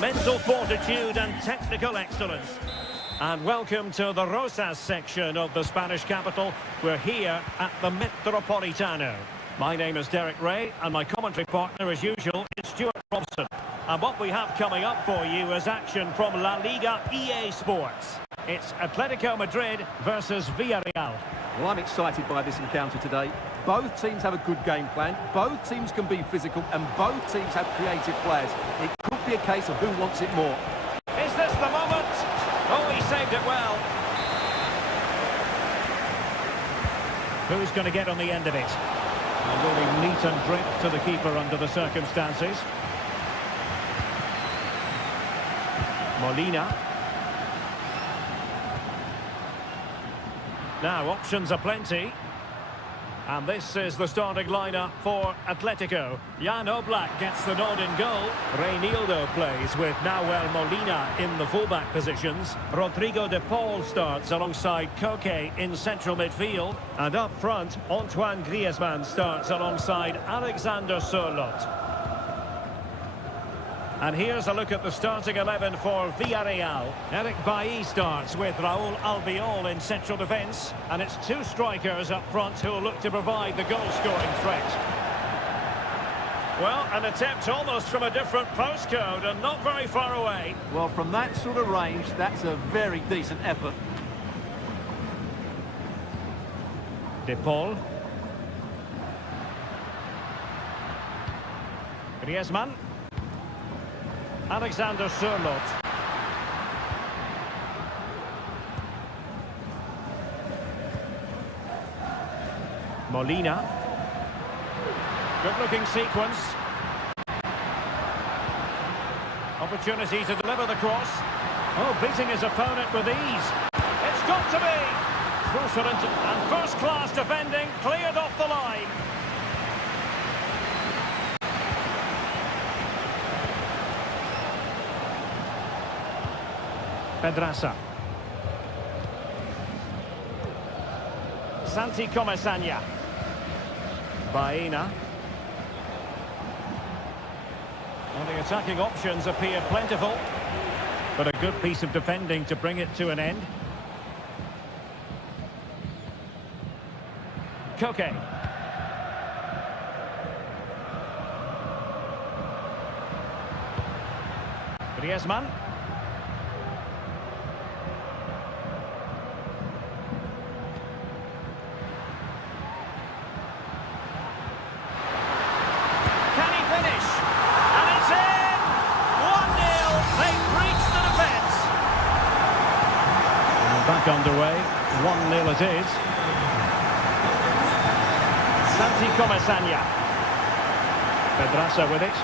mental fortitude and technical excellence. And welcome to the Rosas section of the Spanish capital. We're here at the Metropolitano. My name is Derek Ray, and my commentary partner, as usual, is Stuart Robson. And what we have coming up for you is action from La Liga EA Sports. It's Atletico Madrid versus Villarreal. Well, I'm excited by this encounter today. Both teams have a good game plan, both teams can be physical, and both teams have creative players. It could be a case of who wants it more. Is this the moment? Oh, he saved it well. Who's going to get on the end of it? A really neat and drink to the keeper under the circumstances. Molina. Now, options are plenty. And this is the starting lineup for Atletico. Jan Oblak gets the nod in goal. Reinildo plays with Nahuel Molina in the fullback positions. Rodrigo de Paul starts alongside Koke in central midfield. And up front, Antoine Griezmann starts alongside Alexander Sørloth. And here's a look at the starting 11 for Villarreal. Eric Bailly starts with Raúl Albiol in central defence. And it's two strikers up front who will look to provide the goal-scoring threat. Well, an attempt almost from a different postcode and not very far away. Well, from that sort of range, that's a very decent effort. De Paul. Griezmann. Alexander Sørloth. Molina. Good-looking sequence. Opportunity to deliver the cross. Oh, beating his opponent with ease. It's got to be! Crucial and first-class defending, cleared off the line. Pedraza. Santi Comesaña. Baena. Well, the attacking options appear plentiful, but a good piece of defending to bring it to an end. Koke. Griezmann. Back underway, 1-0 it is. Santi Comesaña. Pedraza with it.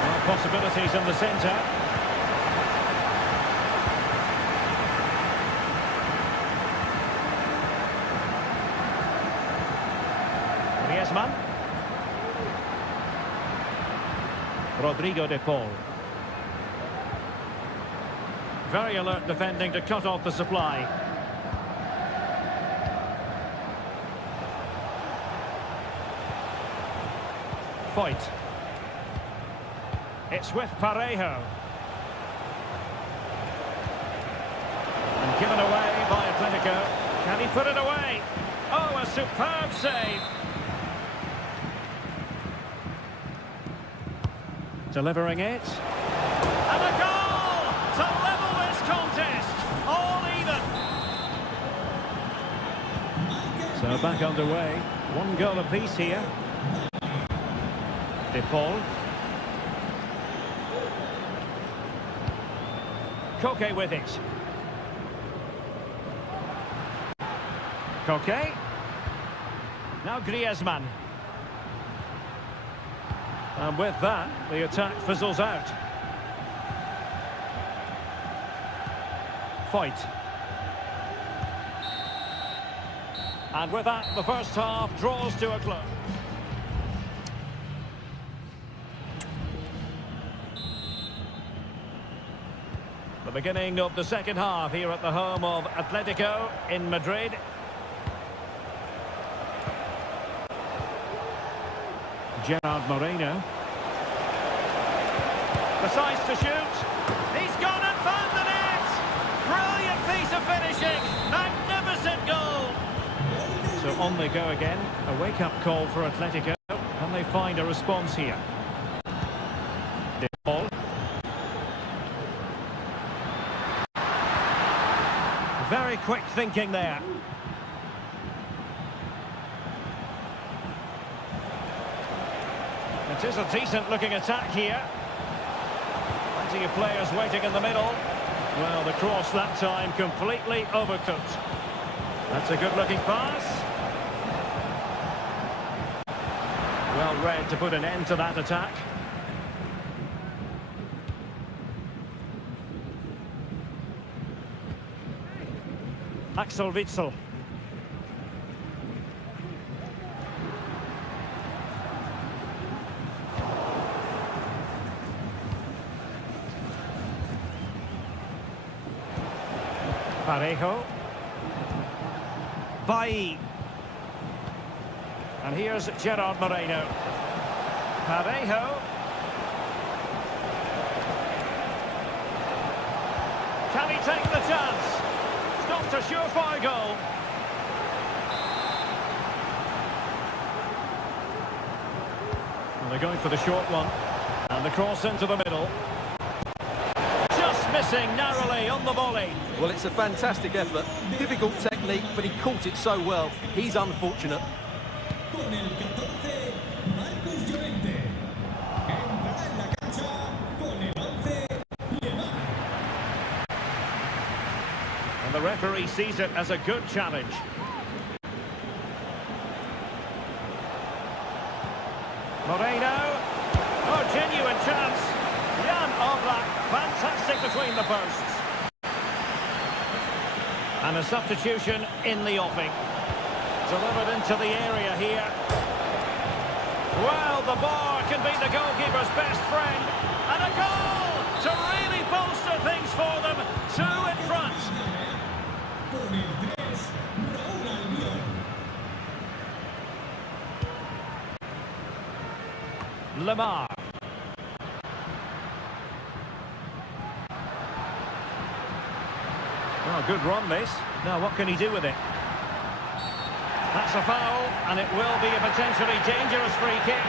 Well, possibilities in the centre. Griezmann. Rodrigo de Paul. Very alert defending to cut off the supply. Foyt. It's with Parejo. And given away by Atletico. Can he put it away? Oh, a superb save. Delivering it. And a goal to level this contest. All even. So back underway. One goal apiece here. De Paul. Koke with it. Koke. Now Griezmann. And with that, the attack fizzles out. Foyt. And with that, the first half draws to a close. The beginning of the second half here at the home of Atletico in Madrid. Gerard Moreno. Decides to shoot. He's gone and found the net! Brilliant piece of finishing! Magnificent goal! So on they go again. A wake-up call for Atletico. Can they find a response here? De Paul. Very quick thinking there. It is a decent-looking attack here. Plenty of players waiting in the middle. Well, the cross that time completely overcooked. That's a good-looking pass. Well read to put an end to that attack. Axel Witsel. Parejo. Bailly. And here's Gerard Moreno. Parejo. Can he take the chance? It's not a surefire goal. And they're going for the short one. And the cross into the middle. Just missing narrowly on the volley. Well, it's a fantastic effort. Difficult technique, but he caught it so well. He's unfortunate. And the referee sees it as a good challenge. Moreno. Oh, genuine chance. Jan Oblak, fantastic between the posts. And a substitution in the offing. Delivered into the area here. Well, the bar can be the goalkeeper's best friend. And a goal to really bolster things for them. 2 in front. Lamar. Oh, good run this. Now what can he do with it? That's a foul, and it will be a potentially dangerous free kick.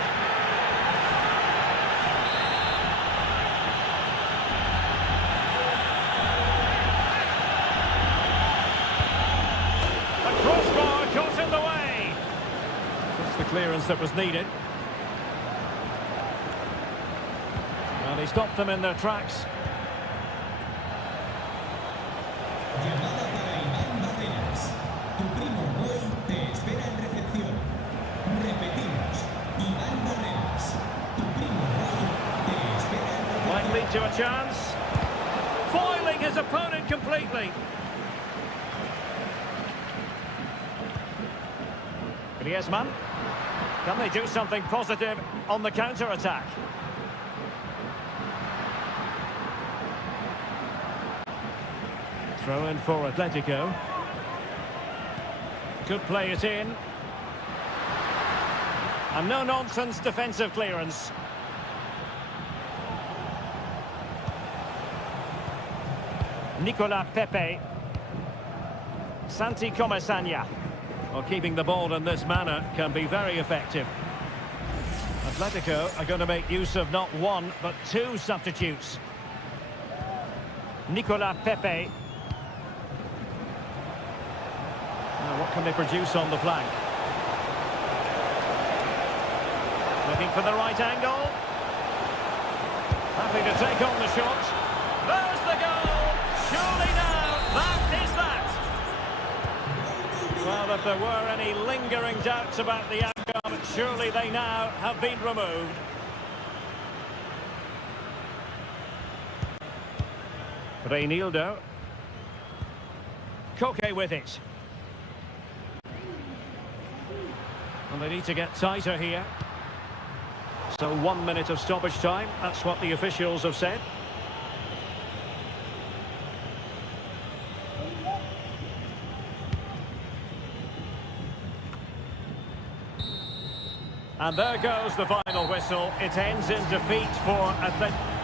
The crossbar caught in the way. That's the clearance that was needed. Well, he stopped them in their tracks. Might lead to a chance. Foiling his opponent completely. Griezmann. Can they do something positive on the counter-attack? Throw in for Atletico. Could play it in. And no-nonsense defensive clearance. Nicolas Pepe. Santi Comesaña. Well, keeping the ball in this manner can be very effective. Atletico are going to make use of not one, but 2 substitutes. Nicolas Pepe. Now, what can they produce on the flank? Looking for the right angle. Happy to take on the shot. There's the goal! Surely now, that is that! Well, if there were any lingering doubts about the outcome, surely they now have been removed. Reinildo. Koke with it. And they need to get tighter here. So 1 minute of stoppage time, that's what the officials have said. And there goes the final whistle. It ends in defeat for Atletico.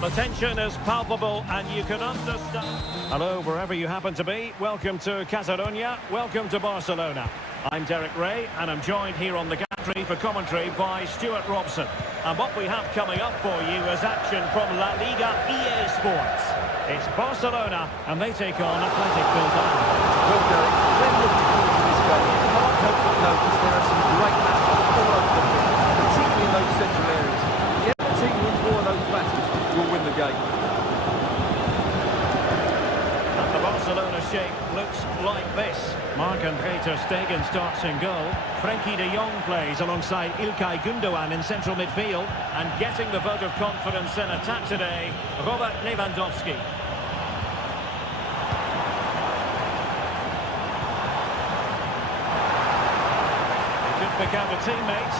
The tension is palpable and you can understand. Hello, wherever you happen to be. Welcome to Catalonia. Welcome to Barcelona. I'm Derek Ray and I'm joined here on the gantry for commentary by Stuart Robson. And what we have coming up for you is action from La Liga EA Sports. It's Barcelona and they take on Athletic Bilbao. Well, Derek, we're looking forward to this game. You can't help but notice there are some great matchups all over the pitch, particularly in those central areas. The other team wins more of those battles will win the game. And the Barcelona shape looks like this. Marc-André ter Stegen starts in goal. Frenkie de Jong plays alongside İlkay Gündoğan in central midfield. And getting the vote of confidence in attack today, Robert Lewandowski. He could pick out a teammate.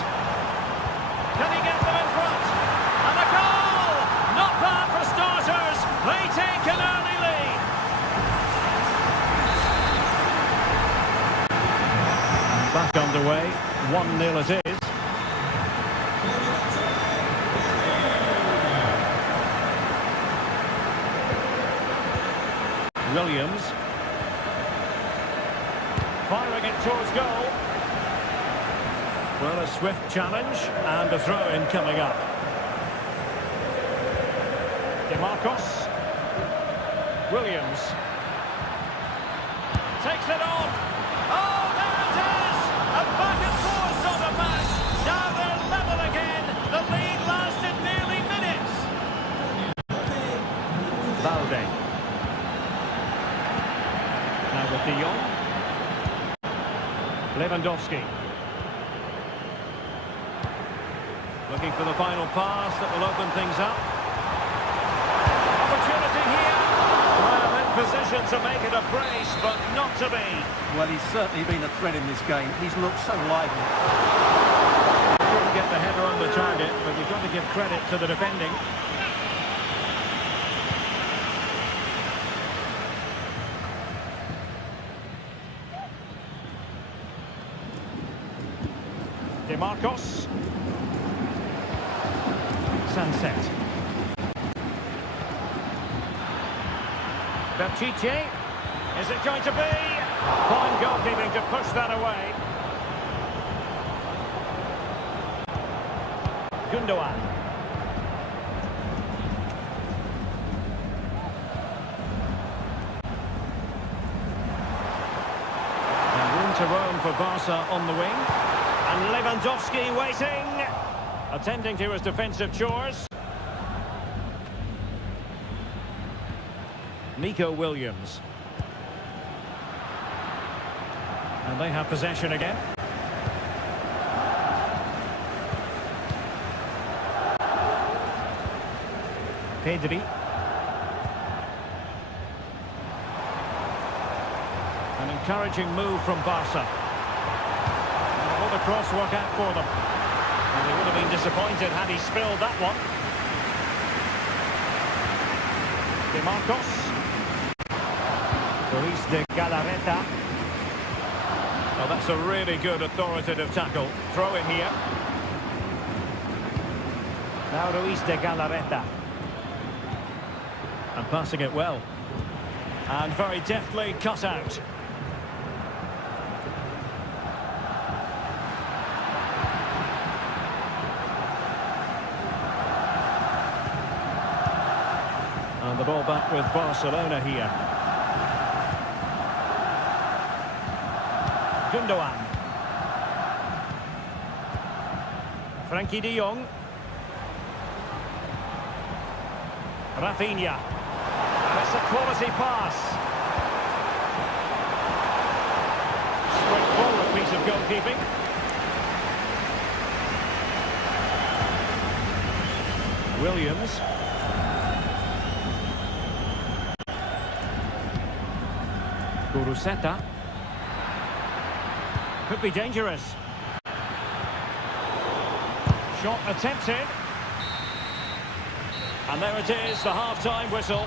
Can he get them in front? And a goal! Not bad for starters. They take an early lead. Back underway. 1-0 it is. Williams. Firing it towards goal. Well, a swift challenge and a throw-in coming up. DeMarcos. Williams. Takes it on. Oh, there it is! A back and forth sort of match. Now they're level again. The lead lasted nearly minutes. Valde. Now with De Jong. Lewandowski. Looking for the final pass that will open things up. Opportunity here. Well, in position to make it a brace, but not to be. Well, he's certainly been a threat in this game. He's looked so lively. Couldn't get the header on the target, but you've got to give credit to the defending. DeMarcos. Sunset. Pichet. Is it going to be? Fine goalkeeping to push that away. Gündoğan. And room to roam for Barca on the wing. And Lewandowski waiting. Attending to his defensive chores. Nico Williams. And they have possession again. Pedri. An encouraging move from Barca. Will the cross work out for them? And they would have been disappointed had he spilled that one. De Marcos. Luis de Galarreta. Oh, that's a really good authoritative tackle. Throw in here. Now Luis de Galarreta. And passing it well. And very deftly cut out. And the ball back with Barcelona here. Gundogan. Frankie de Jong. Rafinha. And it's a quality pass. Straightforward piece of goalkeeping. Williams. Guruseta. Could be dangerous. Shot attempted. And there it is, the half-time whistle.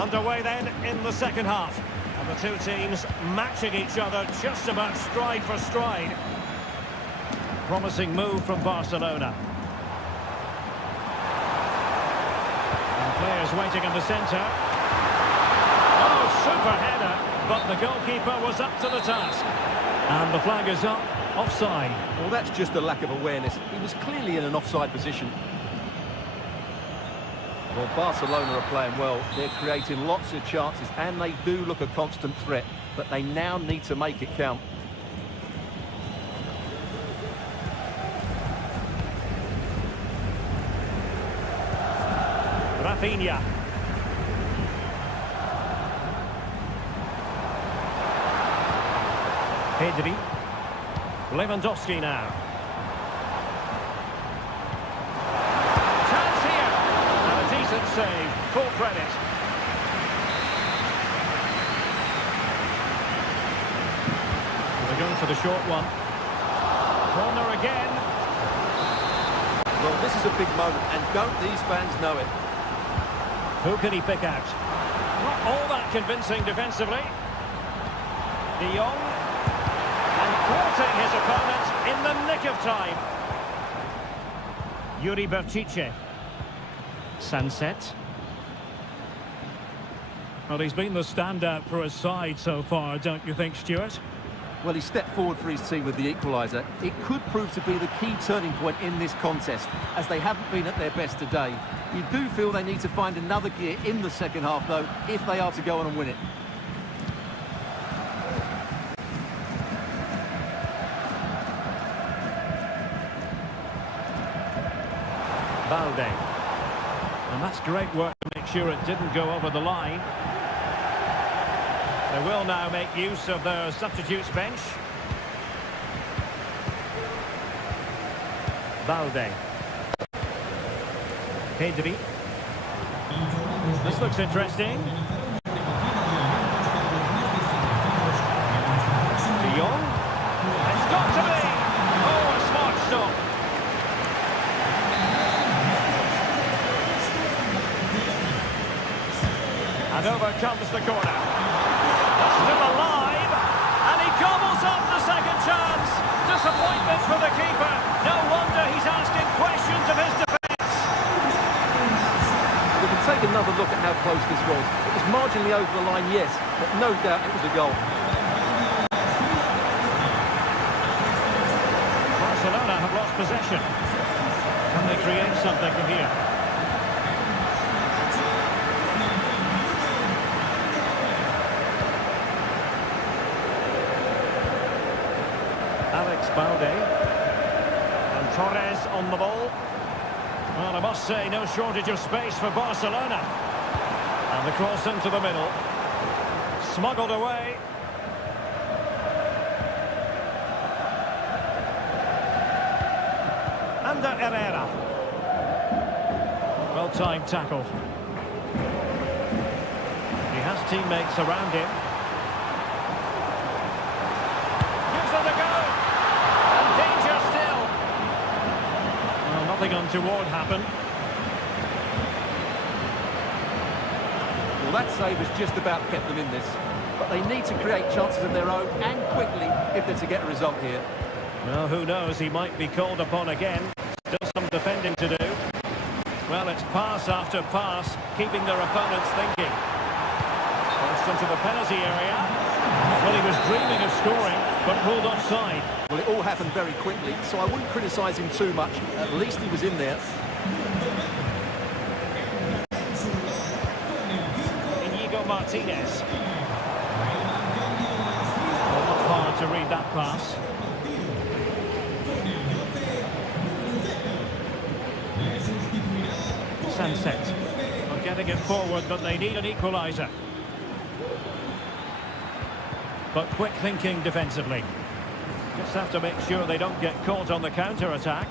Underway then in the second half. And the two teams matching each other just about stride for stride. Promising move from Barcelona. Players waiting in the centre. Oh, super header, but the goalkeeper was up to the task. And the flag is up, offside. Well, that's just a lack of awareness. He was clearly in an offside position. Well, Barcelona are playing well. They're creating lots of chances, and they do look a constant threat. But they now need to make it count. Rafinha. Pedri. Lewandowski now. Chance here. And a decent save. Full credit. They're going for the short one. Corner again. Well, this is a big moment, and don't these fans know it? Who can he pick out? Not all that convincing defensively. De Jong. And thwarting his opponent in the nick of time. Yuri Berchiche. Sunset. Well, he's been the standout for his side so far, don't you think, Stuart? Well, he stepped forward for his team with the equaliser. It could prove to be the key turning point in this contest, as they haven't been at their best today. You do feel they need to find another gear in the second half, though, if they are to go on and win it. Balde. And that's great work to make sure it didn't go over the line. They will now make use of their substitutes bench. Balde. Pedri. This looks interesting. De Jong. It's got to be! Oh, a smart stop. And over comes the corner. Still alive, and he gobbles up the second chance. Disappointment for the keeper. No wonder he's asking questions of his defence. We can take another look at how close this was. It was marginally over the line, yes, but no doubt it was a goal. Barcelona have lost possession. Can they create something from here? Balde and Torres on the ball. Well, I must say, no shortage of space for Barcelona. And the cross into the middle. Smuggled away. Ander Herrera. Well-timed tackle. He has teammates around him. Gives it a go. And danger still. Well, nothing untoward happened. Well, that save has just about kept them in this. But they need to create chances of their own, and quickly, if they're to get a result here. Well, who knows? He might be called upon again. Still some defending to do. Well, it's pass after pass, keeping their opponents thinking. First into the penalty area. Well, he was dreaming of scoring, but ruled offside. Well, it all happened very quickly, so I wouldn't criticise him too much. At least he was in there. Martinez. Well, not hard to read that pass. Sunset. Well, getting it forward, but they need an equaliser. But quick thinking defensively. Just have to make sure they don't get caught on the counter-attack.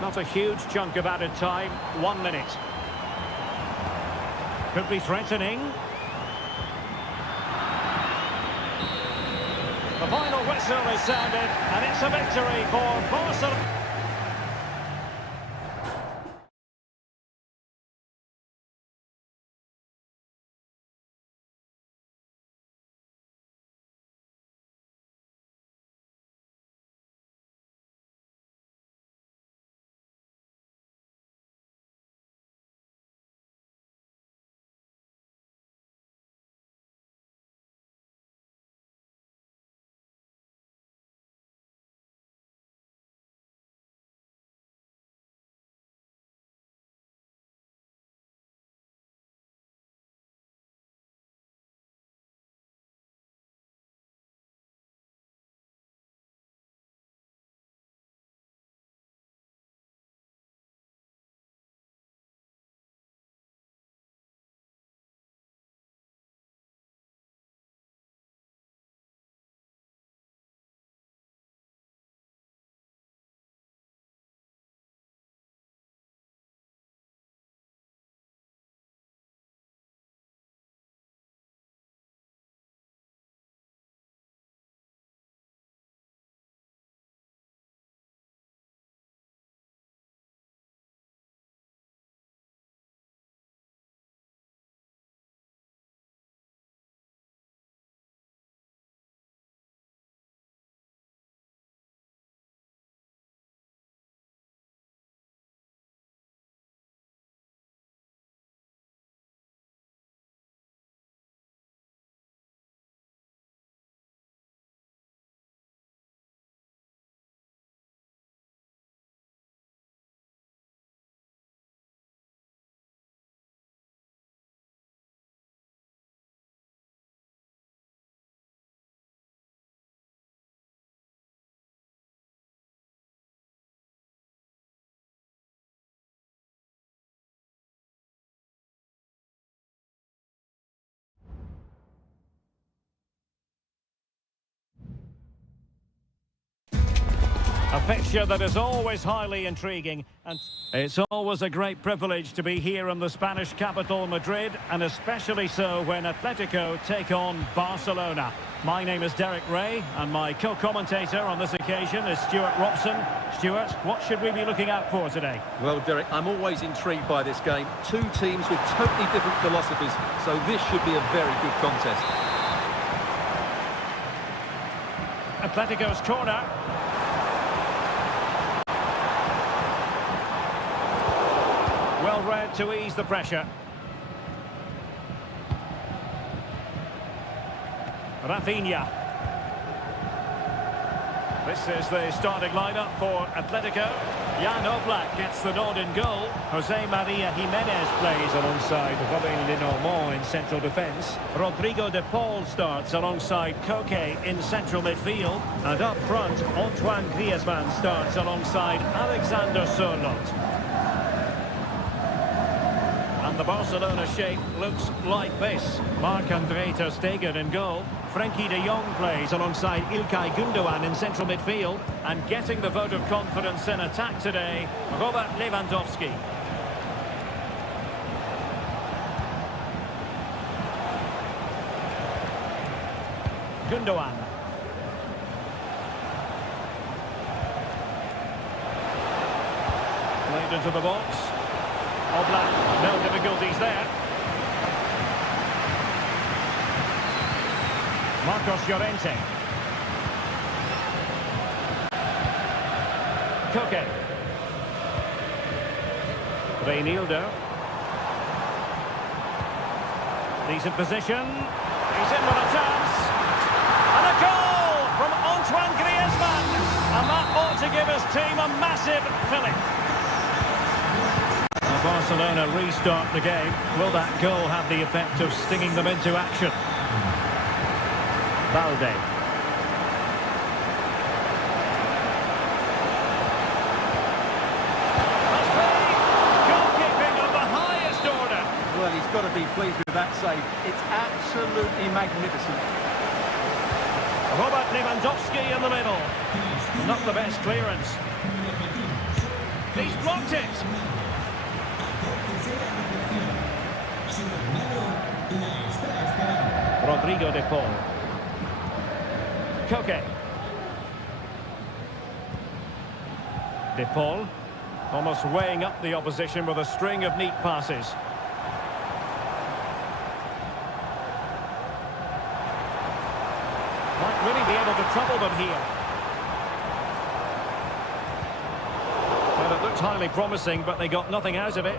Not a huge chunk of added time, 1 minute. Could be threatening. The final whistle is sounded, and it's a victory for Barcelona. A fixture that is always highly intriguing, and it's always a great privilege to be here in the Spanish capital, Madrid, and especially so when Atletico take on Barcelona. My name is Derek Ray, and my co-commentator on this occasion is Stuart Robson. Stuart, what should we be looking out for today? Well, Derek, I'm always intrigued by this game. Two teams with totally different philosophies, so this should be a very good contest. Atletico's corner. Well read to ease the pressure. Rafinha. This is the starting lineup for Atletico. Jan Oblak gets the nod in goal. Jose Maria Jimenez plays alongside Robin Lenormand in central defence. Rodrigo de Paul starts alongside Koke in central midfield. And up front, Antoine Griezmann starts alongside Alexander Sørloth. And the Barcelona shape looks like this. Marc-André ter Stegen in goal. Frenkie de Jong plays alongside İlkay Gündoğan in central midfield. And getting the vote of confidence in attack today, Robert Lewandowski. Gündoğan. Played into the box. Oblak, no difficulties there. Marcos Llorente. Koke. Reinildo. Decent position. He's in with a chance. And a goal from Antoine Griezmann. And that ought to give his team a massive fillip. Barcelona restart the game. Will that goal have the effect of stinging them into action? Valde. Must be goalkeeping of the highest order. Well, he's got to be pleased with that save. It's absolutely magnificent. Robert Lewandowski in the middle. Not the best clearance. He's blocked it. Rodrigo de Paul. Koke. De Paul, almost weighing up the opposition with a string of neat passes. Might really be able to trouble them here. Well, it looked highly promising, but they got nothing out of it.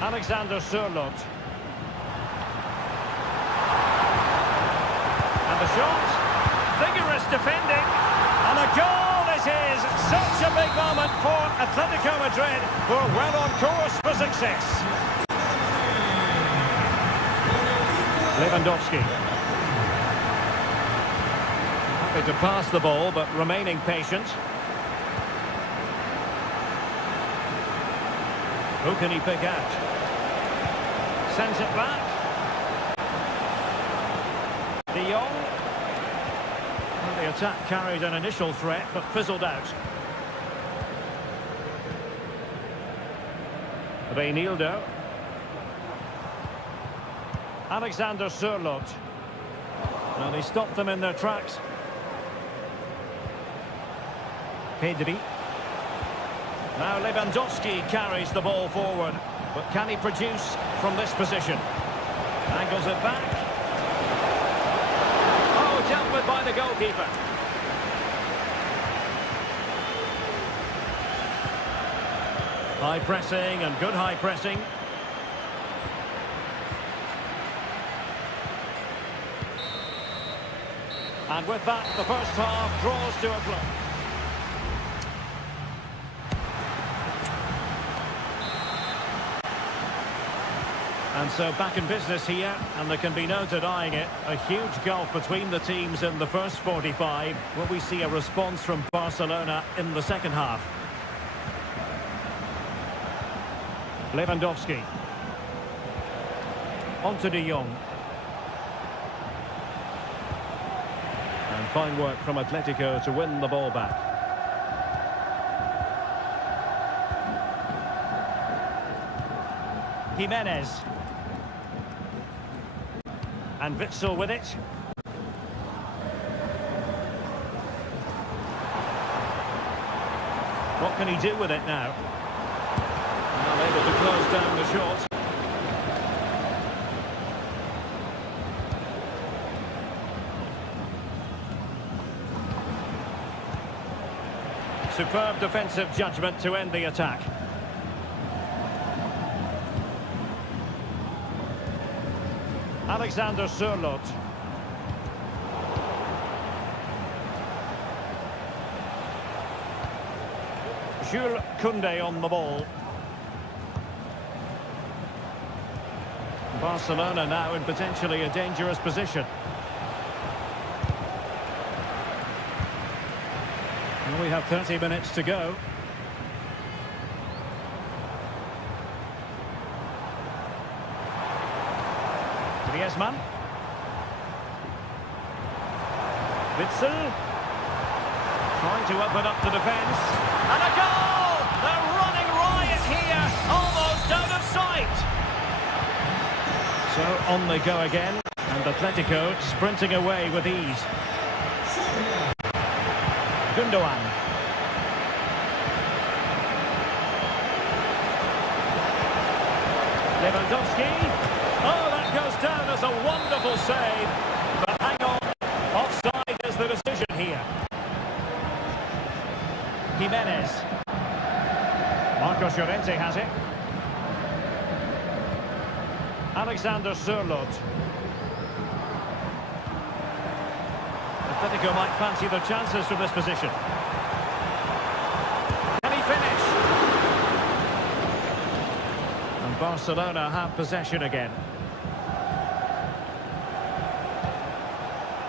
Alexander Sørloth. And the shot. Vigorous defending. And a goal it is. Such a big moment for Atletico Madrid, who are well on course for success. Lewandowski. Happy to pass the ball, but remaining patient. Who can he pick out? Sends it back. De Jong. Well, the attack carried an initial threat, but fizzled out. Reinildo. Alexander Sørloth. Well, he stopped them in their tracks. Pedri. Now Lewandowski carries the ball forward, but can he produce from this position? Angles it back. Oh, dealt with by the goalkeeper. High pressing and good high pressing. And with that, the first half draws to a close. And so back in business here, and there can be no denying it. A huge gulf between the teams in the first 45. Will we see a response from Barcelona in the second half? Lewandowski. On to De Jong. And fine work from Atletico to win the ball back. Jimenez. And Witsel with it. What can he do with it now? Well, able to close down the shot. Superb defensive judgment to end the attack. Alexander Sørloth. Jules Koundé on the ball. Barcelona now in potentially a dangerous position. Well, we have 30 minutes to go. Griezmann. Witzel. Trying to open up the defence. And a goal! They're running riot here, almost out of sight. So on they go again, and Atletico sprinting away with ease. Gundogan. Lewandowski. Oh, that goes down as a wonderful save. But hang on, offside is the decision here. Jimenez. Marcos Llorente has it. Alexander Sørloth. Atletico might fancy the chances from this position. Can he finish? And Barcelona have possession again.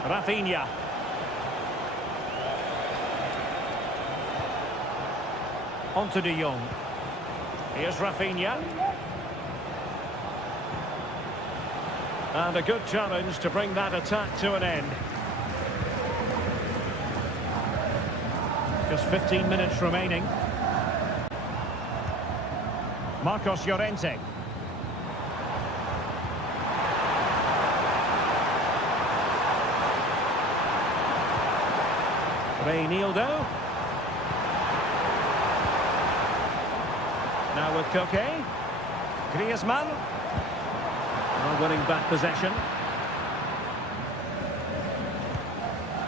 Rafinha. On to De Jong. Here's Rafinha. And a good challenge to bring that attack to an end. Just 15 minutes remaining. Marcos Llorente. Reinildo. Now with Koke. Griezmann. Winning back possession.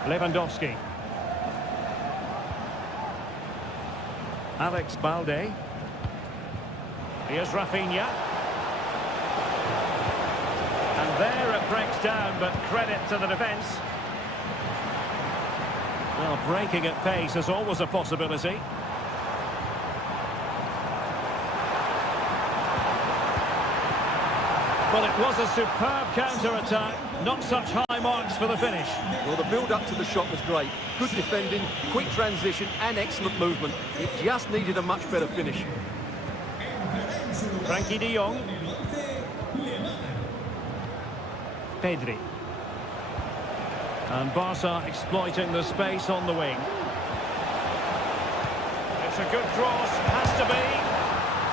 Lewandowski. Alex Balde. Here's Rafinha. And there it breaks down, but credit to the defence. Well, breaking at pace is always a possibility. Well, it was a superb counter-attack. Not such high marks for the finish. Well, the build-up to the shot was great. Good defending, quick transition and excellent movement. It just needed a much better finish. Frankie de Jong. Pedri. And Barca exploiting the space on the wing. It's a good cross, has to be.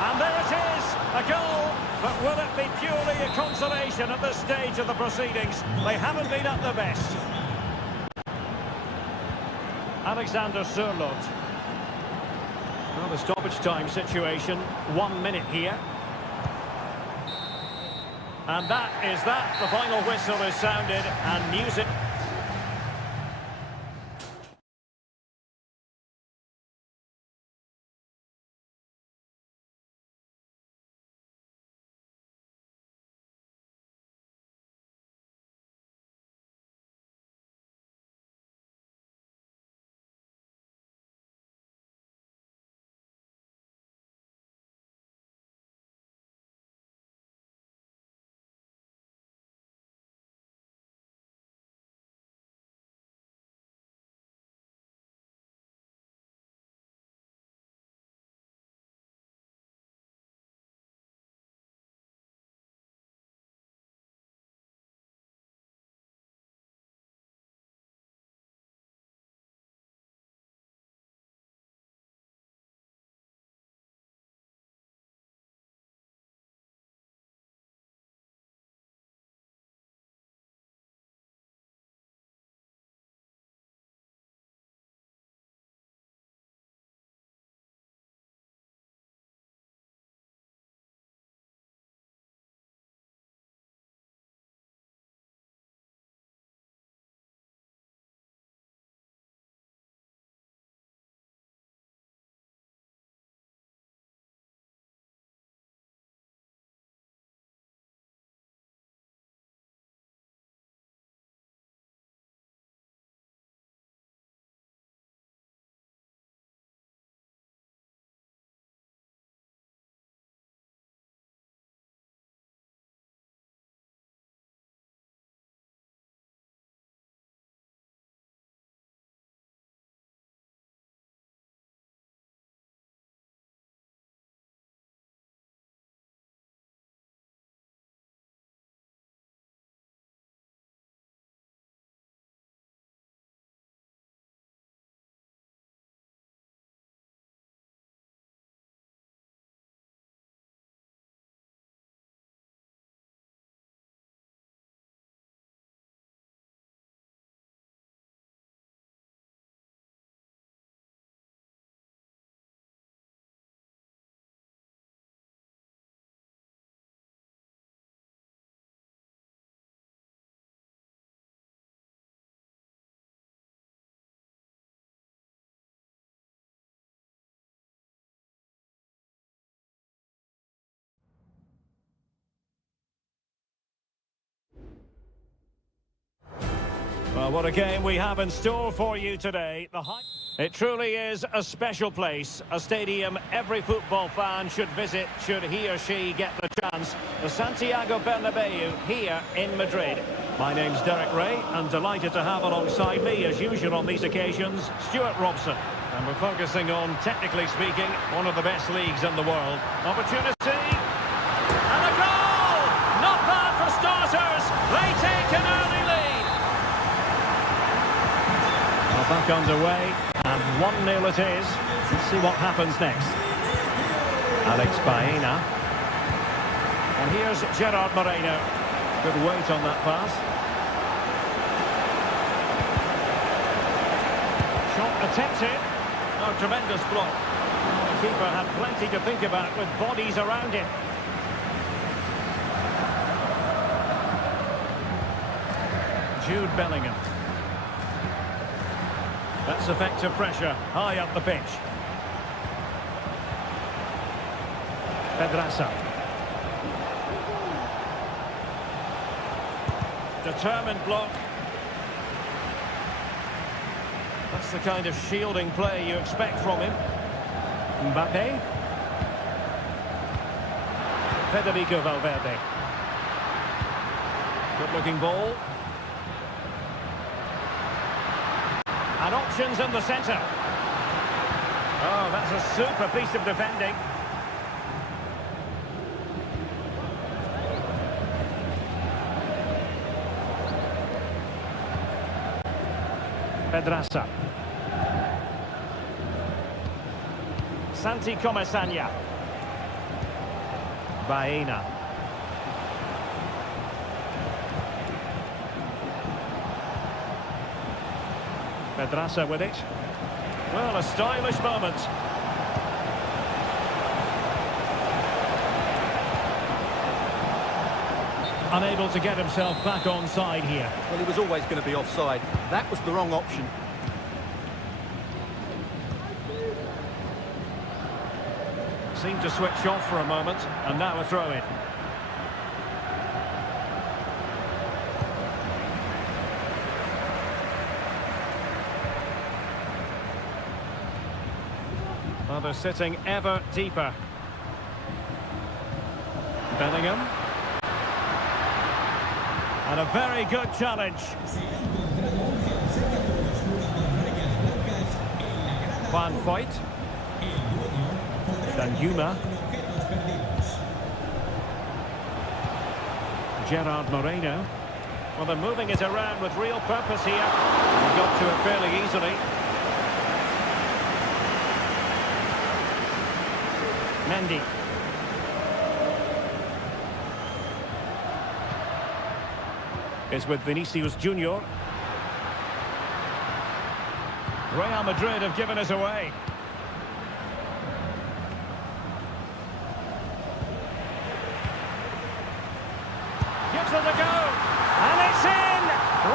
And there it is, a goal. But will it be purely a consolation at this stage of the proceedings? They haven't been at their best. Alexander Sørloth. Well, the stoppage time situation, 1 minute here. And that is that. The final whistle is sounded and music... Well, what a game we have in store for you today. It truly is a special place, a stadium every football fan should visit should he or she get the chance. The Santiago Bernabeu here in Madrid. My name's Derek Ray, and delighted to have alongside me, as usual on these occasions, Stuart Robson. And we're focusing on, technically speaking, one of the best leagues in the world. Opportunity, and a goal! Not bad for starters. They take an early lead. Well, back underway, and 1-0 it is. Let's see what happens next. Alex Baena. And here's Gerard Moreno. Good weight on that pass. Shot attempted. Oh, tremendous block. The keeper had plenty to think about with bodies around him. Jude Bellingham. That's effective pressure high up the pitch. Pedraza. Determined block. That's the kind of shielding play you expect from him. Mbappe. Federico Valverde. Good looking ball. And options in the centre. Oh, that's a super piece of defending. Pedraza. Santi Comesaña. Baena. Pedraza with it. Well, a stylish moment. Unable to get himself back onside here. Well, he was always going to be offside. That was the wrong option. Seemed to switch off for a moment, and now a throw-in. Well, they're sitting ever deeper. Bellingham. And a very good challenge. Juan Foyt. Danjuma. Gerard Moreno. Well, they're moving it around with real purpose here. They got to it fairly easily. Mendy. Is with Vinicius Junior. Real Madrid have given us away. Gives it a go, and it's in!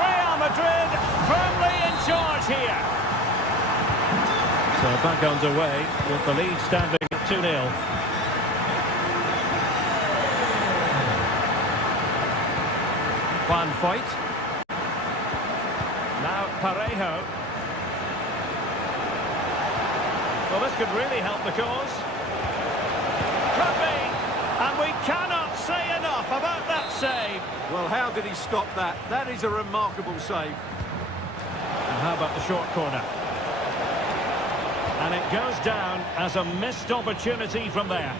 Real Madrid firmly in charge here. So back underway with the lead standing at 2-0. Juan Foyt. Now Parejo. Well, this could really help the cause. Could be. And we cannot say enough about that save. Well, how did he stop that? That is a remarkable save. And how about the short corner? And it goes down as a missed opportunity from there.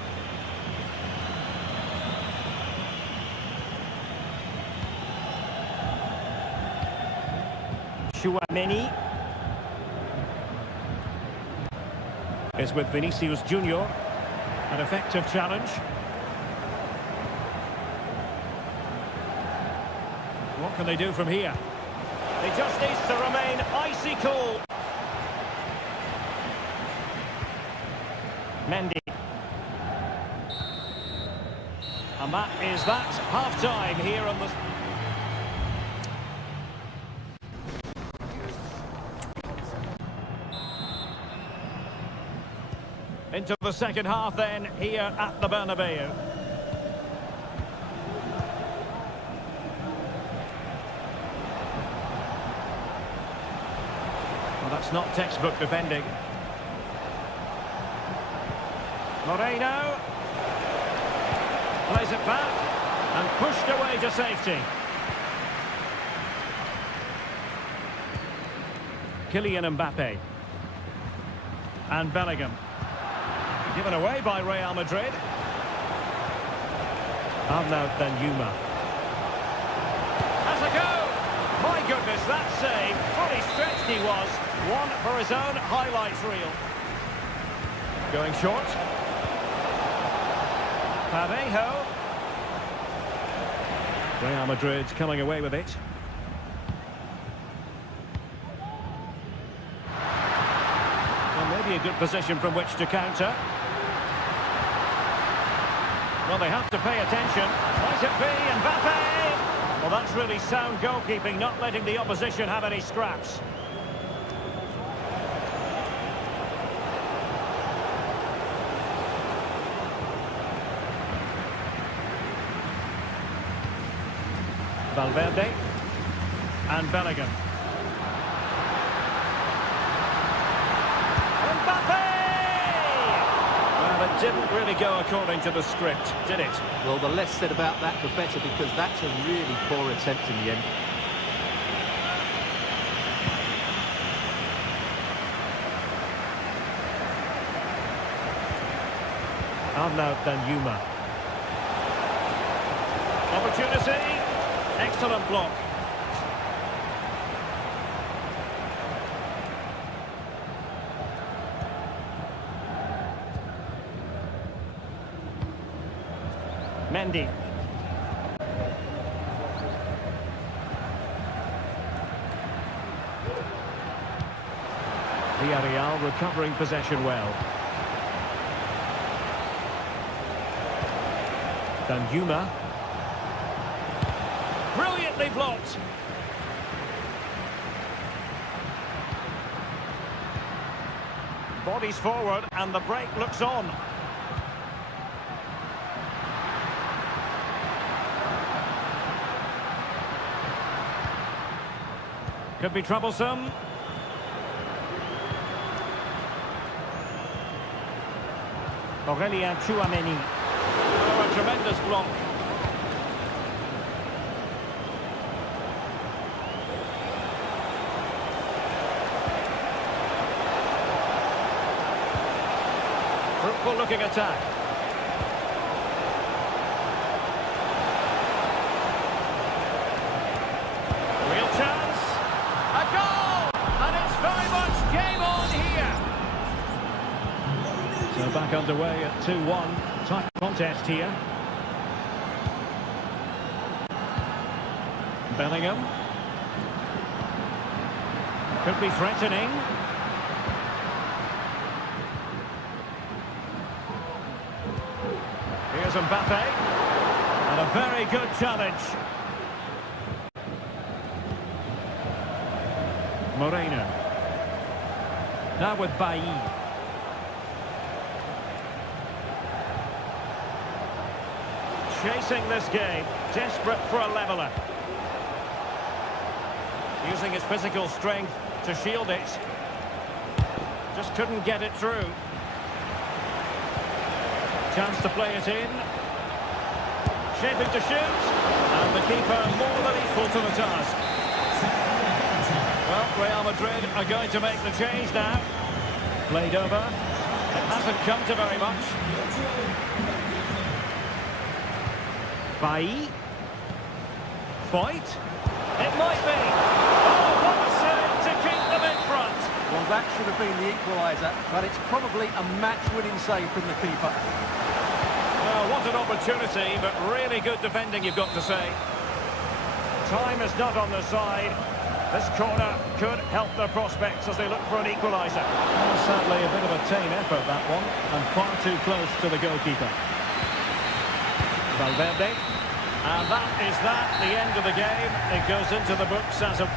Chouameni is with Vinicius Junior. An effective challenge. What can they do from here? He just needs to remain icy cool. Mendy. And that is that. Half-time here on the... Into the second half then, here at the Bernabeu. That's not textbook defending. Moreno. Plays it back. And pushed away to safety. Kylian Mbappe. And Bellingham. Given away by Real Madrid. Arnaud Danjuma. Has a go! My goodness, that save. Fully stretched he was. One for his own highlights reel. Going short. Parejo. Real Madrid's coming away with it. Well, maybe a good position from which to counter. Well, they have to pay attention. Might it be Mbappe? Well, that's really sound goalkeeping, not letting the opposition have any scraps. Valverde and Bellingham. Mbappe! Well, it didn't really go according to the script, did it? Well, the less said about that, the better, because that's a really poor attempt in the end. Arnaud Danjuma. Opportunity. Excellent block. Mendy. Villarreal recovering possession well. Danjuma. Brilliantly blocked. Bodies forward and the break looks on. Could be troublesome. Aurélien Tchouameni. Oh, a tremendous block. Fruitful looking attack. Real chance. A goal! And it's very much game on here. So back underway at 2-1. Tight contest here. Bellingham. Could be threatening. Here's Mbappe. And a very good challenge. Moreno. Now with Bailly. Chasing this game. Desperate for a leveller. Using his physical strength to shield it. Just couldn't get it through. Chance to play it in. Shaping to shoot. And the keeper more than equal to the task. Well, Real Madrid are going to make the change now. Played over. It hasn't come to very much. Bailly. Fight. It might be. Oh, what a save to keep them in front. Well, that should have been the equaliser, but it's probably a match-winning save from the keeper. Well, what an opportunity, but really good defending, you've got to say. Time is not on their side. This corner could help their prospects as they look for an equaliser. Well, sadly, a bit of a tame effort, that one, and far too close to the goalkeeper. Valverde. And that is the end of the game. It goes into the books as a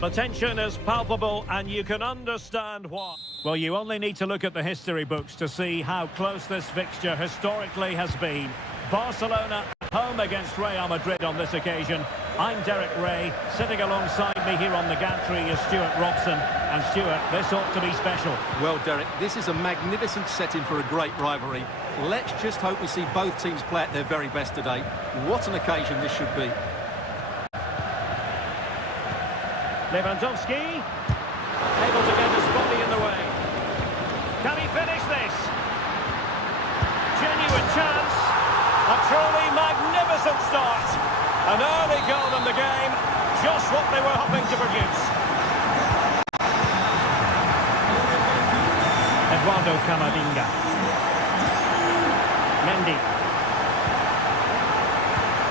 The tension is palpable and you can understand why. Well, you only need to look at the history books to see how close this fixture historically has been. Barcelona home against Real Madrid on this occasion. I'm Derek Ray. Sitting alongside me here on the gantry is Stuart Robson. And Stuart, this ought to be special. Well, Derek, this is a magnificent setting for a great rivalry. Let's just hope we see both teams play at their very best today. What an occasion this should be. Lewandowski, able to get his body in the way. Can he finish this? Genuine chance. A truly magnificent start. An early goal in the game. Just what they were hoping to produce. Eduardo Camavinga. Mendy.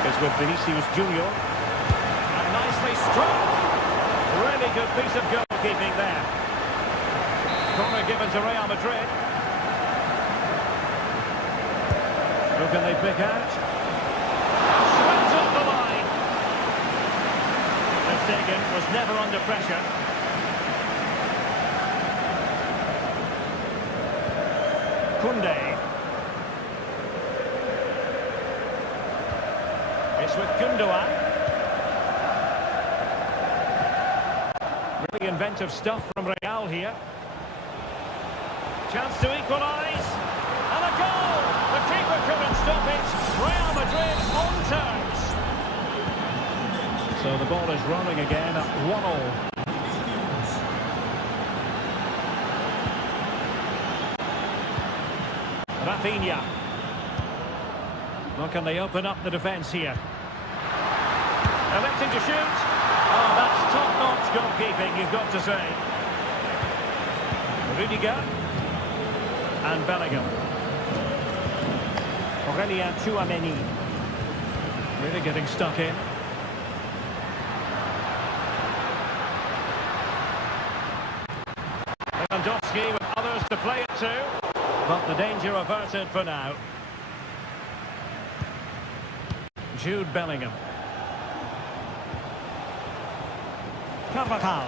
Is with Vinicius Junior. And nicely struck. Really good piece of goalkeeping there. Corner given to Real Madrid. Who can they pick out? Swept off the line. Ter Stegen was never under pressure. Koundé. It's with Gundogan. Really inventive stuff from Real here. Chance to equalise. And a goal! The keeper couldn't stop it. Real Madrid on terms. So the ball is rolling again at 1-1. Rafinha. Well, can they open up the defence here? Electing to shoot. Oh, that's top-notch goalkeeping, you've got to say. Rudiger. And Bellingham. Aurelien Tchouameni. Really getting stuck in. Lewandowski with others to play it to. But the danger averted for now. Jude Bellingham. Carvajal.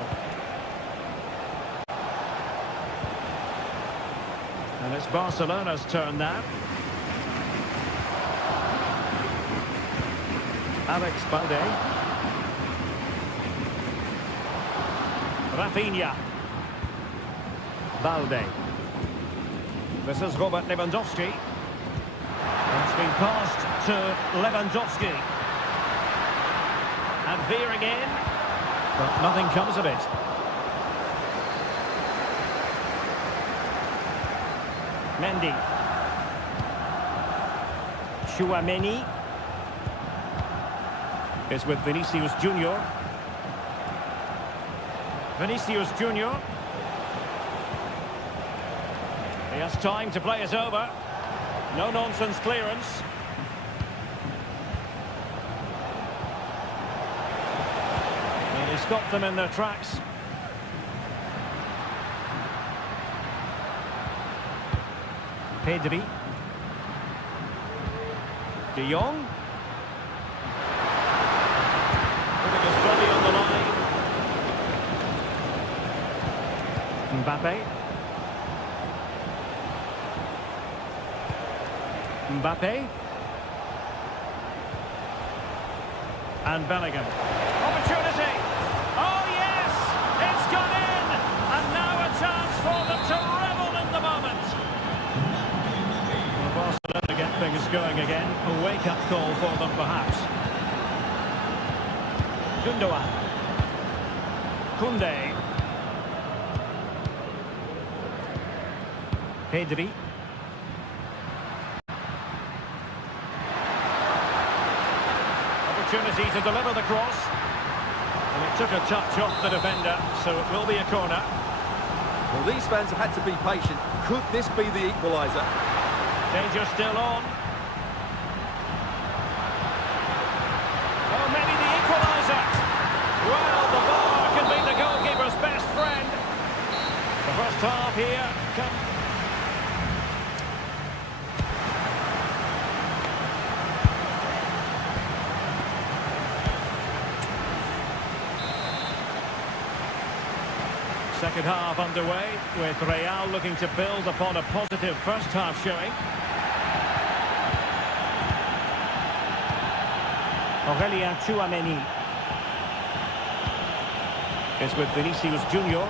And it's Barcelona's turn now. Alex Balde. Rafinha. Balde. This is Robert Lewandowski. It's been passed to Lewandowski. And veering in. But nothing comes of it. Mendy. Tchouameni is with Vinicius Junior. Vinicius Junior. He has time to play it over. No-nonsense clearance. And he stopped them in their tracks. Pedri. De Jong. Putting his body on the line. Mbappe. Mbappe. And Bellingham. Opportunity. Oh yes! It's gone in! And now a chance for them to revel in the moment. Well, Barcelona get things going again. A wake-up call for them perhaps. Gundogan. Koundé. Pedri. Opportunity to deliver the cross. And it took a touch off the defender, so it will be a corner. Well, these fans have had to be patient. Could this be the equaliser? Danger still on. Oh, maybe the equaliser. Well, the bar can be the goalkeeper's best friend. The first half here comes. second half underway, with Real looking to build upon a positive first half showing. Aurelien Tchouameni is with Vinicius Junior.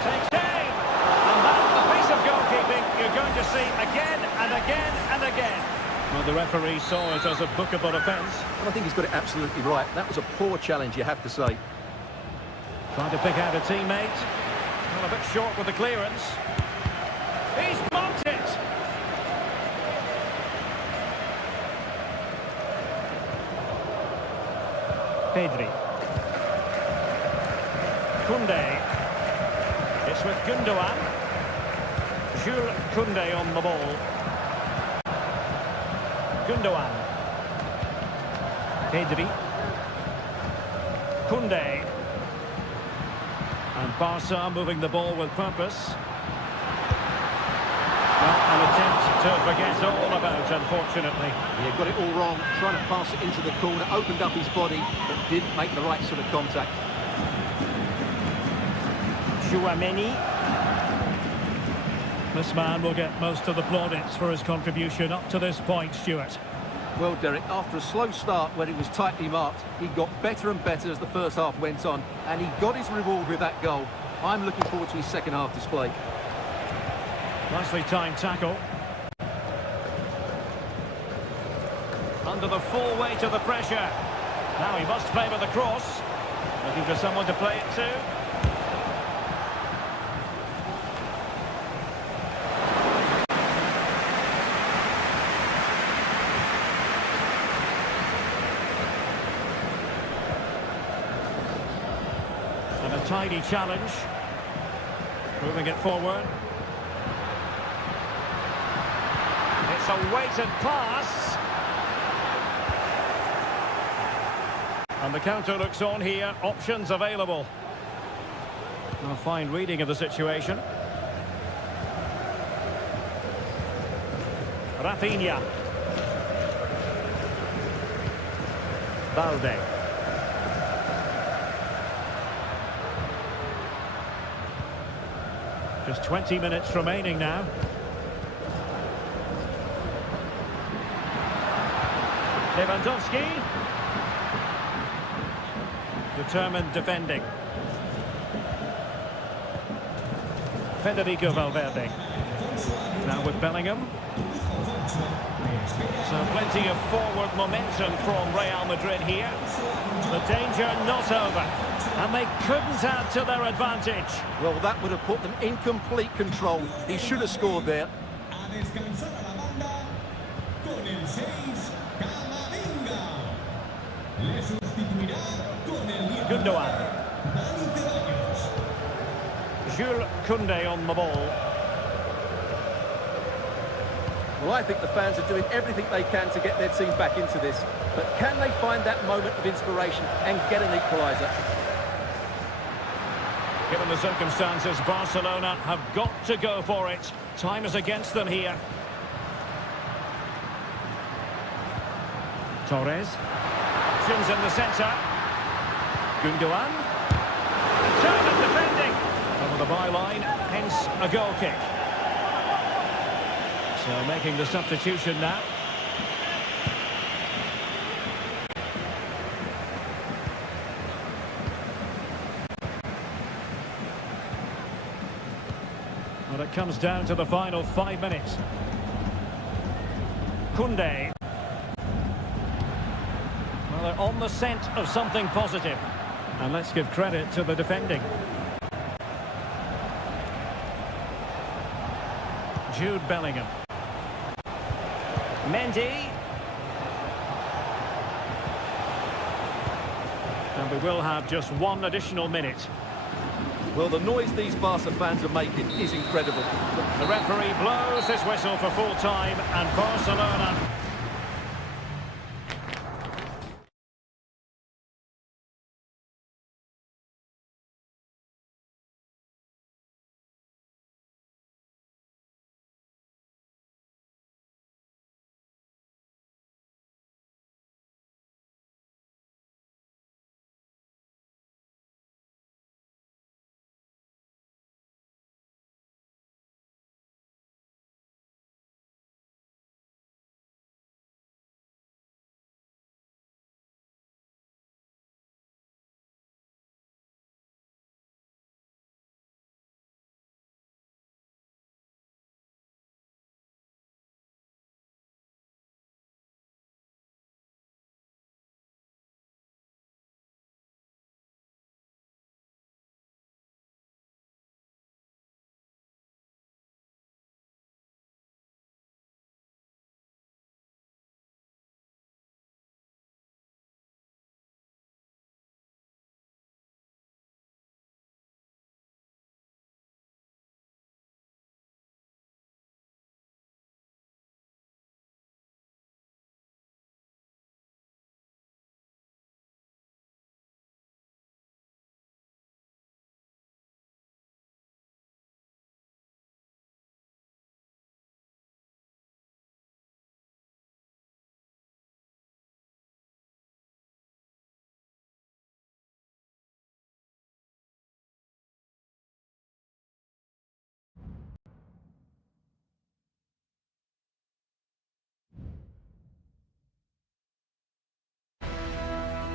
Takes aim! And that's the piece of goalkeeping you're going to see again and again and again. Well, the referee saw it as a bookable offence. Well, I think he's got it absolutely right. That was a poor challenge, you have to say. Trying to pick out a teammate. Well, a bit short with the clearance. He's blocked it! Pedri. Koundé. It's with Gundogan. Jules Koundé on the ball. Gundogan. Pedri. Koundé. And Barca moving the ball with purpose. Well, an attempt to forget all about, unfortunately. Yeah, got it all wrong. Trying to pass it into the corner, opened up his body, but didn't make the right sort of contact. Tchouameni. This man will get most of the plaudits for his contribution up to this point, Stuart. Well, Derek, after a slow start when he was tightly marked, he got better and better as the first half went on, and he got his reward with that goal. I'm looking forward to his second half display. Nicely timed tackle. Under the full weight of the pressure. Now he must favour the cross. Looking for someone to play it to. And a tidy challenge. Moving it forward. It's a weighted pass. And the counter looks on here. Options available. A fine reading of the situation. Rafinha. Balde. Just 20 minutes remaining now. Lewandowski. Determined defending. Federico Valverde. Now with Bellingham. So plenty of forward momentum from Real Madrid here. The danger not over. And they couldn't add to their advantage. Well, that would have put them in complete control. He should have scored there. Gundogan. Jules Koundé on the ball. Well, I think the fans are doing everything they can to get their team back into this. But can they find that moment of inspiration and get an equaliser? Given the circumstances, Barcelona have got to go for it. Time is against them here. Torres. Options in the centre. Gundogan. Determined defending. Over the byline, hence a goal kick. So making the substitution now. Well, it comes down to the final 5 minutes. Koundé. Well, they're on the scent of something positive. And let's give credit to the defending. Jude Bellingham. Mendy. And we will have just one additional minute. Well, the noise these Barca fans are making is incredible. The referee blows his whistle for full time, and Barcelona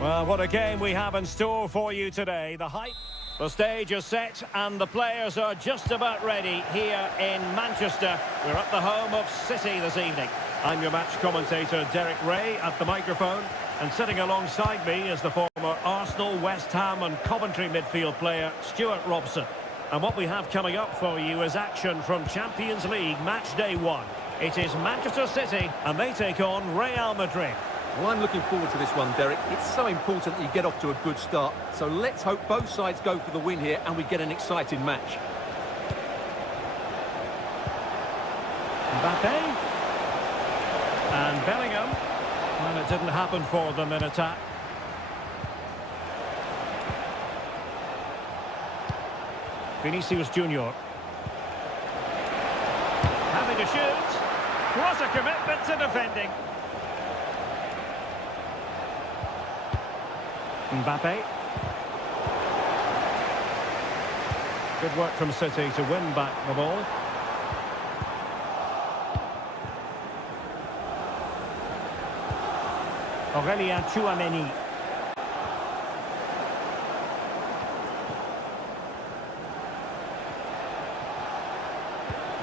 Well, what a game we have in store for you today. The stage is set and the players are just about ready here in Manchester. We're at the home of City this evening. I'm your match commentator, Derek Ray, at the microphone. And sitting alongside me is the former Arsenal, West Ham and Coventry midfield player, Stuart Robson. And what we have coming up for you is action from Champions League match day 1. It is Manchester City and they take on Real Madrid. Well, I'm looking forward to this one, Derek. It's so important that you get off to a good start. So let's hope both sides go for the win here and we get an exciting match. Mbappe. And Bellingham. And it didn't happen for them in attack. Vinicius Junior. Having to shoot. What a commitment to defending. Mbappe. Good work from City to win back the ball. Aurélien Tchouameni.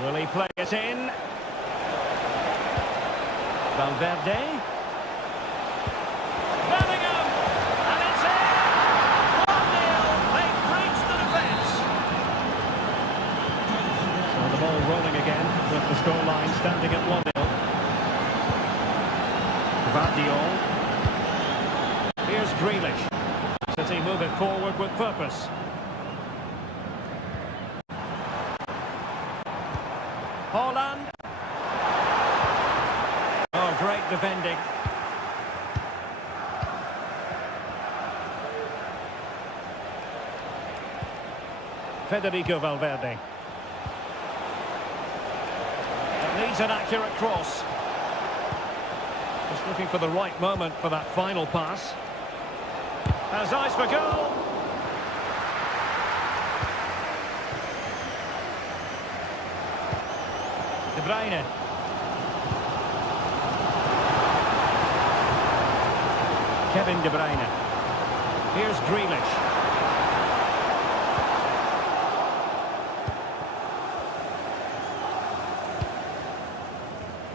Will he play it in? Valverde. Bellingham! And it's in! 1-0! They've breached the defence. So the ball rolling again with the scoreline standing at 1-0. Vardiol. Here's Grealish. City move it forward with purpose. Haaland. Oh, great defending. Federico Valverde. It needs an accurate cross. Just looking for the right moment for that final pass. Has eyes for goal. De Bruyne. Kevin De Bruyne. Here's Grealish.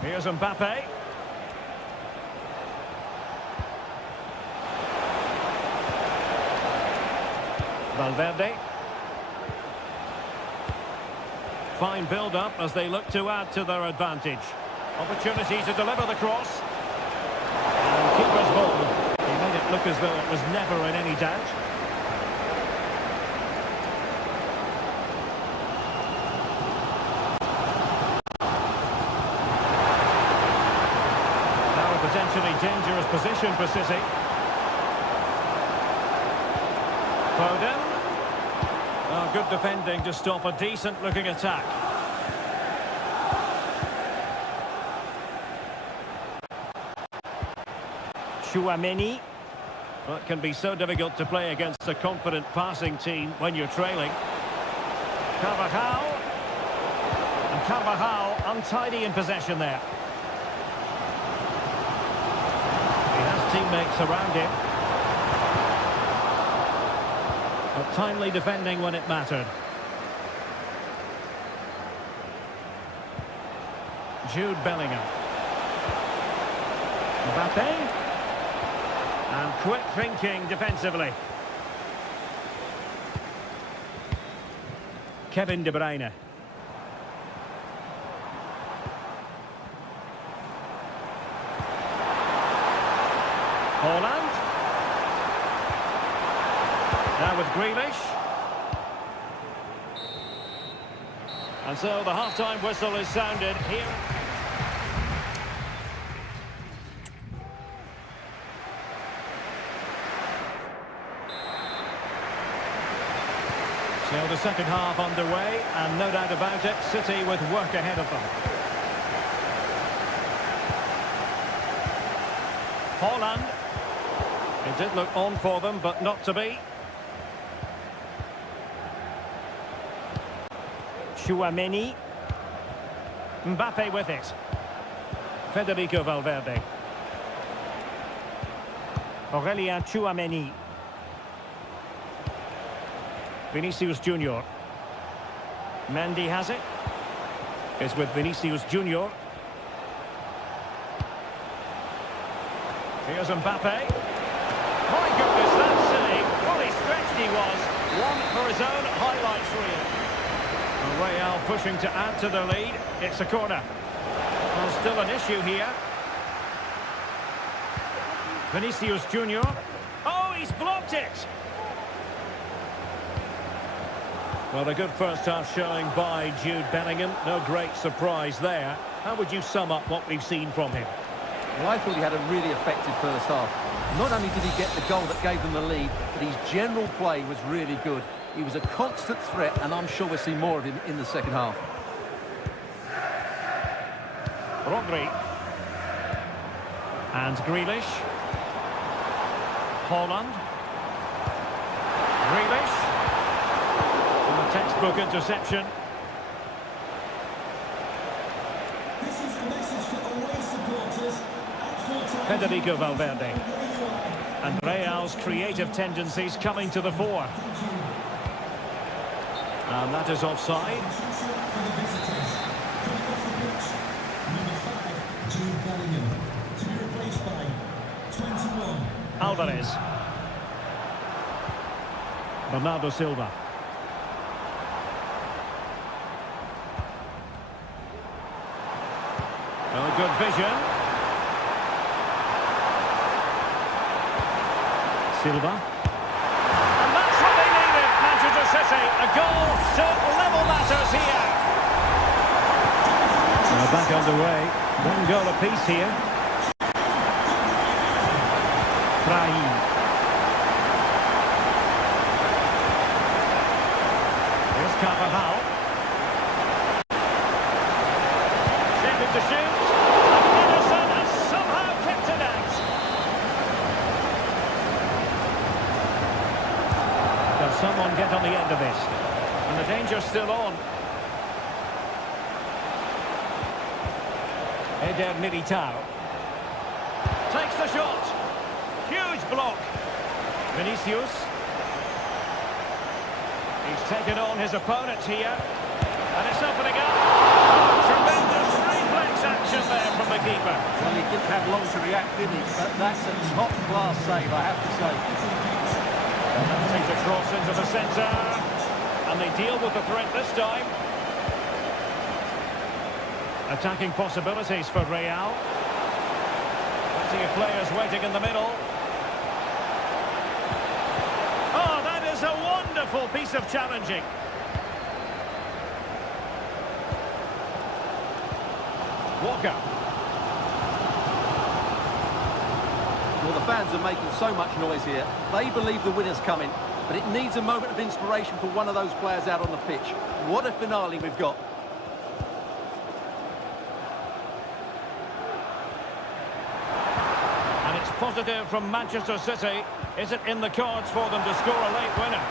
Here's Mbappe. Valverde. Fine build-up as they look to add to their advantage. Opportunity to deliver the cross. And keeper's ball. He made it look as though it was never in any doubt. Now a potentially dangerous position for City. Foden. Oh, good defending to stop a decent-looking attack. Tchouameni. Well, it can be so difficult to play against a confident passing team when you're trailing. Carvajal. And Carvajal untidy in possession there. He has teammates around him. But timely defending when it mattered. Jude Bellingham. Mbappe. And quick thinking defensively. Kevin De Bruyne. Haaland. Now with Grealish. And so the half-time whistle is sounded here. So the second half underway, and no doubt about it, City with work ahead of them. Haaland. It did look on for them, but not to be. Tchouameni. Mbappe with it. Federico Valverde. Aurelien Tchouameni. Vinicius Junior. Mendy has it. It's with Vinicius Junior. Here's Mbappe. My goodness, that save. Fully stretched he was. One for his own highlights reel. Real pushing to add to the lead. It's a corner. Well, still an issue here. Vinicius Junior. Oh, he's blocked it. Well, a good first half showing by Jude Bellingham. No great surprise there. How would you sum up what we've seen from him? Well, I thought he had a really effective first half. Not only did he get the goal that gave them the lead, but his general play was really good. He was a constant threat, and I'm sure we'll see more of him in the second half. Rodri. And Grealish. Holland. Grealish. And the textbook interception. This is a message for away supporters. Federico Valverde. And Real's creative tendencies coming to the fore. And that is offside. Alvarez. Bernardo Silva. Oh, good vision. Silva. And that's what they needed, Manchester City. A goal to level matters here. Now back underway. One goal apiece here. Brahim. Here's Carvajal. Shaping to shoot. And Henderson has somehow kept it out. Does someone get on the end of this? And the danger's still on. Eder Militao. Takes the shot. Huge block. Vinicius. He's taken on his opponent here. And it's opening up. Tremendous reflex action there from the keeper. Well, he didn't have long to react, did he? But that's a top-class save, I have to say. And that takes a cross into the centre. And they deal with the threat this time. Attacking possibilities for Real. Plenty of players waiting in the middle. Oh, that is a wonderful piece of challenging. Walker. Well, the fans are making so much noise here. They believe the winner's coming, but it needs a moment of inspiration for one of those players out on the pitch. What a finale we've got. Positive from Manchester City. Is it in the cards for them to score a late winner?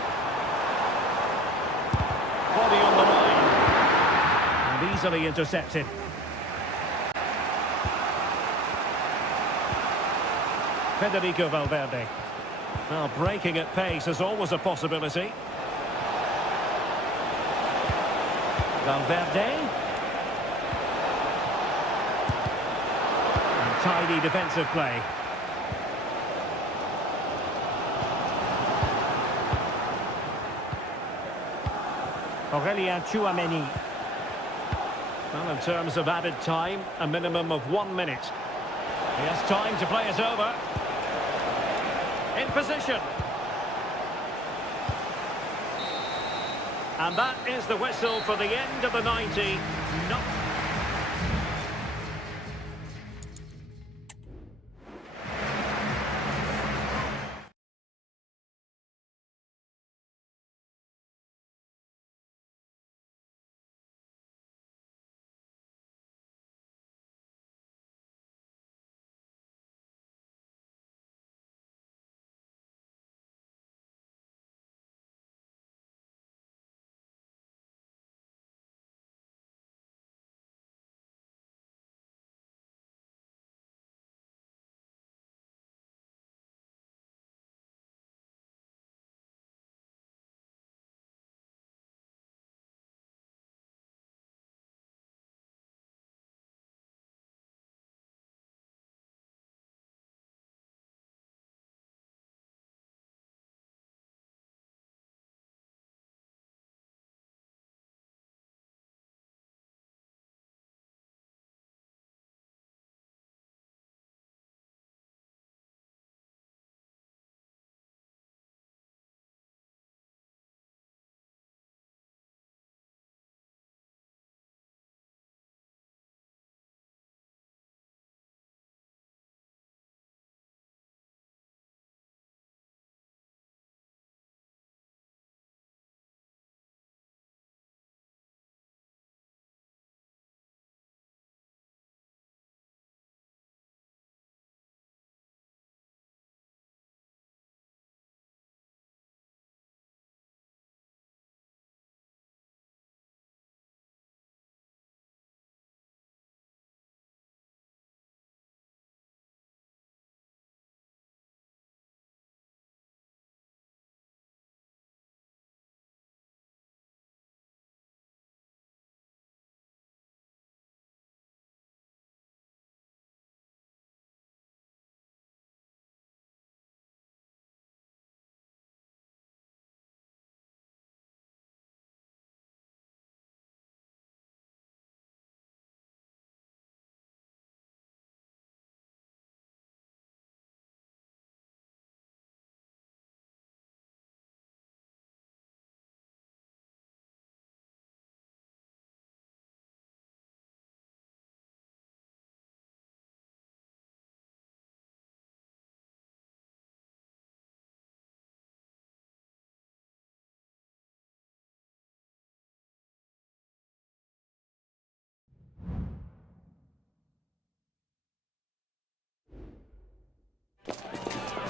Body on the line. And easily intercepted. Federico Valverde. Well, breaking at pace is always a possibility. Valverde. And tidy defensive play. Aurelien Tchouameni. Well, in terms of added time, a minimum of 1 minute. He has time to play it over. In position. And that is the whistle for the end of the 90. Not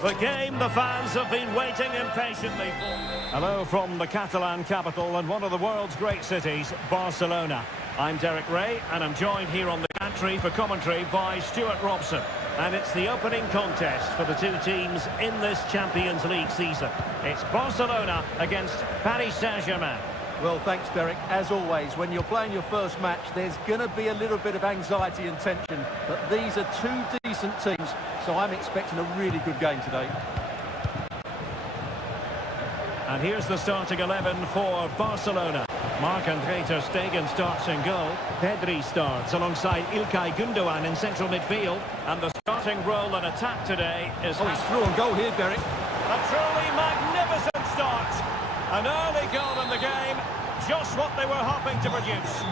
The game the fans have been waiting impatiently for. Hello from the Catalan capital and one of the world's great cities, Barcelona. I'm Derek Ray and I'm joined here on the gantry for commentary by Stuart Robson. And it's the opening contest for the two teams in this Champions League season. It's Barcelona against Paris Saint-Germain. Well, thanks, Derek. As always, when you're playing your first match, there's going to be a little bit of anxiety and tension. But these are two decent teams, so I'm expecting a really good game today. And here's the starting 11 for Barcelona. Marc-Andre ter Stegen starts in goal. Pedri starts alongside İlkay Gündoğan in central midfield. And the starting role in attack today is... Oh, he's through on goal here, Derek. A truly magnificent start. An early goal in the game, just what they were hoping to produce.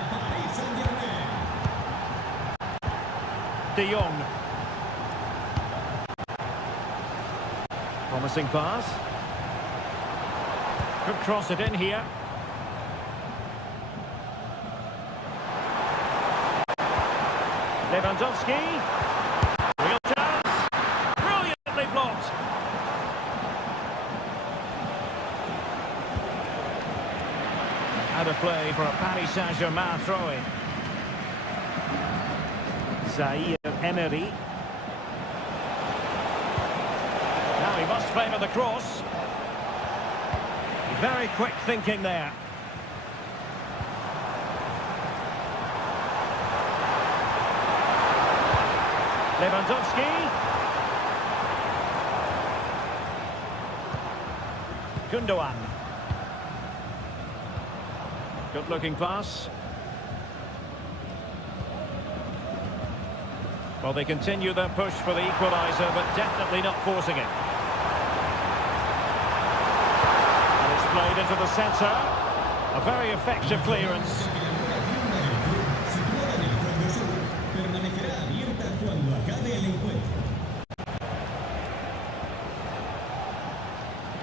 De Jong. Promising pass. Could cross it in here. Lewandowski. Real chance. Brilliantly blocked. Out of play for a Paris Saint-Germain throw-in. Zaire Emery. Now he must favour the cross. Very quick thinking there. Lewandowski. Gündoğan. Good looking pass. Well, they continue their push for the equaliser, but definitely not forcing it. And it's played into the centre. A very effective clearance.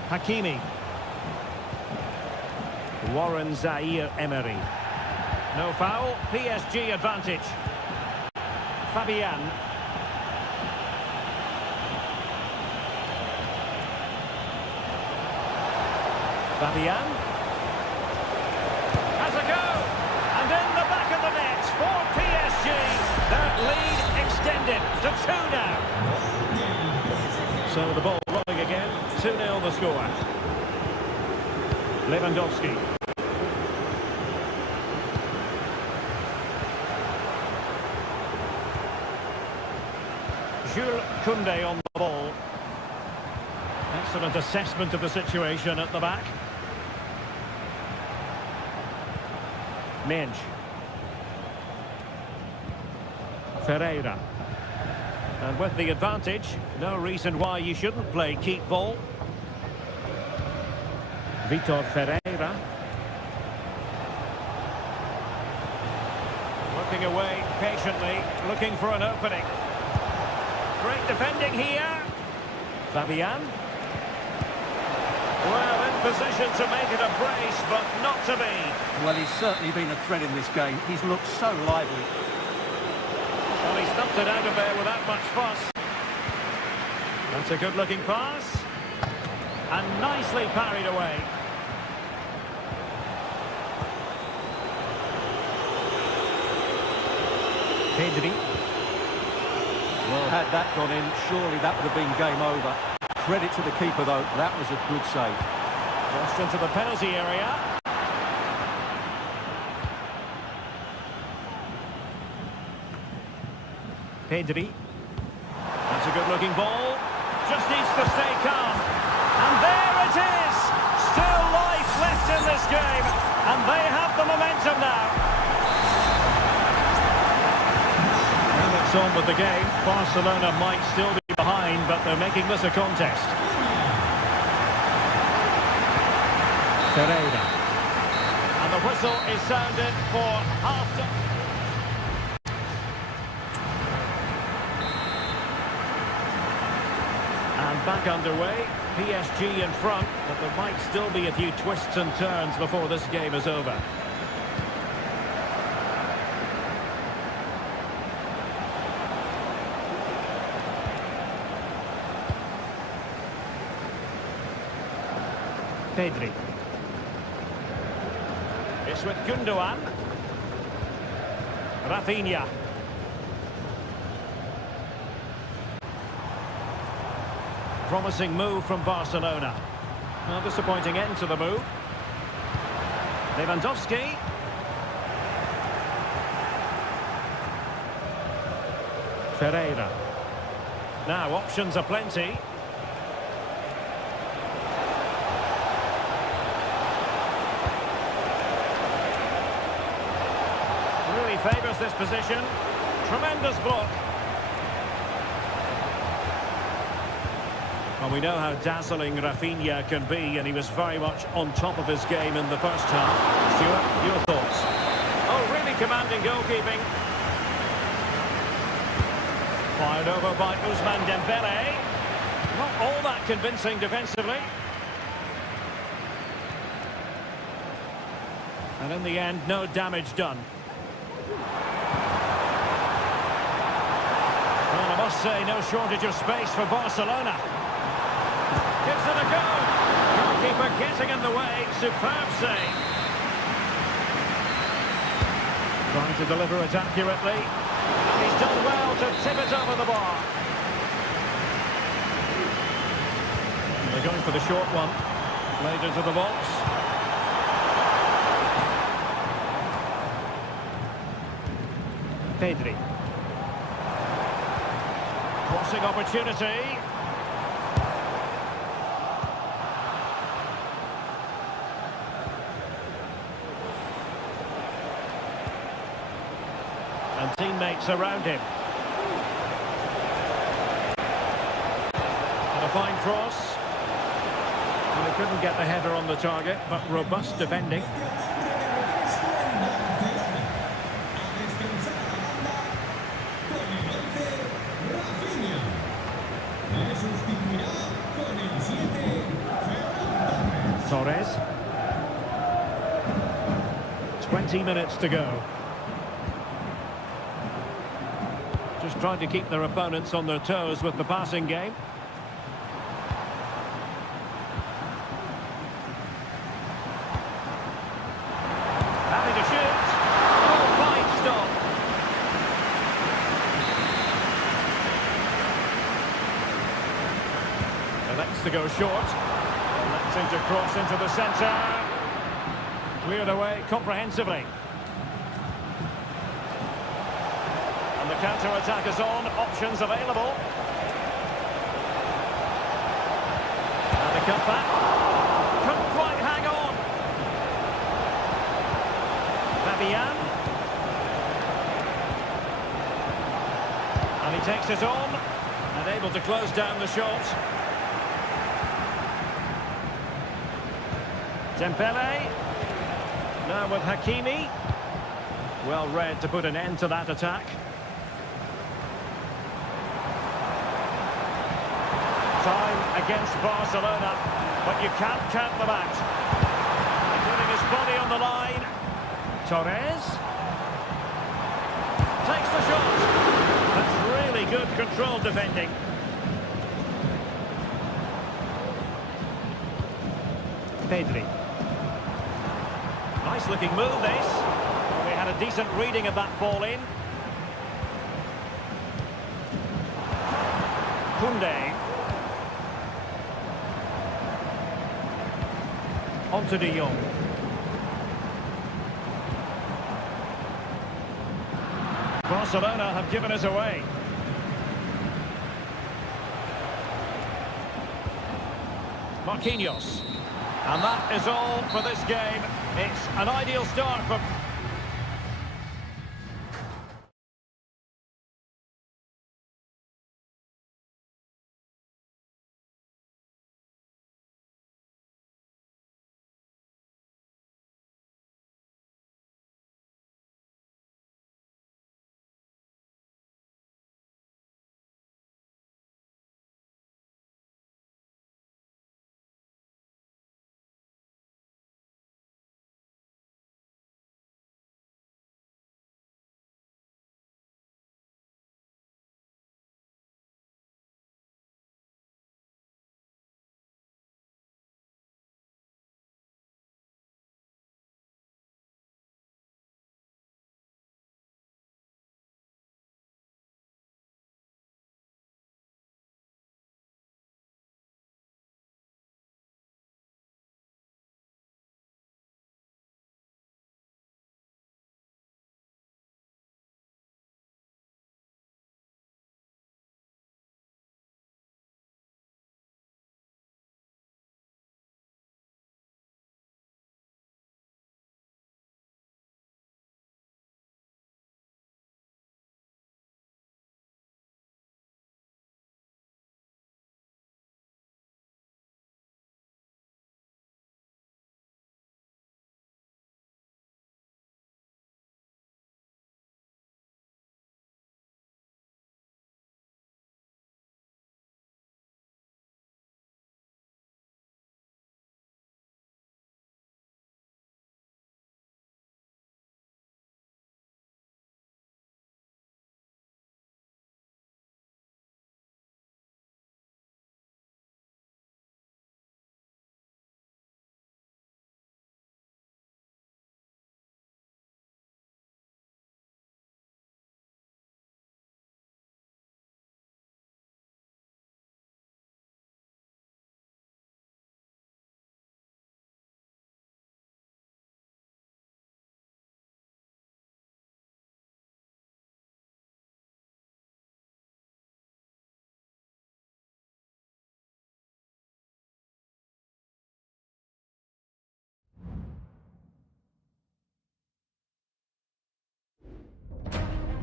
Hakimi. Warren Zaire Emery. No foul, PSG advantage. Fabian. Fabian. Has a go. And in the back of the net for PSG. That lead extended to 2 now. So the ball rolling again. 2-0 the score. Lewandowski. Jules Koundé on the ball. Excellent assessment of the situation at the back. Menj. Ferreira. And with the advantage, no reason why you shouldn't play keep ball. Vitor Ferreira. Looking away patiently, looking for an opening. Great defending here. Fabian. Well, in position to make it a brace, but not to be. Well, he's certainly been a threat in this game. He's looked so lively. Well, he stumped it out of there without much fuss. That's a good-looking pass. And nicely parried away. Pedri. Well, had that gone in, surely that would have been game over. Credit to the keeper, though. That was a good save. Crossed into the penalty area. Pedri. That's a good-looking ball. Just needs to stay calm. And there it is! Still life left in this game. And they have the momentum now. On with the game. Barcelona might still be behind, but they're making this a contest. Ferreira. And the whistle is sounded for half-time. And back underway. PSG in front, but there might still be a few twists and turns before this game is over. Pedri. It's with Gundogan. Rafinha. Promising move from Barcelona. A disappointing end to the move. Lewandowski. Ferreira. Now options are plenty. Really favours this position. Tremendous block. Well, we know how dazzling Rafinha can be, and he was very much on top of his game in the first half. Stuart, your thoughts? Oh, really commanding goalkeeping. Fired over by Ousmane Dembele. Not all that convincing defensively. And in the end, no damage done. Well, I must say, no shortage of space for Barcelona. Gives it a go. Goalkeeper getting in the way. Superb save. Trying to deliver it accurately. And he's done well to tip it over the bar. They're going for the short one. Played into the box. Pedri. Crossing opportunity. And teammates around him. And a fine cross. And they couldn't get the header on the target, but robust defending. Torres. 20 minutes to go. Just trying to keep their opponents on their toes with the passing game. Having to shoot. Oh, fine stop. Elects to go short. Electing to cross into the centre. Cleared away comprehensively. And the counter-attack is on. Options available. And the cutback. Couldn't quite hang on. Fabian. And he takes it on. And able to close down the shot. Dembele. Now with Hakimi. Well read to put an end to that attack. Time against Barcelona, but you can't count them out. Putting his body on the line. Torres. Takes the shot. That's really good controlled defending. Pedri. Nice looking move this. Well, we had a decent reading of that ball in. Koundé. Onto De Jong. Barcelona have given us away. Marquinhos. And that is all for this game. It's an ideal start for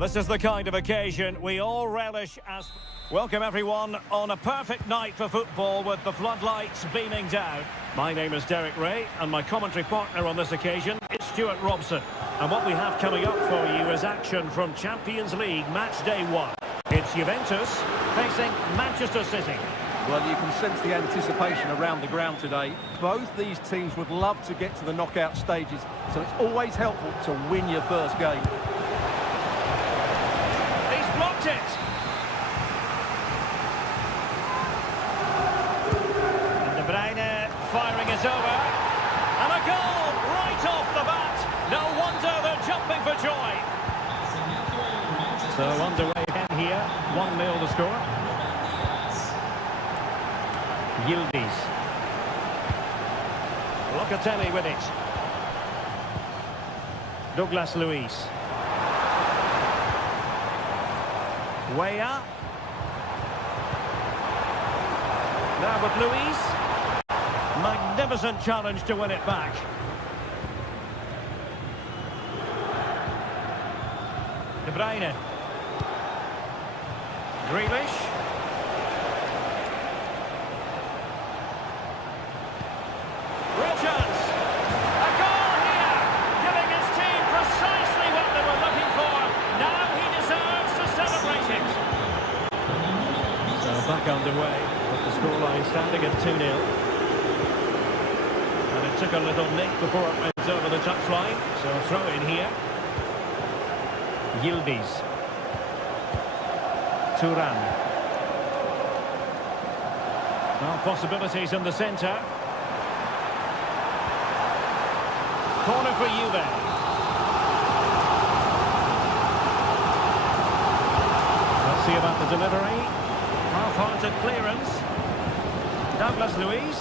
This is the kind of occasion we all relish as... Welcome everyone on a perfect night for football with the floodlights beaming down. My name is Derek Ray and my commentary partner on this occasion is Stuart Robson. And what we have coming up for you is action from Champions League match day 1. It's Juventus facing Manchester City. Well, you can sense the anticipation around the ground today. Both these teams would love to get to the knockout stages, so it's always helpful to win your first game. He's blocked it. And De Bruyne firing is over. And a goal right off the bat. No wonder they're jumping for joy. So underway again here. 1-0 the score. Yildiz. Locatelli with it. Douglas Luiz. Weah. Now with Luiz. Magnificent challenge to win it back. De Bruyne. Grealish. Real chance. A goal here, giving his team precisely what they were looking for. Now he deserves to celebrate it. So back underway, with the scoreline standing at 2-0. And it took a little nick before it went over the touchline. So a throw in here. Yildiz. Turan. Well, possibilities in the centre. Corner for you then. Let's see about the delivery. Half-hearted clearance. Douglas Luiz.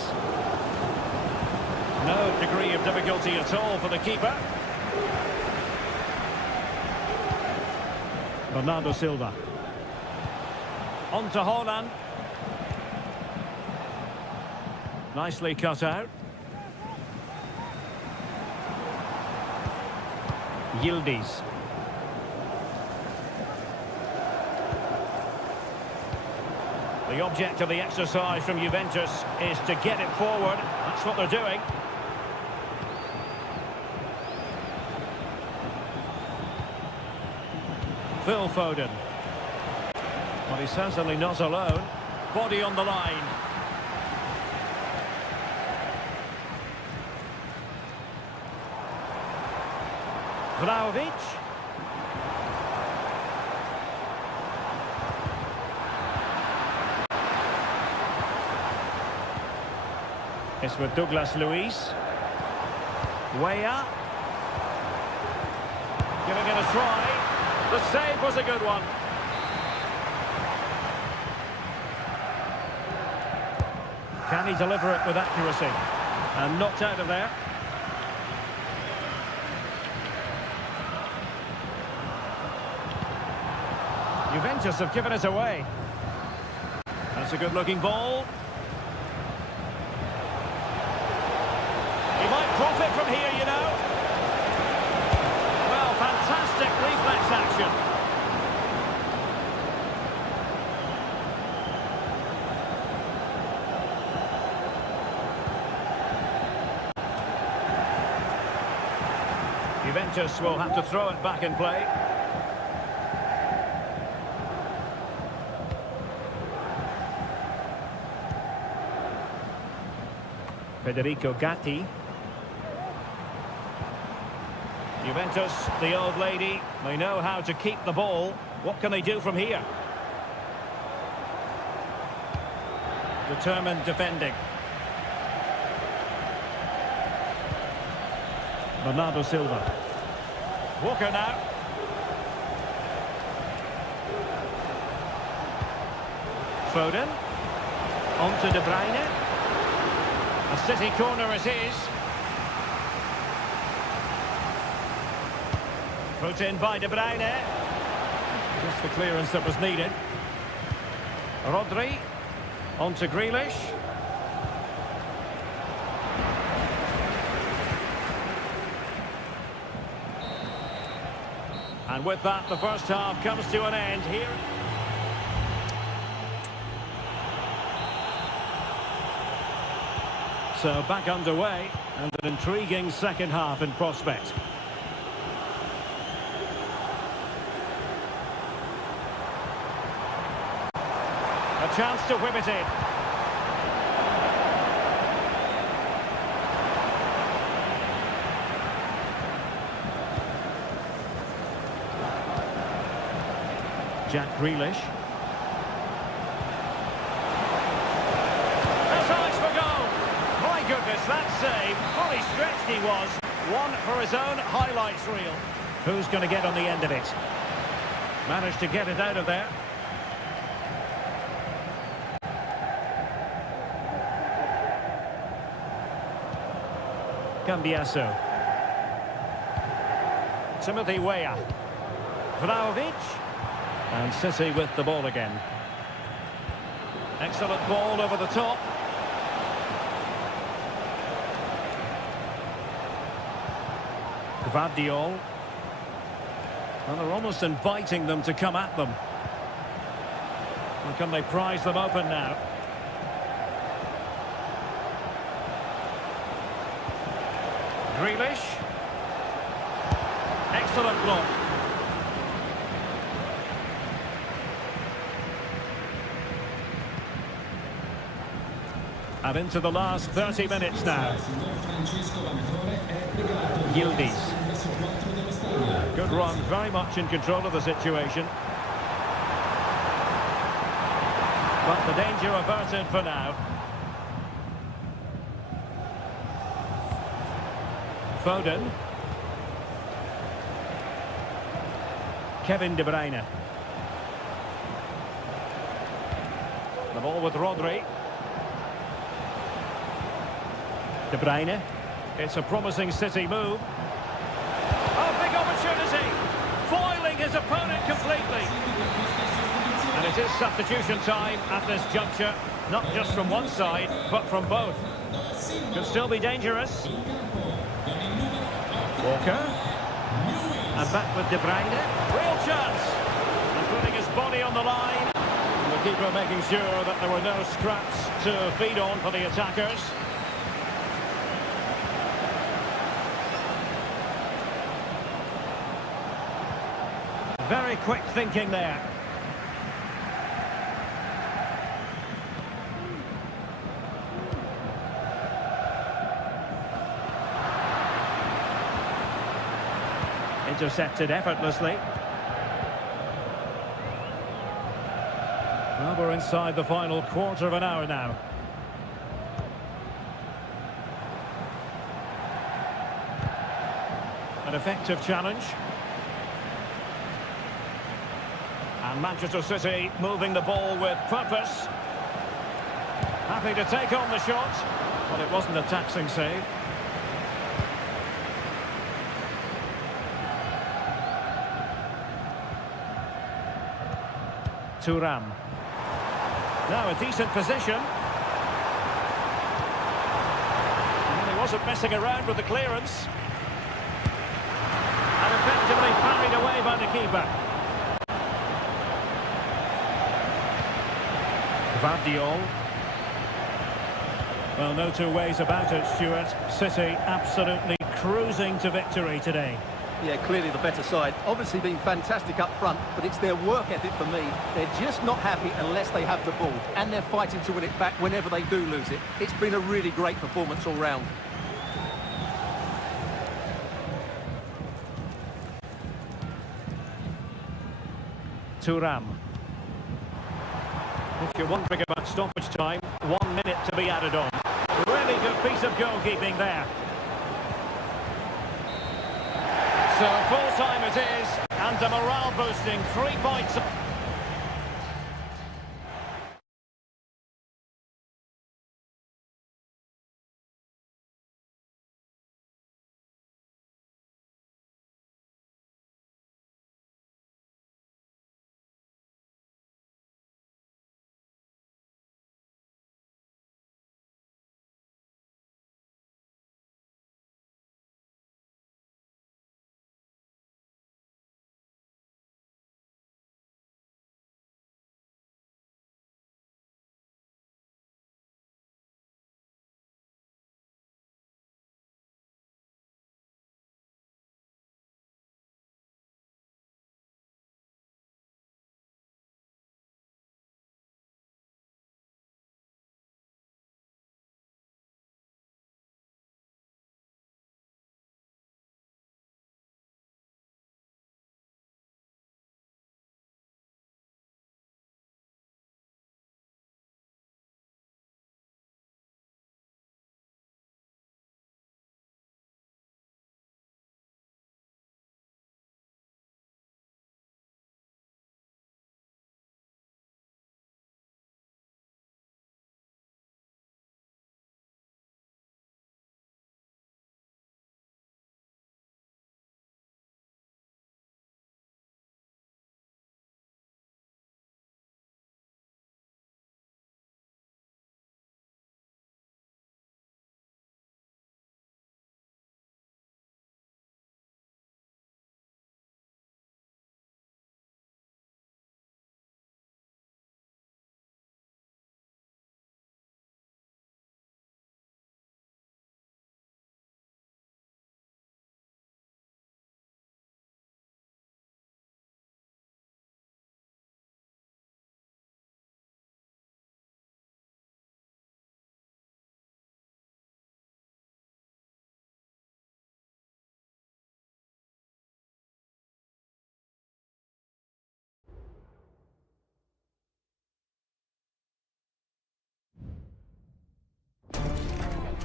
No degree of difficulty at all for the keeper. Bernardo Silva. On to Haaland. Nicely cut out. Yildiz. The object of the exercise from Juventus is to get it forward. That's what they're doing. Phil Foden. But he's certainly not alone. Body on the line. Vlahovic. It's with Douglas Luiz. Weah. Giving it a try. The save was a good one. Can he deliver it with accuracy? And knocked out of there. Juventus have given it away. That's a good-looking ball. He might profit from here, you know. Well, fantastic reflex action. Juventus will have to throw it back in play. Federico Gatti. Juventus, the old lady, they know how to keep the ball. What can they do from here? Determined defending. Bernardo Silva. Walker now. Foden. On to De Bruyne. A City corner it is. Put in by De Bruyne. Just the clearance that was needed. Rodri. On to Grealish. And with that, the first half comes to an end here. So back underway, and an intriguing second half in prospect. A chance to whip it in. Jack Grealish. That's eyes for goal. My goodness, that save. Fully stretched he was. One for his own highlights reel. Who's going to get on the end of it? Managed to get it out of there. Cambiaso. Timothy Weah. Vlahovic. And City with the ball again. Excellent ball over the top. Gvardiol. And they're almost inviting them to come at them. And can they prise them open now? Grealish. Excellent block. And into the last 30 minutes now. Yildiz. Good run, very much in control of the situation. But the danger averted for now. Foden. Kevin De Bruyne. The ball with Rodri. De Bruyne. It's a promising City move. Oh, big opportunity! Foiling his opponent completely. And it is substitution time at this juncture. Not just from one side, but from both. Could still be dangerous. Walker. And back with De Bruyne. Real chance! And putting his body on the line. And the keeper making sure that there were no scraps to feed on for the attackers. Very quick thinking there. Intercepted effortlessly. Well, we're inside the final quarter of an hour now. An effective challenge. And Manchester City moving the ball with purpose. Happy to take on the shot, but it wasn't a taxing save. Thuram. Now a decent position. And he wasn't messing around with the clearance. And effectively parried away by the keeper. Gvardiol. Well, no two ways about it, Stuart. City absolutely cruising to victory today. Yeah, clearly the better side. Obviously been fantastic up front, but it's their work ethic for me. They're just not happy unless they have the ball, and they're fighting to win it back whenever they do lose it. It's been a really great performance all round. Thuram. If you're wondering about stoppage time, 1 minute to be added on. Really good piece of goalkeeping there. So full time it is, and a morale boosting 3 points.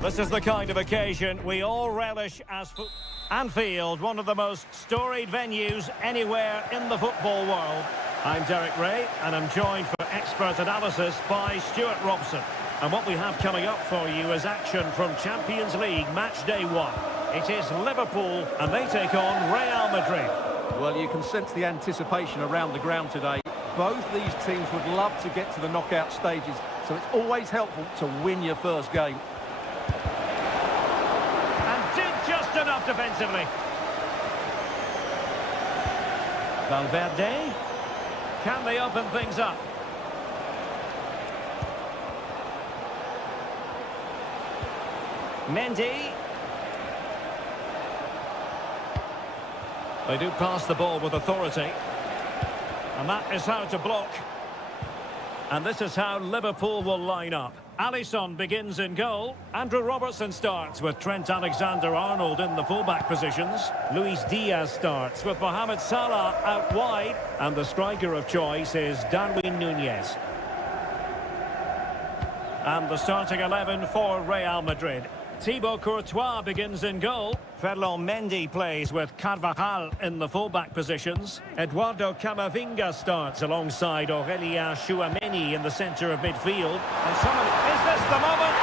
This is the kind of occasion we all relish as Anfield, one of the most storied venues anywhere in the football world. I'm Derek Ray, and I'm joined for expert analysis by Stuart Robson. And what we have coming up for you is action from Champions League match day 1. It is Liverpool, and they take on Real Madrid. Well, you can sense the anticipation around the ground today. Both these teams would love to get to the knockout stages, so it's always helpful to win your first game. And did just enough defensively. Valverde. Can they open things up? Mendy. They do pass the ball with authority. And that is how to block. And this is how Liverpool will line up. Alisson begins in goal. Andrew Robertson starts with Trent Alexander-Arnold in the fullback positions. Luis Diaz starts with Mohamed Salah out wide. And the striker of choice is Darwin Núñez. And the starting 11 for Real Madrid. Thibaut Courtois begins in goal. Ferland Mendy plays with Carvajal in the fullback positions. Eduardo Camavinga starts alongside Aurélien Tchouameni in the centre of midfield. And someone, is this the moment?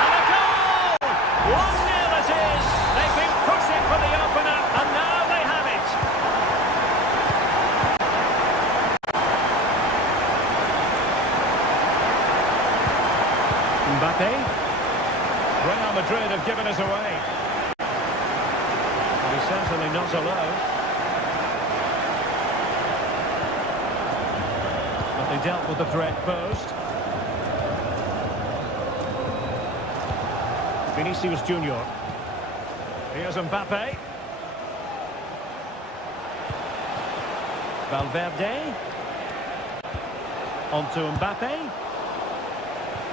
And a goal! 1-0 it is! They've been pushing for the opener, and now they have it! Mbappe. Real Madrid have given us away. But he's certainly not alone. But they dealt with the threat posed. Vinicius Junior. Here's Mbappe. Valverde. On to Mbappe.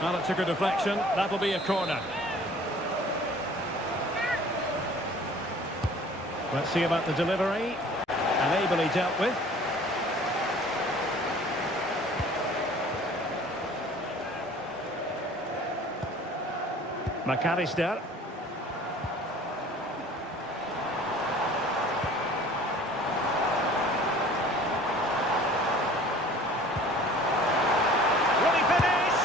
Well, it took a deflection. That'll be a corner. Let's see about the delivery. And ably dealt with. McAllister. Will he finish?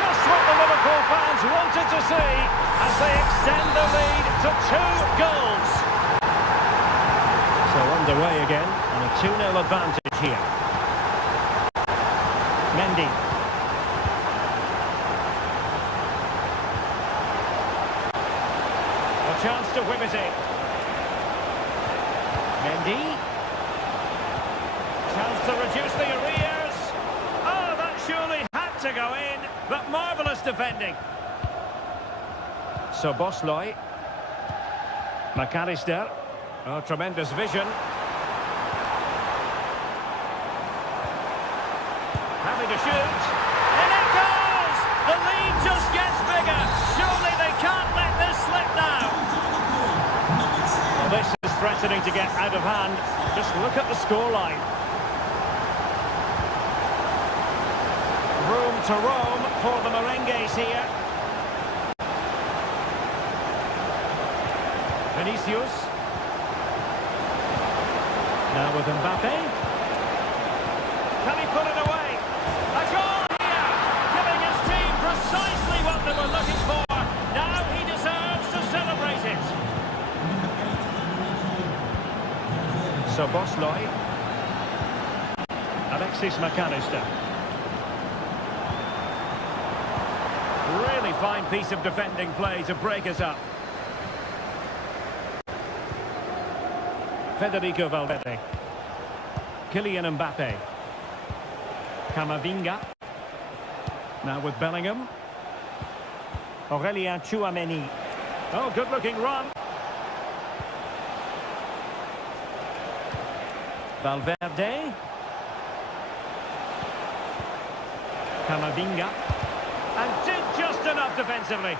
Just what the Liverpool fans wanted to see as they extend the lead to 2 goals. So underway again, and a 2-0 advantage here. Mendy. A chance to whip it in. Mendy. Chance to reduce the arrears. Oh, that surely had to go in, but marvellous defending. So Bosloy. McAllister. Oh, tremendous vision. Happy to shoot. And it goes! The lead just gets bigger. Surely they can't let this slip now. Well, this is threatening to get out of hand. Just look at the scoreline. Room to roam for the Merengues here. Vinicius. Now with Mbappe. Can he put it away? A goal here! Giving his team precisely what they were looking for. Now he deserves to celebrate it. So Bosloy. Alexis McAllister. Really fine piece of defending play to break us up. Federico Valverde. Kylian Mbappe. Camavinga. Now with Bellingham. Aurélien Tchouameni. Oh, good-looking run. Valverde. Camavinga. And did just enough defensively.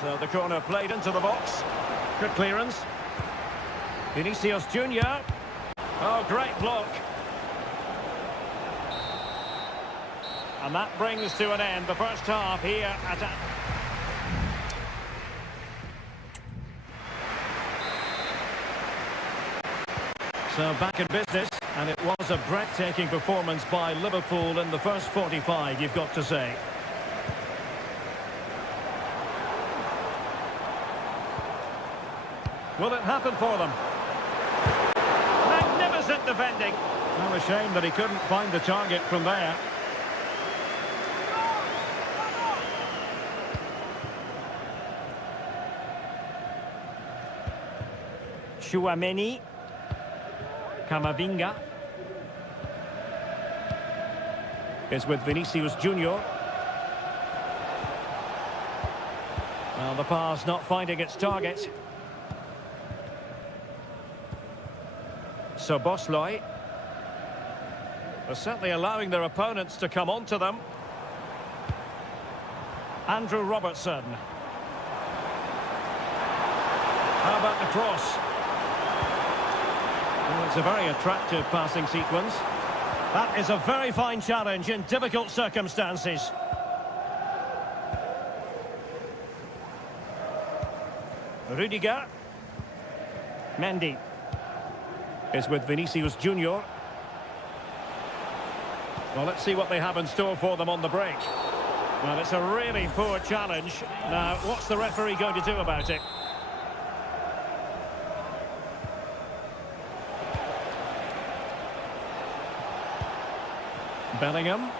So the corner played into the box. Good clearance. Vinicius Junior. Oh, great block. And that brings to an end the first half here at a... So back in business, and it was a breathtaking performance by Liverpool in the first 45, you've got to say. Will it happen for them? Magnificent defending. Well, a shame that he couldn't find the target from there. Chouameni. Camavinga is with Vinicius Junior. Well, the pass not finding its target. So Bosley. They're certainly allowing their opponents to come onto them. Andrew Robertson. How about the cross? Well, it's a very attractive passing sequence. That is a very fine challenge in difficult circumstances. Rudiger. Mendy is with Vinicius Junior. Well, let's see what they have in store for them on the break. Well, it's a really poor challenge. Now, what's the referee going to do about it? Bellingham.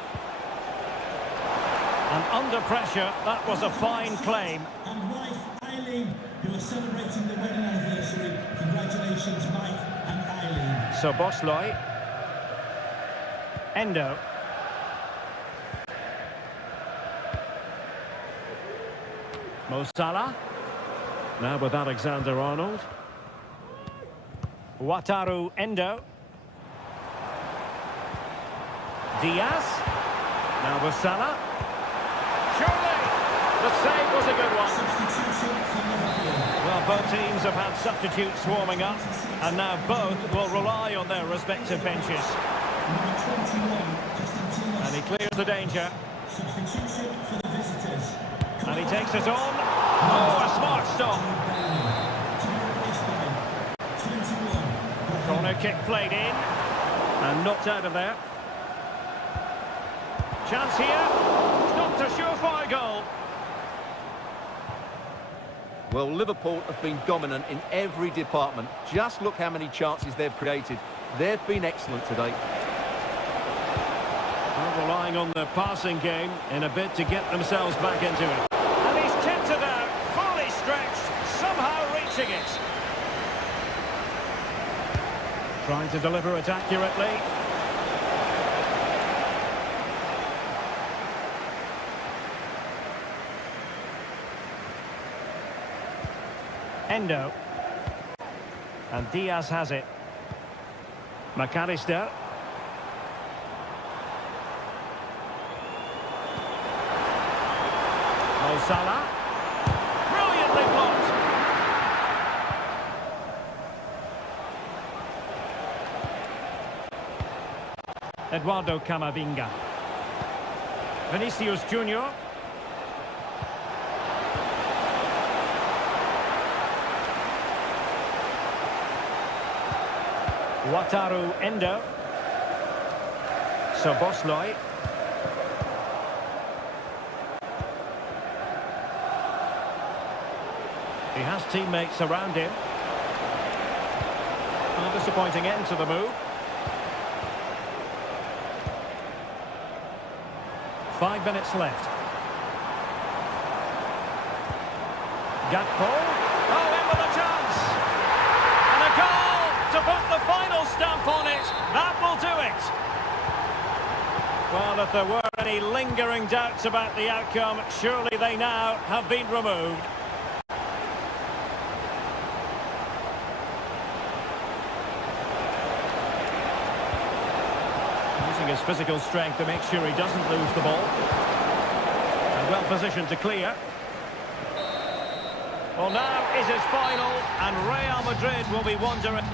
And under pressure, that was a fine claim. And wife Eileen, who are celebrating the wedding anniversary. Congratulations, Mike and Eileen. So Bosley. Endo. Mo Salah. Now with Alexander-Arnold. Wataru Endo. Diaz. Now with Salah. Surely the save was a good one. Substitution for Liverpool. Well, both teams have had substitutes warming up, and now both will rely on their respective benches. Number 21, Justin Timas. And he clears the danger. Substitution for the visitors. And he takes it on. Oh, a smart stop. To be replaced by 21. Corner kick played in. And knocked out of there. Chance here. Stopped a surefire goal. Well, Liverpool have been dominant in every department. Just look how many chances they've created. They've been excellent today. Well, relying on the passing game in a bid to get themselves back into it. And he's tipped it out, fully stretched, somehow reaching it. Trying to deliver it accurately. Endo. And Diaz has it. McAllister. Mo Salah. Brilliantly blocked. Eduardo Camavinga. Vinicius Junior. Wataru Endo. So Bosley. He has teammates around him. A disappointing end to the move. 5 minutes left. Gakpo. Oh, in with a chance. And a goal to put the final stamp on it. That will do it. Well, if there were any lingering doubts about the outcome, surely they now have been removed. Using his physical strength to make sure he doesn't lose the ball. And well positioned to clear. Well, now is his final, and Real Madrid will be wondering...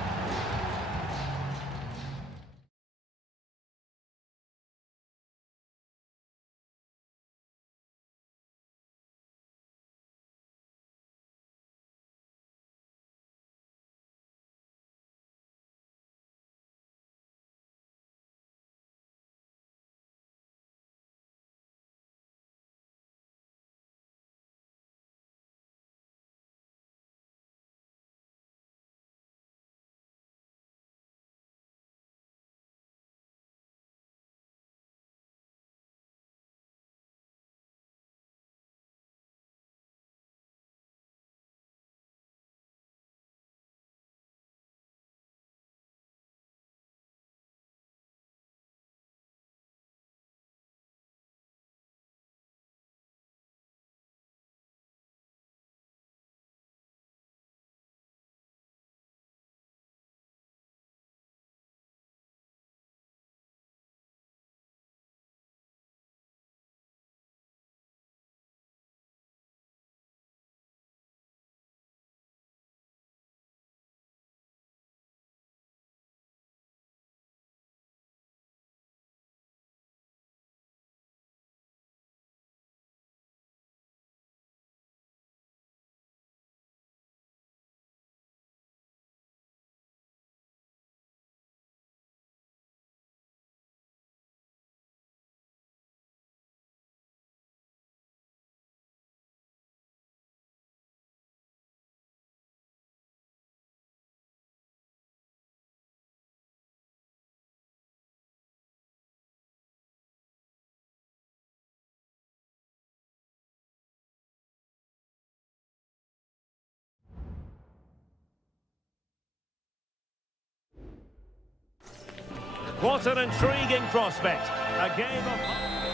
What an intriguing prospect. A game of...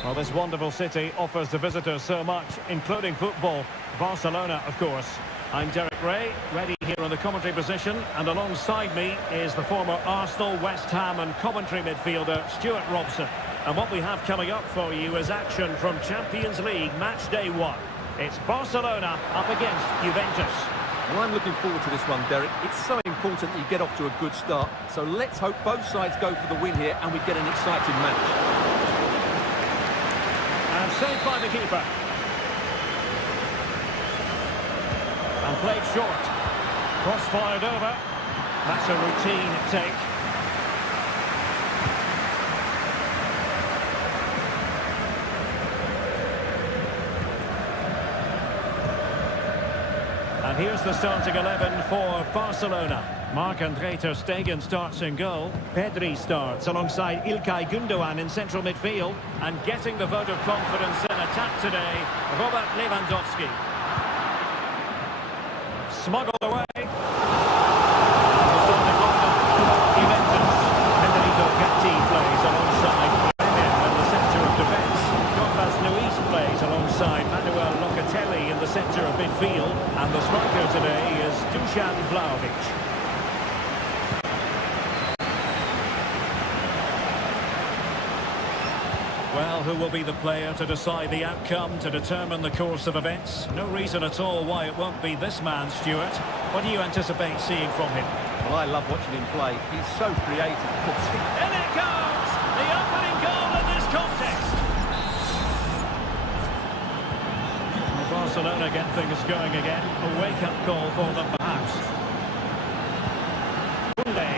Well, this wonderful city offers the visitors so much, including football. Barcelona, of course. I'm Derek Ray, ready here in the commentary position, and alongside me is the former Arsenal, West Ham and Coventry midfielder, Stuart Robson. And what we have coming up for you is action from Champions League match day 1. It's Barcelona up against Juventus. Well, I'm looking forward to this one, Derek. It's so important that you get off to a good start. So let's hope both sides go for the win here and we get an exciting match. And saved by the keeper. And played short. Cross fired over. That's a routine take. And here's the starting 11 for Barcelona. Marc-André ter Stegen starts in goal. Pedri starts alongside İlkay Gündoğan in central midfield. And getting the vote of confidence in attack today, Robert Lewandowski. Smuggled away. Juventus. Federico Gatti plays alongside Bremen in the centre of defence. Carlos Luis plays alongside Manuel Locatelli in the centre of midfield. And the striker today is Dusan Vlahovic. Well, who will be the player to decide the outcome, to determine the course of events? No reason at all why it won't be this man, Stuart. What do you anticipate seeing from him? Well, I love watching him play. He's so creative. In it goes! The opening goal in this contest! Well, Barcelona get things going again. A wake-up call for them, perhaps. Koundé.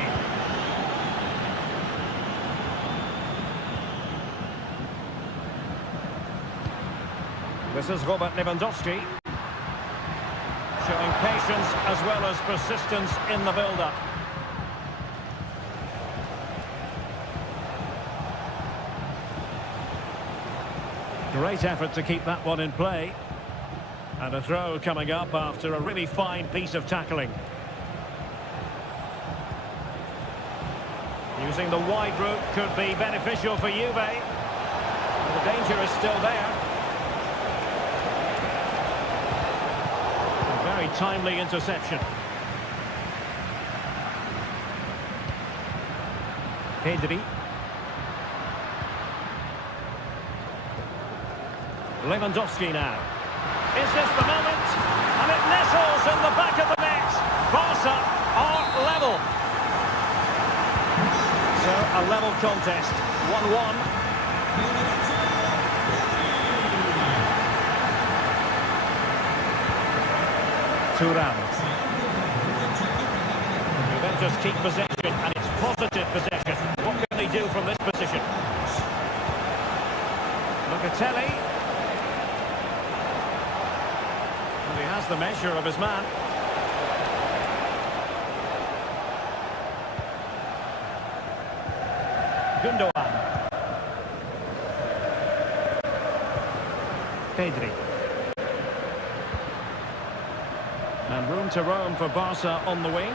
This is Robert Lewandowski. Showing patience as well as persistence in the build-up. Great effort to keep that one in play. And a throw coming up after a really fine piece of tackling. Using the wide route could be beneficial for Juve. The danger is still there. Very timely interception. Pedri. Lewandowski now. Is this the moment? And it nestles in the back of the net. Barca are level. So a level contest. 1-1. Thuram. Juventus keep possession, and it's positive possession. What can they do from this position? Locatelli. And he has the measure of his man. Gündoğan. Pedri. And room to roam for Barca on the wing.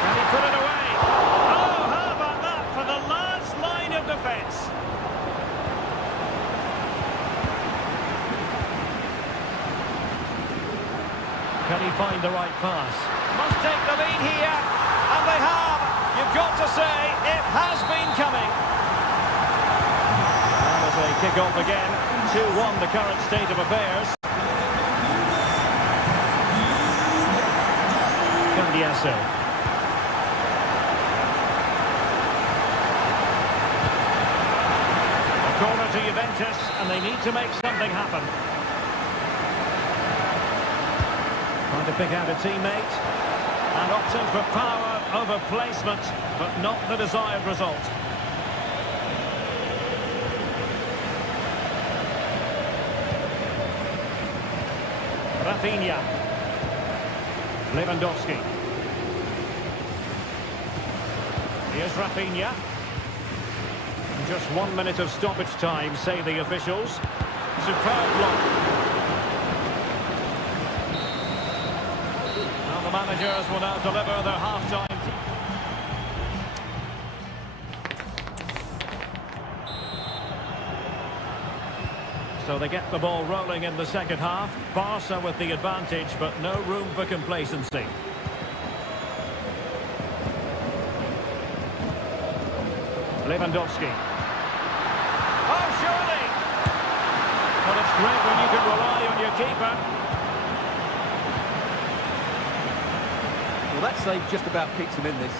Can he put it away? Oh, how about that for the last line of defence? Can he find the right pass? Must take the lead here. And they have. You've got to say, it has been coming. And as they kick off again, 2-1 the current state of affairs. Diaso. A corner to Juventus, and they need to make something happen. Trying to pick out a teammate, and opting for power over placement, but not the desired result. Rafinha. Lewandowski. Here's Rafinha. Just 1 minute of stoppage time, say the officials. Superb block. Now the managers will now deliver their half-time. So they get the ball rolling in the second half. Barca with the advantage, but no room for complacency. Lewandowski. Oh, surely! Well, it's great when you can rely on your keeper. Well, that save just about keeps them in this,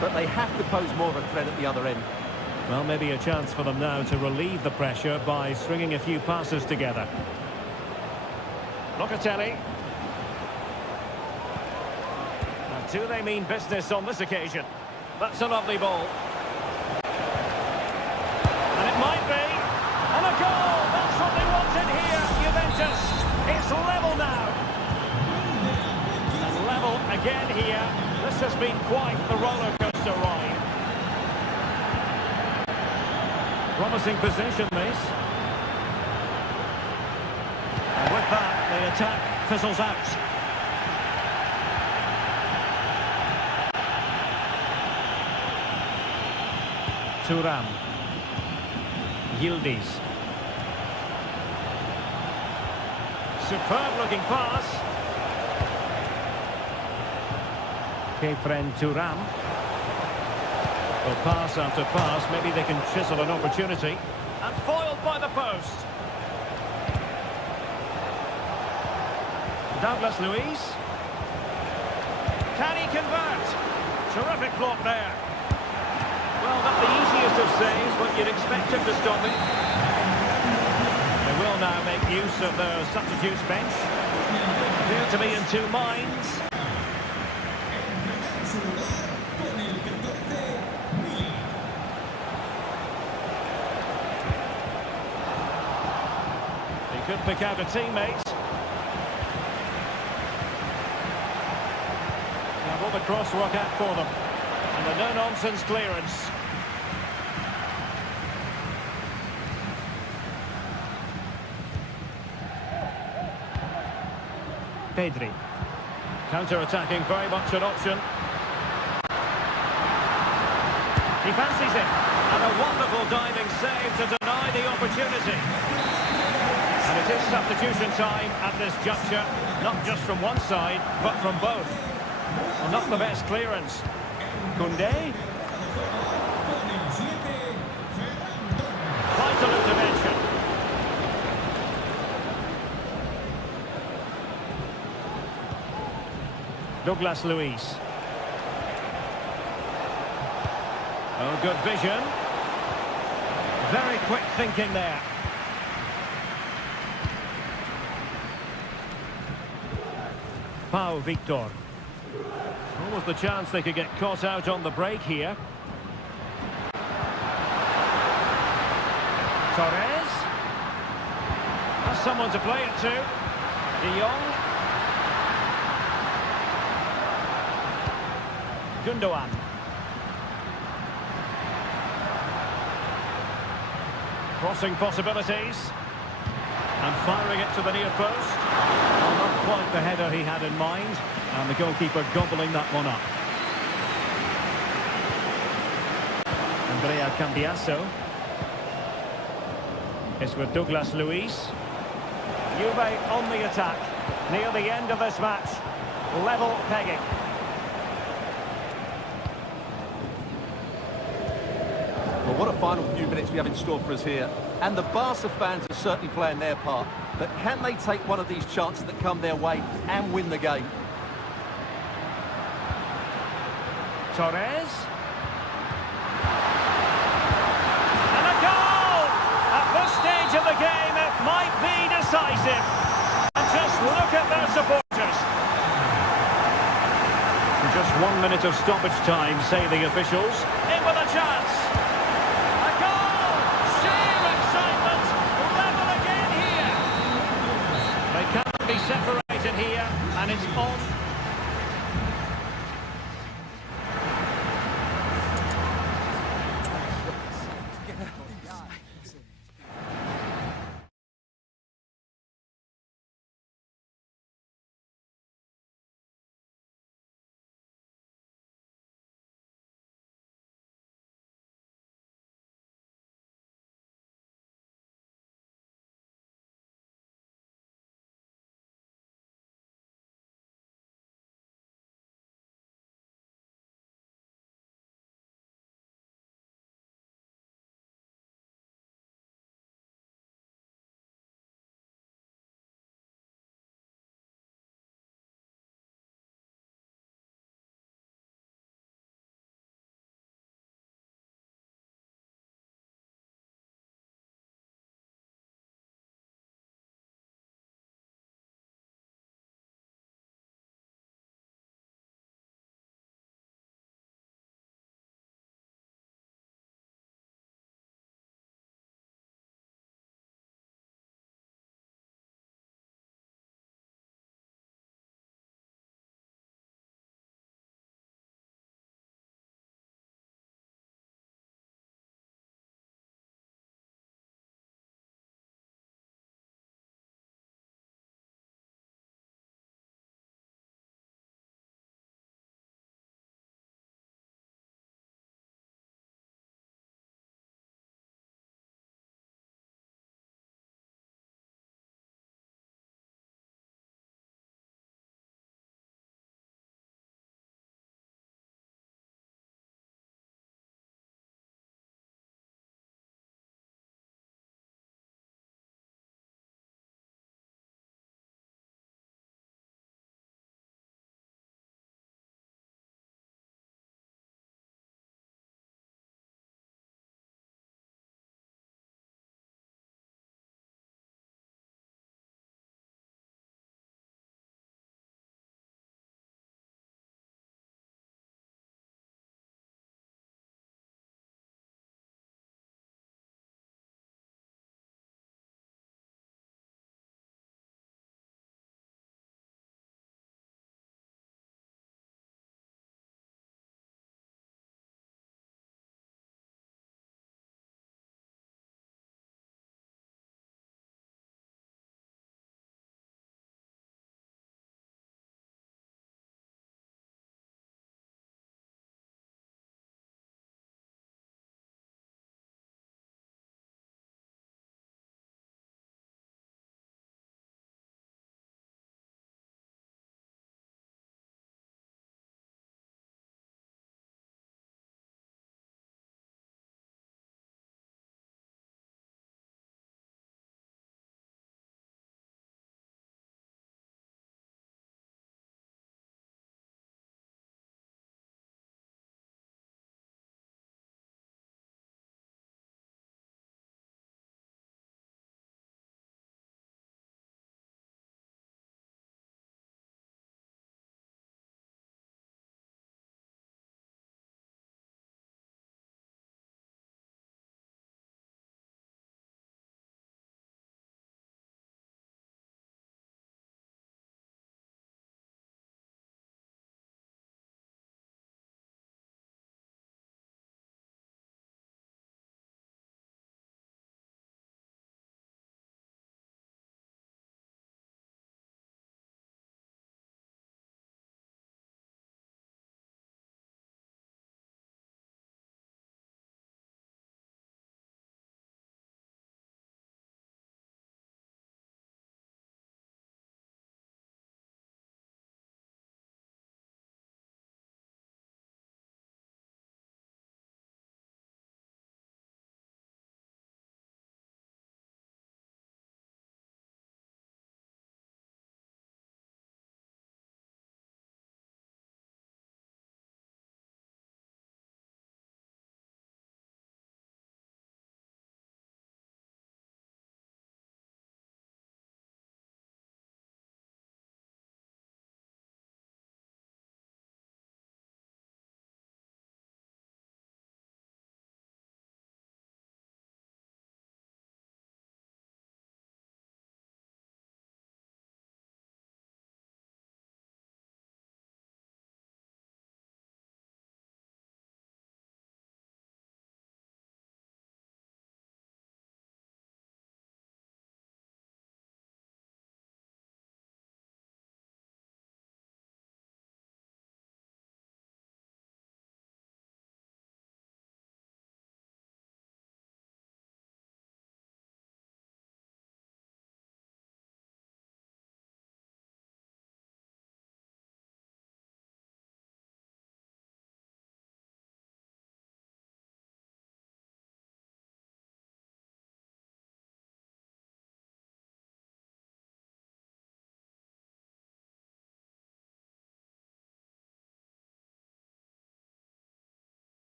but they have to pose more of a threat at the other end. Well, maybe a chance for them now to relieve the pressure by stringing a few passes together. Locatelli. Now, do they mean business on this occasion? That's a lovely ball. And it might be. And a goal! That's what they wanted here, Juventus. It's level now. And level again here. This has been quite the roller coaster ride. Promising possession, this. And with that, the attack fizzles out. Thuram. Yildiz. Superb-looking pass. Kefren Thuram. Well, pass after pass, maybe they can chisel an opportunity. And foiled by the post. Douglas Luiz. Can he convert? Terrific block there. Well, not the easiest of saves, but you'd expect him to stop it. They will now make use of their substitutes bench. Appear to be in two minds. Could pick out a teammate. Now will the cross work out for them? And a no-nonsense clearance. Pedri. Counter-attacking, very much an option. He fancies it. And a wonderful diving save to deny the opportunity. And it is substitution time at this juncture, not just from one side, but from both. Well, not the best clearance. Koundé. Vital intervention. Douglas Luiz. Oh, good vision. Very quick thinking there. Pau Victor. What was the chance they could get caught out on the break here? Torres. That's someone to play it to. De Jong. Gundogan. Crossing possibilities. And firing it to the near post. Well, not quite the header he had in mind. And the goalkeeper gobbling that one up. Andrea Cambiaso. It's with Douglas Luiz. Juve on the attack. Near the end of this match. Level pegging. Well, what a final few minutes we have in store for us here. And the Barca fans are certainly playing their part. But can they take one of these chances that come their way and win the game? Torres. And a goal! At this stage of the game, it might be decisive. And just look at their supporters. Just 1 minute of stoppage time, say the officials. In with a chance. A goal! Sheer excitement. Level again here. They can't be separated here, and it's on.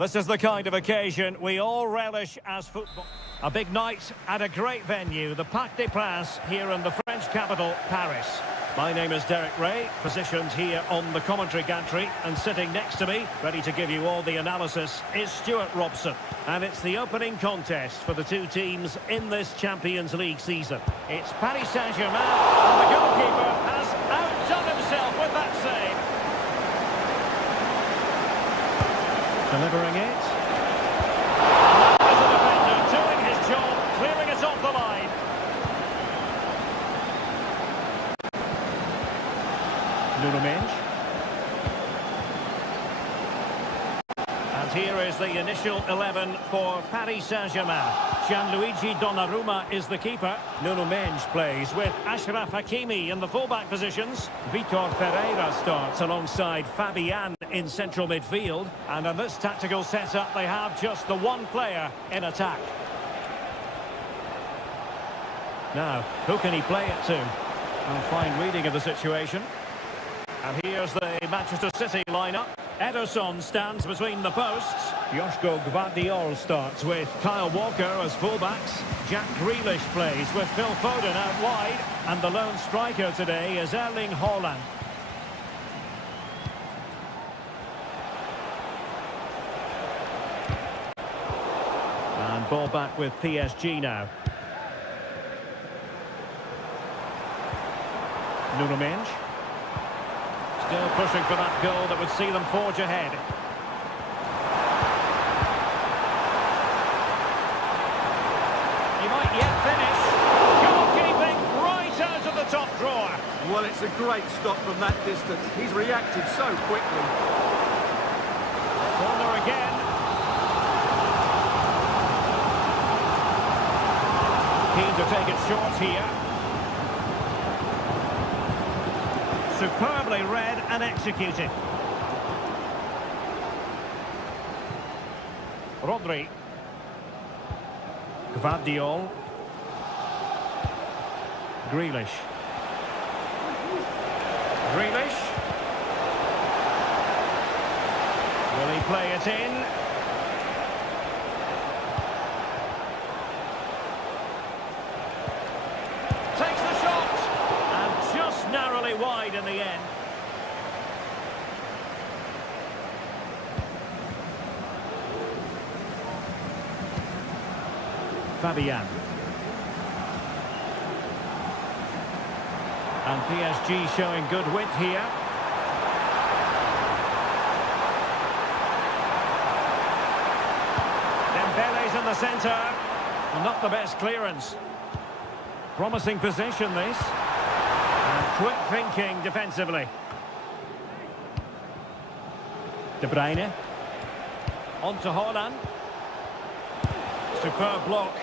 This is the kind of occasion we all relish as football. A big night at a great venue, the Parc des Princes, here in the French capital, Paris. My name is Derek Ray, positioned here on the commentary gantry, and sitting next to me, ready to give you all the analysis, is Stuart Robson. And it's the opening contest for the two teams in this Champions League season. It's Paris Saint-Germain, and the goalkeeper has outdone himself with that save. Delivering it. There's the defender doing his job, clearing it off the line. Nuno Mendes. And here is the initial 11 for Paris Saint-Germain. Gianluigi Donnarumma is the keeper. Nuno Mendes plays with Achraf Hakimi in the fullback positions. Vitor Ferreira starts alongside Fabian in central midfield. And in this tactical setup, they have just the one player in attack. Now, who can he play it to? A fine reading of the situation. And here's the Manchester City lineup. Ederson stands between the posts. Joško Gvardiol starts with Kyle Walker as fullbacks. Jack Grealish plays with Phil Foden out wide. And the lone striker today is Erling Haaland. And ball back with PSG now. Nuno Mendes. Still pushing for that goal that would see them forge ahead. He might yet finish. Goalkeeping right out of the top drawer. Well, it's a great stop from that distance. He's reacted so quickly. Corner again. Keen to take it short here. Superbly read and executed. Rodri. Gvardiol. Grealish. Grealish. Will he play it in? Takes the shot. And just narrowly wide in the end. Fabian. And PSG showing good width here. Dembele's in the centre. Well, not the best clearance. Promising position this. And quick thinking defensively. De Bruyne. On to Haaland. Superb block.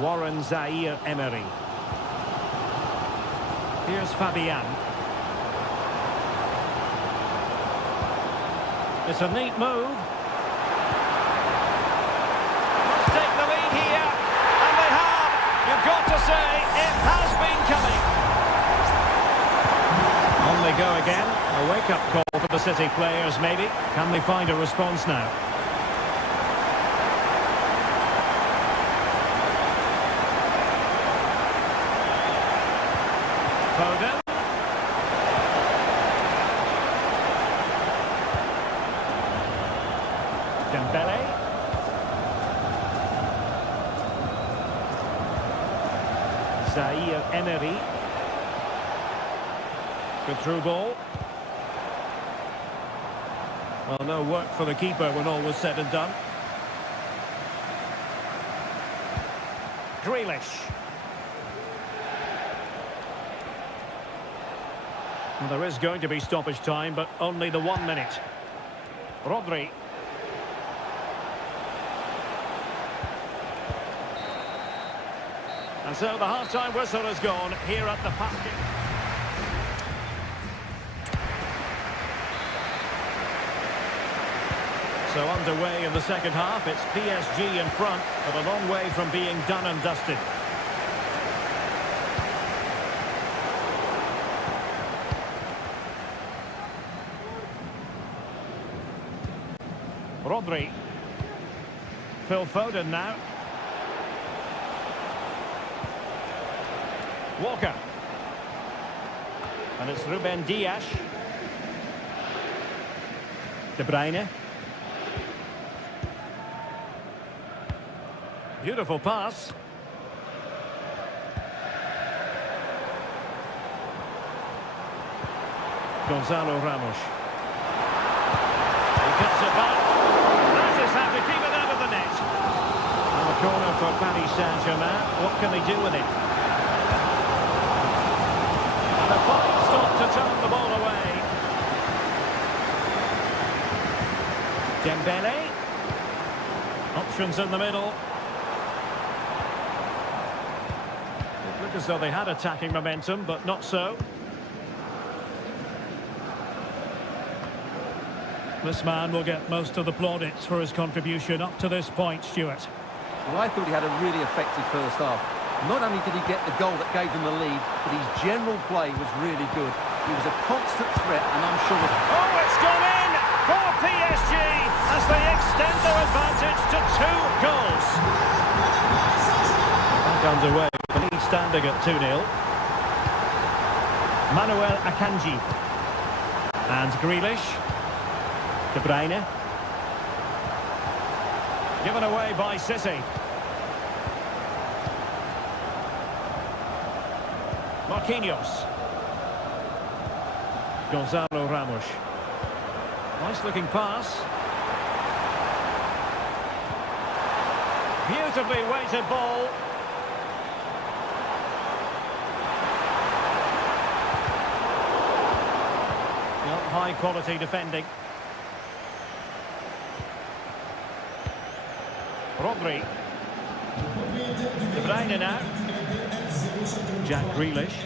Warren Zaïre-Emery. Here's Fabian. It's a neat move. Must take the lead here. And they have. You've got to say, it has been coming. On they go again. A wake-up call for the City players, maybe. Can they find a response now? Foden. Dembele. Zaïre-Emery. Good through ball. Well, no work for the keeper when all was said and done. Grealish. Well, there is going to be stoppage time, but only the 1 minute. Rodri. And so the half-time whistle has gone here at the Parc. So underway in the second half, it's PSG in front, but a long way from being done and dusted. Rodri. Phil Foden now. Walker. And it's Ruben Dias. De Bruyne. Beautiful pass. Gonzalo Ramos. He cuts it back. That is how to keep it out of the net. And the corner for Paris Saint-Germain. What can they do with it? And a fine stop to turn the ball away. Dembele. Options in the middle. It looked as though they had attacking momentum, but not so. This man will get most of the plaudits for his contribution up to this point, Stuart. Well, I thought he had a really effective first half. Not only did he get the goal that gave them the lead, but his general play was really good. He was a constant threat, and I'm sure... Oh, it's gone in for PSG as they extend their advantage to 2 goals. Back underway, the lead standing at 2-0. Manuel Akanji. And Grealish. De Bruyne. Given away by City. Marquinhos. Gonzalo Ramos. Nice looking pass. Beautifully weighted ball. Well, high quality defending. Rodri. De Bruyne now. Jack Grealish.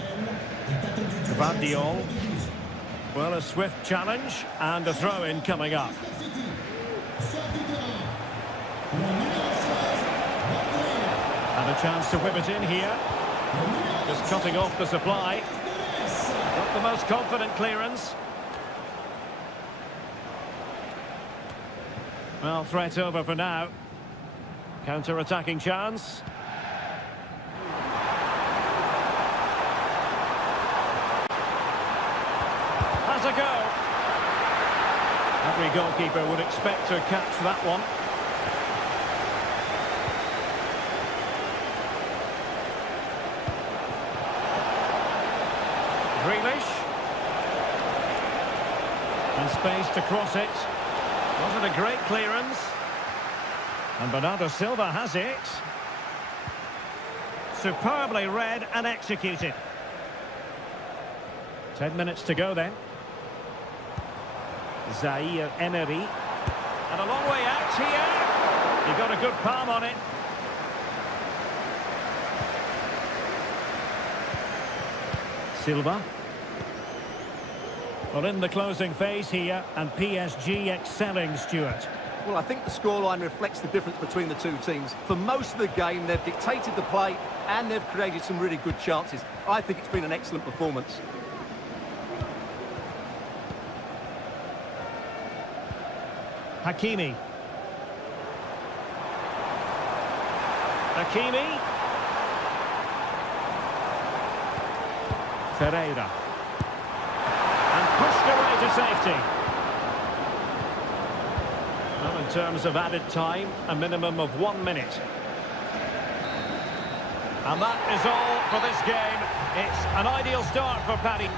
Van Diol. Well, a swift challenge and a throw-in coming up. And a chance to whip it in here. Just cutting off the supply. Not the most confident clearance. Well, threat over for now. Counter-attacking chance. Has a go. Every goalkeeper would expect to catch that one. Grealish. And space to cross it. Wasn't a great clearance. And Bernardo Silva has it. Superbly read and executed. 10 minutes to go then. Zaire Emery. And a long way out here. He got a good palm on it. Silva. Well, in the closing phase here, and PSG excelling, Stuart. Well, I think the scoreline reflects the difference between the two teams. For most of the game, they've dictated the play and they've created some really good chances. I think it's been an excellent performance. Hakimi. Hakimi. Ferreira. And pushed away to safety. Well, in terms of added time, a minimum of 1 minute. And that is all for this game. It's an ideal start for Paddy.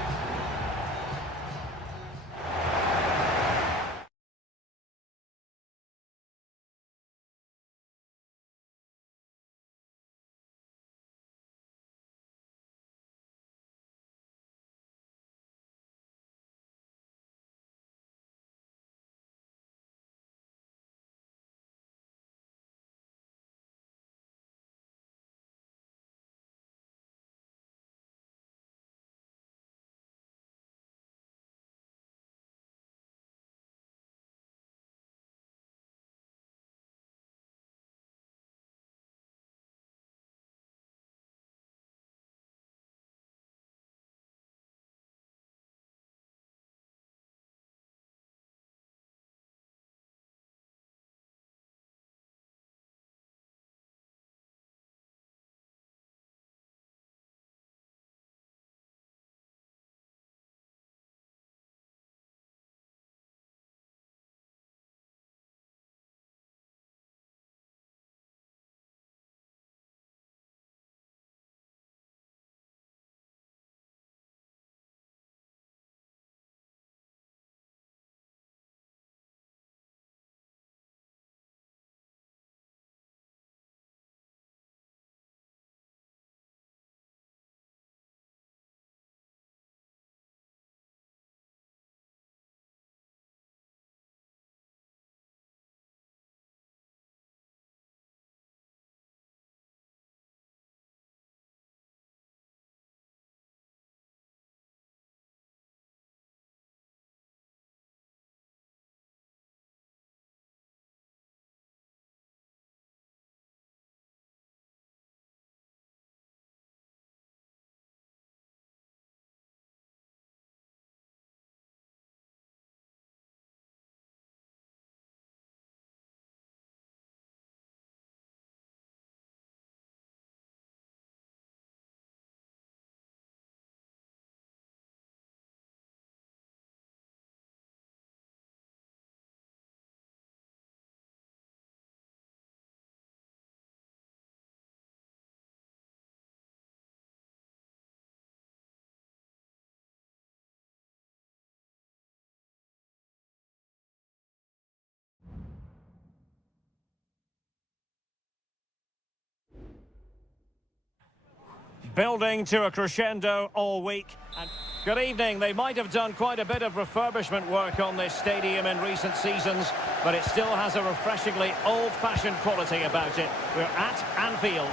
building to a crescendo all week. And good evening. They might have done quite a bit of refurbishment work on this stadium in recent seasons, but it still has a refreshingly old-fashioned quality about it. We're at Anfield.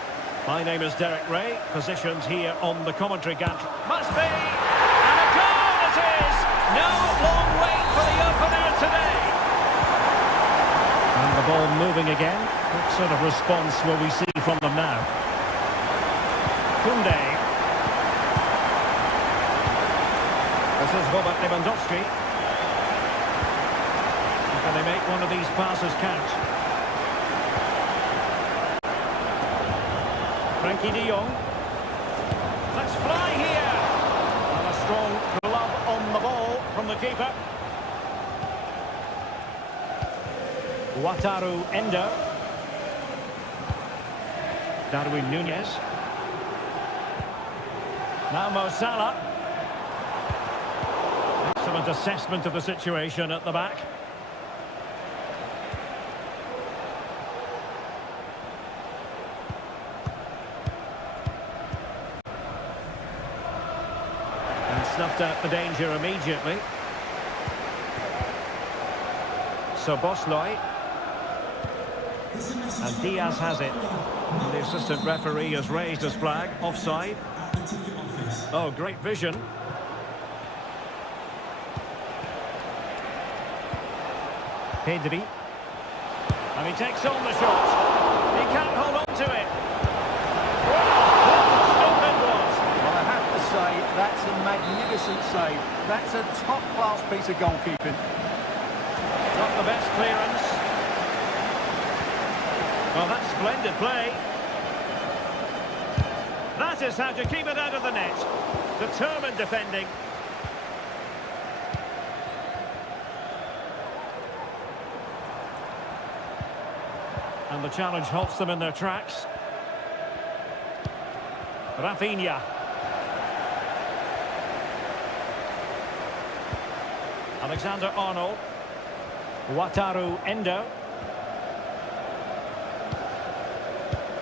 My name is Derek Ray, positioned here on the commentary gantry. Must be! And a goal it is! No long wait for the opener today. And the ball moving again. What sort of response will we see from them now? Kunde. This is Robert Lewandowski. Can they make one of these passes count? Frankie de Jong. Let's fly here. And a strong glove on the ball from the keeper. Wataru Endo. Darwin Nunez. Now Mo Salah. Excellent assessment of the situation at the back. And snuffed out the danger immediately. So Bosley. And Diaz has it. And the assistant referee has raised his flag. Offside. Oh, great vision. Pedri. And he takes on the shot. He can't hold on to it. What a stop it was. Well, I have to say, that's a magnificent save. That's a top-class piece of goalkeeping. Not the best clearance. Well, that's splendid play. That is how to keep it out of the net. Determined defending. And the challenge halts them in their tracks. Rafinha. Alexander-Arnold. Wataru Endo.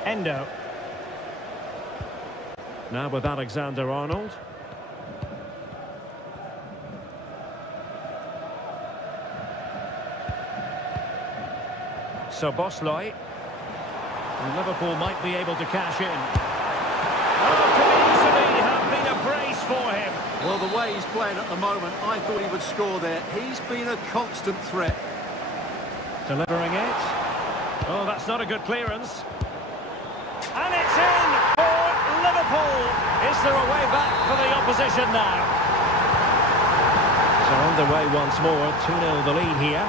Endo. Now with Alexander-Arnold. So Bosley. And Liverpool might be able to cash in. Oh, could easily have been a brace for him. Well, the way he's playing at the moment, I thought he would score there. He's been a constant threat. Delivering it. Oh, that's not a good clearance. And it's in for Liverpool. Is there a way back for the opposition now? So underway once more. 2-0 the lead here.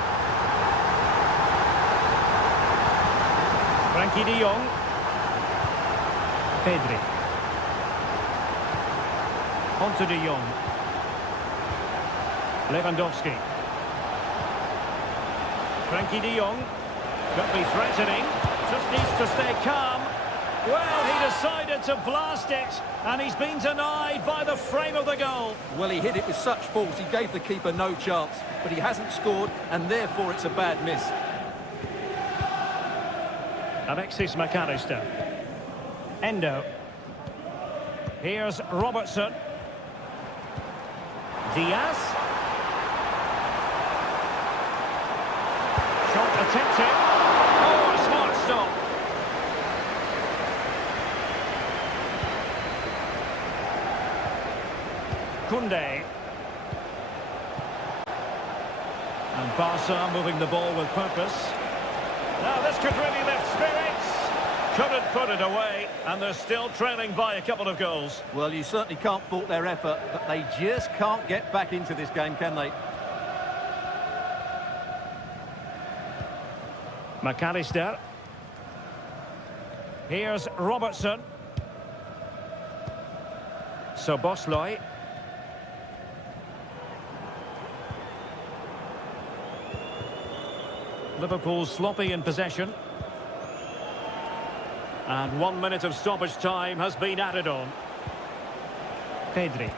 Frankie de Jong. Pedri. On to de Jong. Lewandowski. Frankie de Jong. Could be threatening. Just needs to stay calm. Well, he decided to blast it, and he's been denied by the frame of the goal. Well, he hit it with such force, he gave the keeper no chance, but he hasn't scored, and therefore it's a bad miss. Alexis McAllister. Endo. Here's Robertson. Diaz. Shot attempted. Oh, a smart stop. Kunde. And Barca moving the ball with purpose. Now this could really lift spirits. Couldn't put it away, and they're still trailing by a couple of goals. Well, you certainly can't fault their effort, but they just can't get back into this game, can they? McAllister. Here's Robertson. So Bosley. Liverpool sloppy in possession. And 1 minute of stoppage time has been added on. Pedri.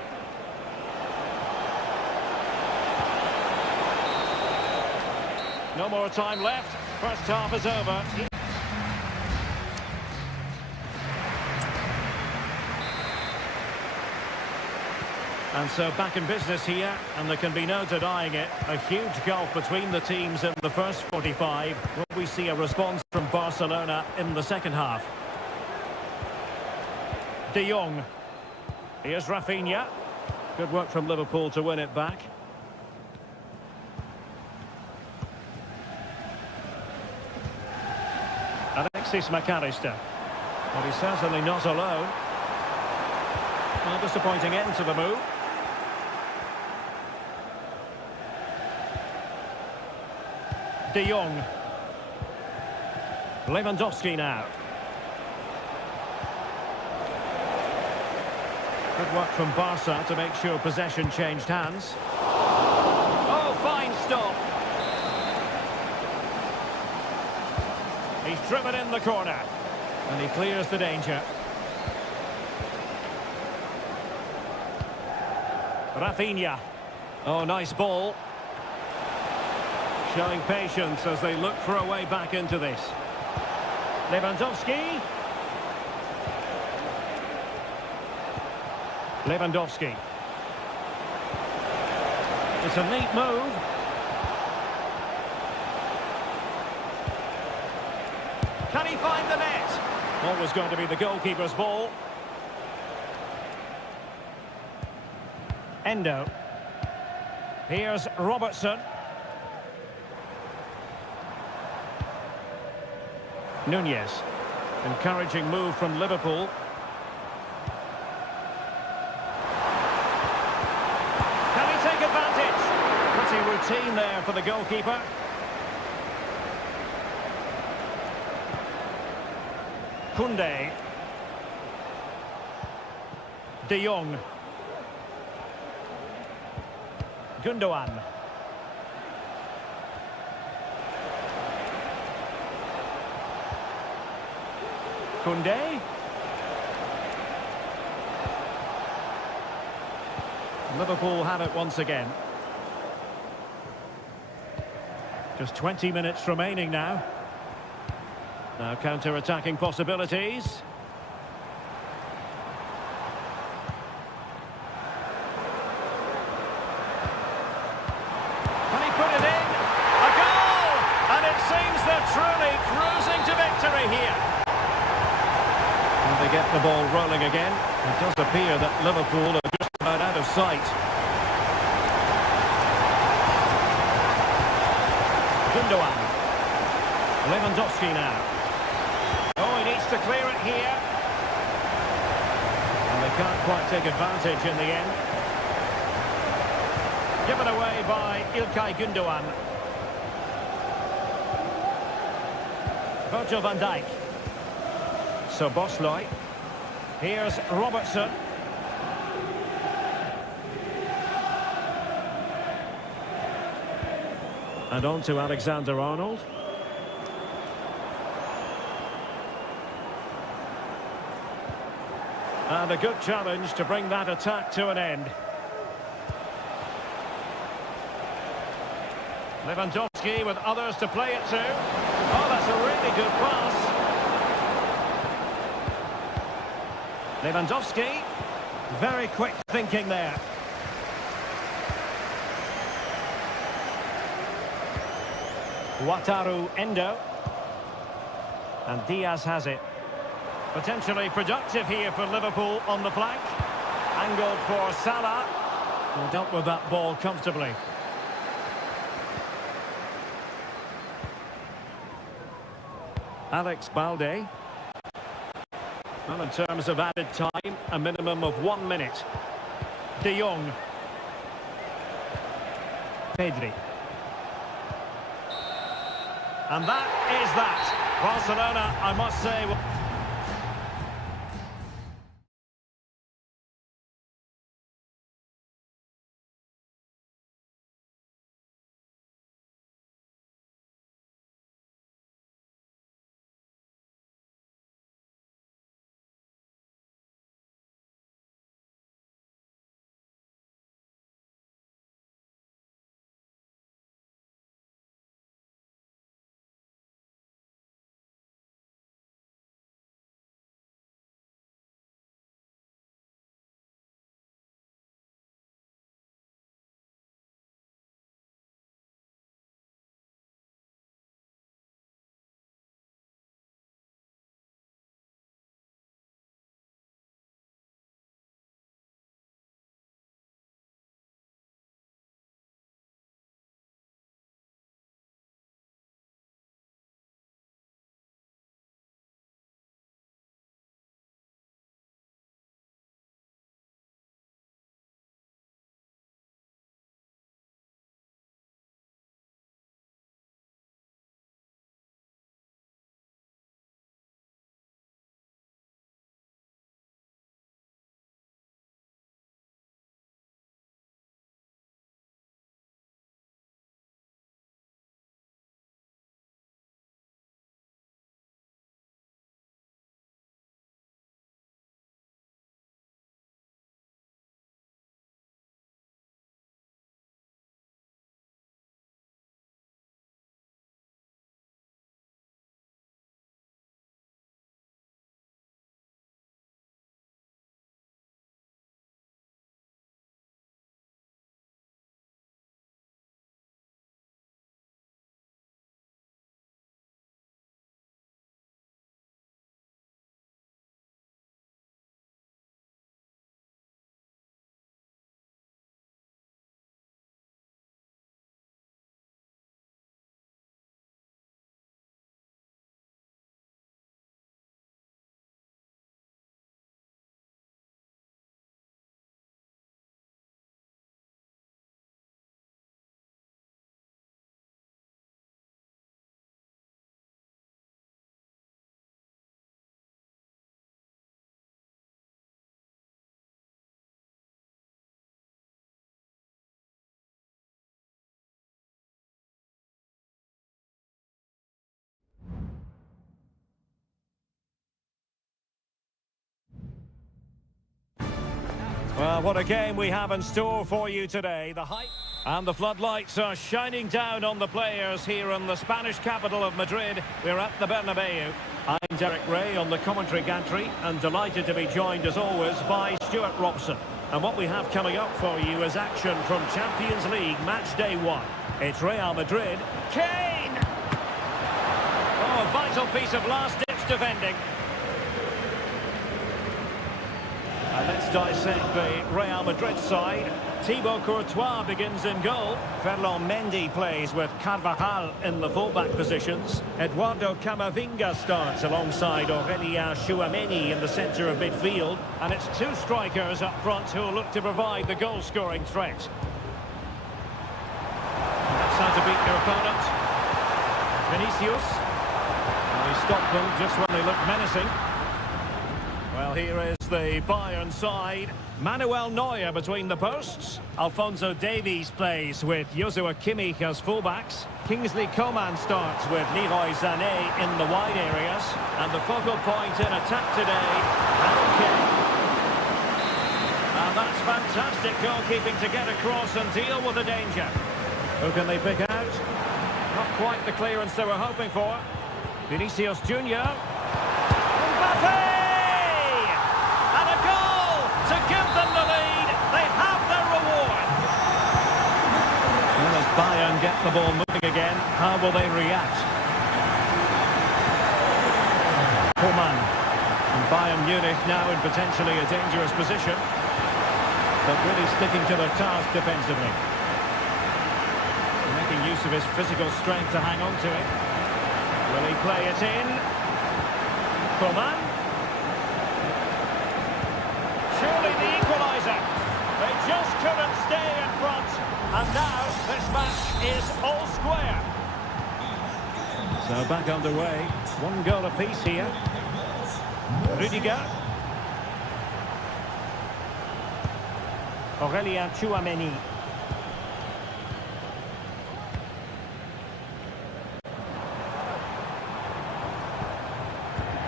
No more time left. First half is over. And so back in business here, and there can be no denying it. A huge gulf between the teams in the first 45. Will we see a response from Barcelona in the second half? De Jong. Here's Rafinha. Good work from Liverpool to win it back. Alexis McAllister. Well, he's certainly not alone. A disappointing end to the move. De Jong. Lewandowski now. Good work from Barca to make sure possession changed hands. Oh, fine stop. He's driven in the corner. And he clears the danger. Rafinha. Oh, nice ball. Showing patience as they look for a way back into this. Lewandowski. Lewandowski. It's a neat move. Can he find the net? Always going to be the goalkeeper's ball. Endo. Here's Robertson. Nunez. Encouraging move from Liverpool. Can he take advantage? Pretty routine there for the goalkeeper. Koundé. De Jong. Gundogan. Koundé. Liverpool have it once again. Just 20 minutes remaining now. Now counter-attacking possibilities. Can he put it in? A goal! And it seems they're truly cruising to victory here. And they get the ball rolling again. It does appear that Liverpool are just about out of sight. Gundogan. Lewandowski now. Oh, he needs to clear it here. And they can't quite take advantage in the end. Given away by Ilkay Gundogan. Virgil van Dijk. So Bosley. Here's Robertson. And on to Alexander-Arnold. And a good challenge to bring that attack to an end. Lewandowski with others to play it to. Oh, that's a really good pass. Lewandowski. Very quick thinking there. Wataru Endo. And Diaz has it. Potentially productive here for Liverpool on the flank. Angled for Salah. Well, dealt with that ball comfortably. Alex Balde. Well, in terms of added time, a minimum of 1 minute. De Jong. Pedri. And that is that. Barcelona, I must say... Well, what a game we have in store for you today. The hype and the floodlights are shining down on the players here in the Spanish capital of Madrid. We're at the Bernabeu. I'm Derek Ray on the commentary gantry and delighted to be joined as always by Stuart Robson. And what we have coming up for you is action from Champions League match day 1. It's Real Madrid. Kane! Oh, a vital piece of last-ditch defending. And let's dissect the Real Madrid side. Thibaut Courtois begins in goal. Ferland Mendy plays with Carvajal in the fullback positions. Eduardo Camavinga starts alongside Aurélien Tchouameni in the centre of midfield. And it's two strikers up front who will look to provide the goal-scoring threat. That's how to beat your opponent. Vinicius. And he stopped them just when they looked menacing. Well, here is the Bayern side. Manuel Neuer between the posts. Alphonso Davies plays with Joshua Kimmich as fullbacks. Kingsley Coman starts with Leroy Sané in the wide areas. And the focal point in attack today, Harry Kane. And that's fantastic goalkeeping to get across and deal with the danger. Who can they pick out? Not quite the clearance they were hoping for. Vinicius Junior. Mbappe! To give them the lead, they have their reward. Well, as Bayern get the ball moving again, how will they react? Coman. And Bayern Munich now in potentially a dangerous position, but really sticking to their task defensively. Making use of his physical strength to hang on to it. Will he play it in? Coman. Surely the equaliser. They just couldn't stay in front. And now this match is all square. So back underway. One goal apiece here. Rudiger. Aurélien Tchouameni.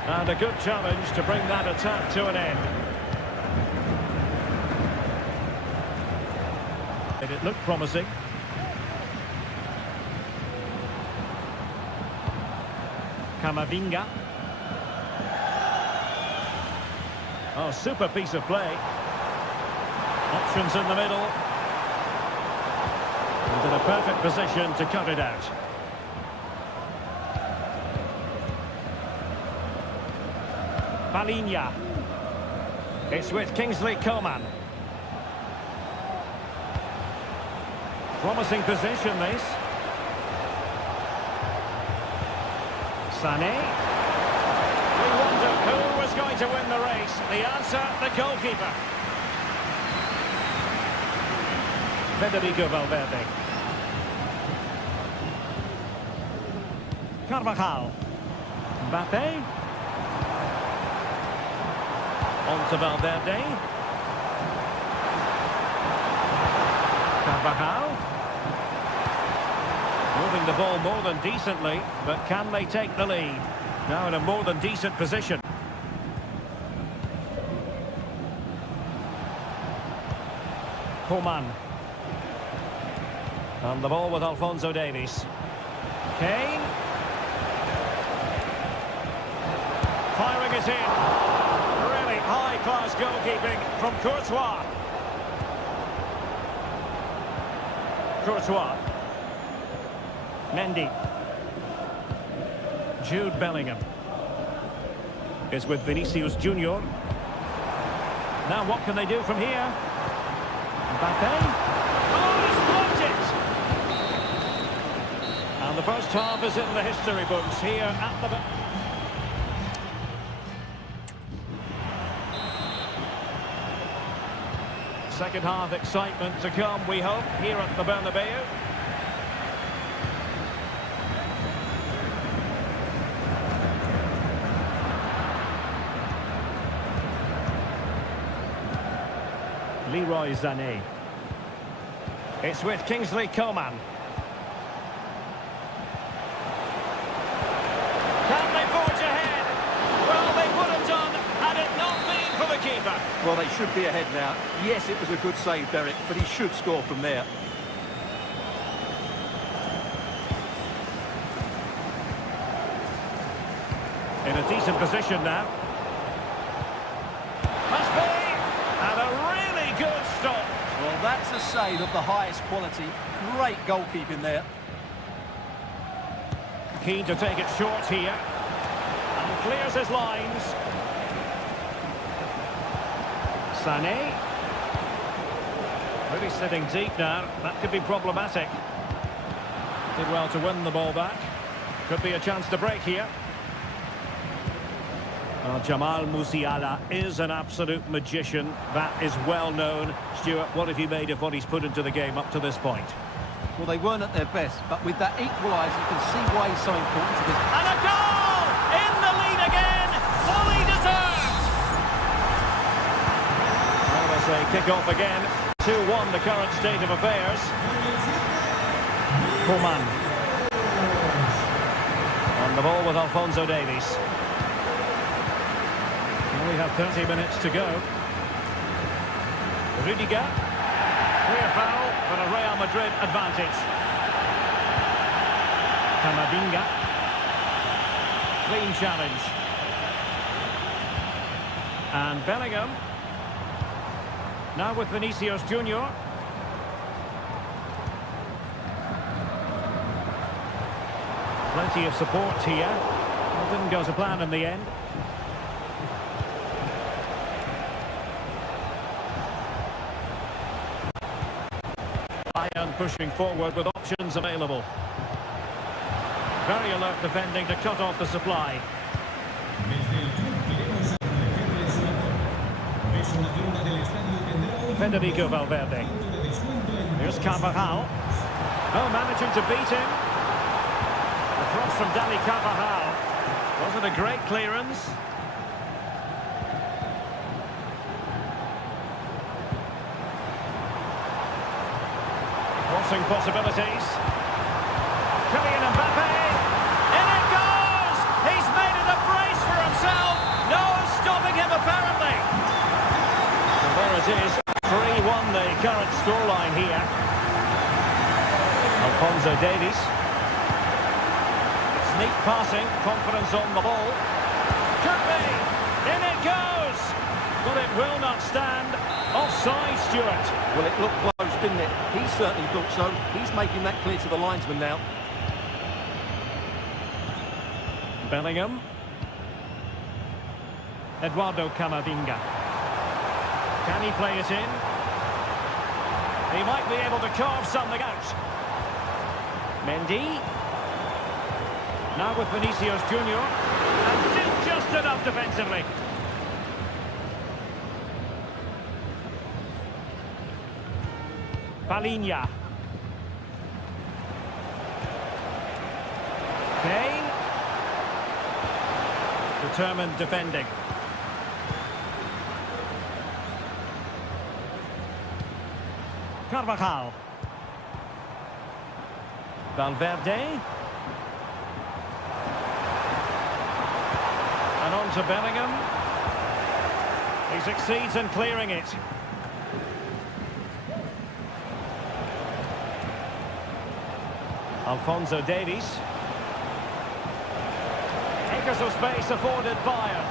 And a good challenge to bring that attack to an end. It looked promising. Camavinga. Oh, super piece of play. Options in the middle. And in a perfect position to cut it out. Palinha. It's with Kingsley Coman. Promising position, this. Sané. We wonder who was going to win the race. The answer, the goalkeeper. Federico Valverde. Carvajal. Mbappe. On to Valverde. Carvajal. Moving the ball more than decently, but can they take the lead? Now in a more than decent position. Coman. And the ball with Alphonso Davies. Kane. Firing it in. Really high-class goalkeeping from Courtois. Courtois. Mendy. Jude Bellingham is with Vinicius Junior. Now what can they do from here? Mbappe. Oh, he's blocked it! And the first half is in the history books here at the... Second half excitement to come, we hope, here at the Bernabeu. Leroy Sané. It's with Kingsley Coman. Can they forge ahead? Well, they would have done had it not been for the keeper. Well, they should be ahead now. Yes, it was a good save, Derek, but he should score from there. In a decent position now. Must be! And a really good stop. Well, that's a save of the highest quality. Great goalkeeping there. Keen to take it short here. And clears his lines. Sané. Really sitting deep now. That could be problematic. Did well to win the ball back. Could be a chance to break here. Jamal Musiala is an absolute magician. That is well known. Stuart, what have you made of what he's put into the game up to this point? Well, they weren't at their best, but with that equaliser, you can see why he's so important to this. And a goal! In the lead again! Fully deserved! Well, as they kick off again. 2-1 the current state of affairs. Coman. On the ball with Alphonso Davies. We have 30 minutes to go. Rudiger. Clear foul for a Real Madrid advantage. Camavinga. Clean challenge. And Bellingham. Now with Vinicius Junior. Plenty of support here. Well, didn't go to plan in the end. Pushing forward with options available. Very alert defending to cut off the supply. Federico Valverde. Here's Carvajal. Oh, managing to beat him. The cross from Dani Carvajal. Wasn't a great clearance. Crossing possibilities. Kylian Mbappe. In it goes! He's made it a brace for himself. No stopping him apparently. And there it is. 3-1 the current scoreline here. Alphonso Davies. It's neat passing. Confidence on the ball. Could be. In it goes! But it will not stand. Offside, Stuart. Well, it looked close, didn't it? He certainly thought so. He's making that clear to the linesman now. Bellingham. Eduardo Camavinga. Can he play it in? He might be able to carve something out. Mendy. Now with Vinicius Junior. And did just enough defensively. Palinha. Kane. Determined defending. Carvajal. Valverde. And on to Bellingham. He succeeds in clearing it. Alphonso Davies. Acres of space afforded Bayern.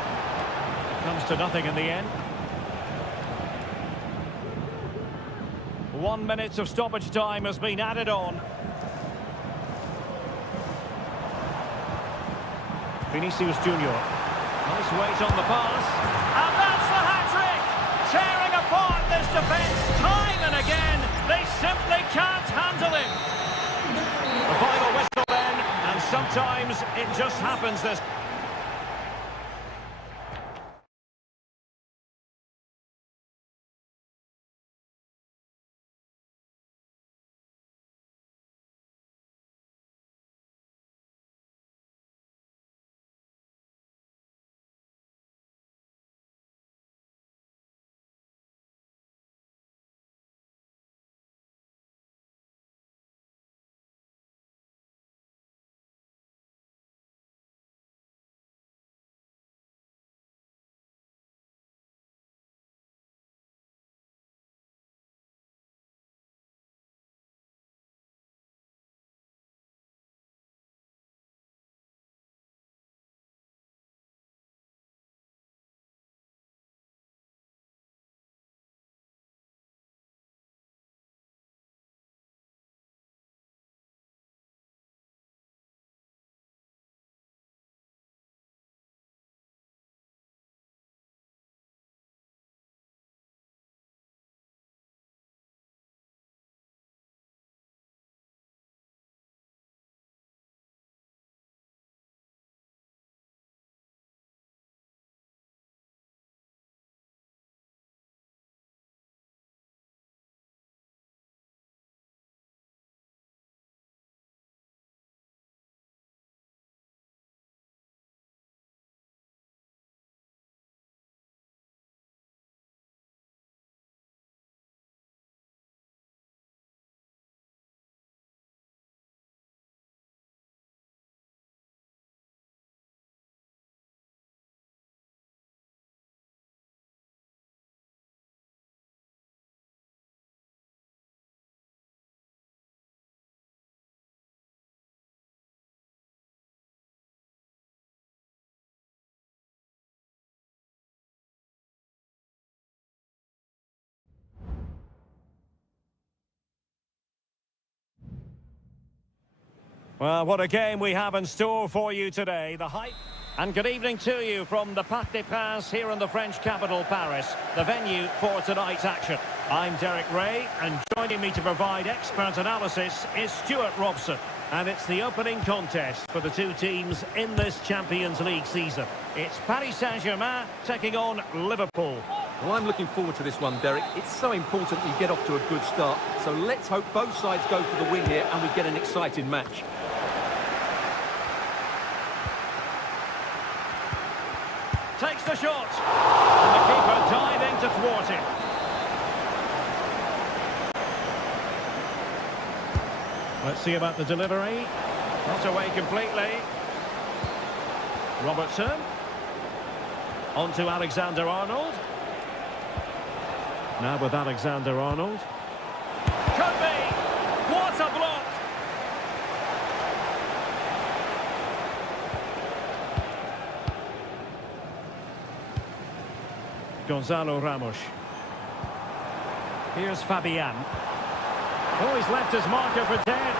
Comes to nothing in the end. 1 minute of stoppage time has been added on. Vinicius Junior. Nice weight on the pass. And that's the hat-trick! Tearing apart this defence time and again. They simply can't handle him. The final whistle then, and sometimes it just happens this Well, what a game we have in store for you today. The hype. And good evening to you from the Parc des Princes here in the French capital, Paris, the venue for tonight's action. I'm Derek Ray, and joining me to provide expert analysis is Stuart Robson. And it's the opening contest for the two teams in this Champions League season. It's Paris Saint-Germain taking on Liverpool. Well, I'm looking forward to this one, Derek. It's so important you get off to a good start. So let's hope both sides go for the win here and we get an exciting match. Takes the shot. And the keeper diving to thwart it. Let's see about the delivery. Not away completely. Robertson. On to Alexander-Arnold. Now with Alexander-Arnold. Could be! What a block! Gonzalo Ramos. Here's Fabian. Oh, he's left his marker for dead.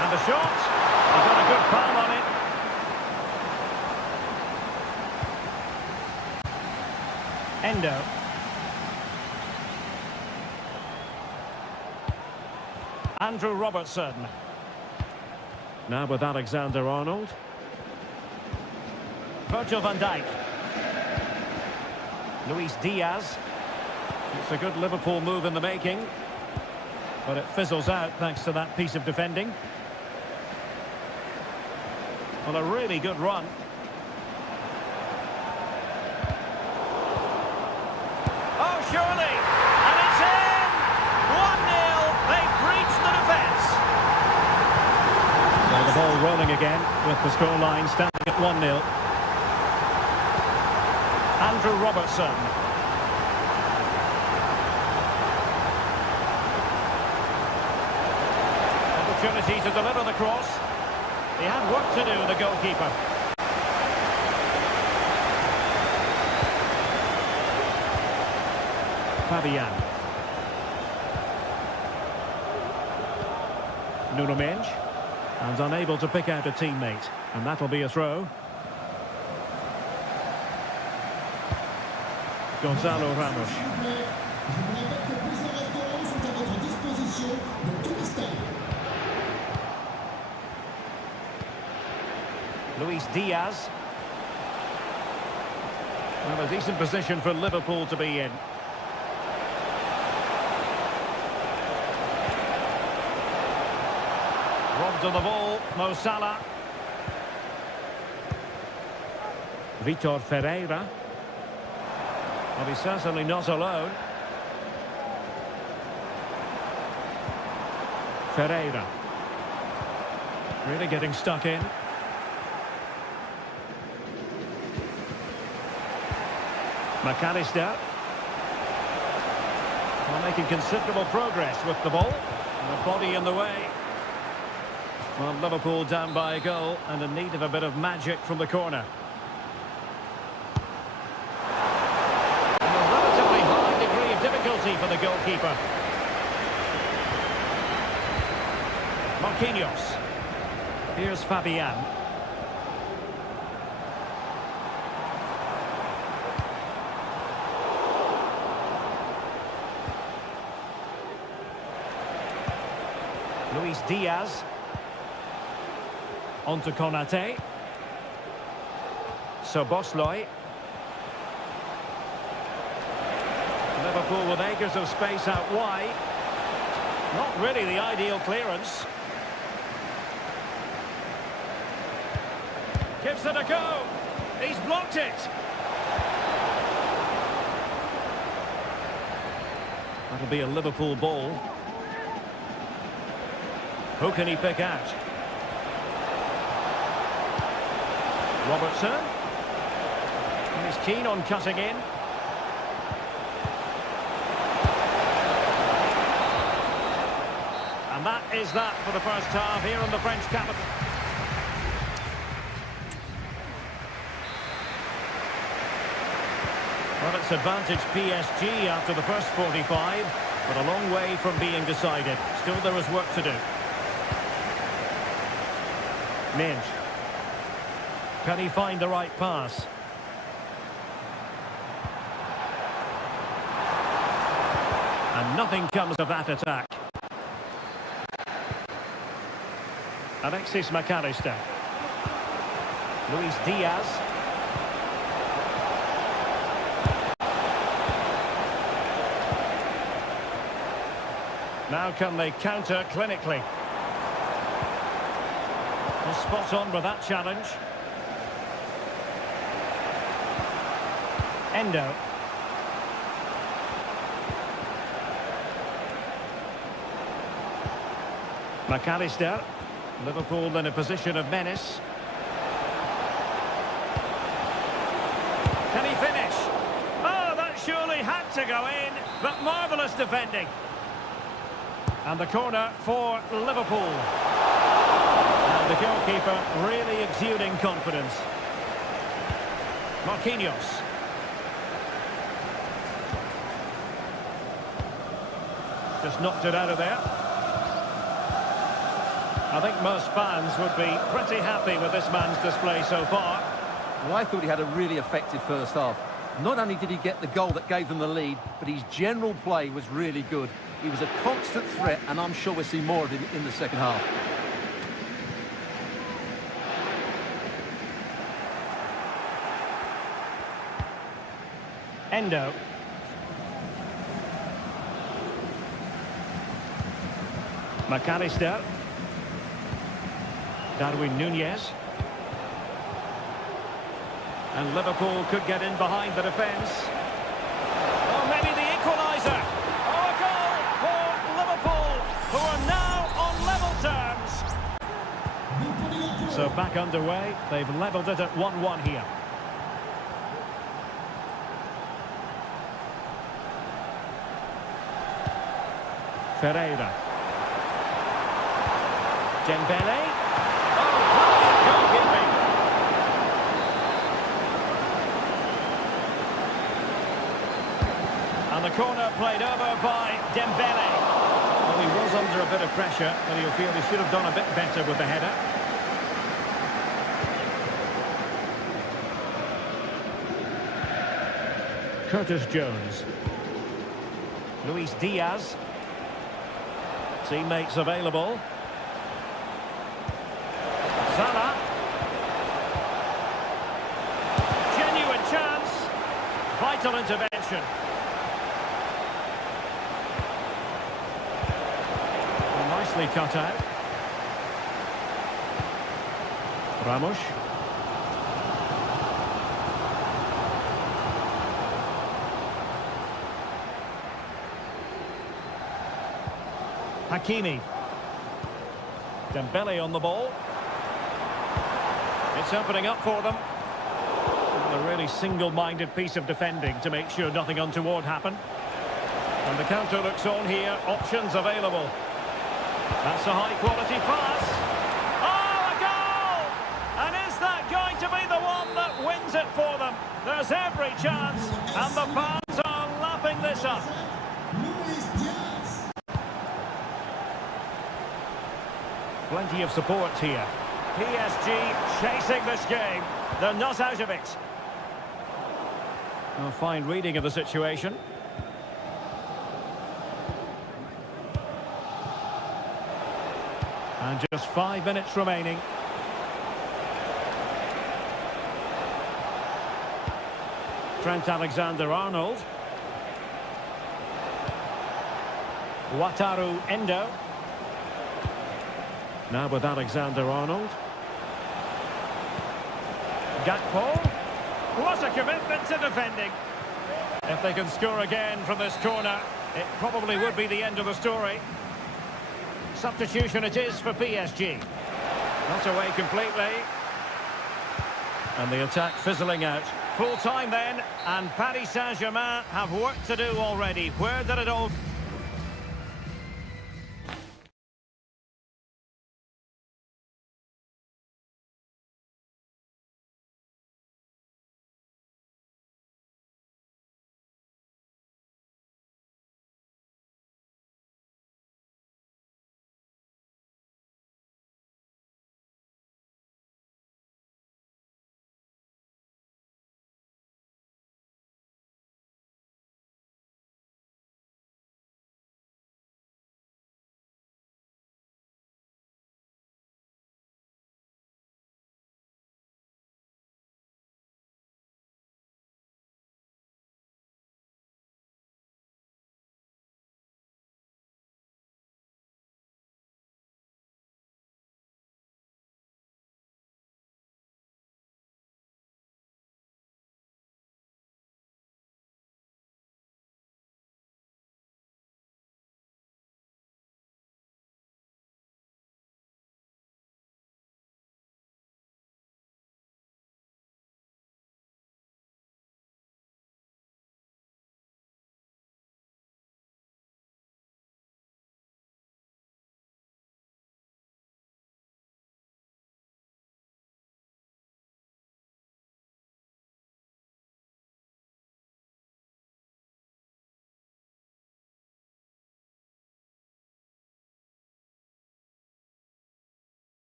And the shot. He's got a good palm on it. Endo. Andrew Robertson. Now with Alexander-Arnold. Virgil van Dijk. Luis Diaz. It's a good Liverpool move in the making. But it fizzles out thanks to that piece of defending. Well, a really good run. Oh, surely! And it's in! 1-0! They've breached the defence! So the ball rolling again with the scoreline standing at 1-0. Andrew Robertson. Opportunity to deliver the cross. He had work to do, the goalkeeper. Fabian. Nuno Mendes. And unable to pick out a teammate. And that'll be a throw. Gonzalo Ramos. Luis Diaz. Well, a decent position for Liverpool to be in. Robbed of the ball, Mo Salah. Vitor Ferreira. Well, he's certainly not alone. Ferreira. Really getting stuck in. McAllister. Well, making considerable progress with the ball. And the body in the way. Well, Liverpool down by a goal and in need of a bit of magic from the corner. And a relatively high degree of difficulty for the goalkeeper. Marquinhos. Here's Fabian. Luis Diaz. On to Konate. Szoboszlai. Liverpool with acres of space out wide. Not really the ideal clearance. Gives it a go. He's blocked it. That'll be a Liverpool ball. Who can he pick out? Robertson. And he's keen on cutting in. And that is that for the first half here in the French capital. Well, it's advantage PSG after the first 45, but a long way from being decided. Still there is work to do. Minge. Can he find the right pass? And nothing comes of that attack. Alexis McAllister. Luis Diaz. Now can they counter clinically? Well, spot on with that challenge. Endo. McAllister. Liverpool in a position of menace. Can he finish? Oh, that surely had to go in, but marvellous defending. And the corner for Liverpool. And the goalkeeper really exuding confidence. Marquinhos. Just knocked it out of there. I think most fans would be pretty happy with this man's display so far. Well, I thought he had a really effective first half. Not only did he get the goal that gave them the lead, but his general play was really good. He was a constant threat, and I'm sure we'll see more of him in the second half. Endo. McAllister. Darwin Núñez. And Liverpool could get in behind the defence. Oh, maybe the equaliser. Oh, a goal for Liverpool, who are now on level terms. So back underway. They've levelled it at 1-1 here. Ferreira. Dembele. Oh, brilliant goalkeeping. And the corner played over by Dembele. Well, he was under a bit of pressure, but he'll feel he should have done a bit better with the header. Curtis Jones. Luis Diaz. Teammates available. Salah. Genuine chance. Vital intervention. Well, nicely cut out. Ramos. Hakimi. Dembele on the ball. It's opening up for them. A really single-minded piece of defending to make sure nothing untoward happened. And the counter looks on here. Options available. That's a high-quality pass. Oh, a goal! And is that going to be the one that wins it for them? There's every chance, and the fans are lapping this up. Plenty of support here. PSG chasing this game. They're not out of it. A fine reading of the situation. And just 5 minutes remaining. Trent Alexander-Arnold. Wataru Endo. Now with Alexander-Arnold. Gakpo. What a commitment to defending. If they can score again from this corner, it probably would be the end of the story. Substitution it is for PSG. Not away completely. And the attack fizzling out. Full time then, and Paris Saint-Germain have work to do already. Where did it all...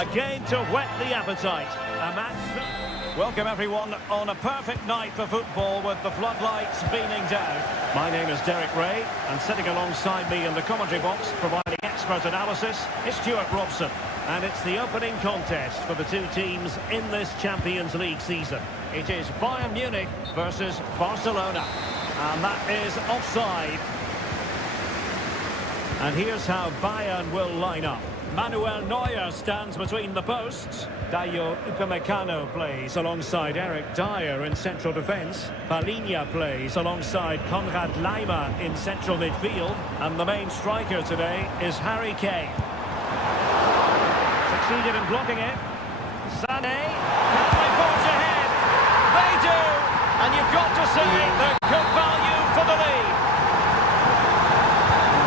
Again to whet the appetite. A match. Welcome everyone on a perfect night for football with the floodlights beaming down. My name is Derek Ray, and sitting alongside me in the commentary box, providing expert analysis, is Stuart Robson. And it's the opening contest for the two teams in this Champions League season. It is Bayern Munich versus Barcelona. And that is offside. And here's how Bayern will line up. Manuel Neuer stands between the posts. Dayo Upamecano plays alongside Eric Dyer in central defence. Palinha plays alongside Konrad Laimer in central midfield. And the main striker today is Harry Kane. Succeeded in blocking it. Sané. Can they forge ahead? They do! And you've got to say they're good value for the lead.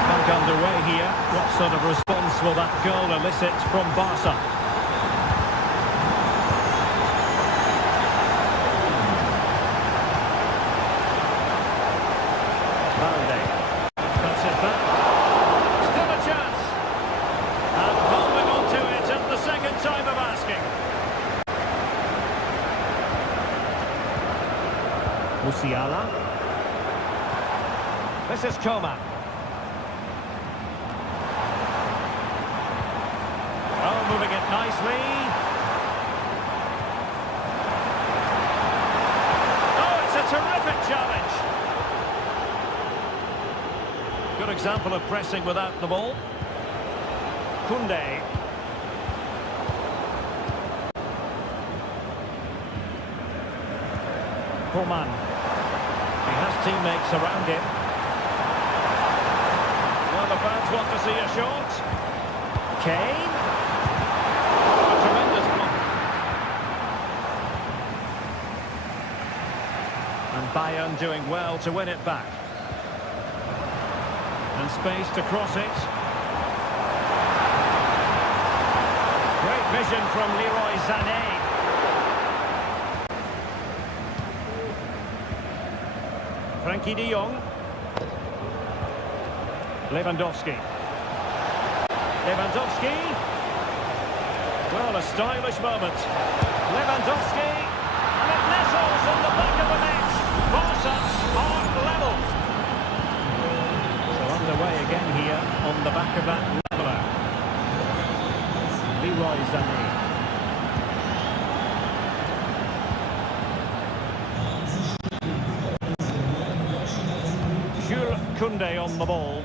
Back underway here. What sort of response will that goal elicit from Barca? Valde. Cuts it back. Still a chance. And holding on to it at the second time of asking. Musiala. This is Coman. Oh, moving it nicely. Oh, it's a terrific challenge. Good example of pressing without the ball. Koundé. Coman. He has teammates around him. Well, the fans want to see a shot. Kane. A tremendous block. And Bayern doing well to win it back. And space to cross it. Great vision from Leroy Sané. Frankie de Jong. Lewandowski. Lewandowski. Well, a stylish moment. Lewandowski. And it nestles in the back of the net. Barca are level. So underway again here on the back of that leveller. Leroy Sané. Koundé on the ball.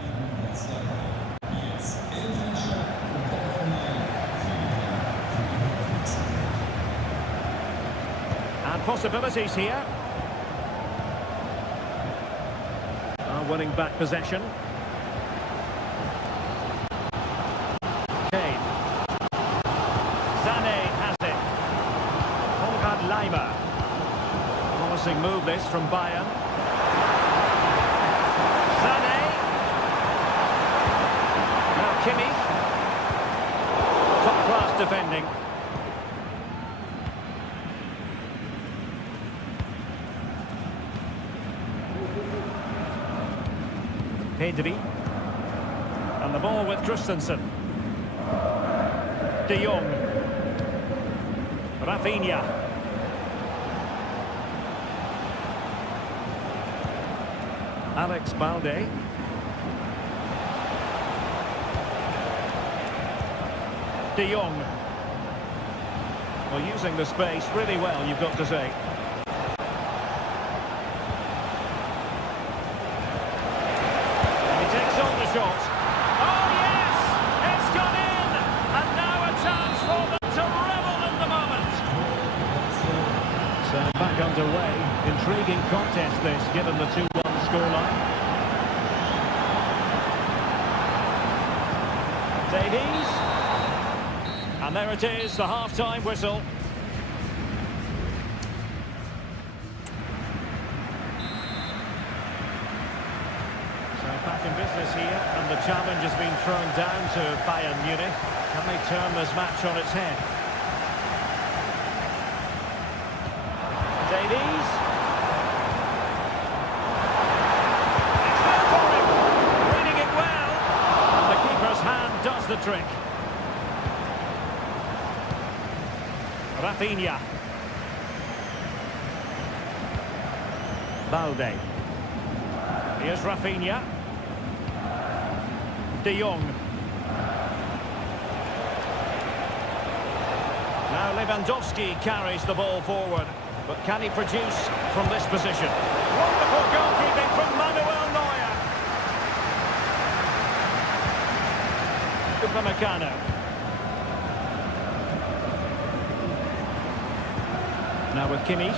And possibilities here. Winning back possession. Kane. Sané has it. Konrad Laimer. Promising move this from Bayern. Sané. Now Kimmich. Top-class defending. Pedri. And the ball with Christensen. De Jong. Rafinha. Alex Balde. De Jong. Well, using the space really well, you've got to say. And he takes on the shot. Oh, yes! It's gone in! And now a chance for them to revel in the moment. So back underway. Intriguing contest this, given the 2-1 scoreline. Davies. And there it is, the half-time whistle. So back in business here, and the challenge has been thrown down to Bayern Munich. Can they turn this match on its head? Davies. The trick. Rafinha. Balde. Here's Rafinha. De Jong. Now Lewandowski carries the ball forward. But can he produce from this position? Wonderful goalkeeping from Manuel Neuer. Upamecano. Now with Kimmich.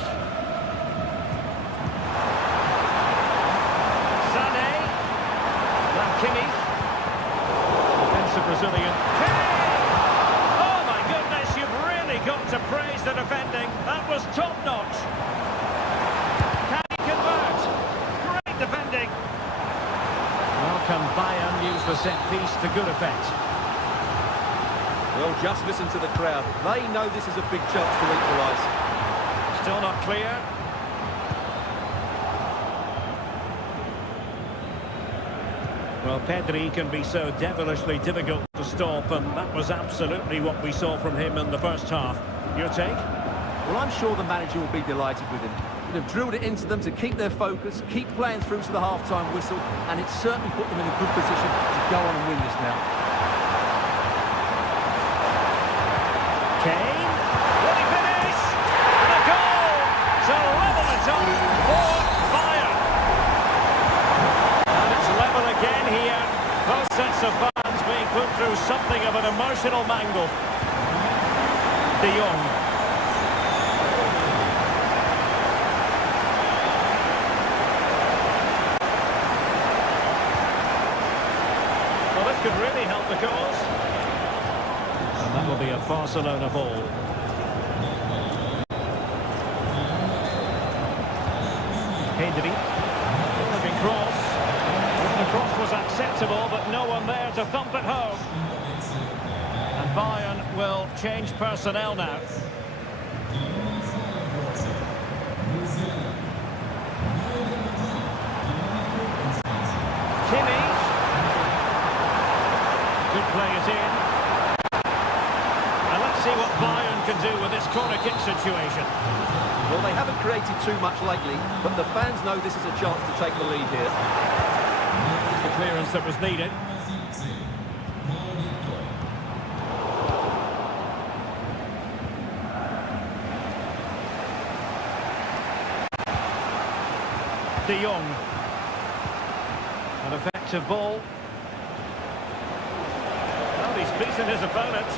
Sané. Now Kimmich. Defensive Brazilian. Oh my goodness, you've really got to praise the defending. That was top-notch. Can he convert? Great defending. Well, can Bayern use the set piece to good effect? Well, just listen to the crowd. They know this is a big chance to equalise. Still not clear. Well, Pedri can be so devilishly difficult to stop, and that was absolutely what we saw from him in the first half. Your take? Well, I'm sure the manager will be delighted with him. They've drilled it into them to keep their focus, keep playing through to the half-time whistle, and it's certainly put them in a good position to go on and win this now. Kane? Will he finish? And a goal to level it up for Bayern. And it's level again here. Both sets of fans being put through something of an emotional mangle. De Jong. Well, this could really help the cause. And that will be a Barcelona ball. Pedri. Looking cross. The cross was acceptable, but no one there to thump it home. And Bayern will change personnel now. Kimmich. Could play it in. And let's see what Bayern can do with this corner kick situation. Well, they haven't created too much lately, but the fans know this is a chance to take the lead here. It's the clearance that was needed. De Jong. An effective ball. Well, he's beaten his opponent.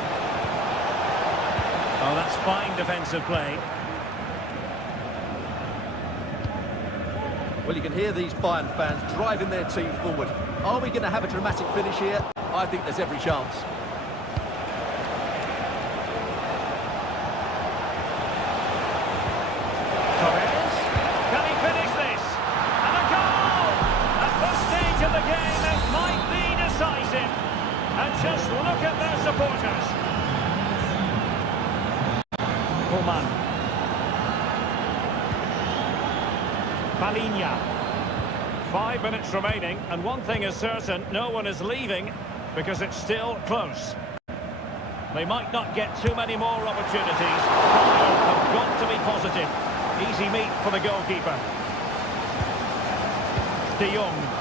Oh, that's fine defensive play. Well, you can hear these Bayern fans driving their team forward. Are we going to have a dramatic finish here? I think there's every chance. Torres. Can he finish this? And a goal! At this stage of the game, it might be decisive. And just look at their supporters. Coman. Palinha. 5 minutes remaining, and one thing is certain, no one is leaving because it's still close. They might not get too many more opportunities. Bayern have got to be positive. Easy meat for the goalkeeper. De Jong.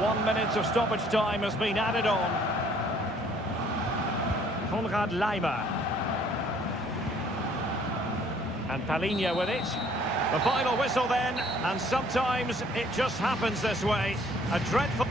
One minute of stoppage time has been added on. Konrad Laimer. And Palinha with it. The final whistle then, and sometimes it just happens this way. A dreadful...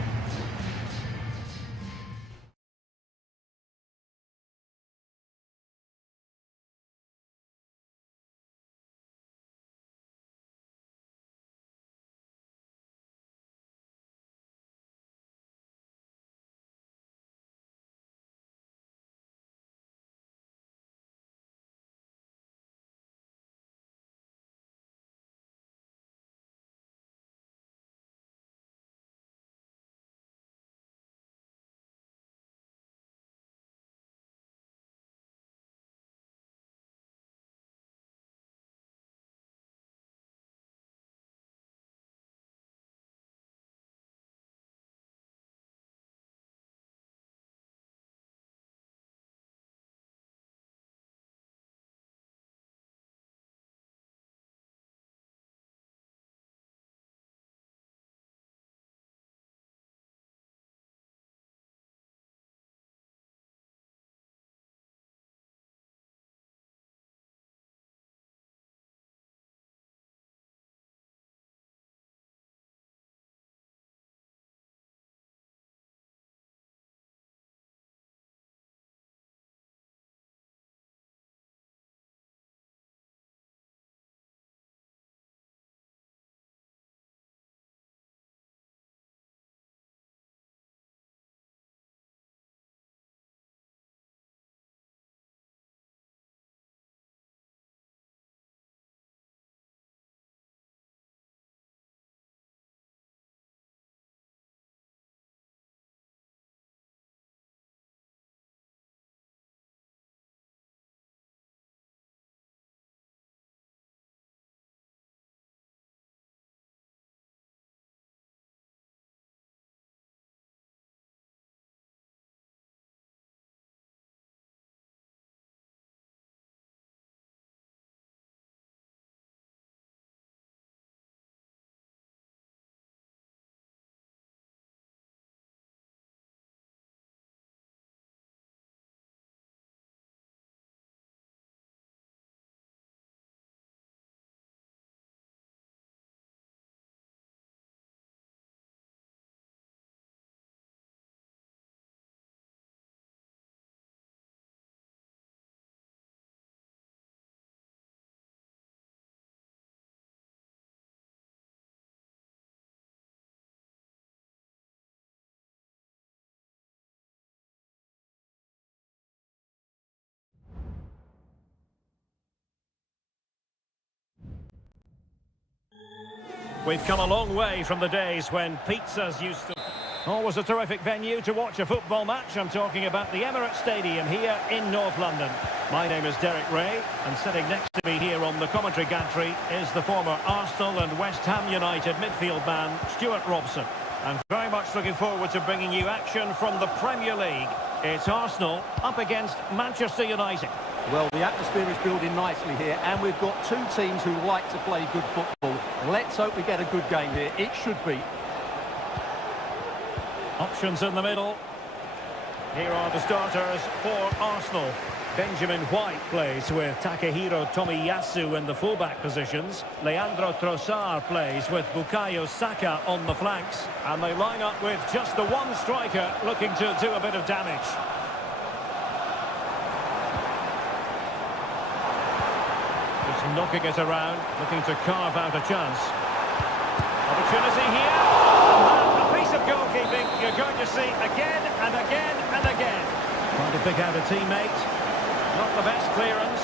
We've come a long way from the days when pizzas used to... Always a terrific venue to watch a football match. I'm talking about the Emirates Stadium here in North London. My name is Derek Ray, and sitting next to me here on the commentary gantry is the former Arsenal and West Ham United midfield man, Stuart Robson. I'm very much looking forward to bringing you action from the Premier League. It's Arsenal up against Manchester United. Well, the atmosphere is building nicely here, and we've got two teams who like to play good football. Let's hope we get a good game here. It should be. Options in the middle. Here are the starters for Arsenal. Benjamin White plays with Takehiro Tomiyasu in the fullback positions. Leandro Trossard plays with Bukayo Saka on the flanks. And they line up with just the one striker looking to do a bit of damage. Just knocking it around, looking to carve out a chance. Opportunity here. And a piece of goalkeeping you're going to see again and again and again. Trying to pick out a teammate. Not the best clearance.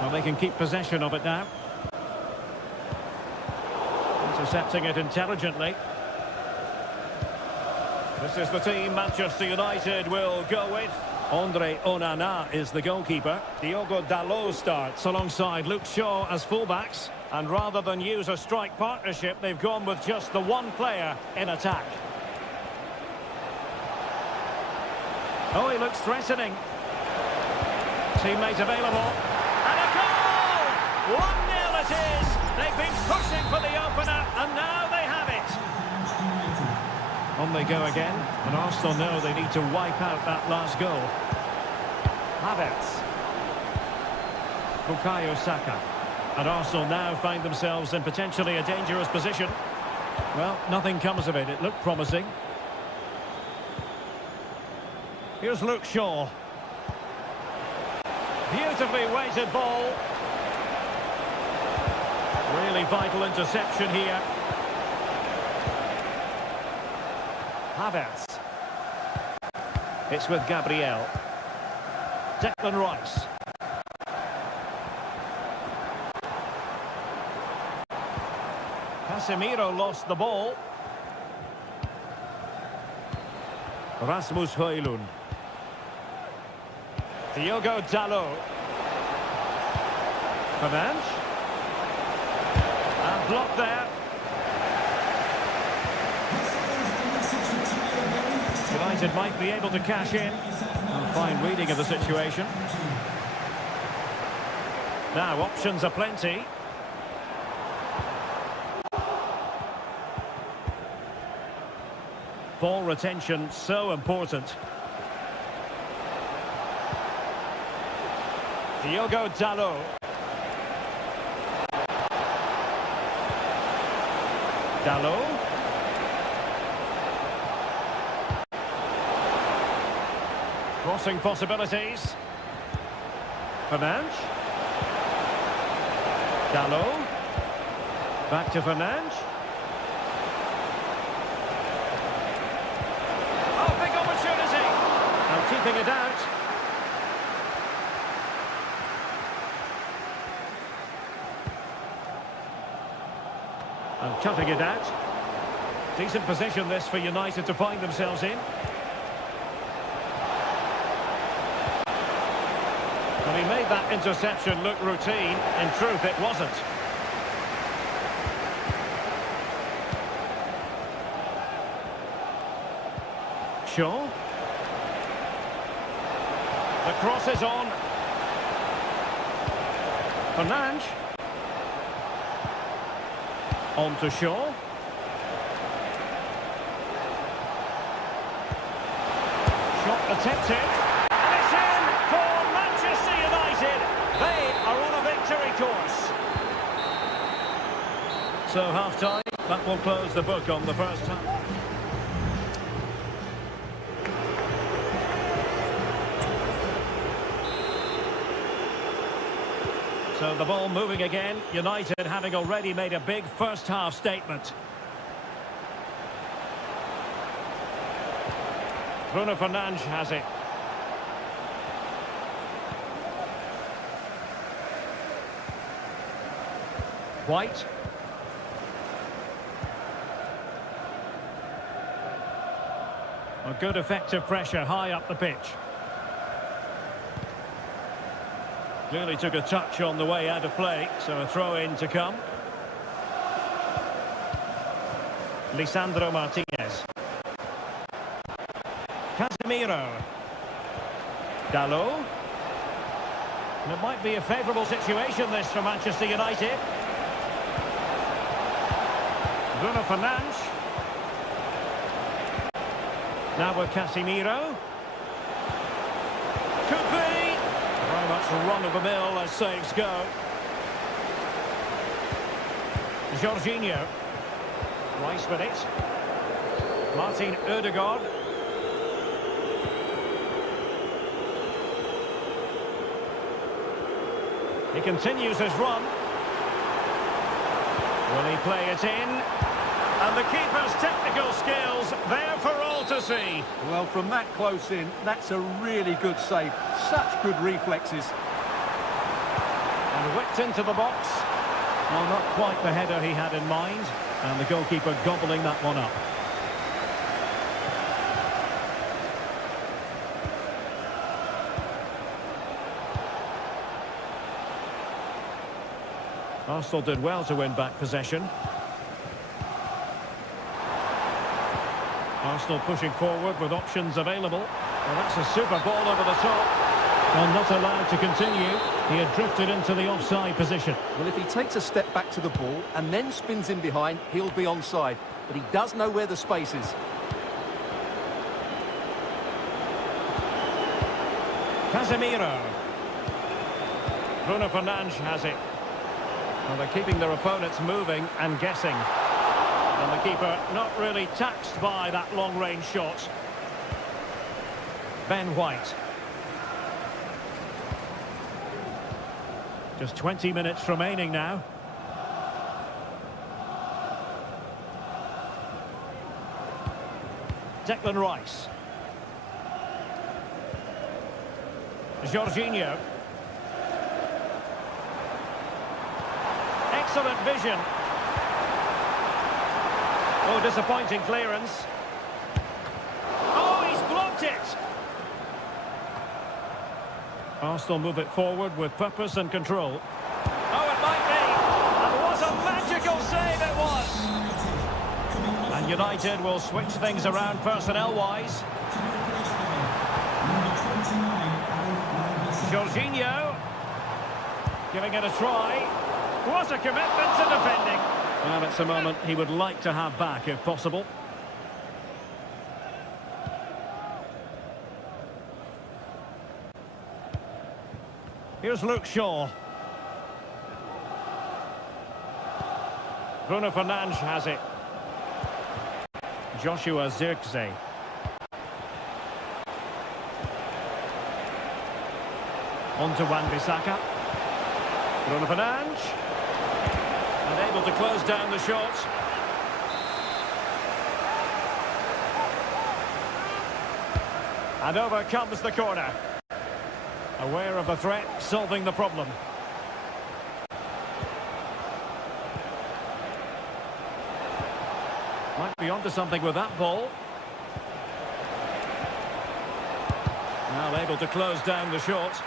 Well, they can keep possession of it now. Intercepting it intelligently. This is the team Manchester United will go with. Andre Onana is the goalkeeper. Diogo Dalot starts alongside Luke Shaw as fullbacks. And rather than use a strike partnership, they've gone with just the one player in attack. Oh, he looks threatening. Teammate available. And a goal! 1-0 it is. They've been pushing for the opener, and now they have it. On they go again, and Arsenal know they need to wipe out that last goal. Havertz. Bukayo Saka. And Arsenal now find themselves in potentially a dangerous position. Well, nothing comes of it. It looked promising. Here's Luke Shaw. Beautifully weighted ball. Really vital interception here. Havertz. It's with Gabriel. Declan Rice. Casemiro lost the ball. Rasmus Højlund. Diogo Dalot. Fernandes. And blocked there. United might be able to cash in. A fine reading of the situation. Now, options are plenty. Ball retention so important. Diogo Dalot. Dalot. Crossing possibilities. Fernandes. Dalot. Back to Fernandes. Oh, big opportunity. And keeping it out. And cutting it out. Decent position this for United to find themselves in. And he made that interception look routine. In truth, it wasn't. Shaw. The cross is on. Fernandes. On to Shaw. Shot attempted. And it's in for Manchester United. They are on a victory course. So half-time, that will close the book on the first half. So the ball moving again, United having already made a big first half statement. Bruno Fernandes has it. White. A good effective pressure high up the pitch. Clearly took a touch on the way out of play, so a throw in to come. Lisandro Martinez. Casemiro. Dalot. And it might be a favourable situation this for Manchester United. Bruno Fernandes. Now with Casemiro. Could be. Very much run-of-the-mill as saves go. Jorginho. Rice with it. Martin Ødegaard. He continues his run. Will he play it in? And the keeper's technical skills there for all to see. Well, from that close in, that's a really good save. Such good reflexes. And whipped into the box. Well, not quite the header he had in mind. And the goalkeeper gobbling that one up. Arsenal did well to win back possession. Arsenal pushing forward with options available. Well, that's a super ball over the top. Well, not allowed to continue. He had drifted into the offside position. Well, if he takes a step back to the ball and then spins in behind, he'll be onside. But he does know where the space is. Casemiro. Bruno Fernandes has it. Well, they're keeping their opponents moving and guessing. And the keeper not really taxed by that long-range shot. Ben White. Just 20 minutes remaining now. Declan Rice. Jorginho. Excellent vision. Oh, disappointing clearance. Oh, he's blocked it. Arsenal move it forward with purpose and control. Oh, it might be. And what a magical save it was. And United will switch things around personnel-wise. Jorginho. Giving it a try. What a commitment to defending. Well, it's a moment he would like to have back if possible. Here's Luke Shaw. Bruno Fernandes has it. Joshua Zirkzee. On to Wan-Bissaka. Bruno Fernandes. And able to close down the shot. And over comes the corner. Aware of the threat, solving the problem. Might be onto something with that ball. Now able to close down the shot.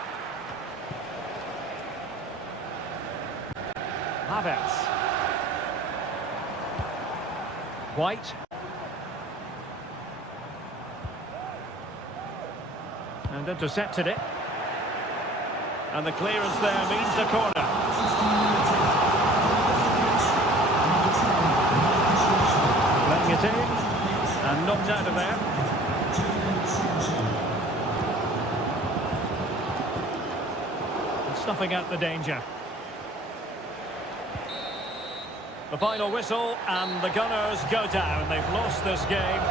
Havertz. White. And intercepted it. And the clearance there means a corner. Letting it in. And knocked out of there. And snuffing out the danger. The final whistle, and the Gunners go down. They've lost this game.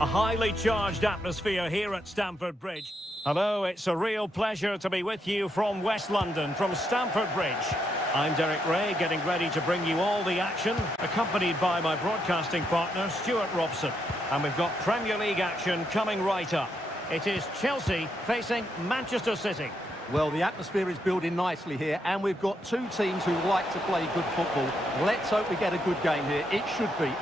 A highly charged atmosphere here at Stamford Bridge. Hello, it's a real pleasure to be with you from West London, from Stamford Bridge. I'm Derek Ray, getting ready to bring you all the action, accompanied by my broadcasting partner, Stuart Robson. And we've got Premier League action coming right up. It is Chelsea facing Manchester City. Well, the atmosphere is building nicely here, and we've got two teams who like to play good football. Let's hope we get a good game here. It should be.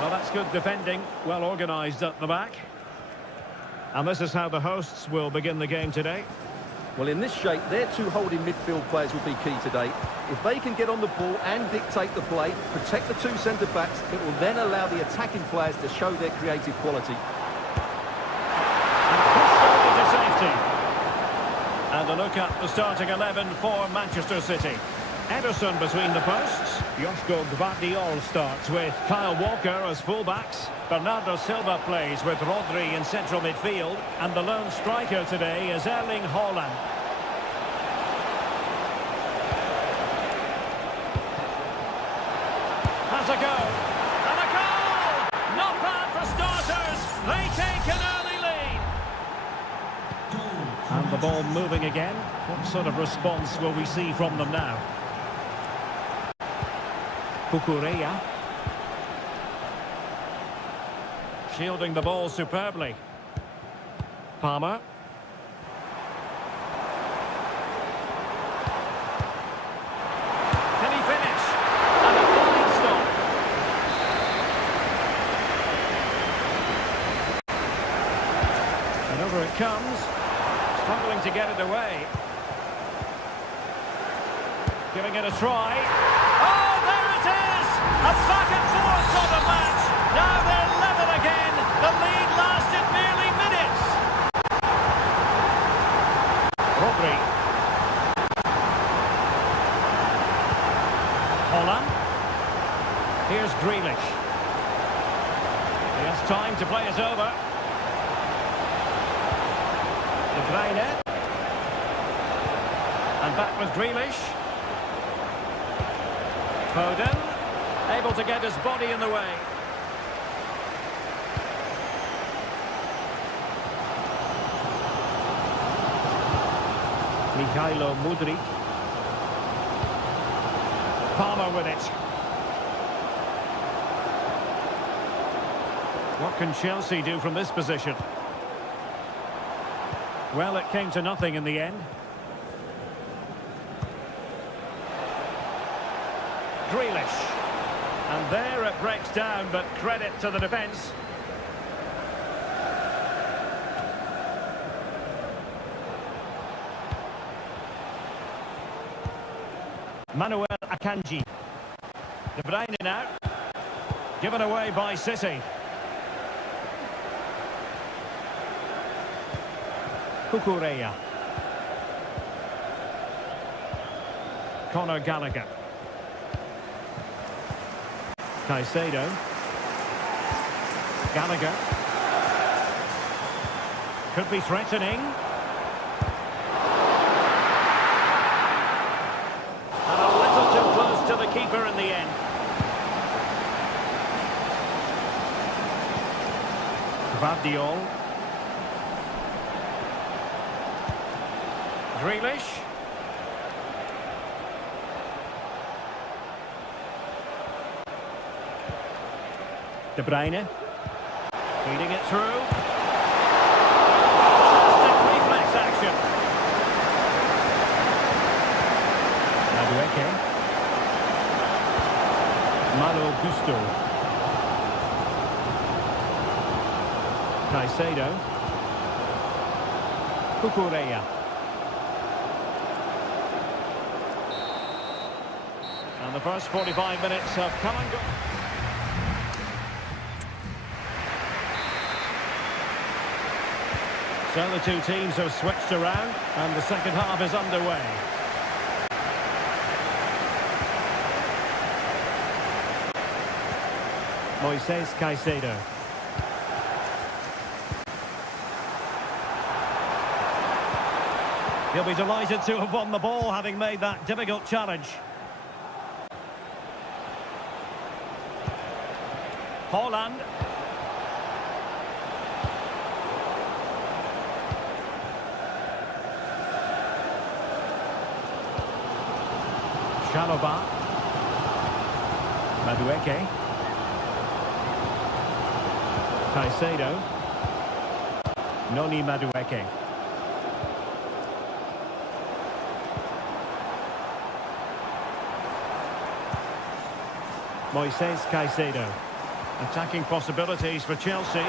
Well, that's good defending, well organised at the back. And this is how the hosts will begin the game today. Well, in this shape, their two holding midfield players will be key today. If they can get on the ball and dictate the play, protect the two centre-backs, it will then allow the attacking players to show their creative quality. And pushed over to safety. And a look at the starting 11 for Manchester City. Ederson between the posts. Joshko Gvardiol starts with Kyle Walker as fullbacks. Bernardo Silva plays with Rodri in central midfield. And the lone striker today is Erling Haaland. Has a go. And a goal! Not bad for starters. They take an early lead. And the ball moving again. What sort of response will we see from them now? Kukureya. Shielding the ball superbly. Palmer. Can he finish? And a fine stop. And over it comes. Struggling to get it away. Giving it a try. Oh, there it is! A back and forth sort of match. Now they're level again. The lead lasted merely minutes. Rodri. Haaland. Here's Grealish. He has time to play it over. De Bruyne. And back with Grealish. Foden, able to get his body in the way. Mikhailo Mudryk. Palmer with it. What can Chelsea do from this position? Well, it came to nothing in the end. Grealish. And there it breaks down, but credit to the defence. Manuel Akanji. De Bruyne now. Given away by City. Kukureya. Conor Gallagher. Caicedo. Gallagher. Could be threatening. And a little too close to the keeper in the end. Gvardiol. Grealish. De Bruyne, feeding it through. Fantastic reflex action. Madueke. Malo Gusto. Caicedo. Kukureya. And the first 45 minutes have come and gone. So the two teams have switched around and the second half is underway. Moises Caicedo. He'll be delighted to have won the ball, having made that difficult challenge. Holland. Chalobah. Madueke. Caicedo. Noni Madueke. Moises Caicedo. Attacking possibilities for Chelsea.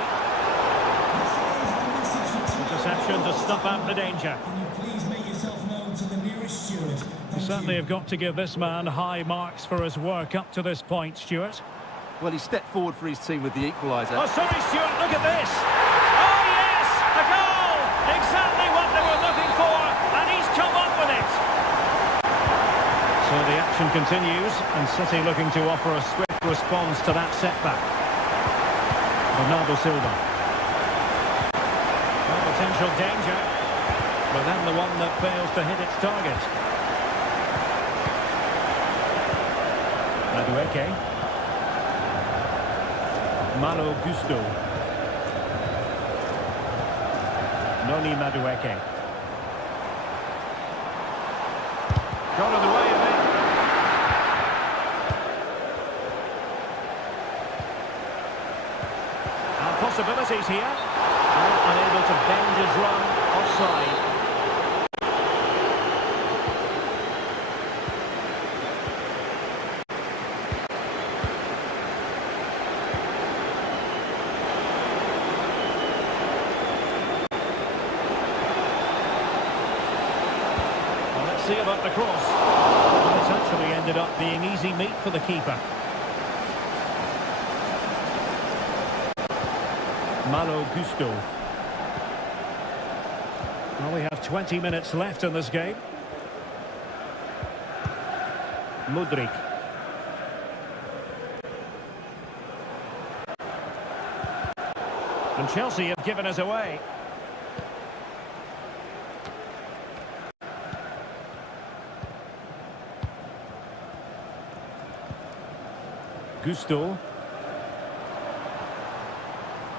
Interception to snuff out the danger. Can you please make yourself known to the nearest steward? You certainly have got to give this man high marks for his work up to this point, Stuart. Well, he stepped forward for his team with the equaliser. Oh, sorry, Stuart, look at this. Oh, yes, a goal! Exactly what they were looking for, and he's come up with it. So the action continues, and City looking to offer a swift response to that setback. Bernardo Silva. Well, potential danger, but then the one that fails to hit its target. Madueke. Malo Gusto. Noni Madueke. Got in the way of it. And possibilities here. Unable to bend his run offside. See about the cross. Well, it's actually ended up being easy meat for the keeper. Malo Gusto. Well, we have 20 minutes left in this game. Mudryk. And Chelsea have given us away. Gusto.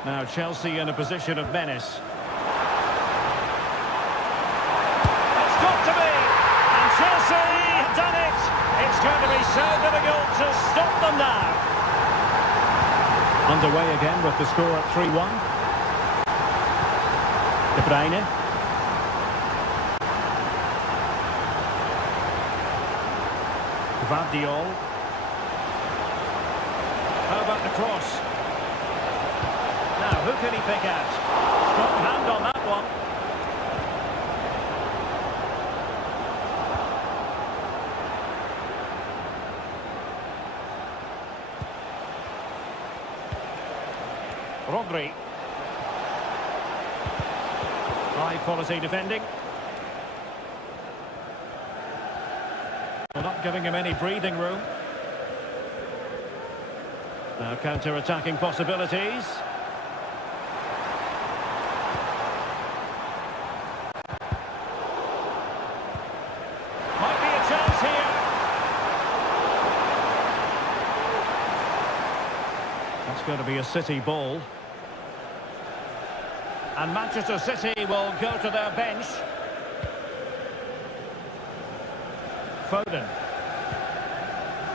Now Chelsea in a position of menace. It's got to be! And Chelsea have done it! It's going to be so difficult to stop them now. Underway again with the score at 3-1. De Bruyne. Gvardiol. How about the cross? Now, who can he pick out? Strong hand on that one. Rodri. High quality defending. Well, not giving him any breathing room. Now counter-attacking possibilities. Might be a chance here. That's going to be a City ball. And Manchester City will go to their bench. Foden.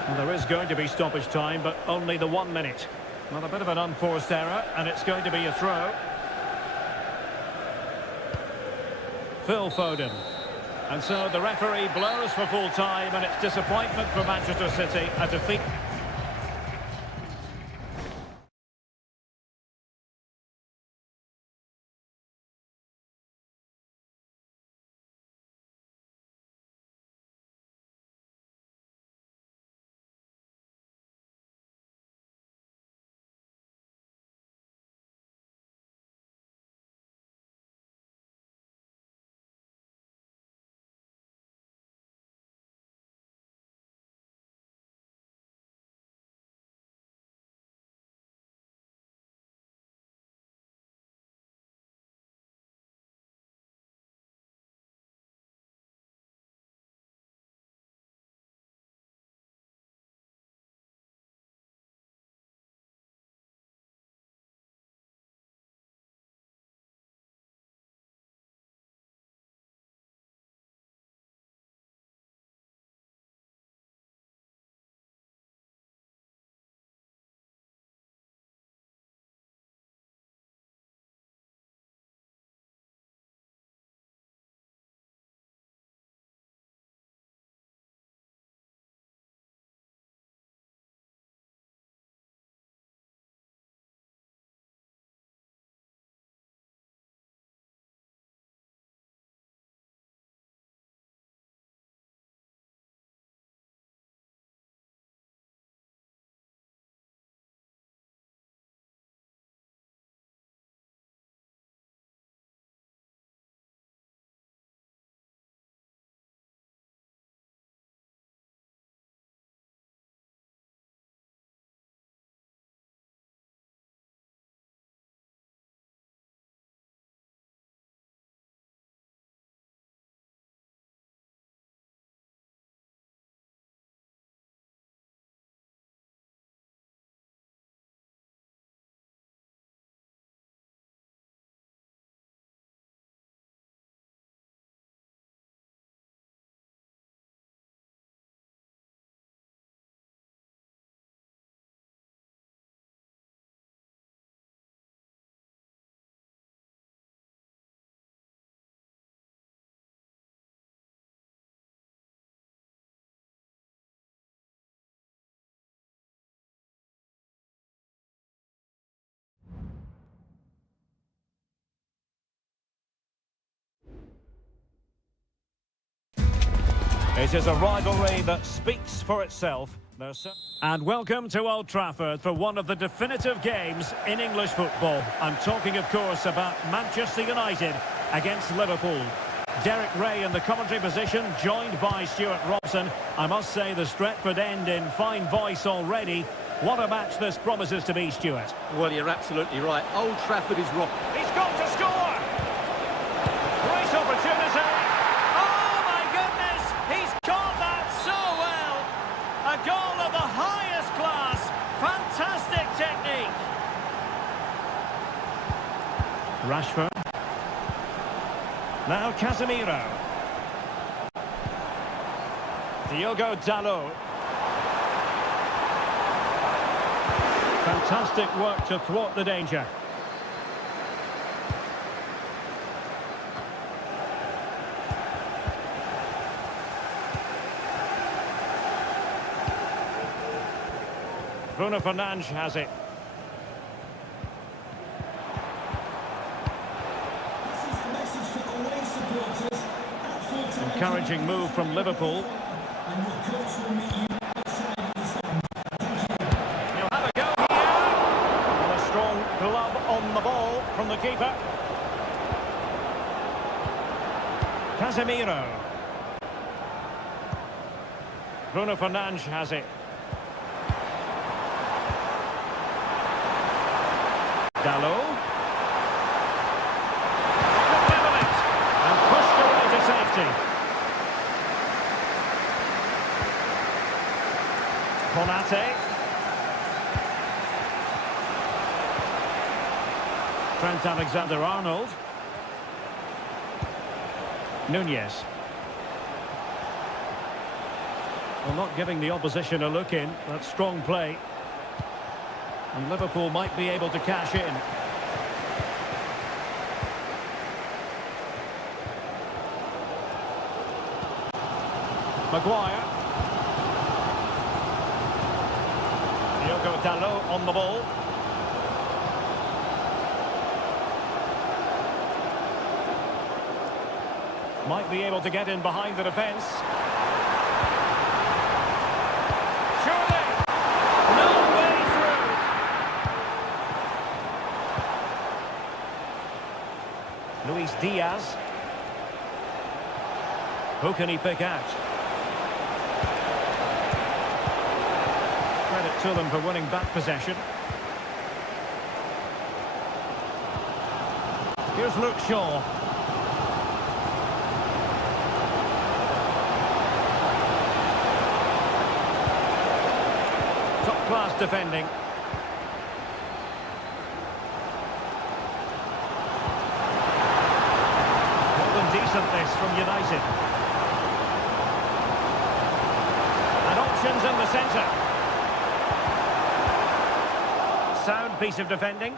Well, there is going to be stoppage time, but only the 1 minute. Well, a bit of an unforced error, and it's going to be a throw. Phil Foden. And so the referee blows for full time, and it's disappointment for Manchester City, a defeat. It is a rivalry that speaks for itself. And welcome to Old Trafford for one of the definitive games in English football. I'm talking, of course, about Manchester United against Liverpool. Derek Ray in the commentary position, joined by Stuart Robson. I must say the Stretford end in fine voice already. What a match this promises to be, Stuart. Well, you're absolutely right. Old Trafford is rock. He's got to score! Great opportunity. Oh, my goodness! He's caught that so well! A goal of the highest class. Fantastic technique. Rashford. Now Casemiro. Diogo Dalot. Fantastic work to thwart the danger. Bruno Fernandes has it. Encouraging move from Liverpool. He'll have a go here. And a strong glove on the ball from the keeper. Casemiro. Bruno Fernandes has it. Dalot. And pushed away to safety. Konate. Trent Alexander-Arnold. Nunez. Well, not giving the opposition a look in. That's strong play. And Liverpool might be able to cash in. Maguire. Diogo Dalot on the ball. Might be able to get in behind the defence. Surely! No way through! Luis Diaz. Who can he pick out? Credit to them for winning back possession. Here's Luke Shaw. Top-class defending. More than decent this from United. And options in the centre. Sound piece of defending.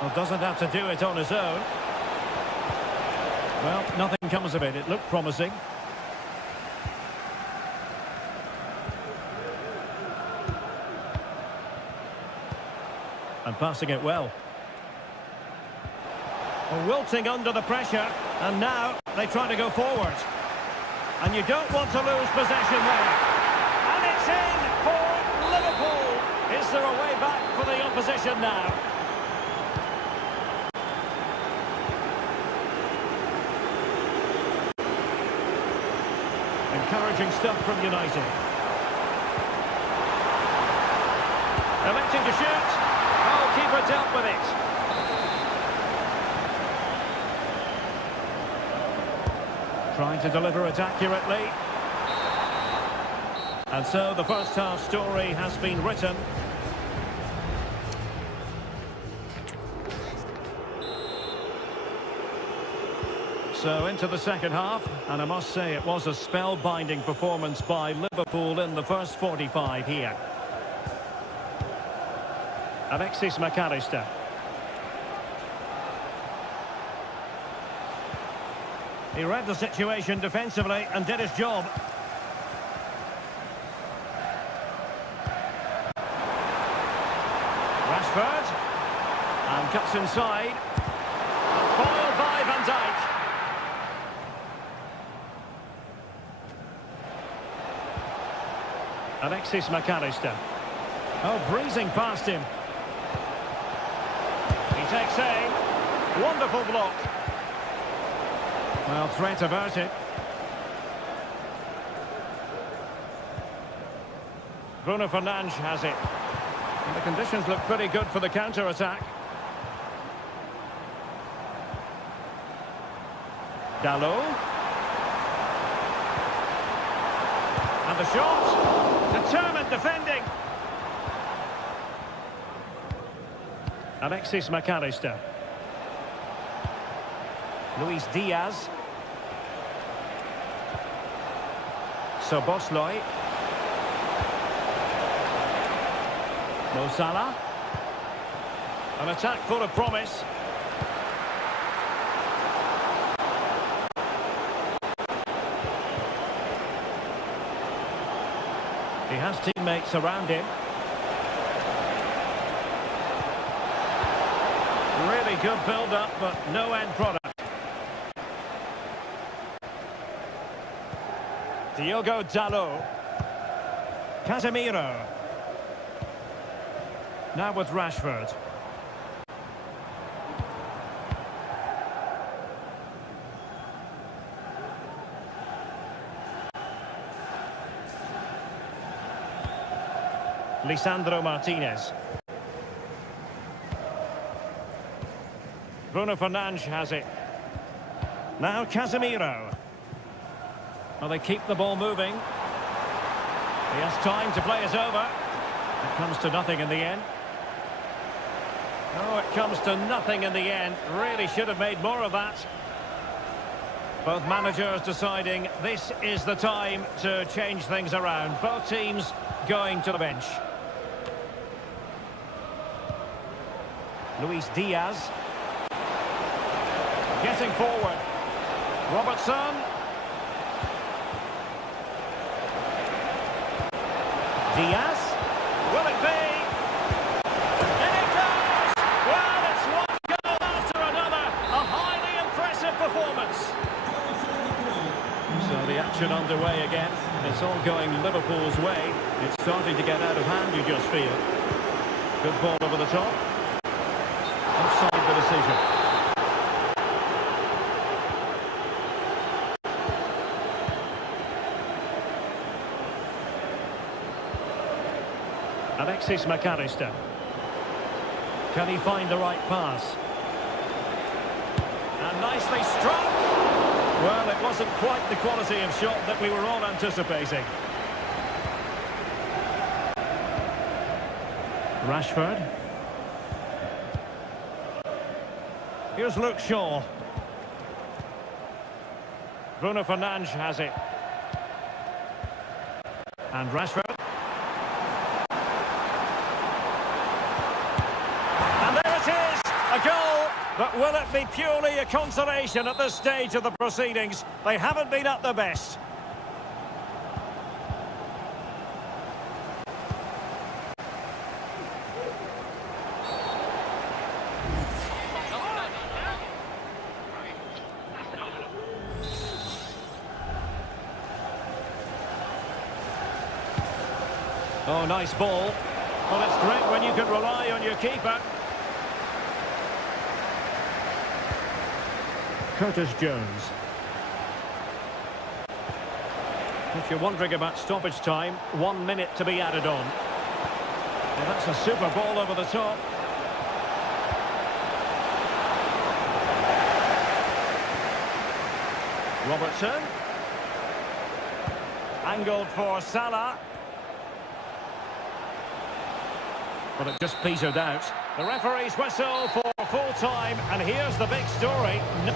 Well, doesn't have to do it on his own. Well, nothing comes of it. It looked promising. And passing it well. Wilting under the pressure, and now they try to go forward. And you don't want to lose possession there. And it's in for Liverpool. Is there a way back for the opposition now? Encouraging stuff from United. Electing to shoot. Oh, keeper dealt with it. Trying to deliver it accurately. And so the first half story has been written. So into the second half, and I must say it was a spellbinding performance by Liverpool in the first 45 here. Alexis McAllister. He read the situation defensively and did his job. Rashford. And cuts inside. Foiled by Van Dijk. Alexis McAllister. Oh, breezing past him. He takes aim. Wonderful block. Well, threat about it. Bruno Fernandes has it. And the conditions look pretty good for the counter-attack. Dalot. And the shot. Determined defending. Alexis McAllister. Luis Diaz. Soboslai. Mo Salah. An attack full of promise. He has teammates around him. Really good build-up, but no end product. Diogo Dalot. Casemiro. Now with Rashford. Lisandro Martinez. Bruno Fernandes has it. Now Casemiro. Well, they keep the ball moving. He has time to play it over. It comes to nothing in the end. Oh, it comes to nothing in the end. Really should have made more of that. Both managers deciding this is the time to change things around. Both teams going to the bench. Luis Diaz. Getting forward. Robertson. Diaz. Will it be? And it goes! Well, it's one goal after another. A highly impressive performance. So the action underway again. It's all going Liverpool's way. It's starting to get out of hand, you just feel. Good ball over the top. Offside the decision. Alexis McAllister. Can he find the right pass? And nicely struck. Well, it wasn't quite the quality of shot that we were all anticipating. Rashford. Here's Luke Shaw. Bruno Fernandes has it. And Rashford. And there it is! A goal! But will it be purely a consolation at this stage of the proceedings? They haven't been at their best. Oh, nice ball. Well, it's great when you can rely on your keeper. Curtis Jones. If you're wondering about stoppage time, 1 minute to be added on. Well, that's a super ball over the top. Robertson. Angled for Salah. But it just petered out. The referee's whistle for full time, and here's the big story. No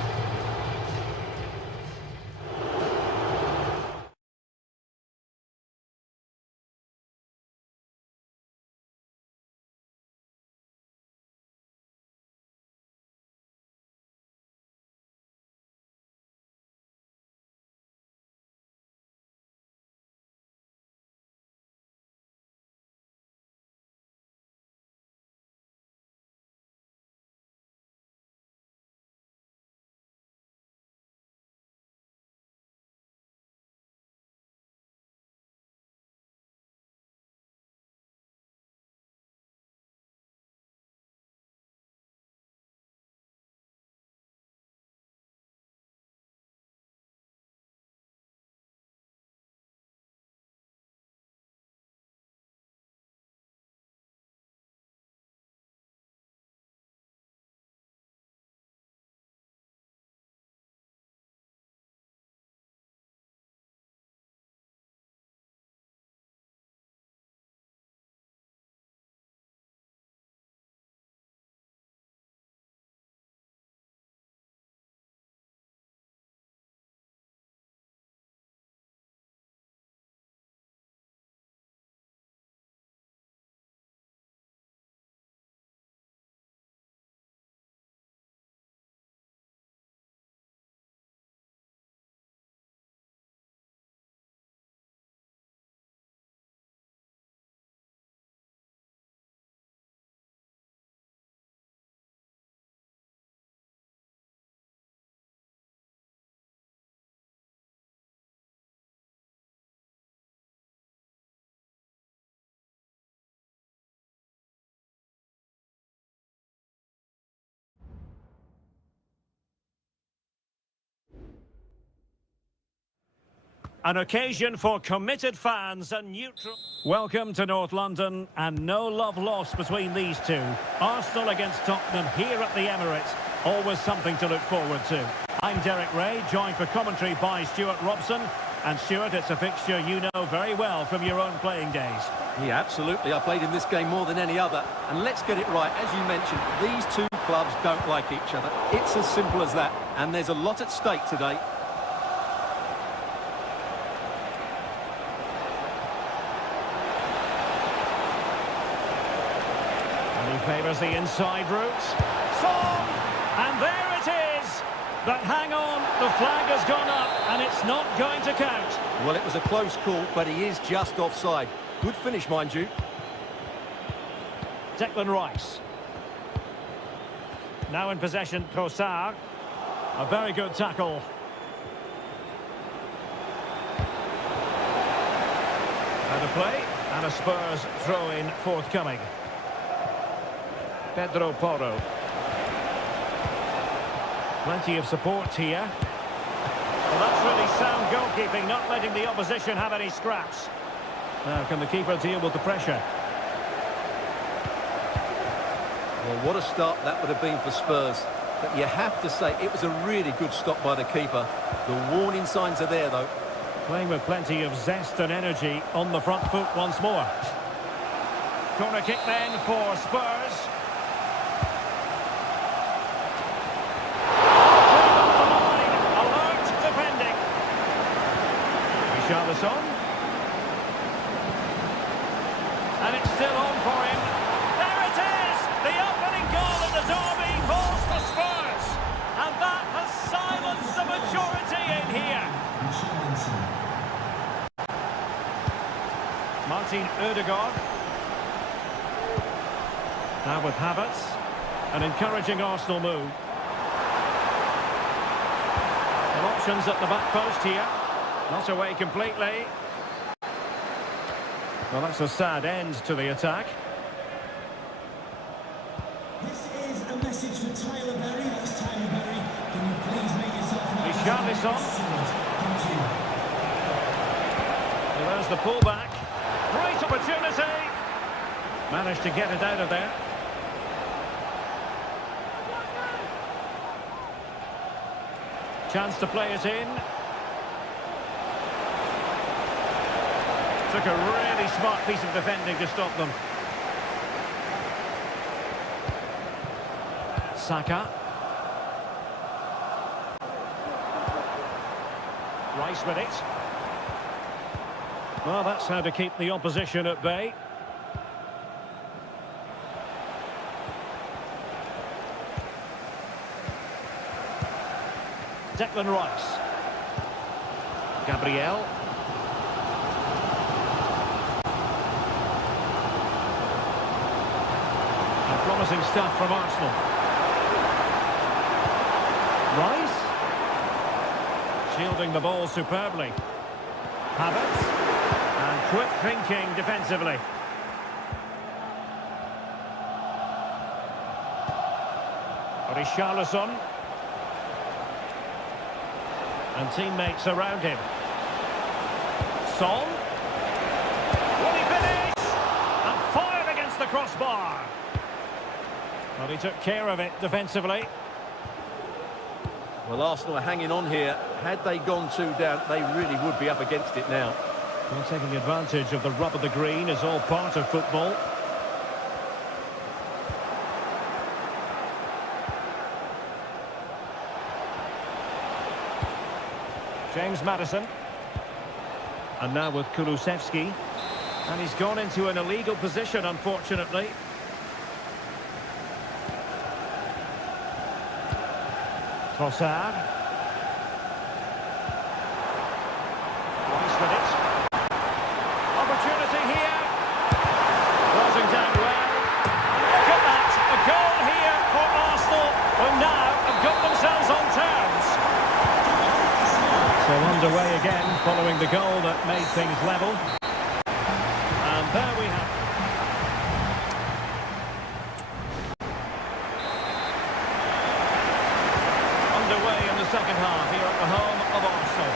An occasion for committed fans and neutral. Welcome to North London, and no love lost between these two. Arsenal against Tottenham here at the Emirates. Always something to look forward to. I'm Derek Ray, joined for commentary by Stuart Robson. And Stuart, it's a fixture you know very well from your own playing days. Yeah, absolutely. I played in this game more than any other. And let's get it right. As you mentioned, these two clubs don't like each other. It's as simple as that. And there's a lot at stake today. And he favours the inside route. Song! And there it is! But hang on, the flag has gone up, and it's not going to count. Well, it was a close call, but he is just offside. Good finish, mind you. Declan Rice. Now in possession, Trossard. A very good tackle. And a play, and a Spurs throw-in forthcoming. Pedro Porro. Plenty of support here. Well, that's really sound goalkeeping, not letting the opposition have any scraps. Now, can the keeper deal with the pressure? Well, what a start that would have been for Spurs. But you have to say, it was a really good stop by the keeper. The warning signs are there, though. Playing with plenty of zest and energy on the front foot once more. Corner kick then for Spurs. Richarlison. And it's still on for him. There it is! The opening goal of the derby falls for Spurs. And that has silenced the majority in here. Martin Ødegaard. Now with Havertz. An encouraging Arsenal move. And options at the back post here. Not away completely. Well, that's a sad end to the attack. This is a message for Tyler Berry. That's Tyler Berry. Can you please make yourself known? Richarlison. Thank you. Well, there's the pullback. Great opportunity. Managed to get it out of there. Chance to play it in. Took a really smart piece of defending to stop them. Saka. Rice with it. Well, that's how to keep the opposition at bay. Declan Rice. Gabriel. Promising stuff from Arsenal. Rice. Shielding the ball superbly. Havertz. And quick thinking defensively. Richarlison. And teammates around him. Son. Will he finish? And fired against the crossbar. Well, he took care of it defensively. Well, Arsenal are hanging on here. Had they gone 2 down, they really would be up against it now. Well, taking advantage of the rub of the green is all part of football. James Maddison. And now with Kulusevski. And he's gone into an illegal position, unfortunately. Trossard. Rice with it. Opportunity here. Closing down well. Look at that. A goal here for Arsenal, who now have got themselves on terms. So underway again, following the goal that made things level. And there we have it. Underway in the second half here at the home of Arsenal.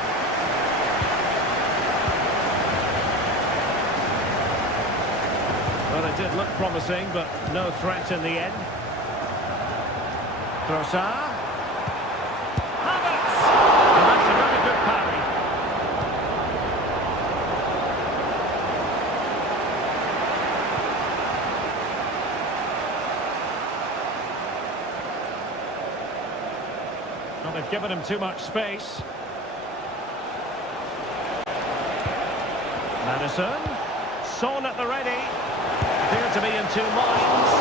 it did look promising, but no threat in the end. Trossard. Havertz! And that's a very good parry. Well, they've given him too much space. Madison. Son at the ready. Appear to be in two minds.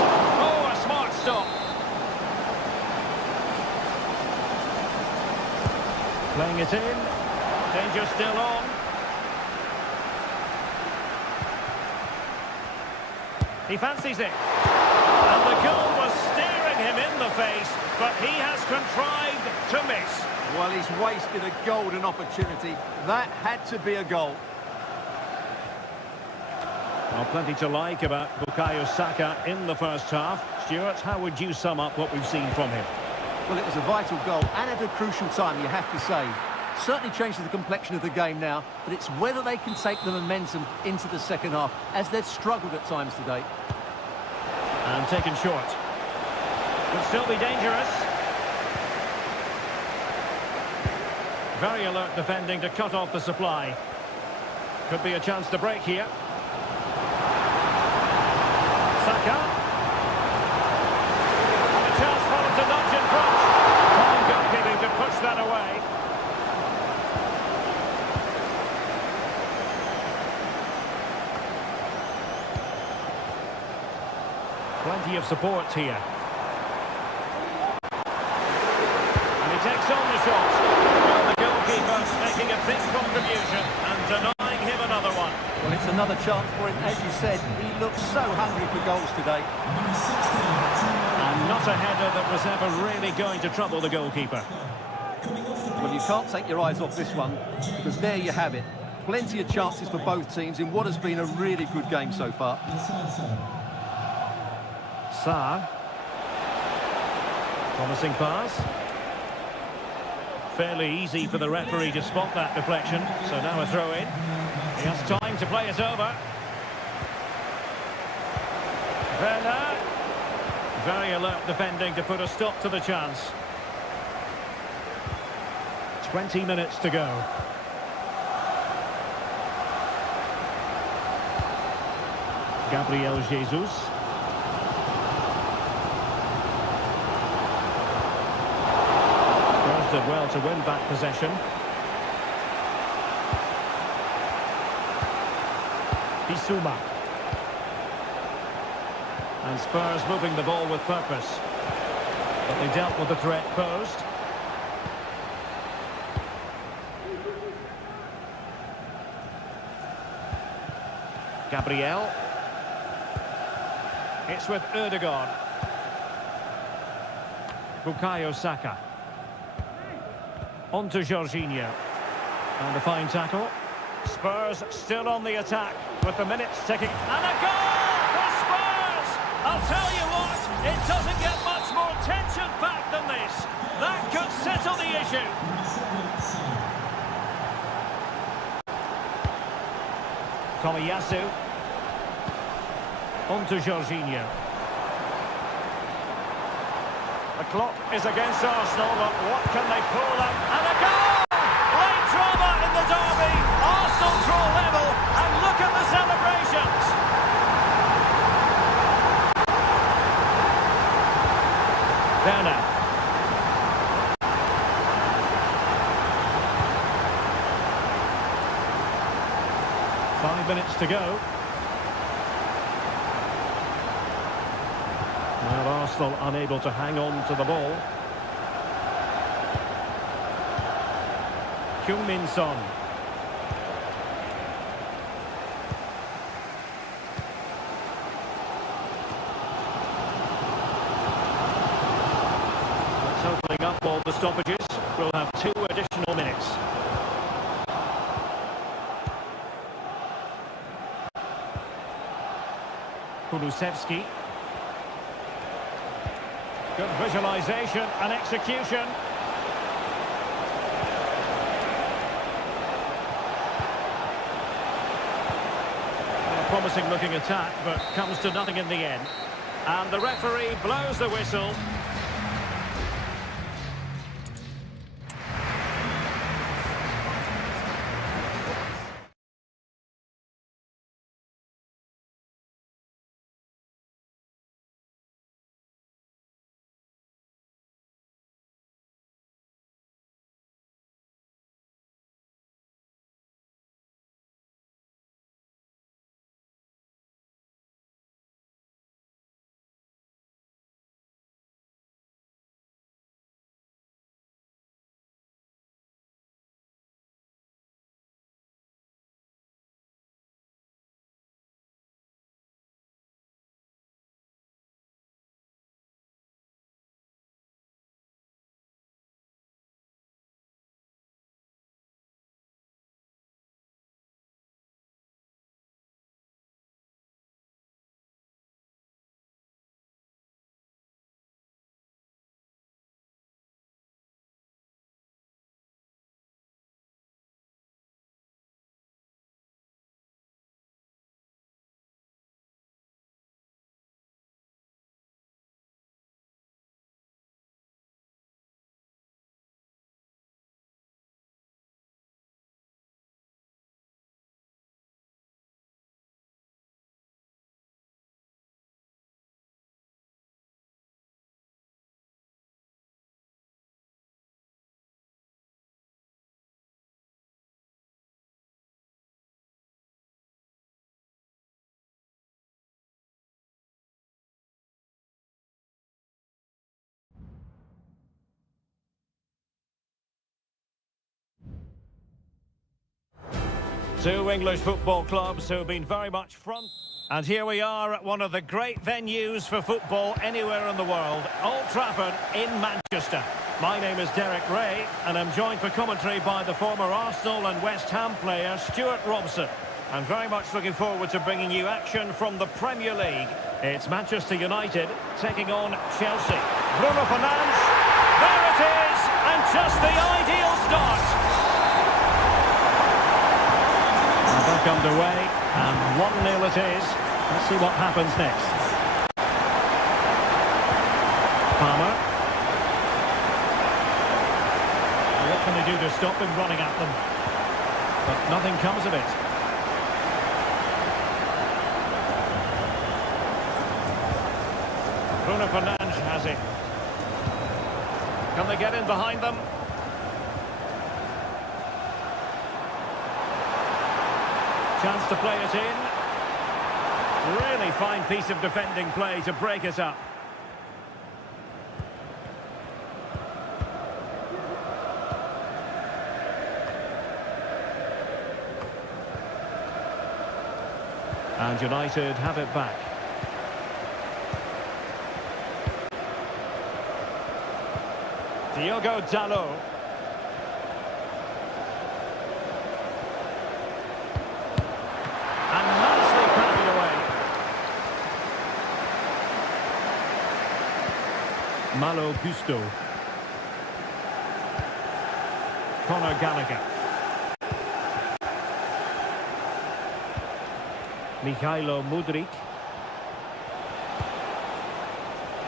Oh, a smart stop. Playing it in. Danger still on. He fancies it. And the goal was staring him in the face, but he has contrived to miss. Well, he's wasted a golden opportunity. That had to be a goal. Well, plenty to like about Bukayo Saka in the first half. Stuart, how would you sum up what we've seen from him? Well, it was a vital goal and at a crucial time, you have to say. Certainly changes the complexion of the game now, but it's whether they can take the momentum into the second half, as they've struggled at times today. And taken short. Could still be dangerous. Very alert defending to cut off the supply. Could be a chance to break here. Saka. And a chance for him to nudge in front. Fine goalkeeping to push that away. Plenty of support here. And he takes on the shot. Well, the goalkeeper making a big contribution and denying him another one. Well, it's another chance for him. As you said, he looks so hungry for goals today. And not a header that was ever really going to trouble the goalkeeper. Well, you can't take your eyes off this one, because there you have it. Plenty of chances for both teams in what has been a really good game so far. Sarr. Promising pass. Fairly easy for the referee to spot that deflection, so now a throw-in. He has time to play it over. Werner. Very alert defending to put a stop to the chance. 20 minutes to go. Gabriel Jesus. Spurs did well to win back possession. Bissouma. And Spurs moving the ball with purpose. But they dealt with the threat posed. Gabriel. It's with Ødegaard. Bukayo Saka. On to Jorginho. And a fine tackle. Spurs still on the attack with the minutes ticking. And a goal for Spurs! I'll tell you what, it doesn't get much more tension-packed than this. That could settle the issue. Tomiyasu. On to Jorginho. The clock is against Arsenal, but what can they pull out? And a goal! Late drama in the derby. Arsenal draw level, and look at the celebrations. Werner. 5 minutes to go. Now Arsenal unable to hang on to the ball. Heung-min Son. Totaling up all the stoppages, we'll have 2 additional minutes. Kulusevski. Good visualisation and execution. promising looking attack, but comes to nothing in the end. And the referee blows the whistle. Two English football clubs who have been very much front. And here we are at one of the great venues for football anywhere in the world, Old Trafford in Manchester. My name is Derek Ray, and I'm joined for commentary by the former Arsenal and West Ham player Stuart Robson. I'm very much looking forward to bringing you action from the Premier League. It's Manchester United taking on Chelsea. Bruno Fernandes, there it is, and just the ideal start. Back underway, and 1-0 it is. Let's see what happens next. Palmer. What can they do to stop him running at them? But nothing comes of it. Bruno Fernandes has it. Can they get in behind them? Chance to play it in. Really fine piece of defending play to break it up. And United have it back. Diogo Dalot. And nicely carried away. Malo Gusto. Conor Gallagher. Mikhailo Mudryk.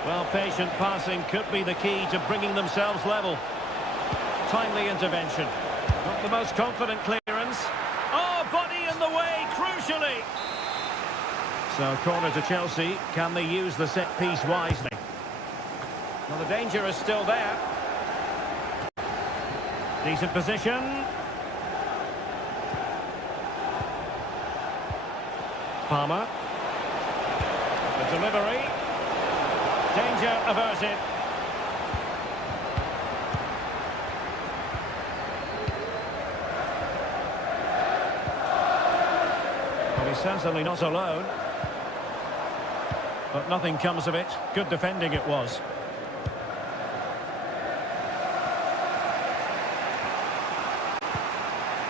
Well, patient passing could be the key to bringing themselves level. Timely intervention. Not the most confident clearance. Oh, body in the way, crucially. So, corner to Chelsea. Can they use the set piece wisely? Well, the danger is still there. Decent position. Palmer. The delivery. Danger averted. Well, he's certainly not alone. But nothing comes of it. Good defending it was.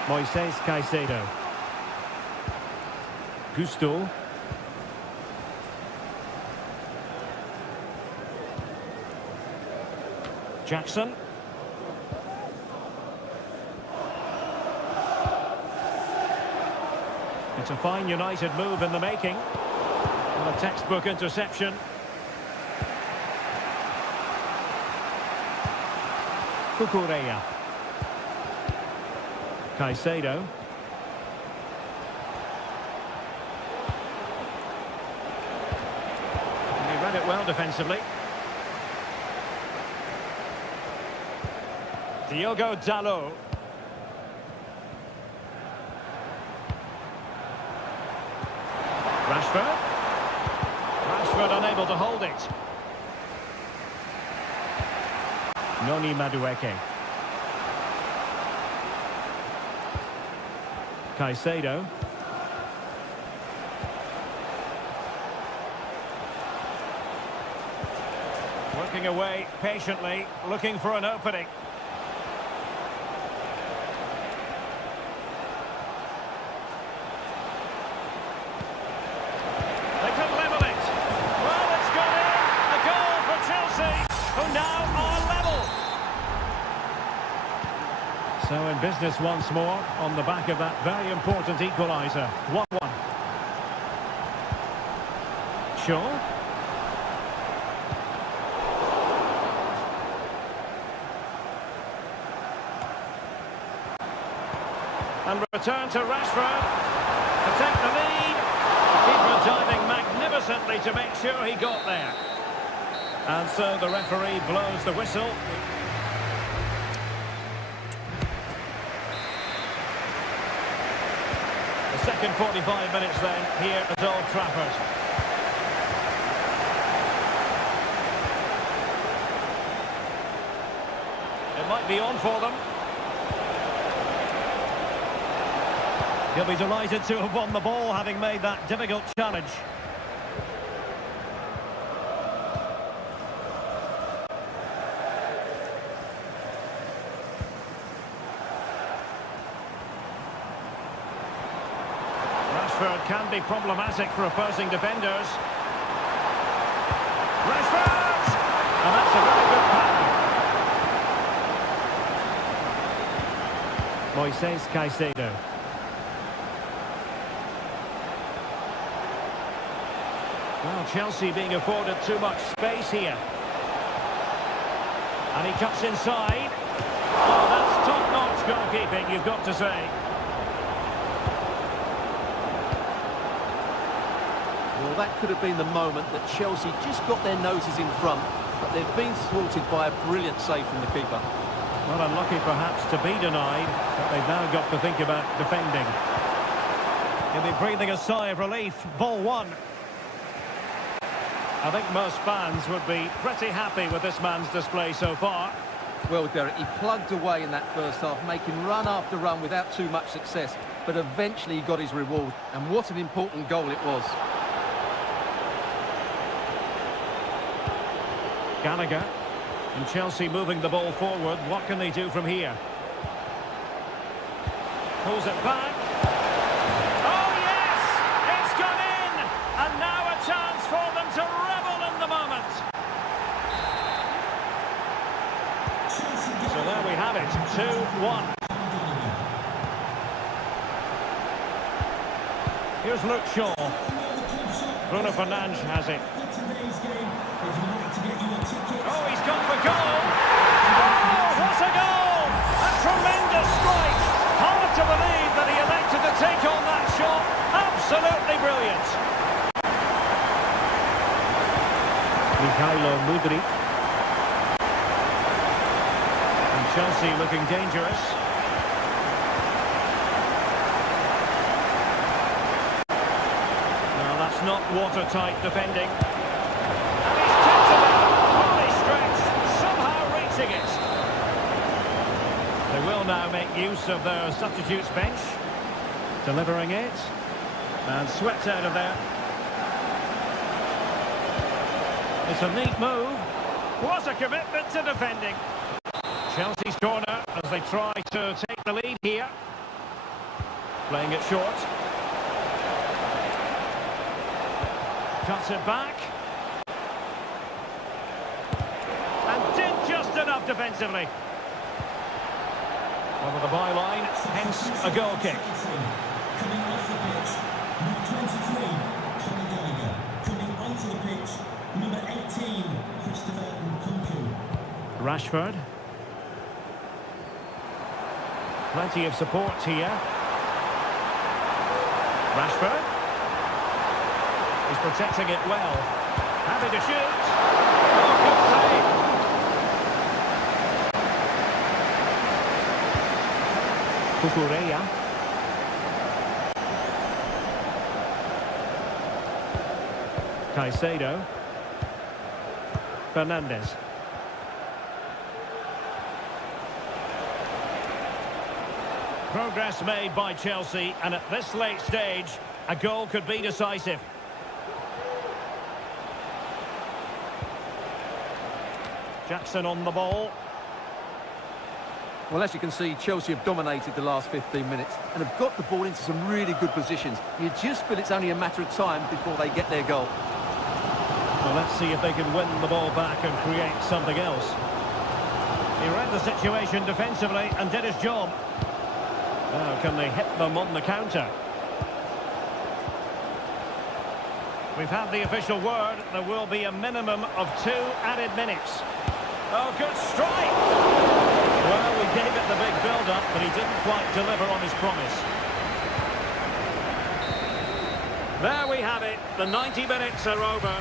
Moises Caicedo. Gusto. Jackson. It's a fine United move in the making. And a textbook interception. Cucurella. Caicedo. He read it well defensively. Diogo Dalot. Rashford. Rashford unable to hold it. Noni Madueke. Caicedo. Working away patiently, looking for an opening. They could level it. Well, it's gone in. The goal for Chelsea, who now are level. So in business once more, on the back of that very important equaliser. 1-1. Shaw. And return to Rashford to take the lead. The keeper diving magnificently to make sure he got there. And so the referee blows the whistle. The second 45 minutes then here at Old Trafford. It might be on for them. He'll be delighted to have won the ball, having made that difficult challenge. Rashford can be problematic for opposing defenders. Rashford! And that's a very good pass. Moises Caicedo. Well, Chelsea being afforded too much space here. And he cuts inside. Oh, that's top-notch goalkeeping, you've got to say. Well, that could have been the moment that Chelsea just got their noses in front, but they've been thwarted by a brilliant save from the keeper. Not unlucky, perhaps, to be denied, but they've now got to think about defending. He'll be breathing a sigh of relief. Ball one. I think most fans would be pretty happy with this man's display so far. Well, Derek, he plugged away in that first half, making run after run without too much success, but eventually he got his reward, and what an important goal it was. Gallagher, and Chelsea moving the ball forward. What can they do from here? Pulls it back. Oh, yes! It's gone in! And now a chance for them to revel in the moment. So there we have it, 2-1. Here's Luke Shaw. Bruno Fernandes has it. Oh, he's gone for goal! Oh, what a goal! A tremendous strike! Hard to believe that he elected to take on that shot. Absolutely brilliant. Mikhailo Mudryk. And Chelsea looking dangerous. No, that's not watertight defending. And he's tipped it out, fully stretched, somehow reaching it. They will now make use of their substitutes bench. Delivering it. And swept out of there. It's a neat move. What a commitment to defending. Chelsea's corner as they try to take the lead here. Playing it short. Cuts it back. And did just enough defensively. Over the byline, hence a goal kick. Coming off the pitch. Rashford. Plenty of support here. Rashford. He's protecting it well. Happy to shoot. Oh, good save. Cucurella. Caicedo. Fernandes. Progress made by Chelsea, and at this late stage, a goal could be decisive. Jackson on the ball. Well, as you can see, Chelsea have dominated the last 15 minutes and have got the ball into some really good positions. You just feel it's only a matter of time before they get their goal. Well, let's see if they can win the ball back and create something else. He read the situation defensively and did his job. Now, can they hit them on the counter? We've had the official word. There will be a minimum of 2 added minutes. Oh, good strike! Well, we gave it the big build-up, but he didn't quite deliver on his promise. There we have it. The 90 minutes are over.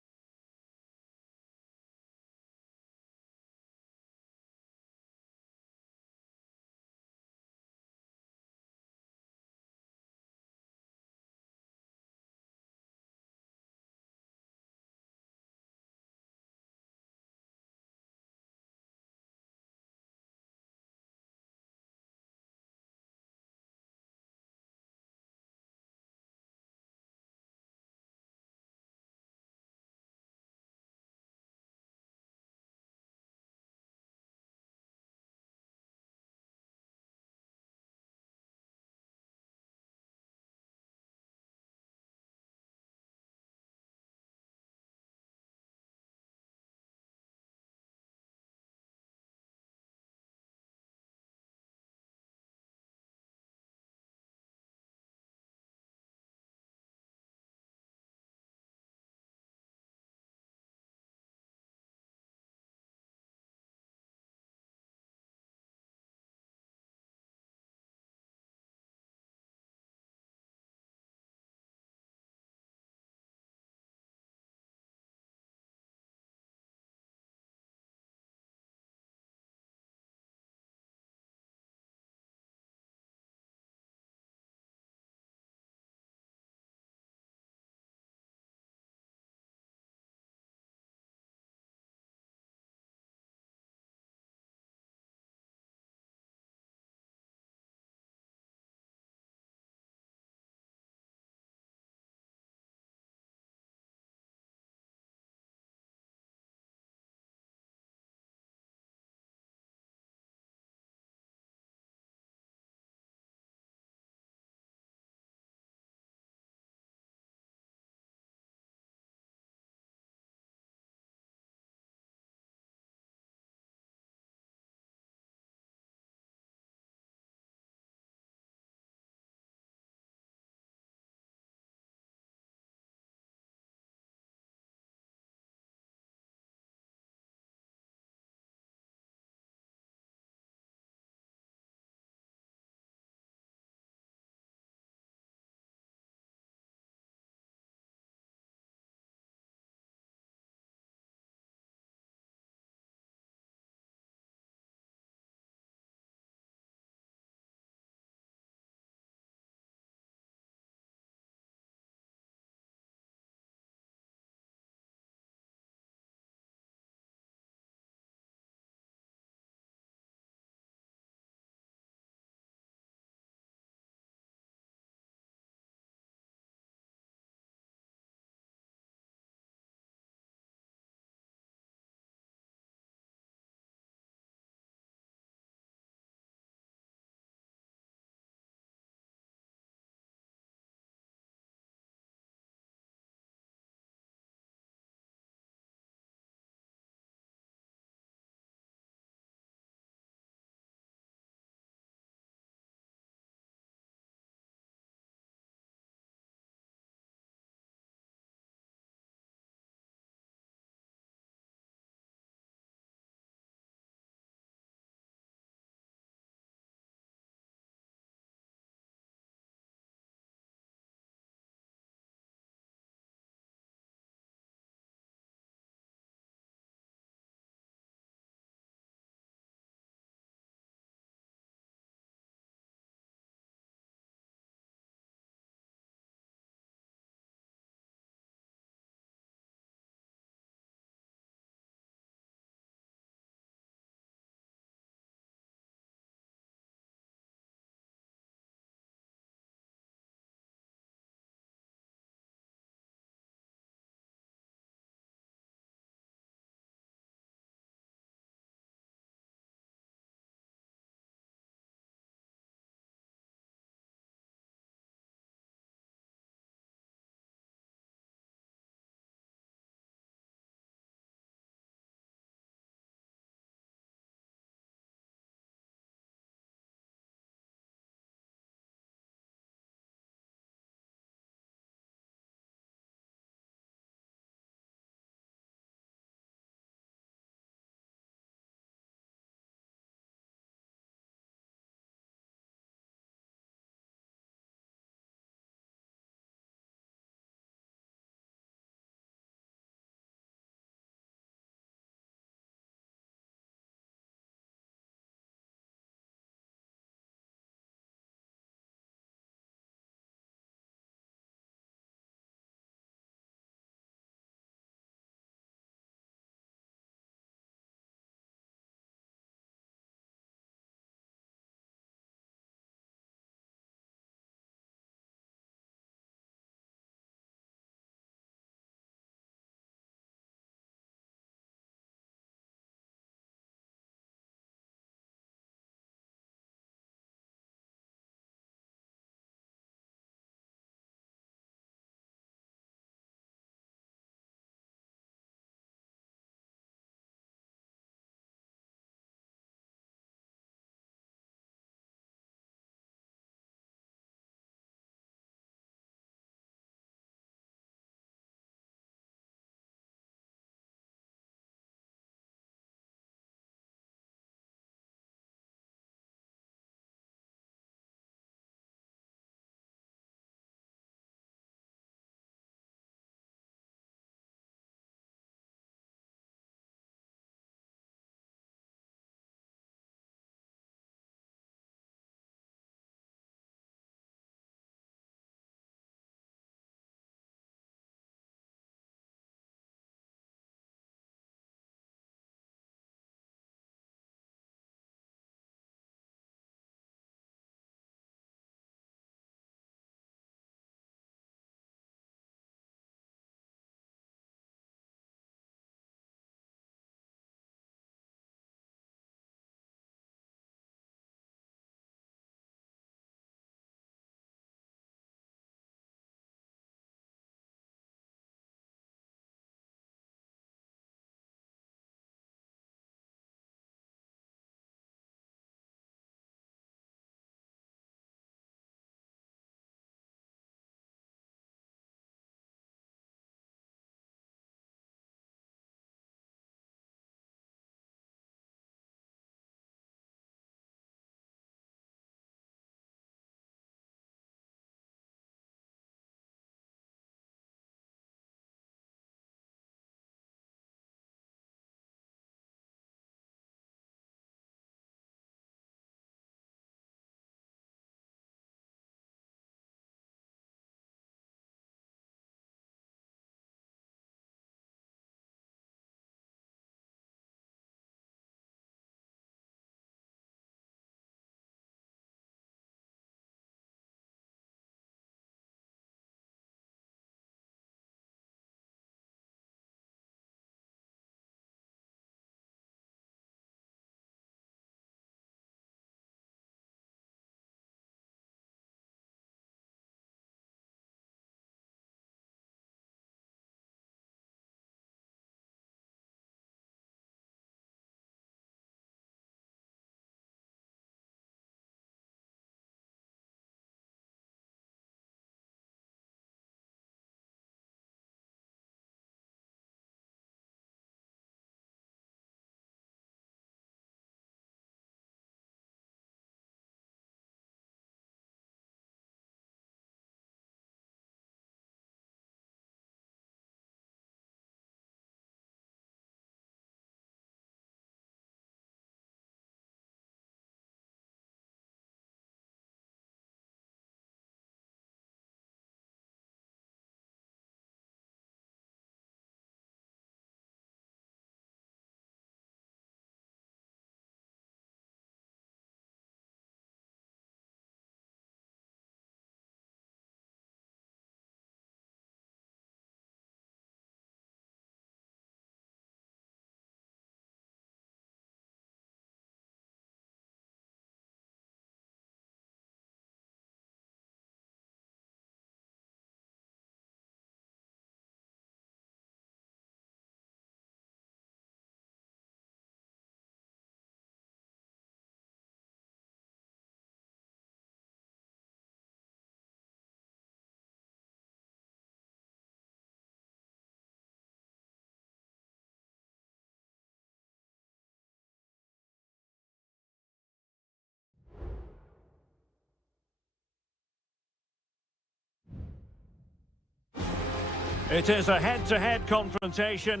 It is a head-to-head confrontation.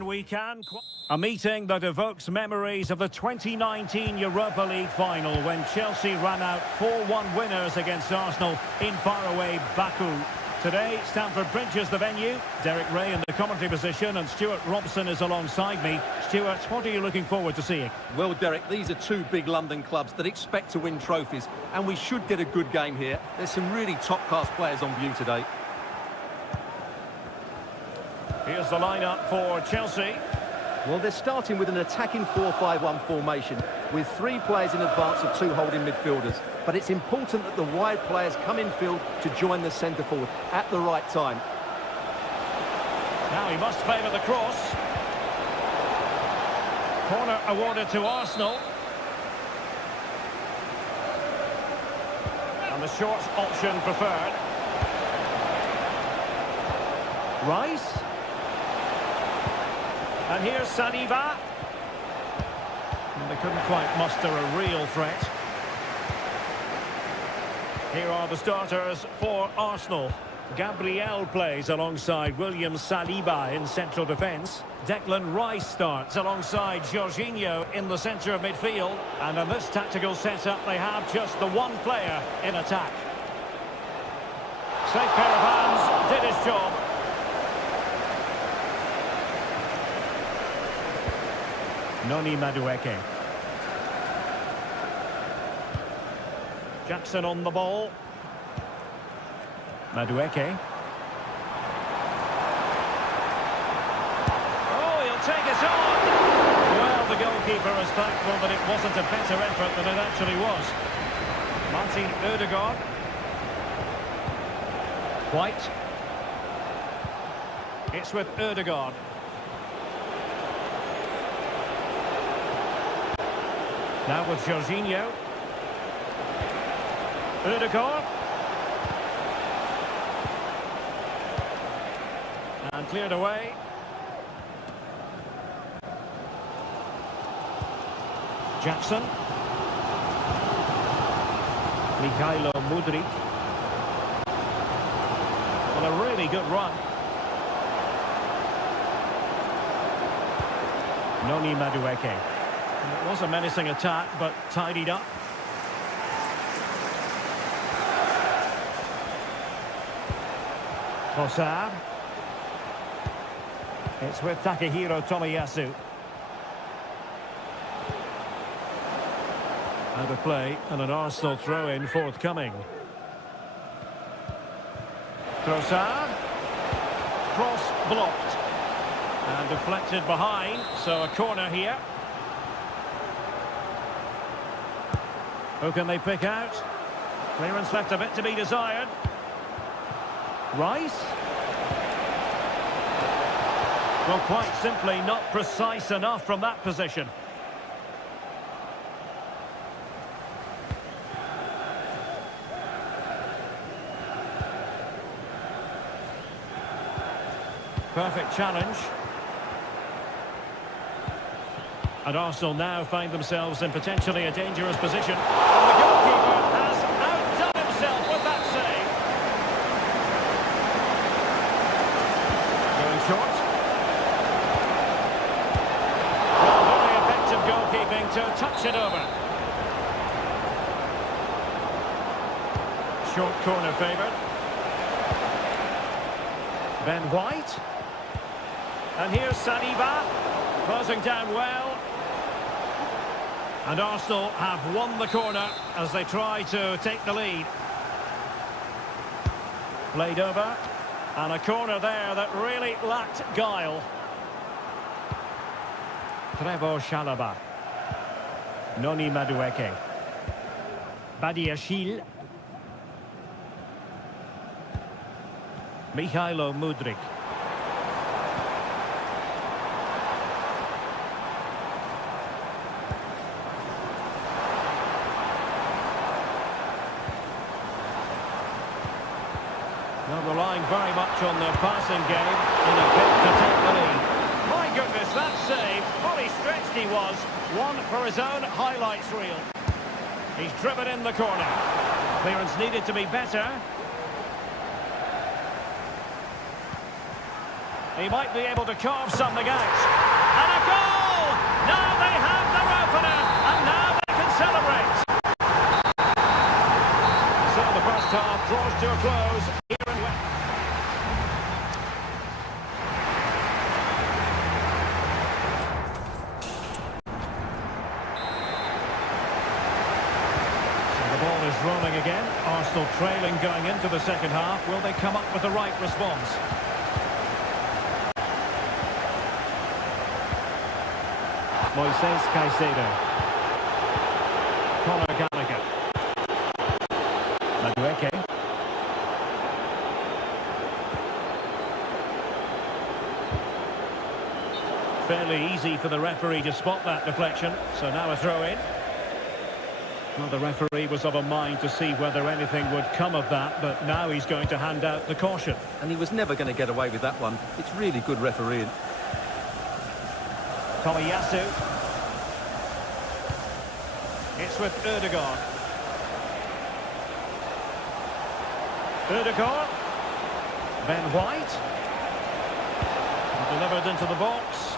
A meeting that evokes memories of the 2019 Europa League final when Chelsea ran out 4-1 winners against Arsenal in faraway Baku. Today, Stamford Bridge is the venue. Derek Ray in the commentary position and Stuart Robson is alongside me. Stuart, what are you looking forward to seeing? Well, Derek, these are two big London clubs that expect to win trophies, and we should get a good game here. There's some really top-class players on view today. Here's the lineup for Chelsea. Well, they're starting with an attacking 4-5-1 formation with three players in advance of two holding midfielders. But it's important that the wide players come in field to join the centre forward at the right time. Now he must favour the cross. Corner awarded to Arsenal. And the short option preferred. Rice. And here's Saliba. And they couldn't quite muster a real threat. Here are the starters for Arsenal. Gabriel plays alongside William Saliba in central defence. Declan Rice starts alongside Jorginho in the centre of midfield. And in this tactical setup, they have just the one player in attack. Safe pair of hands, did his job. Noni Madueke. Jackson on the ball. Madueke. Oh, he'll take it on! Well, the goalkeeper is thankful that it wasn't a better effort than it actually was. Martin Ødegaard. White. It's with Ødegaard. Now with Jorginho. Ødegaard. And cleared away. Jackson. Mikhailo Mudryk. Well, a really good run. Noni Madueke. It was a menacing attack, but tidied up. Trossard. It's with Takehiro Tomiyasu. Out of play, and an Arsenal throw-in forthcoming. Trossard. Cross blocked. And deflected behind, so a corner here. Who can they pick out? Clearance left a bit to be desired. Rice? Well, quite simply not precise enough from that position. Perfect challenge. And Arsenal now find themselves in potentially a dangerous position. And the goalkeeper has outdone himself with that save. Going short. Well, very effective goalkeeping to touch it over. Short corner favoured. Ben White. And here's Saliba. Closing down well. And Arsenal have won the corner as they try to take the lead. Played over. And a corner there that really lacked guile. Trevor Chalobah. Noni Madueke. Badiashile. Mikhailo Mudryk. They're relying very much on their passing game in a bid to take the lead. My goodness, that save, fully stretched he was. One for his own highlights reel. He's driven in the corner. Clearance needed to be better. He might be able to carve something out. And a goal! Now they have their opener, and now they can celebrate. So the first half draws to a close here in West. The ball is rolling again. Arsenal trailing going into the second half. Will they come up with the right response? Moises Caicedo. Conor Gallagher. Madueke. Fairly easy for the referee to spot that deflection. So now a throw in. Well, the referee was of a mind to see whether anything would come of that, but now he's going to hand out the caution. And he was never going to get away with that one. It's really good refereeing. Tomiyasu. It's with Ødegaard. Ødegaard. Ben White. Delivered into the box.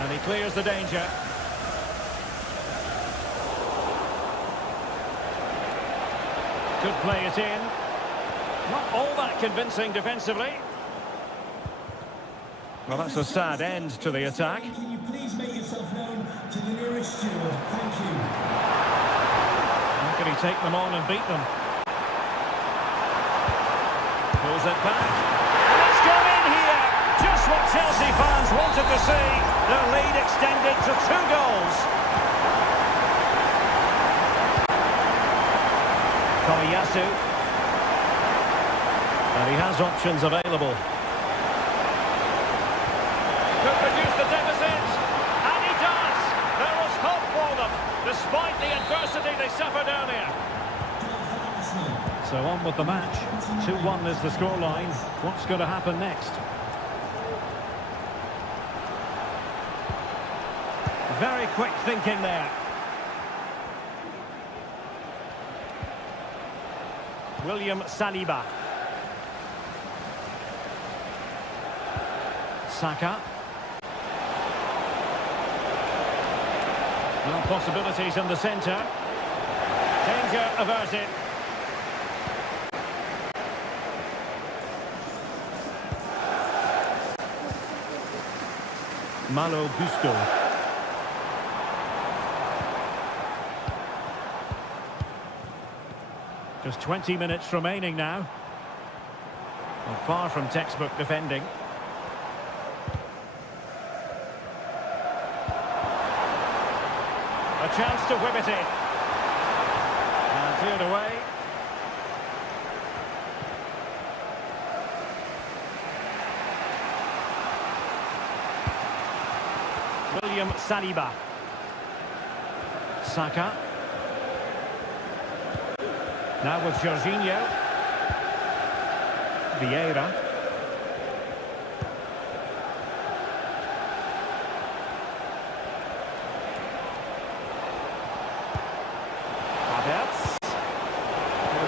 And he clears the danger. Could play it in. Not all that convincing defensively. Well, that's a sad end to the attack. Can you please make yourself known to the nearest steward? Thank you. How can he take them on and beat them? Pulls it back. And it's gone in here! Just what Chelsea fans wanted to see. Their lead extended to 2 goals. Tomiyasu. And he has options available. Could reduce the deficit, and he does. There was hope for them, despite the adversity they suffered earlier. So on with the match. 2-1 is the scoreline. What's going to happen next? Very quick thinking there. William Saliba. Saka. Well, possibilities in the centre. Danger averted. Malo Gusto. Just 20 minutes remaining now. Well, far from textbook defending. A chance to whip it in. And cleared away. William Saliba. Saka. Now with Jorginho. Vieira.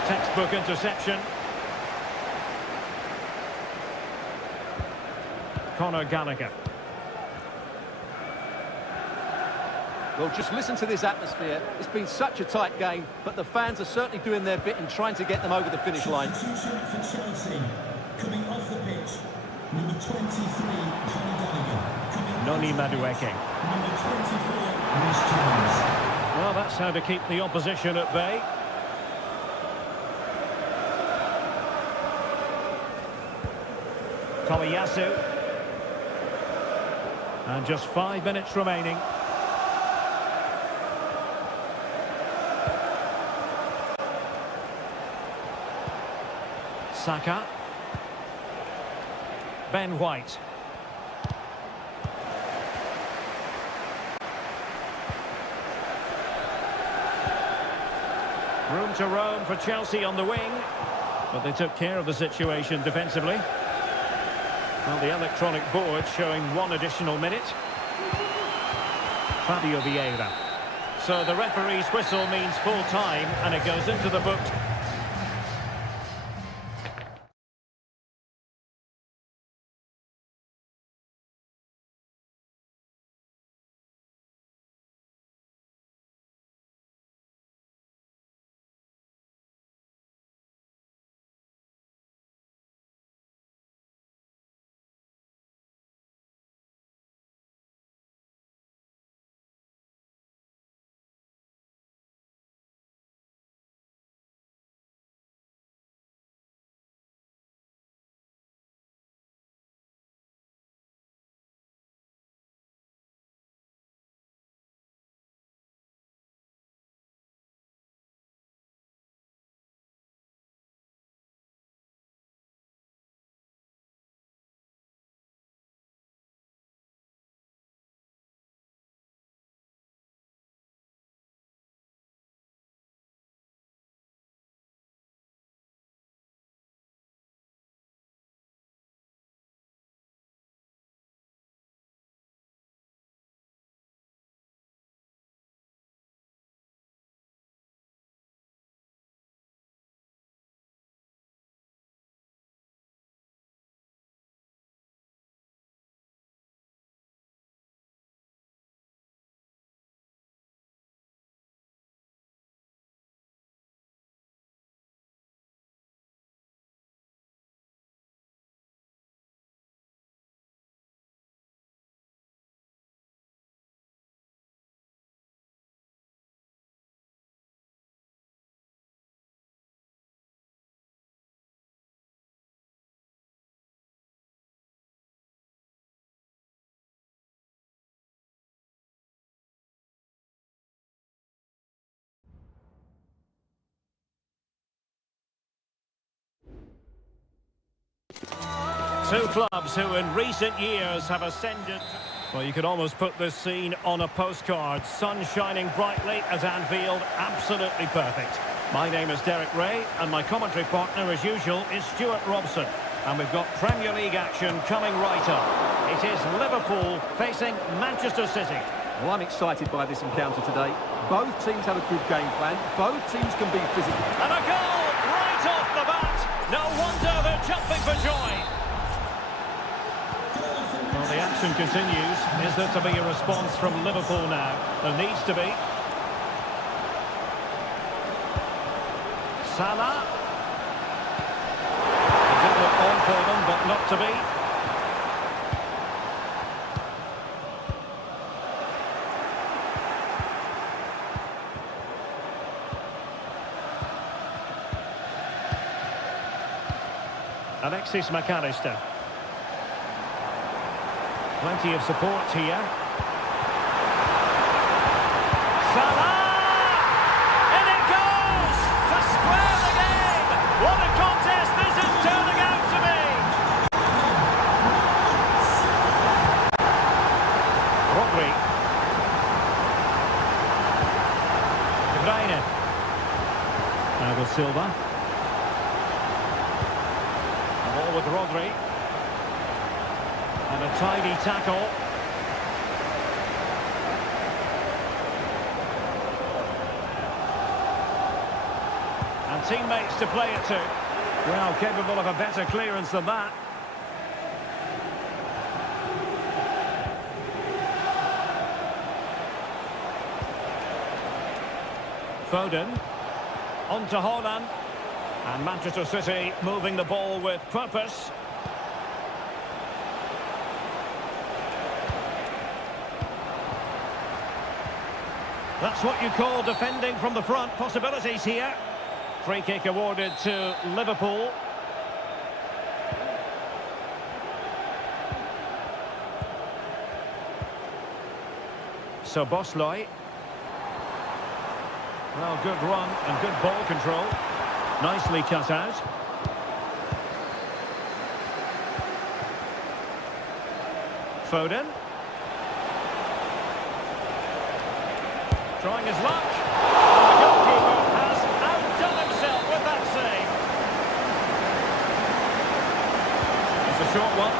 Textbook interception. Conor Gallagher. Well, just listen to this atmosphere. It's been such a tight game, but the fans are certainly doing their bit in trying to get them over the finish line. Substitution for Chelsea, coming off the pitch, number 23, Conor Gallagher. Noni Madueke. Number 24, Reece James. Well, that's how to keep the opposition at bay. Tomiyasu. And just 5 minutes remaining. Saka. Ben White. Room to roam for Chelsea on the wing, but they took care of the situation defensively. Well, the electronic board showing 1 additional minute. Fabio Vieira. So the referee's whistle means full time, and it goes into the books. Two clubs who in recent years have ascended. Well, you could almost put this scene on a postcard. Sun shining brightly at Anfield, absolutely perfect. My name is Derek Ray, and my commentary partner, as usual, is Stuart Robson. And we've got Premier League action coming right up. It is Liverpool facing Manchester City. Well, I'm excited by this encounter today. Both teams have a good game plan. Both teams can be physical. And a goal right off the bat. No wonder they're jumping for joy. Well, the action continues. Is there to be a response from Liverpool now? There needs to be. Salah. It did look on for them, but not to be. Alexis McAllister. Plenty of support here. Salah! In it goes! To square the game! What a contest this is turning out to be! Rodri. De Bruyne. Thiago Silva. Ball with Rodri. And a tidy tackle. And teammates to play it to. Well, capable of a better clearance than that. Foden. On to Haaland. And Manchester City moving the ball with purpose. That's what you call defending from the front. Possibilities here. Free kick awarded to Liverpool. So Bosley. Well, good run and good ball control. Nicely cut out. Foden. Trying his luck. And the goalkeeper has outdone himself with that save. It's a short one.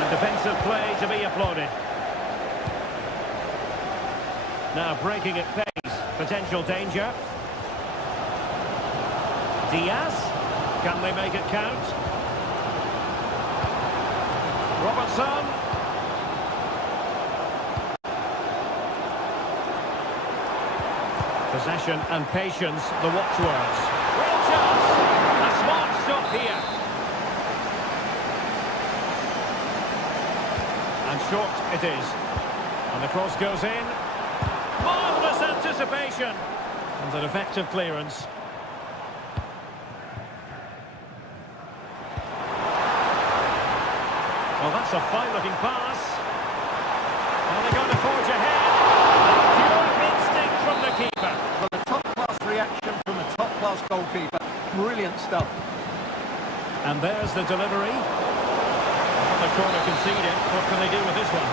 And defensive play to be applauded. Now breaking at pace. Potential danger. Diaz. Can they make it count? Robertson. Possession and patience, the watchwords. Real chance. A smart stop here. And short it is. And the cross goes in. Marvellous anticipation. And an effective clearance. Well, that's a fine-looking pass. Are they going to forge ahead? Pure instinct from the keeper. Well, a top-class reaction from a top-class goalkeeper. Brilliant stuff. And there's the delivery. On the corner conceded. What can they do with this one?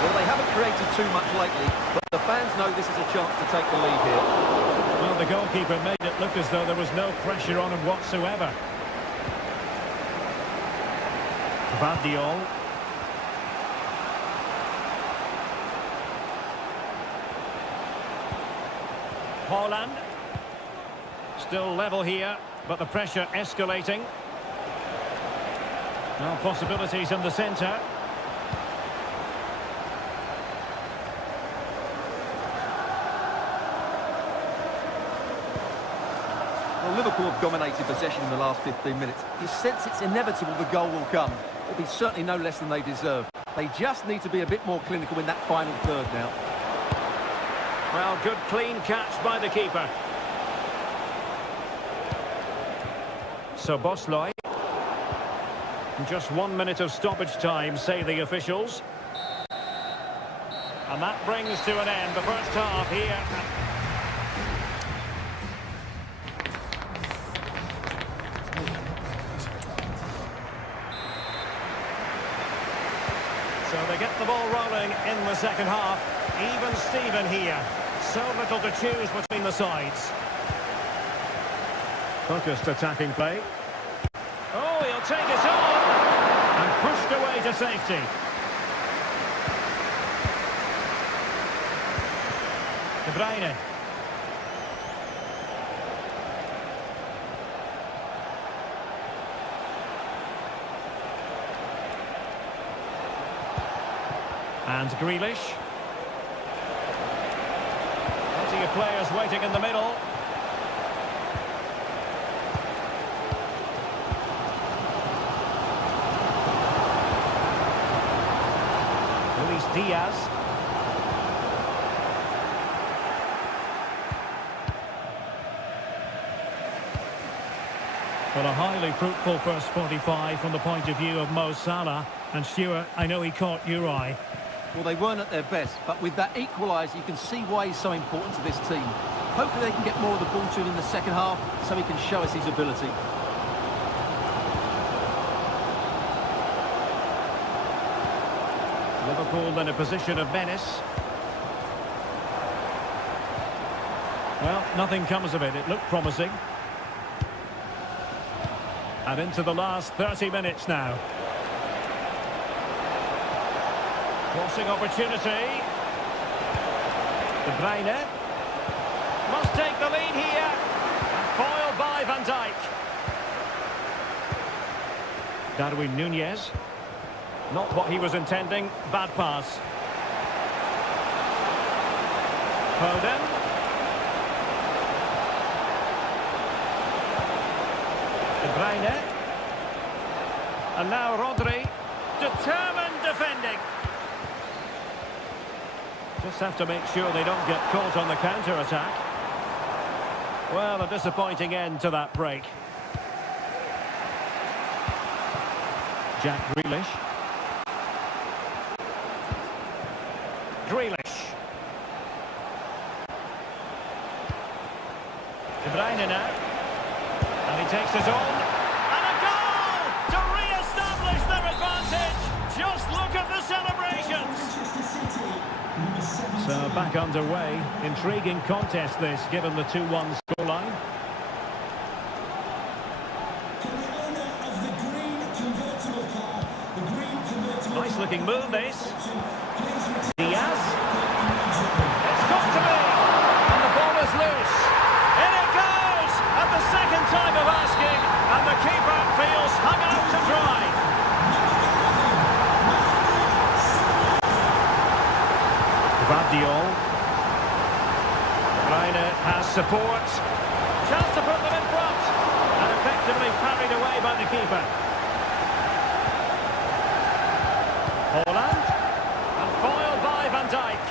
Well, they haven't created too much lately, but the fans know this is a chance to take the lead here. Well, the goalkeeper made it look as though there was no pressure on him whatsoever. Vardiol. Haaland. Still level here, but the pressure escalating. Now possibilities in the centre. Well, Liverpool have dominated possession in the last 15 minutes. You sense it's inevitable the goal will come. It'll be certainly no less than they deserve. They just need to be a bit more clinical in that final third now. Well, good clean catch by the keeper. So Bosley. Just 1 minute of stoppage time, say the officials. And that brings to an end the first half here. So they get the ball rolling in the second half. Even Steven here. So little to choose between the sides. Focused attacking play. Oh, he'll take it on. And pushed away to safety. De Bruyne. And Grealish. Plenty of players waiting in the middle. Luis Diaz. Well, a highly fruitful first 45 from the point of view of Mo Salah. And Stuart, I know he caught your eye. Well, they weren't at their best, but with that equaliser, you can see why he's so important to this team. Hopefully they can get more of the ball to him in the second half so he can show us his ability. Liverpool in a position of menace. Well, nothing comes of it. It looked promising. And into the last 30 minutes now. Crossing opportunity. De Bruyne. Must take the lead here. And foiled by Van Dijk. Darwin Núñez. Not what he was intending. Bad pass. Foden. De Bruyne. And now Rodri. Determined defending. Just have to make sure they don't get caught on the counter-attack. Well, a disappointing end to that break. Jack Grealish. Grealish. De Bruyne now. And he takes it on. And a goal to re-establish their advantage. Just look at the celebrations. So back underway. Intriguing contest this, given the 2-1 scoreline. Nice looking move this. Diaz. It's got to be. And the ball is loose. In it goes. At the second time of asking. And the keeper feels hung out to dry. Guardiola. Reina has support. Chance to put them in front. And effectively parried away by the keeper. Holland. And foiled by Van Dijk.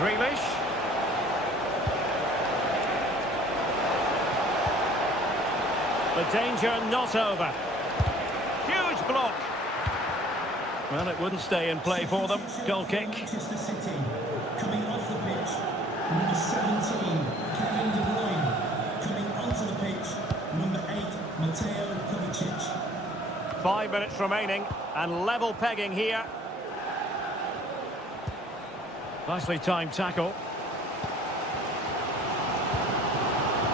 Grealish. The danger not over. Huge block. Well, it wouldn't stay in play for them. Goal kick. Manchester City coming off the pitch. Number 17, Kevin De Bruyne. Coming onto the pitch. Number 8, Mateo Kovacic. 5 minutes remaining and level pegging here. Nicely timed tackle.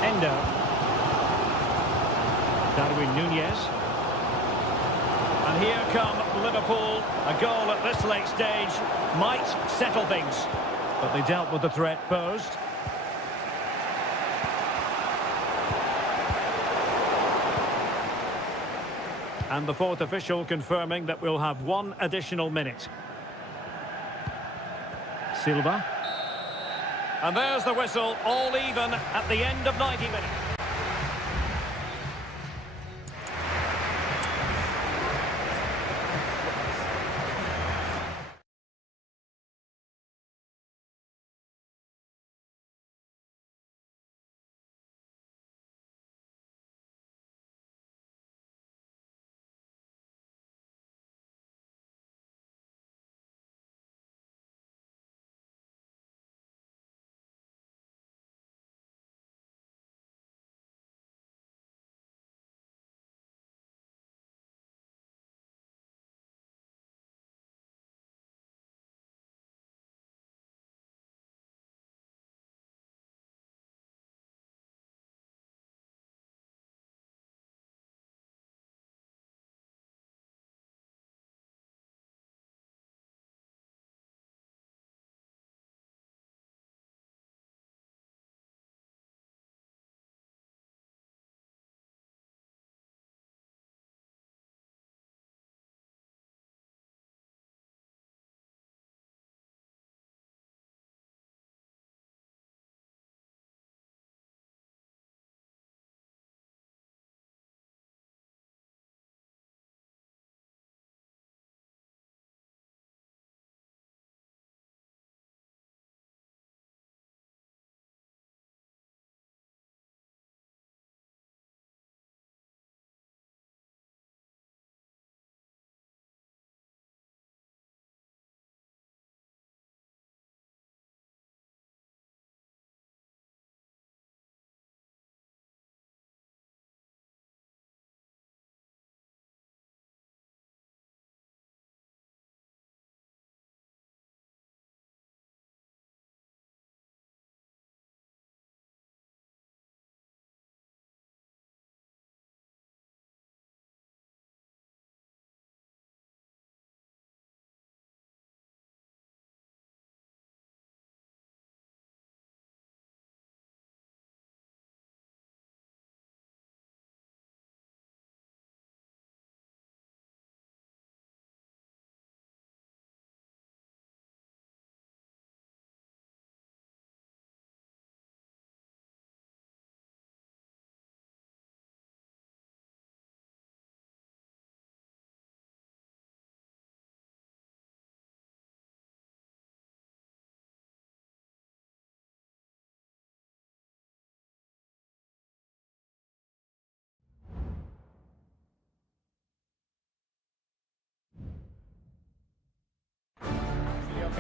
Endo. Darwin Núñez. And here come Liverpool. A goal at this late stage might settle things. But they dealt with the threat posed. And the fourth official confirming that we'll have one additional minute. Silva. And there's the whistle, all even at the end of 90 minutes.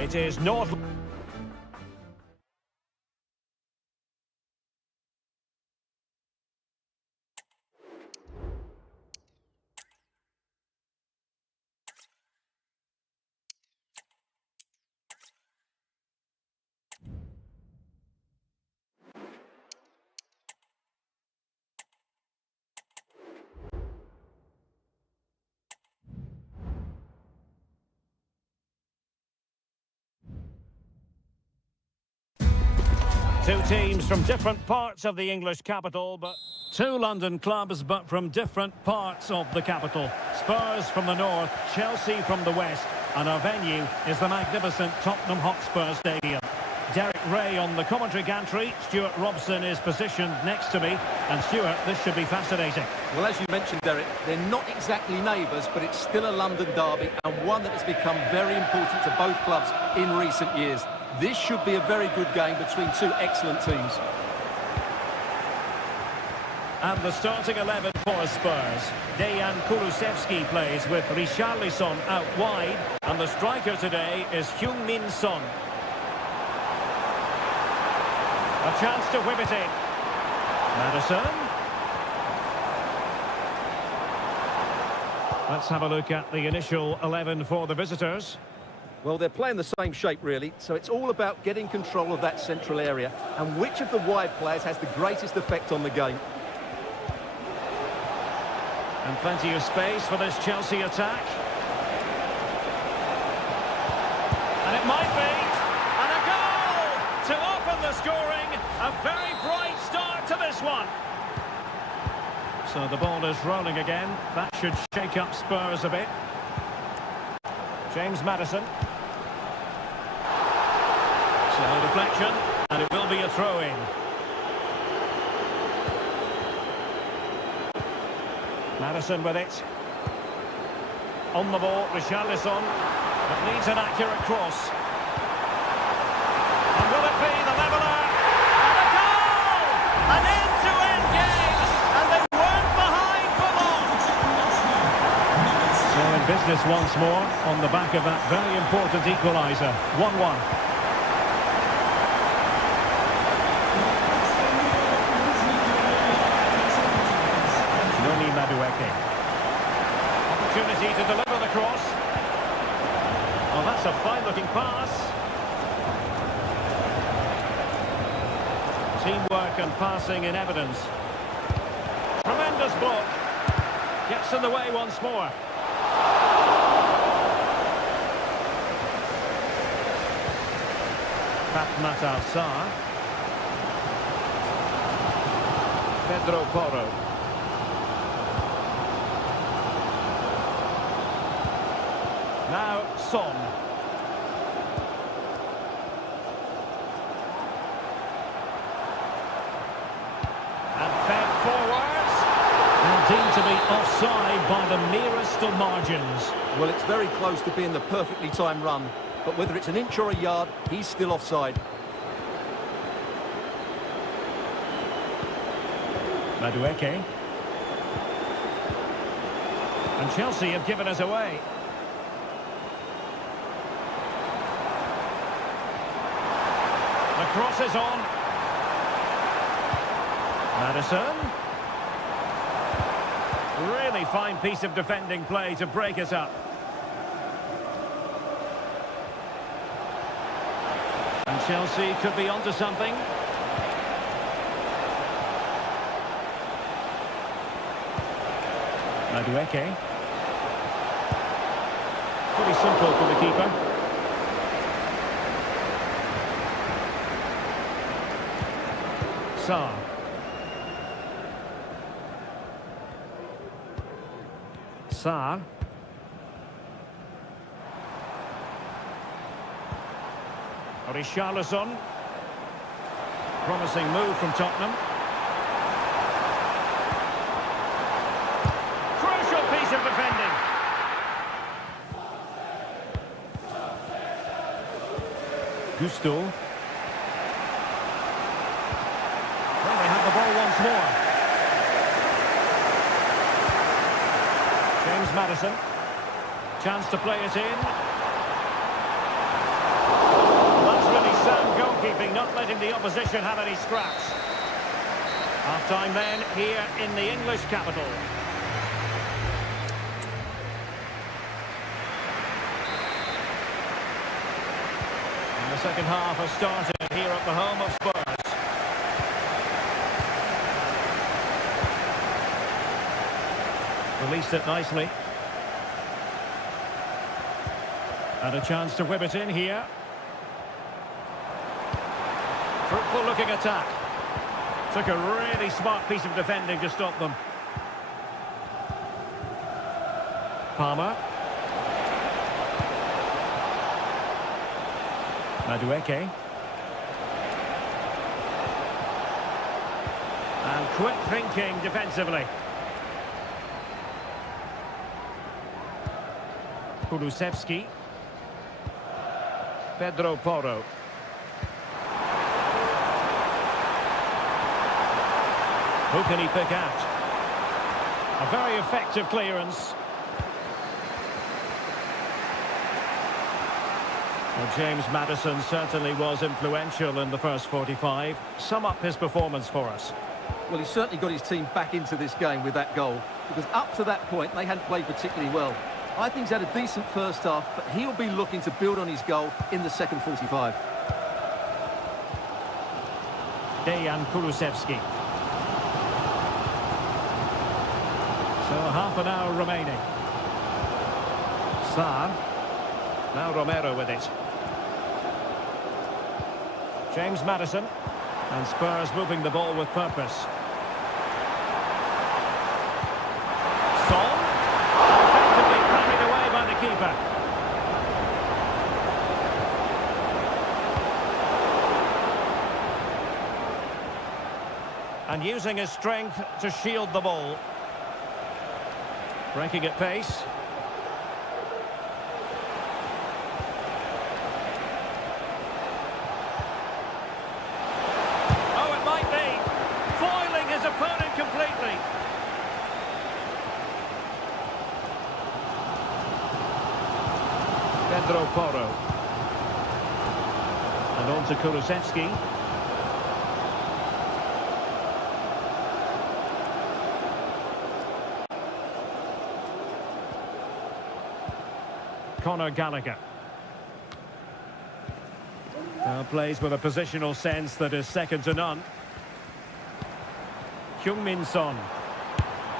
It is North... Two teams from different parts of the English capital, but two London clubs, but from different parts of the capital. Spurs from the north, Chelsea from the west, and our venue is the magnificent Tottenham Hotspur Stadium. Derek Ray on the commentary gantry. Stuart Robson is positioned next to me. And Stuart, this should be fascinating. Well, as you mentioned, Derek, they're not exactly neighbours, but it's still a London derby and one that has become very important to both clubs in recent years. This should be a very good game between two excellent teams. And the starting 11 for Spurs. Dejan Kulusevski plays with Richarlison out wide. And the striker today is Heung-min Son. A chance to whip it in. Maddison. Let's have a look at the initial 11 for the visitors. Well, they're playing the same shape, really, so it's all about getting control of that central area and which of the wide players has the greatest effect on the game. And plenty of space for this Chelsea attack. And it might be. And a goal to open the scoring. A very bright start to this one. So the ball is rolling again. That should shake up Spurs a bit. James Maddison. Slow deflection, and it will be a throw-in. Maddison with it. On the ball, Richarlison. It needs an accurate cross. And will it be the leveller? And a goal! An end-to-end game, and they weren't behind for long. So in business once more, on the back of that very important equaliser. 1-1. Opportunity to deliver the cross. Oh, that's a fine-looking pass. Teamwork and passing in evidence. Tremendous block. Gets in the way once more. Fatmat Al-Sar. Pedro Porro. Now, Son. And fed forwards. And deemed to be offside by the merest of margins. Well, it's very close to being the perfectly timed run, but whether it's an inch or a yard, he's still offside. Madueke. And Chelsea have given us away. The cross is on. Maddison. Really fine piece of defending play to break us up. And Chelsea could be onto something. Madueke. Pretty simple for the keeper. Sarr. Sarr. Richarlison. Promising move from Tottenham. Crucial piece of defending. Gusto. Well, they have the ball once more. James Maddison. Chance to play it in. goalkeeping, not letting the opposition have any scraps. Half-time then, here in the English capital. And the second half has started here at the home of Spurs. Released it nicely. And a chance to whip it in here. Fruitful looking attack. Took a really smart piece of defending to stop them. Palmer. Madueke. And quick thinking defensively. Kulusevski. Pedro Porro. Who can he pick out? A very effective clearance. Well, James Maddison certainly was influential in the first 45. Sum up his performance for us. Well, he certainly got his team back into this game with that goal, because up to that point they hadn't played particularly well. I think he's had a decent first half, but he'll be looking to build on his goal in the second 45. Dejan Kulusevski. So half an hour remaining. Sarr. Now Romero with it. James Maddison. And Spurs moving the ball with purpose. Son. Effectively carried away by the keeper. And using his strength to shield the ball. Breaking at pace. Oh, it might be. Foiling his opponent completely. Pedro Porro. And on to Kulusevski. Conor Gallagher. Plays with a positional sense that is second to none. Heung-min Son.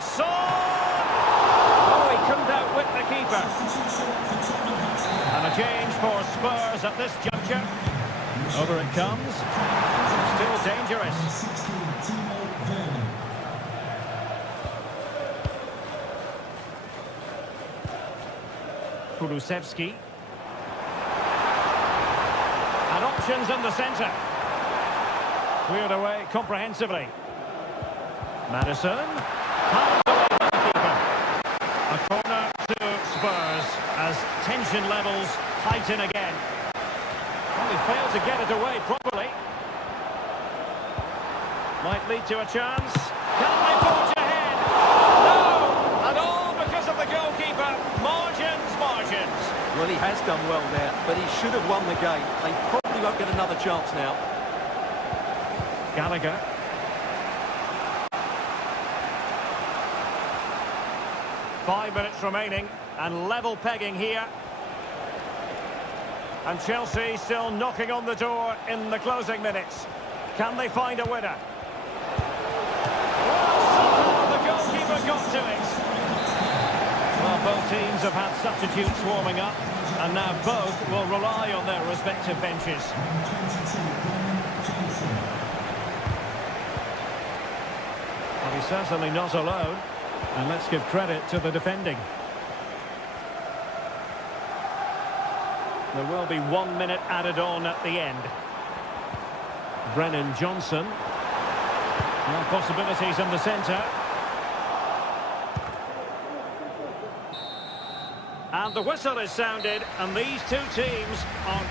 Son! Oh, he couldn't outwit the keeper. And a change for Spurs at this juncture. Over it comes. Still dangerous. Kulusevski. And options in the centre. Cleared away comprehensively. Maddison. Pounded away by the keeper. A corner to Spurs as tension levels heighten again. Only failed to get it away properly. Might lead to a chance. Can they forge ahead? No! And all because of the goalkeeper. Margins. Well, he has done well there, but he should have won the game. They probably won't get another chance now. Gallagher. Five minutes remaining, and level pegging here. And Chelsea still knocking on the door in the closing minutes. Can they find a winner? Well, somehow the goalkeeper got to it. Well, both teams have had substitutes warming up, and now both will rely on their respective benches. Well, he's certainly not alone, and let's give credit to the defending. There will be 1 minute added on at the end. Brennan Johnson. Well, possibilities in the centre. And the whistle is sounded, and these two teams are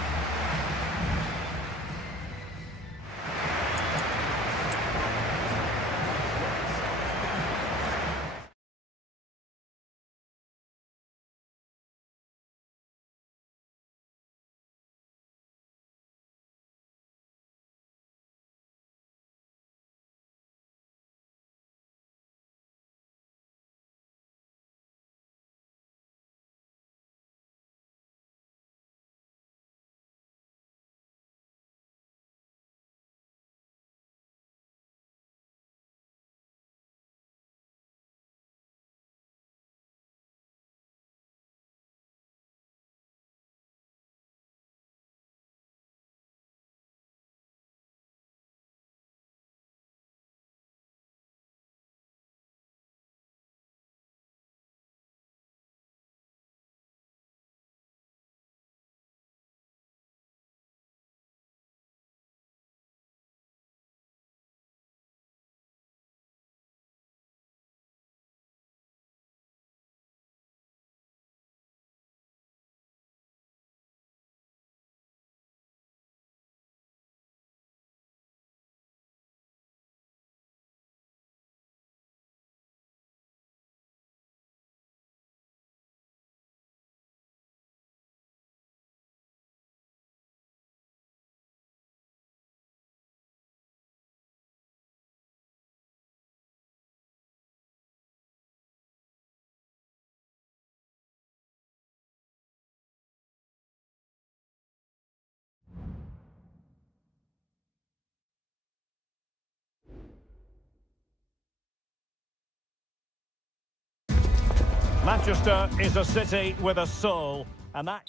Manchester is a city with a soul, and that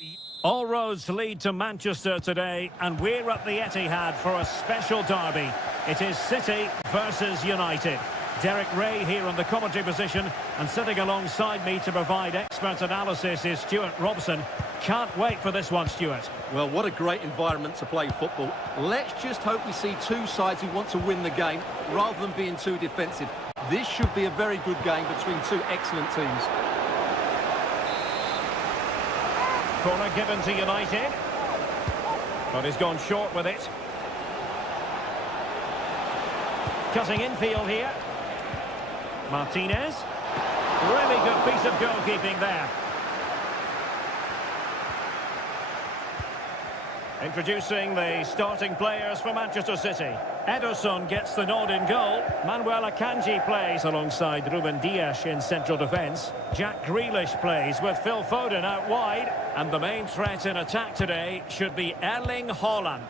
all roads lead to Manchester today, and we're at the Etihad for a special derby. It is City versus United. Derek Ray here in the commentary position, and sitting alongside me to provide expert analysis is Stuart Robson. Can't wait for this one, Stuart. Well, what a great environment to play football. Let's just hope we see two sides who want to win the game rather than being too defensive. This should be a very good game between two excellent teams. Corner given to United, but he's gone short with it. Cutting infield here. Martinez. Really good piece of goalkeeping there. Introducing the starting players for Manchester City. Ederson gets the nod in goal. Manuel Akanji plays alongside Ruben Dias in central defence. Jack Grealish plays with Phil Foden out wide. And the main threat in attack today should be Erling Haaland.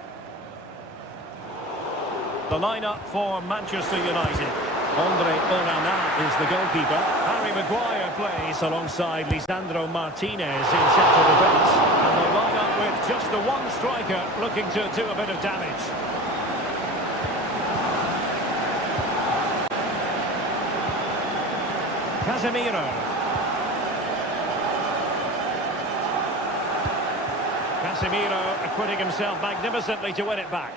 The lineup for Manchester United. Andre Onana is the goalkeeper. Harry Maguire plays alongside Lisandro Martinez in central defence. And they line up with just the one striker looking to do a bit of damage. Casemiro. Casemiro acquitting himself magnificently to win it back.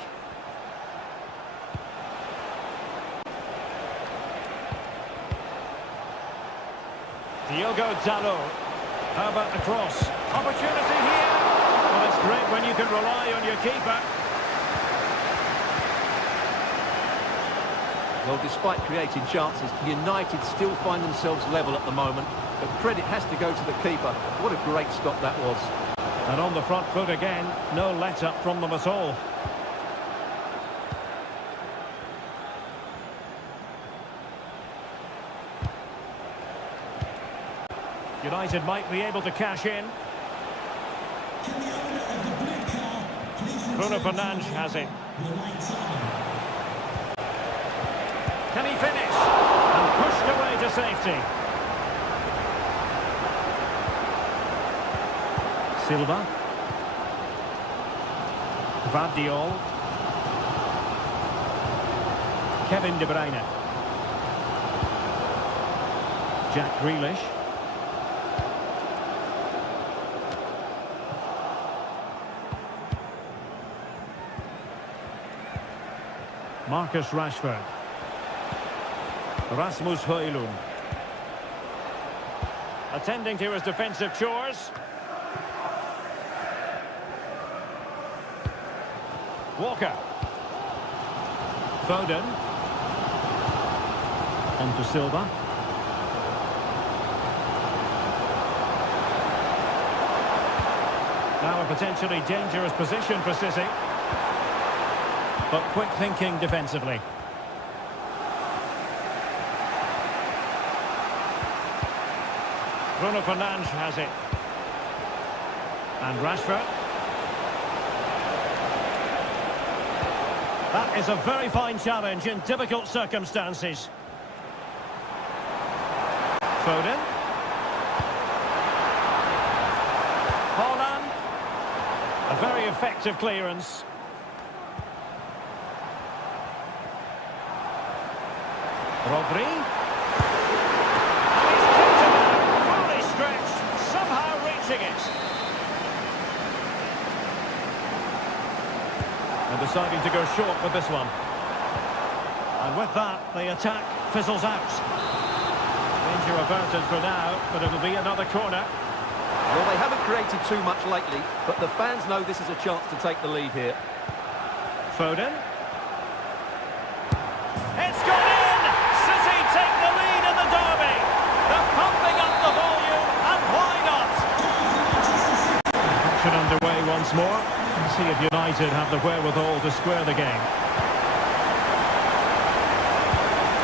Diogo Dalot. How about the cross? Opportunity here. Well, it's great when you can rely on your keeper. Well, despite creating chances, United still find themselves level at the moment. But credit has to go to the keeper. What a great stop that was. And on the front foot again, no let-up from them at all. United might be able to cash in. Bruno Fernandes has it. Can he finish? And pushed away to safety. Silva. Gvardiol. Kevin De Bruyne. Jack Grealish. Marcus Rashford. Rasmus Højlund. Attending to his defensive chores. Walker. Foden. On to Silva. Now a potentially dangerous position for City. But quick thinking defensively. Bruno Fernandes has it. And Rashford. That is a very fine challenge in difficult circumstances. Foden. Haaland. A very effective clearance. Rodri. And he's kicked it out, fully stretched, somehow reaching it. And deciding to go short with this one. And with that, the attack fizzles out. Danger averted for now, but it'll be another corner. Well, they haven't created too much lately, but the fans know this is a chance to take the lead here. Foden. It's gone in! City take the lead in the derby. They're pumping up the volume, and why not? Action underway once more. Let's see if United have the wherewithal to square the game.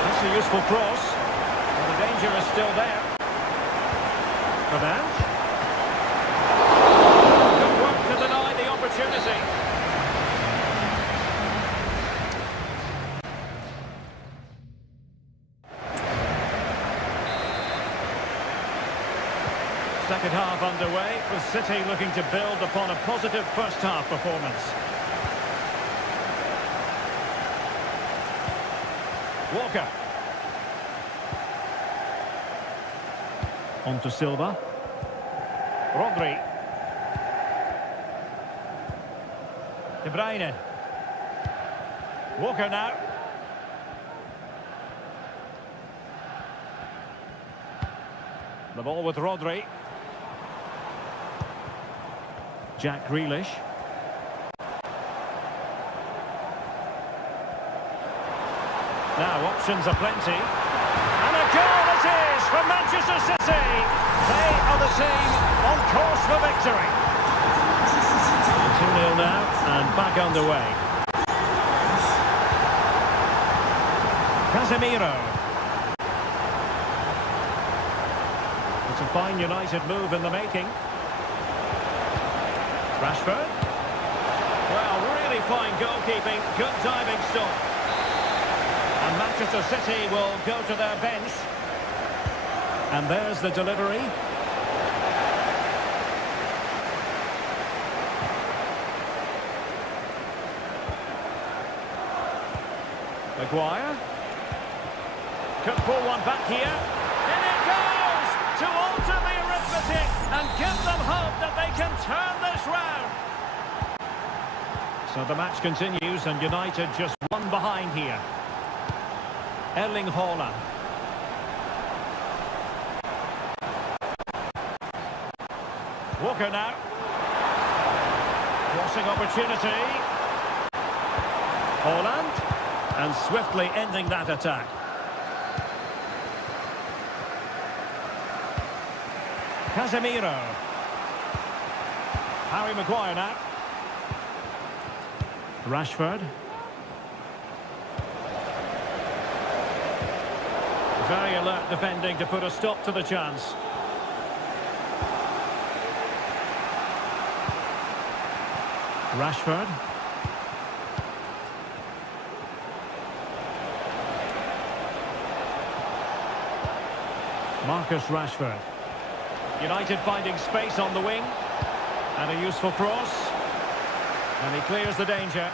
That's a useful cross. Well, the danger is still there. Fernandes. Good work to deny the opportunity. Second half underway, with City looking to build upon a positive first half performance. Walker. On to Silva. Rodri. De Bruyne. Walker now. The ball with Rodri. Jack Grealish. Now options are plenty. And a goal it is for Manchester City. They are the team on course for victory. 2-0 now and back underway. Casemiro. It's a fine United move in the making. Rashford. Well, really fine goalkeeping, good diving stop. And Manchester City will go to their bench. And there's the delivery. Maguire. Could pull one back here. In it goes! To alter the arithmetic and give them hope that they can turn this round. So the match continues and United just one behind here. Erling Haaland. Walker now. Crossing opportunity. Haaland. And swiftly ending that attack. Casemiro. Harry Maguire now. Rashford. Very alert defending to put a stop to the chance. Rashford. Marcus Rashford. United finding space on the wing. And a useful cross. And he clears the danger.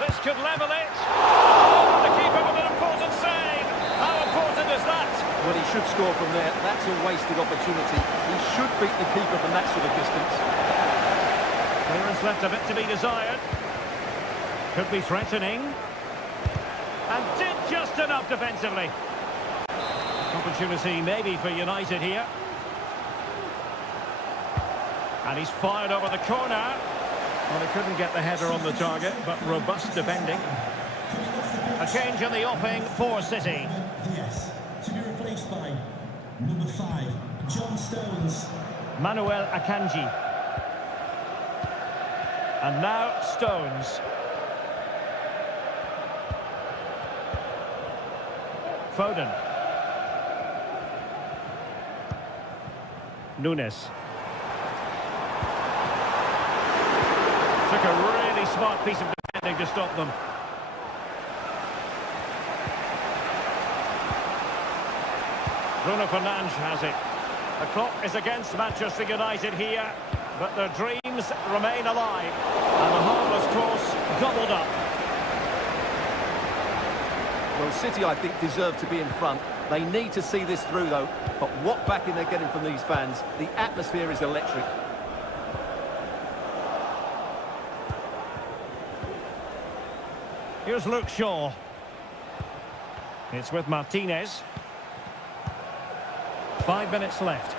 This could level it. Oh, the keeper with an important save. How important is that? Well, he should score from there. That's a wasted opportunity. He should beat the keeper from that sort of distance. Clearance left a bit to be desired. Could be threatening. And did just enough defensively. Opportunity maybe for United here. And he's fired over the corner. Well, he couldn't get the header on the target, but robust defending. A change in the offing for City. Yes, to be replaced by number 5, John Stones. Manuel Akanji. And now Stones. Foden. Nunes. Took a really smart piece of defending to stop them. Bruno Fernandes has it. The clock is against Manchester United here, but their dreams remain alive. And the harmless cross gobbled up. Well, City, I think, deserve to be in front. They need to see this through, though. But what backing they're getting from these fans. The atmosphere is electric. Here's Luke Shaw. It's with Martinez. 5 minutes left.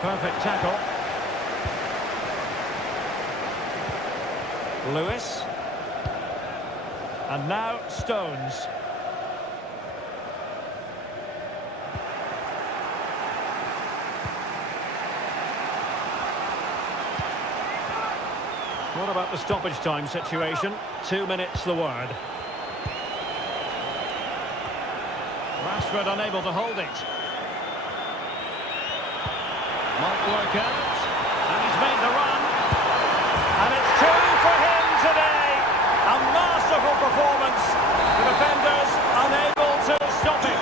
Perfect tackle. Lewis. And now Stones. What about the stoppage time situation? 2 minutes the word. Rashford unable to hold it. Might work out. And he's made the run. And it's 2 for him today. A masterful performance. The defenders unable to stop him.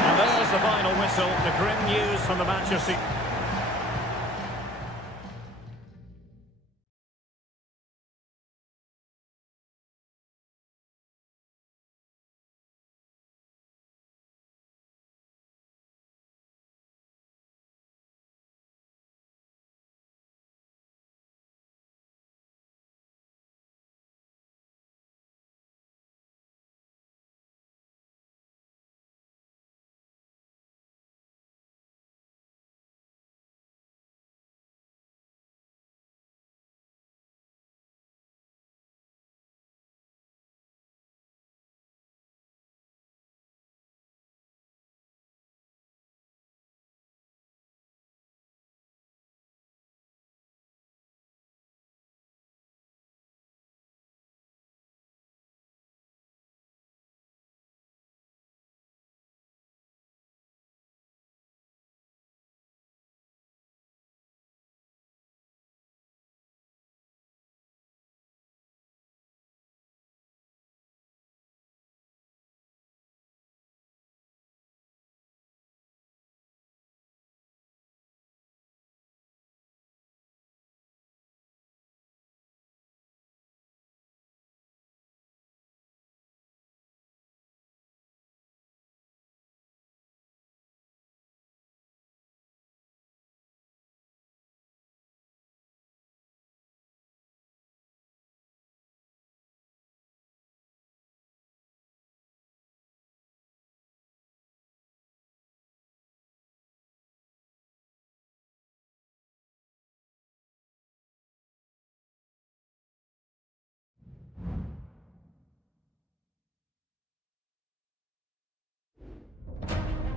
And there's the final from the Manchester.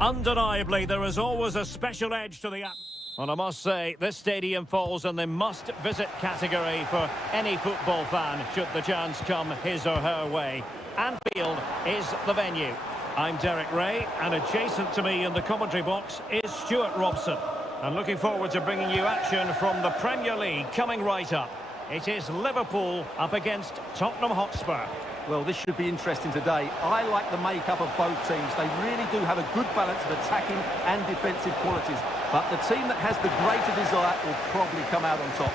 Undeniably, there is always a special edge to the app. And I must say, this stadium falls in the must-visit category for any football fan, should the chance come his or her way. Anfield is the venue. I'm Derek Ray, and adjacent to me in the commentary box is Stuart Robson. And looking forward to bringing you action from the Premier League coming right up. It is Liverpool up against Tottenham Hotspur. Well, this should be interesting today. I like the makeup of both teams. They really do have a good balance of attacking and defensive qualities. But the team that has the greater desire will probably come out on top.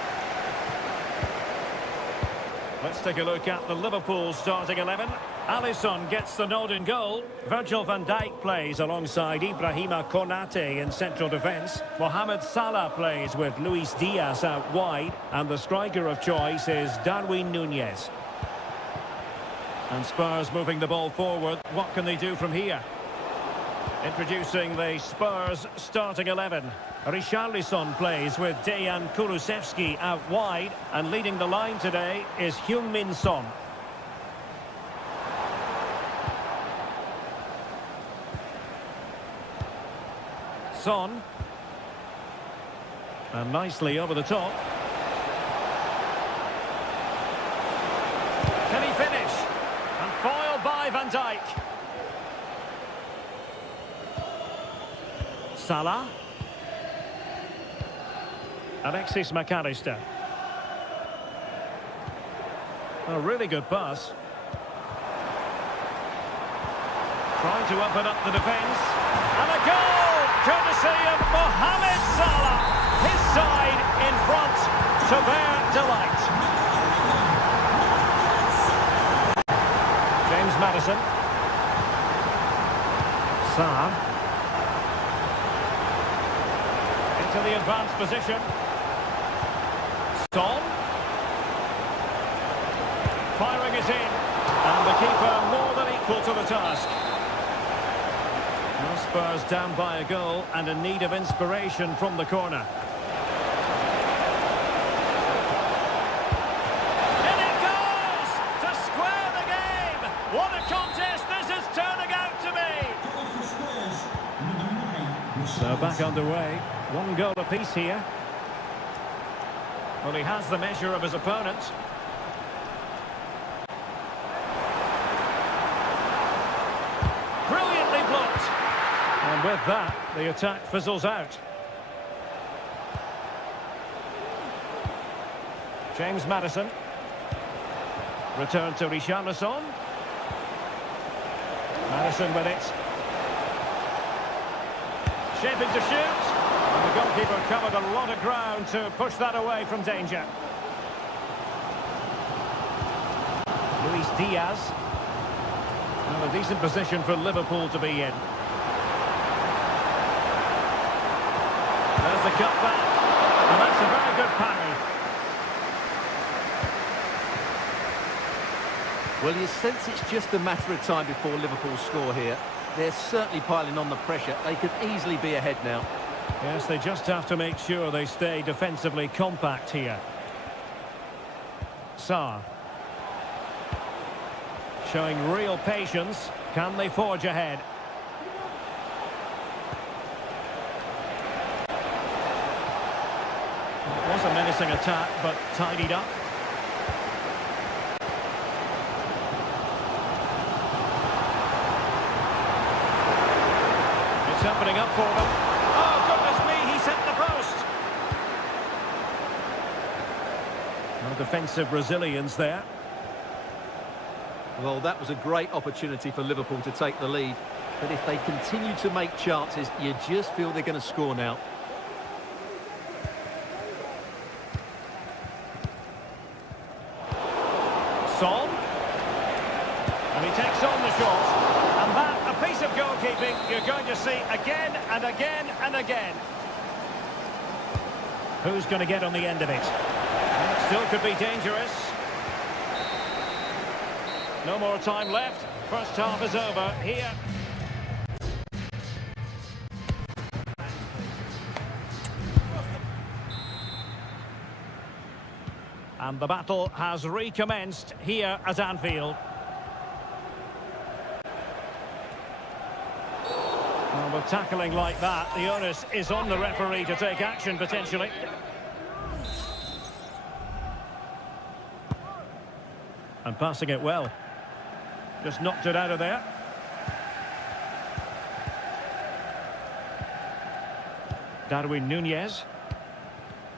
Let's take a look at the Liverpool starting 11. Alisson gets the nod in goal. Virgil van Dijk plays alongside Ibrahima Konate in central defence. Mohamed Salah plays with Luis Diaz out wide. And the striker of choice is Darwin Núñez. And Spurs moving the ball forward. What can they do from here? Introducing the Spurs starting 11. Richarlison plays with Dejan Kulusevski out wide. And leading the line today is Heung-min Son. Son. And nicely over the top. Can he finish? And foiled by Van Dijk. Salah. Alexis McAllister. A really good pass. Trying to open up the defence. And a goal! Courtesy of Mohamed Salah. His side in front to their delight. James Maddison. Salah. Into the advanced position. Son. Firing it in. And the keeper more than equal to the task. Well, Spurs down by a goal and in need of inspiration from the corner. In it goes! To square the game! What a contest this is turning out to be! So back underway. One goal apiece here. Well, he has the measure of his opponent. Brilliantly blocked. And with that, the attack fizzles out. James Maddison. Return to Richarlison. Maddison with it. Shaping to shoot. the goalkeeper covered a lot of ground to push that away from danger. Luis Diaz. Well, a decent position for Liverpool to be in. There's the cutback. And that's a very good parry. Well, you sense it's just a matter of time before Liverpool score here. They're certainly piling on the pressure. They could easily be ahead now. Yes, they just have to make sure they stay defensively compact here. Sarr. Showing real patience. Can they forge ahead? It was a menacing attack, but tidied up. It's opening up for them. Oh, goodness me, he set the post. No defensive resilience there. Well, that was a great opportunity for Liverpool to take the lead. But if they continue to make chances, you just feel they're going to score now. Son. And he takes on the shot. And that, a piece of goalkeeping you're going to see again and again and again. Who's going to get on the end of it? Well, it still could be dangerous. No more time left. First half is over here. And the battle has recommenced here at Anfield. Well, with tackling like that, the onus is on the referee to take action potentially. And passing it well. Just knocked it out of there. Darwin Núñez.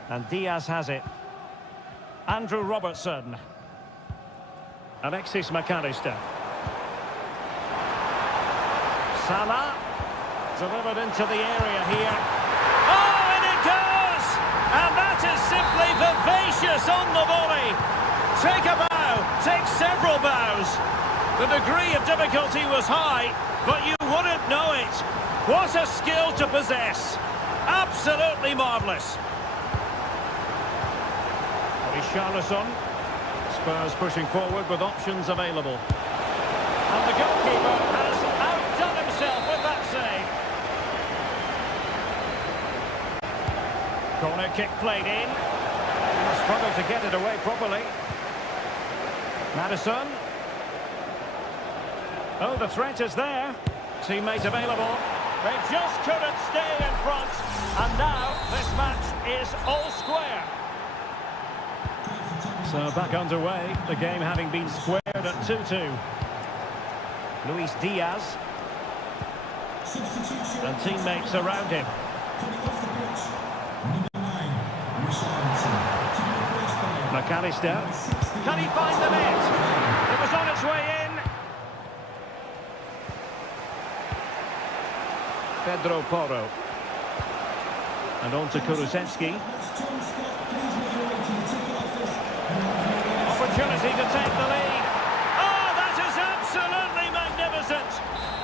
And Diaz has it. Andrew Robertson. Alexis McAllister. Salah. Delivered into the area here. Oh, and it goes! And that is simply vivacious on the volley. Take a bow. Take several bows. The degree of difficulty was high, but you wouldn't know it. What a skill to possess. Absolutely marvellous. Richarlison. Spurs pushing forward with options available. And the goalkeeper has outdone himself with that save. Corner kick played in. Struggled to get it away properly. Maddison. Oh, the threat is there. Teammate available. They just couldn't stay in front. And now this match is all square. So back underway, the game having been squared at 2-2. Luis Diaz. And teammates around him. McAllister. Can he find the net? It was on its way in. Pedro Porro. And on to Kulusevski. Opportunity to take the lead. Oh, that is absolutely magnificent.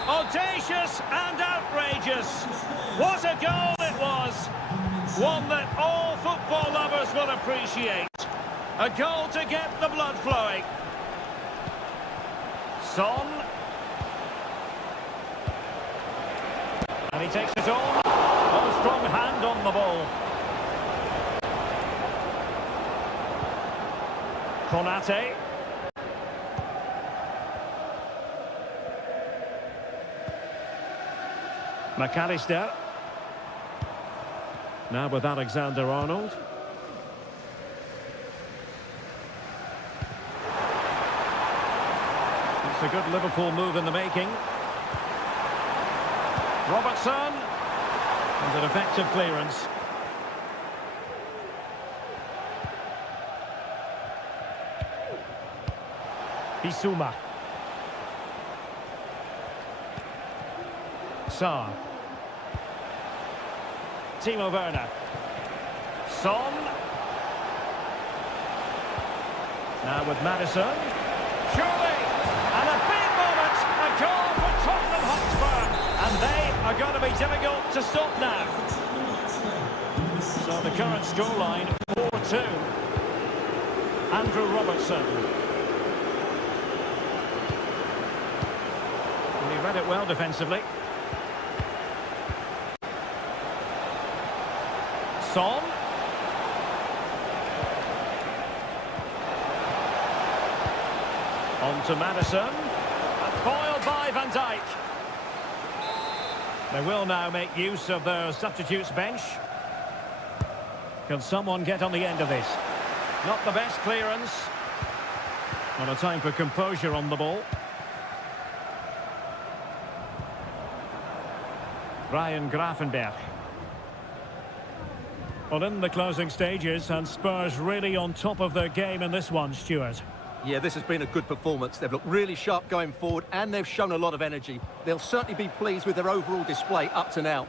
Audacious and outrageous. What a goal it was. One that all football lovers will appreciate. A goal to get the blood flowing. Son. And he takes it on. Oh, strong hand on the ball. Konate. McAllister. Now with Alexander-Arnold. It's a good Liverpool move in the making. Robertson. And an effective clearance. Bissouma. Sarr. Timo Werner. Son. Now with Maddison. Surely. And a big moment. A goal for Tottenham Hotspur. And they are going to be difficult to stop now. So the current scoreline, 4-2. Andrew Robertson. And he read it well defensively. Son. On to Maddison. And foiled by Van Dijk. They will now make use of their substitutes bench. Can someone get on the end of this? Not the best clearance. Not a time for composure on the ball. Ryan Gravenberch. Well, in the closing stages, and Spurs really on top of their game in this one, Stuart. Yeah, this has been a good performance. They've looked really sharp going forward and they've shown a lot of energy. They'll certainly be pleased with their overall display up to now.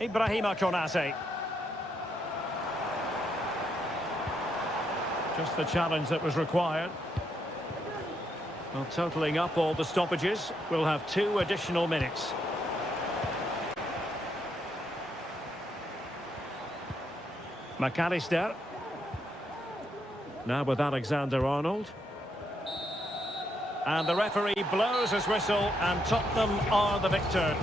Ibrahima Konate. Just the challenge that was required. Well, totalling up all the stoppages, we'll have 2 additional minutes. McAllister. Now with Alexander-Arnold. And the referee blows his whistle, and Tottenham are the victor.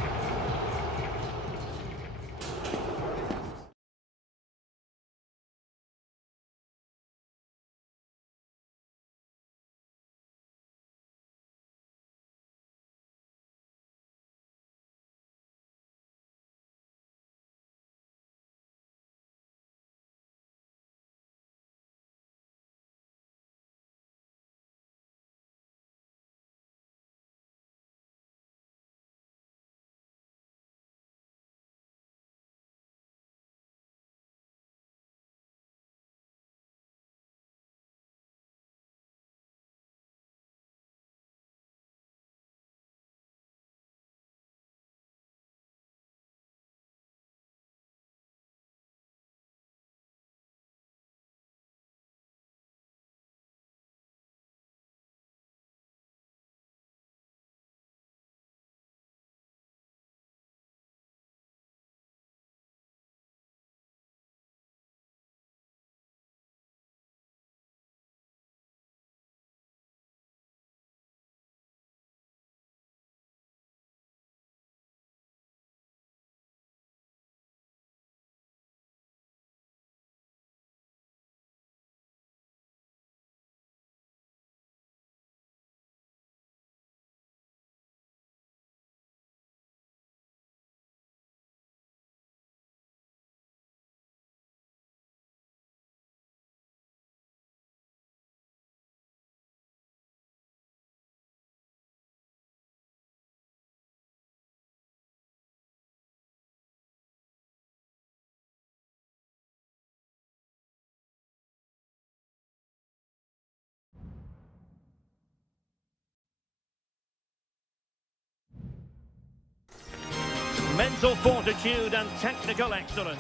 Mental fortitude and technical excellence.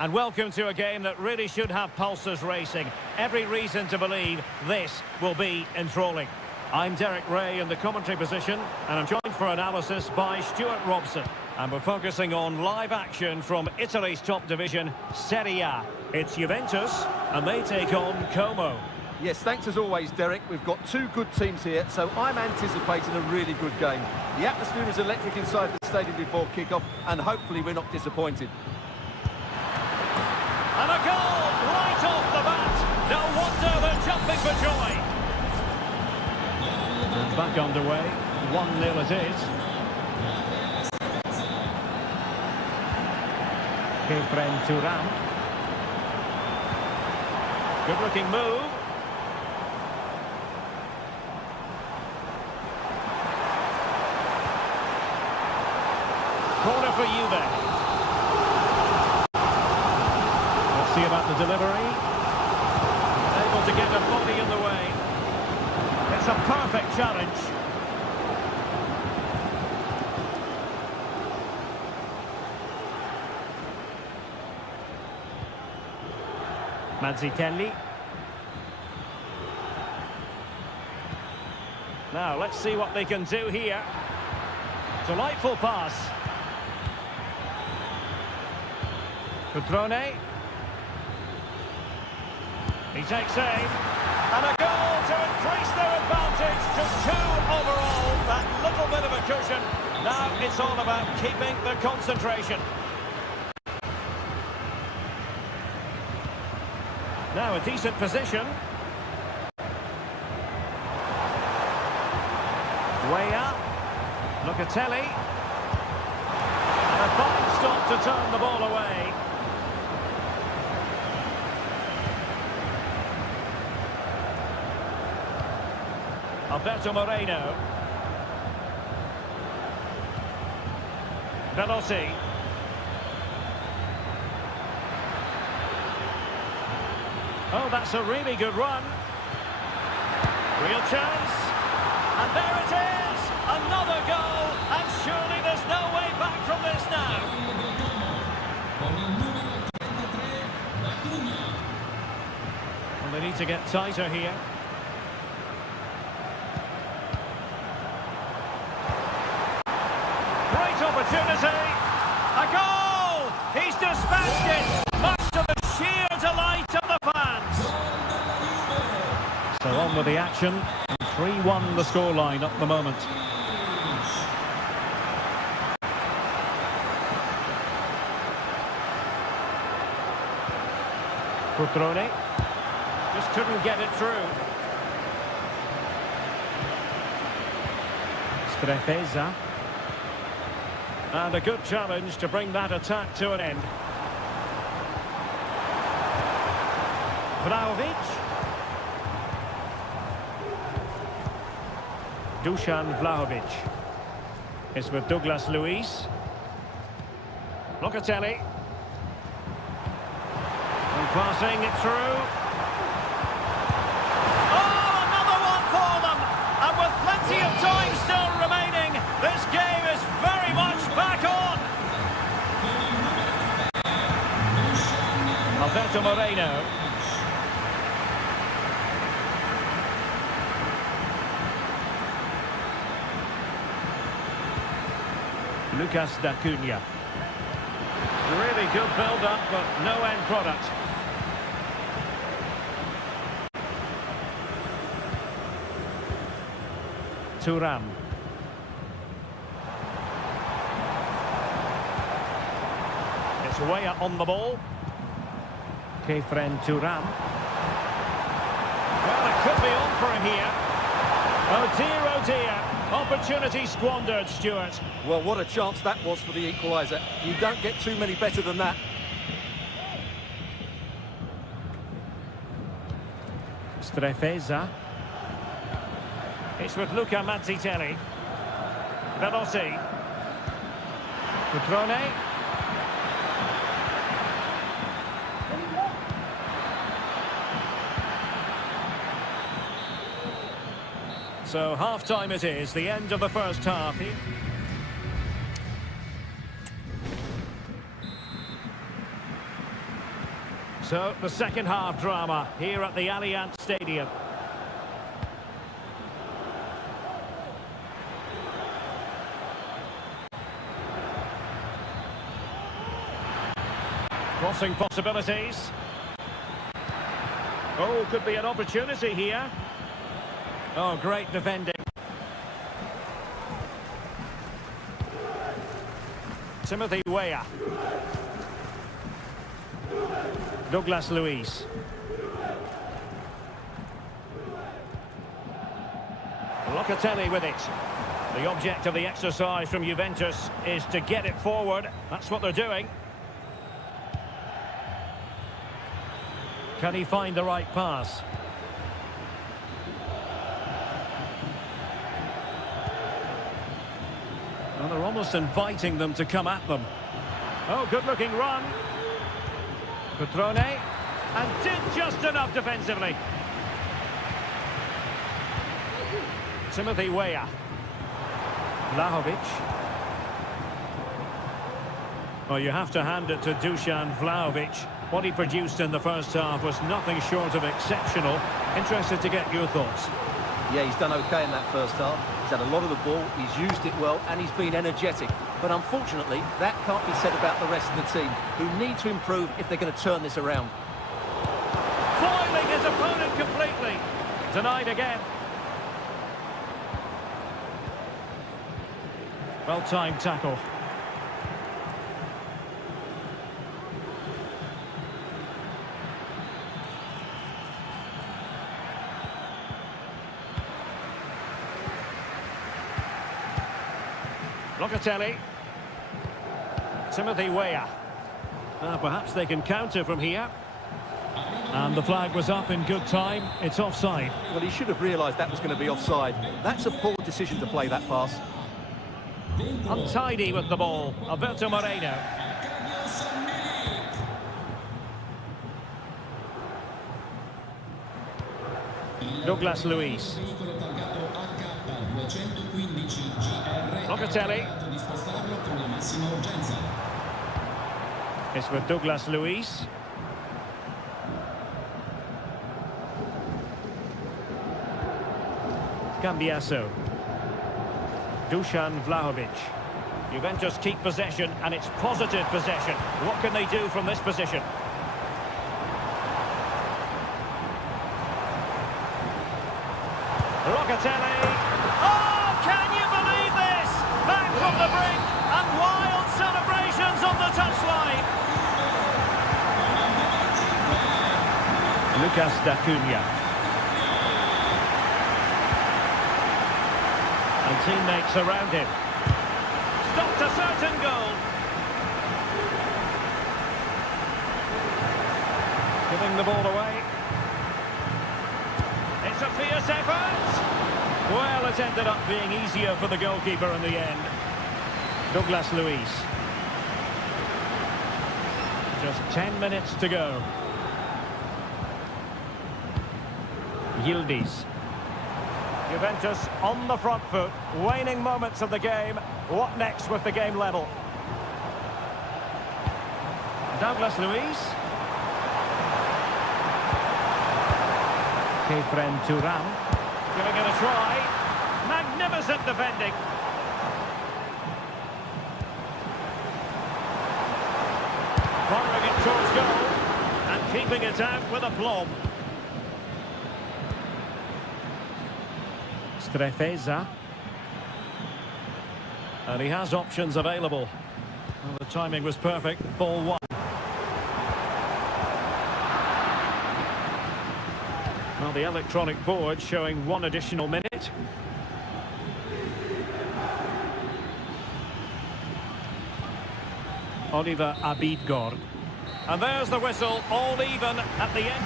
And welcome to a game that really should have pulses racing. Every reason to believe this will be enthralling. I'm Derek Ray in the commentary position, and I'm joined for analysis by Stuart Robson. And we're focusing on live action from Italy's top division, Seria. It's Juventus, and they take on Como. Yes, thanks as always, Derek. We've got 2 good teams here, so I'm anticipating a really good game. The atmosphere is electric inside the stadium before kick-off, and hopefully we're not disappointed. And a goal right off the bat. No wonder they're jumping for joy. And back underway. 1-0 it is. Kefren Turan. Good-looking move. Corner for Juve. Let's see about the delivery. to get a body in the way. It's a perfect challenge. Mazzitelli. Now, let's see what they can do here. Delightful pass. Cutrone. He takes aim. And a goal to increase their advantage to 2 overall. That little bit of a cushion. Now it's all about keeping the concentration. Now a decent position. Way up. Locatelli. And a fine stop to turn the ball away. Alberto Moreno. Veloci. Oh, that's a really good run. Real chance. And there it is! Another goal! And surely there's no way back from this now. Well, they need to get tighter here. Great opportunity! A goal! He's dispatched it! Much to the sheer delight of the fans. So on with the action. 3-1 the scoreline at the moment. Cutrone just couldn't get it through. Strefeza. And a good challenge to bring that attack to an end. Vlahovic. Dusan Vlahovic. It's with Douglas Luiz. Locatelli. And passing it through. Oh, another one for them! And with plenty of time still remaining, this game is very much back on! Alberto Moreno. Lucas D'Acunha. Really good build-up, but no end product. Thuram. It's Weah on the ball. Kefren Thuram. Well, it could be on for him here. Oh dear, oh dear. Opportunity squandered, Stuart. Well, what a chance that was for the equaliser. You don't get too many better than that. Strefeza. It's with Luca Mazzitelli. Veloci. Cutrone. So half-time it is, the end of the first half. So the second half drama here at the Allianz Stadium. Crossing possibilities. Oh, could be an opportunity here. Oh, great defending. Timothy Weah. Douglas Luiz. Locatelli with it. The object of the exercise from Juventus is to get it forward. That's what they're doing. Can he find the right pass? Well, they're almost inviting them to come at them. Oh, good-looking run. Cutrone. And did just enough defensively. Timothy Weah. Vlahovic. Well, you have to hand it to Dusan Vlahovic. What he produced in the first half was nothing short of exceptional. Interested to get your thoughts. Yeah, he's done okay in that first half. He's had a lot of the ball, he's used it well, and he's been energetic. But unfortunately, that can't be said about the rest of the team, who need to improve if they're going to turn this around. Foiling his opponent completely. Denied again. Well-timed tackle. Locatelli. Timothy Weah. Perhaps they can counter from here. And the flag was up in good time. It's offside. Well, he should have realised that was going to be offside. That's a poor decision to play that pass. Untidy with the ball. Alberto Moreno. Douglas Luiz. Locatelli. It's with Douglas Luiz. Cambiaso. Dusan Vlahovic. Juventus keep possession, and it's positive possession. What can they do from this position? Locatelli. Oh, can you believe this? Back from the brink, and wild celebrations on the touchline. Lucas D'Acunha. And teammates around him. Stopped a certain goal. Giving the ball away. It's a fierce effort. Well, it ended up being easier for the goalkeeper in the end. Douglas Luiz. Just 10 minutes to go. Yildiz. Juventus on the front foot, waning moments of the game. What next with the game level? Douglas Luiz. Kefren Turan. Giving it a try. Magnificent defending. Firing it towards goal. And keeping it out with aplomb. Strefeza. And he has options available. Well, the timing was perfect. Ball one. Well, the electronic board showing one additional minute. Oliver Abidgor. And there's the whistle, all even at the end.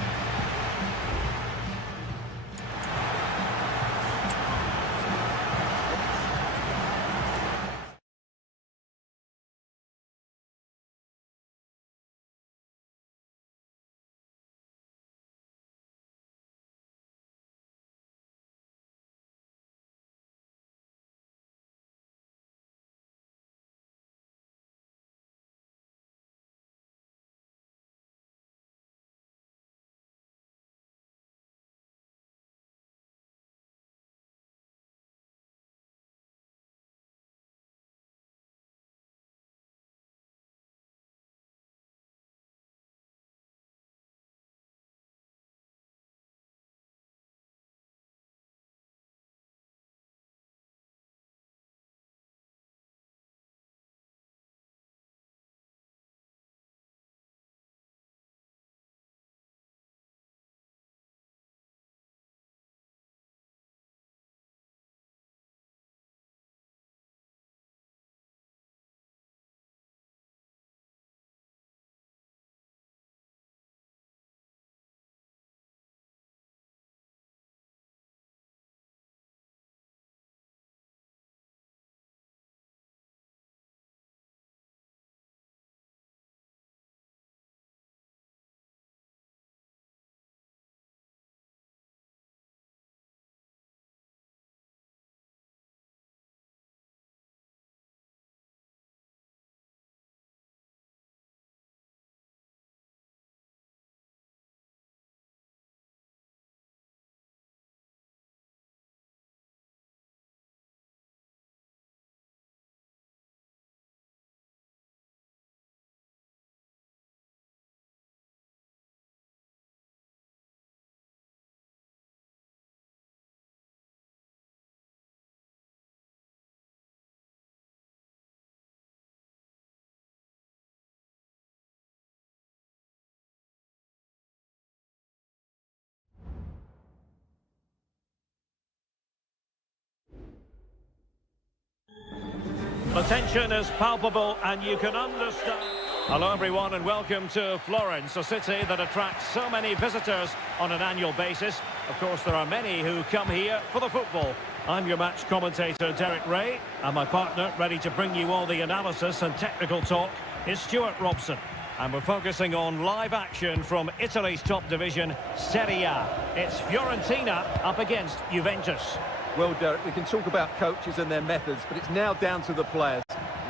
tension is palpable and you can understand. Hello everyone and welcome to Florence, a city that attracts so many visitors on an annual basis. Of course there are many who come here for the football. I'm your match commentator Derek Ray, and my partner ready to bring you all the analysis and technical talk is Stuart Robson. And we're focusing on live action from Italy's top division, Seria. It's Fiorentina up against Juventus. Well, Derek, we can talk about coaches and their methods, but it's now down to the players.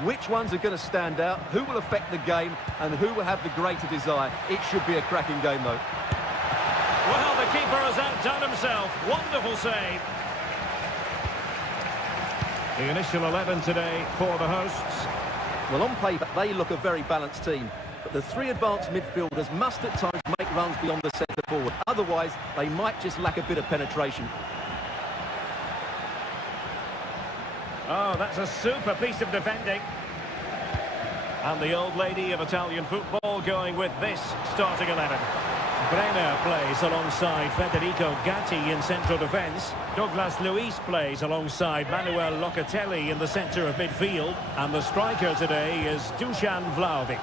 Which ones are going to stand out, who will affect the game, and who will have the greater desire? It should be a cracking game, though. Well, the keeper has outdone himself. Wonderful save. The initial 11 today for the hosts. Well, on paper, they look a very balanced team. But the three advanced midfielders must at times make runs beyond the centre forward. Otherwise, they might just lack a bit of penetration. Oh, that's a super piece of defending. And the old lady of Italian football going with this starting 11. Brenner plays alongside Federico Gatti in central defence. Douglas Luiz plays alongside Manuel Locatelli in the centre of midfield. And the striker today is Dusan Vlahovic.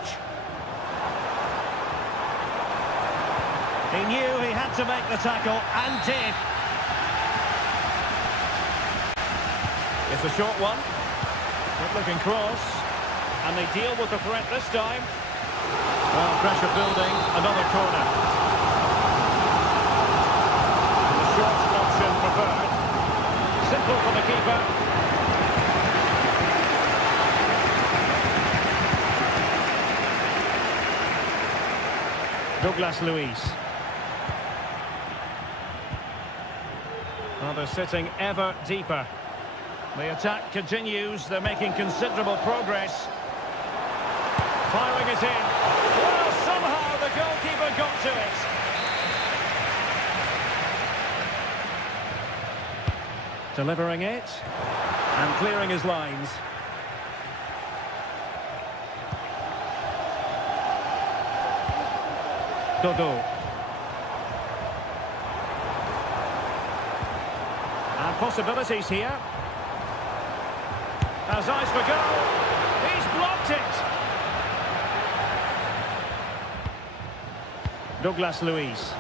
He knew he had to make the tackle and did. It's a short one. Good-looking cross. And they deal with the threat this time. Well, pressure building. Another corner. The short option preferred. Simple for the keeper. Douglas Luiz. Well, they're sitting ever deeper. The attack continues. They're making considerable progress. Firing it in. Well, somehow the goalkeeper got to it. Delivering it. And clearing his lines. Dodo. And possibilities here. Has eyes for goal. He's blocked it. Douglas Luiz.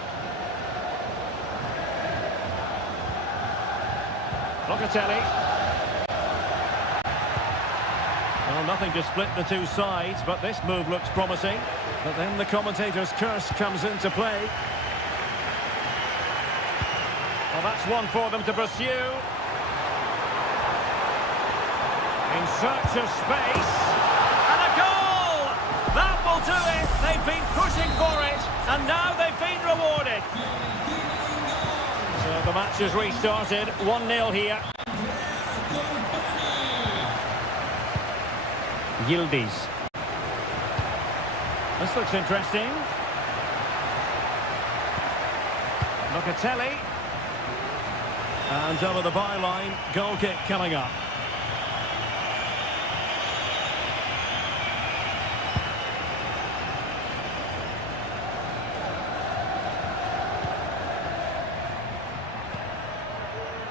Locatelli. Well, nothing to split the two sides, but this move looks promising. But then the commentator's curse comes into play. Well, that's one for them to pursue. In search of space. And a goal! That will do it. They've been pushing for it, and now they've been rewarded. So the match has restarted. 1-0 here. Yildiz. This looks interesting. Locatelli. And over the byline, goal kick coming up.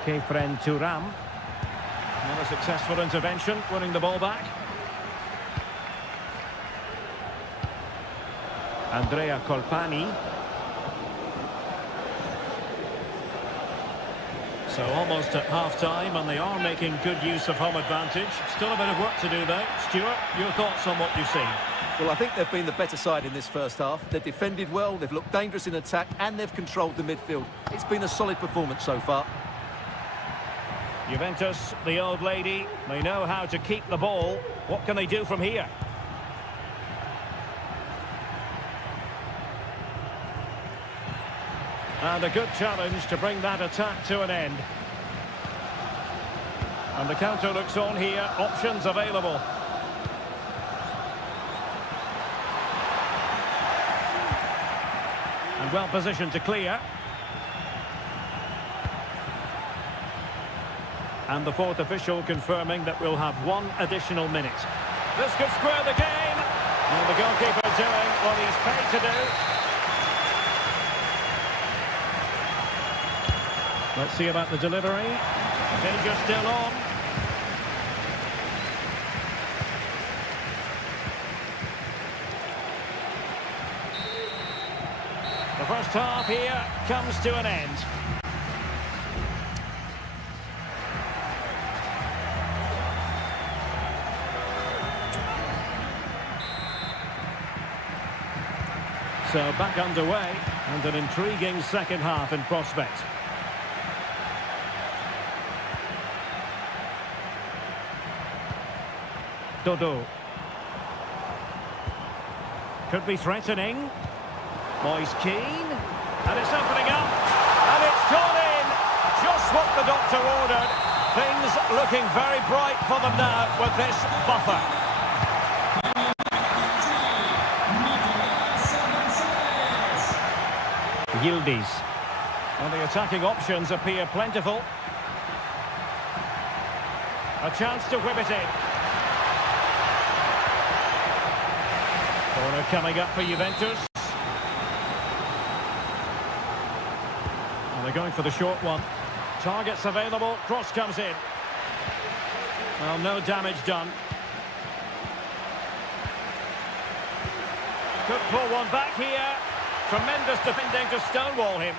Kefren Turam. Not a successful intervention, winning the ball back. Andrea Colpani. So almost at half-time, and they are making good use of home advantage. Still a bit of work to do, though. Stuart, your thoughts on what you've seen? Well, I think they've been the better side in this first half. They've defended well, they've looked dangerous in attack, and they've controlled the midfield. It's been a solid performance so far. Juventus, the old lady, they know how to keep the ball. What can they do from here? And a good challenge to bring that attack to an end. And the counter looks on here, options available. And well positioned to clear. And the fourth official confirming that we'll have one additional minute. This could square the game. And the goalkeeper doing what he's paid to do. Let's see about the delivery. Danger still on. first half here comes to an end. So back underway, and an intriguing second half in prospect. Dodo. Could be threatening. Moyes keen. And it's opening up. And it's gone in. Just what the doctor ordered. Things looking very bright for them now with this buffer. Yildiz. And the attacking options appear plentiful. A chance to whip it in. Corner coming up for Juventus. And they're going for the short one. Targets available, cross comes in. Well, no damage done. Could pull one back here. Tremendous defending to stonewall him.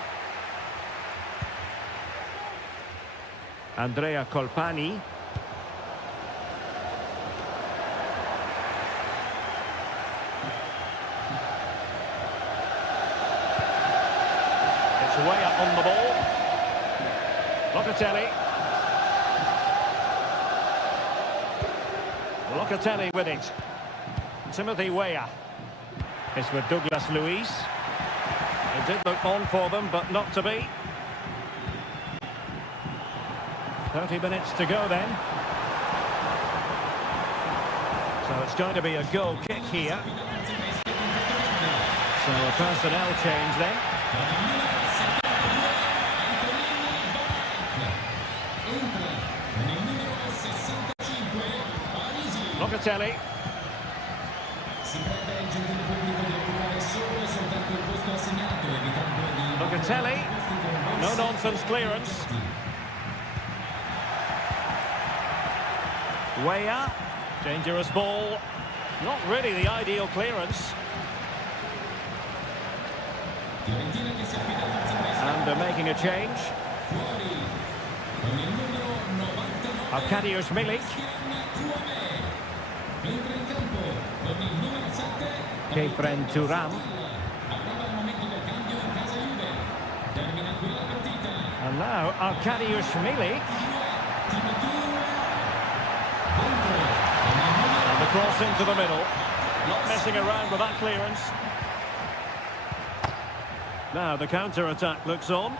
Andrea Colpani. It's way up on the ball. Locatelli. Locatelli with it. Timothy Weah. It's with Douglas Luiz. It did look on for them, but not to be. 30 minutes to go then. So it's going to be a goal kick here. So a personnel change then. Locatelli. Locatelli. No-nonsense clearance. Weah. Dangerous ball. Not really the ideal clearance. And they're making a change. Arkadiusz Milik. Kefren Turam. And now Arkadiusz Milik. And the cross into the middle. Not messing around with that clearance. Now the counter-attack looks on.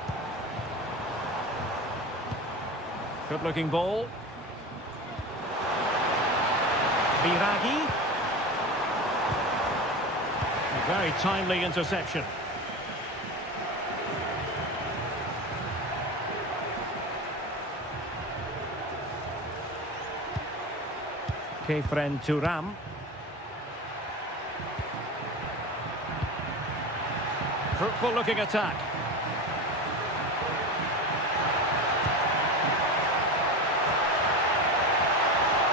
Good looking ball. Biragi. A very timely interception. Kefren Turam. Fruitful looking attack.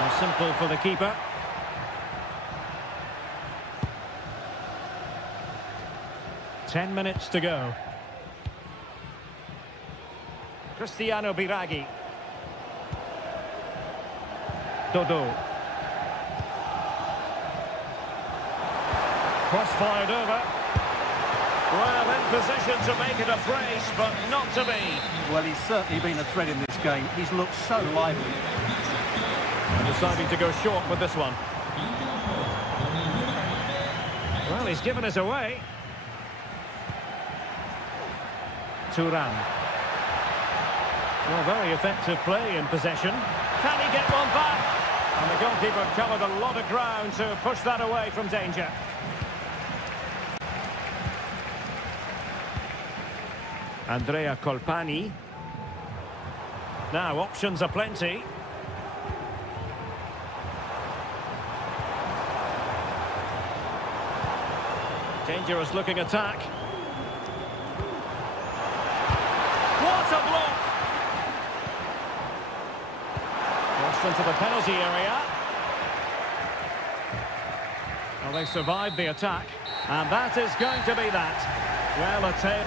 And simple for the keeper. Ten minutes to go. Cristiano Biragi. Dodo. Cross fired over. Well, in position to make it a brace, but not to be. Well, he's certainly been a threat in this game. He's looked so lively. Deciding to go short with this one. Well, he's given us away. Turan. Well, very effective play in possession. Can he get one back? And the goalkeeper covered a lot of ground to push that away from danger. Andrea Colpani. Now, options are plenty. Dangerous looking attack. What a block! Crossed into the penalty area. Well, they survived the attack. And that is going to be that. Well, a tail.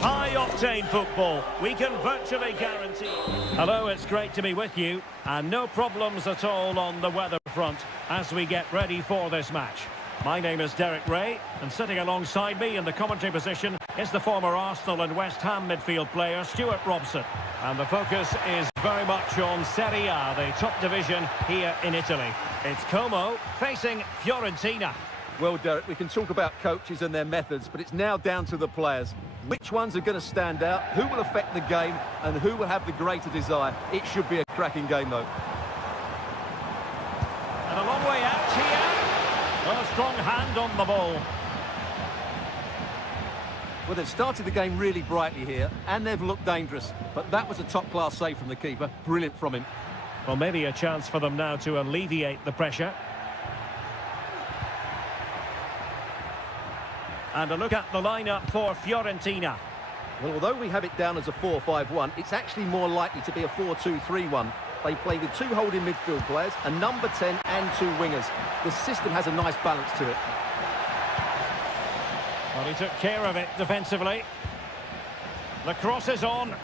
High-octane football, we can virtually guarantee. Hello, it's great to be with you, and no problems at all on the weather front as we get ready for this match. My name is Derek Ray, and sitting alongside me in the commentary position is the former Arsenal and West Ham midfield player, Stuart Robson. And the focus is very much on Seria, the top division here in Italy. It's Como facing Fiorentina. Well, Derek, we can talk about coaches and their methods, but it's now down to the players. Which ones are going to stand out, who will affect the game, and who will have the greater desire? It should be a cracking game, though. And a long way out here. Well, a strong hand on the ball. Well, they've started the game really brightly here, and they've looked dangerous. But that was a top-class save from the keeper. Brilliant from him. Well, maybe a chance for them now to alleviate the pressure. And a look at the lineup for Fiorentina. Well, although we have it down as a 4-5-1, it's actually more likely to be a 4-2-3-1. They play with two holding midfield players, a number 10 and two wingers. The system has a nice balance to it. Well, he took care of it defensively. The cross is on.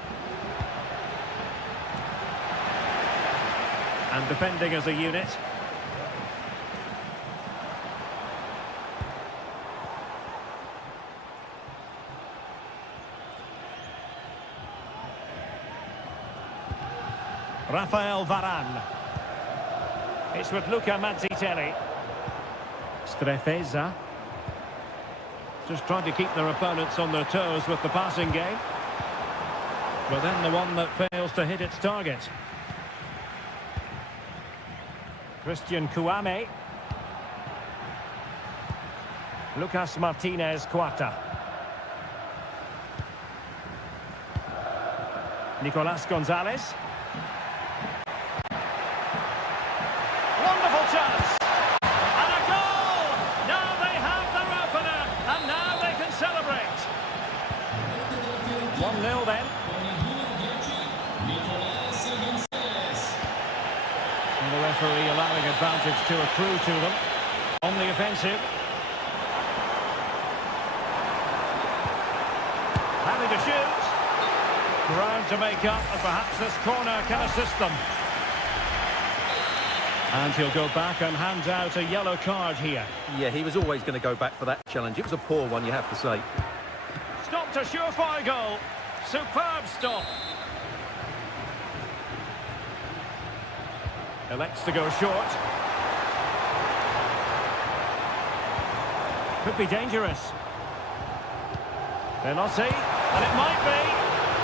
And defending as a unit. Rafael Varane. It's with Luca Mazzitelli. Strefeza. Just trying to keep their opponents on their toes with the passing game. But then the one that fails to hit its target. Christian Kouame. Lucas Martinez Quarta. Nicolas Gonzalez. Wonderful chance. And a goal! Now they have their opener, and now they can celebrate. 1-0 then. And the referee allowing advantage to accrue to them on the offensive. Having to shoot. Ground to make up, and perhaps this corner can assist them. And he'll go back and hand out a yellow card here. Yeah, he was always going to go back for that challenge. It was a poor one, you have to say. attempt a surefire goal. Superb stop. Elects to go short. Could be dangerous. Veloci, and it might be.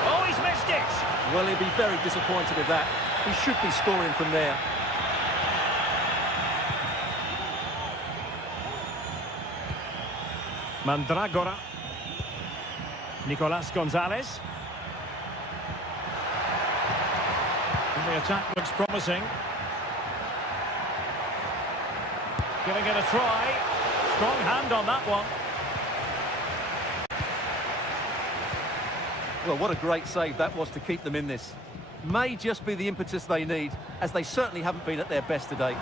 Oh, he's missed it. Well, he'll be very disappointed with that. He should be scoring from there. Mandragora. Nicolas Gonzalez. And the attack looks promising. Giving it a try. Strong hand on that one. Well, what a great save that was to keep them in this. May just be the impetus they need, as they certainly haven't been at their best today.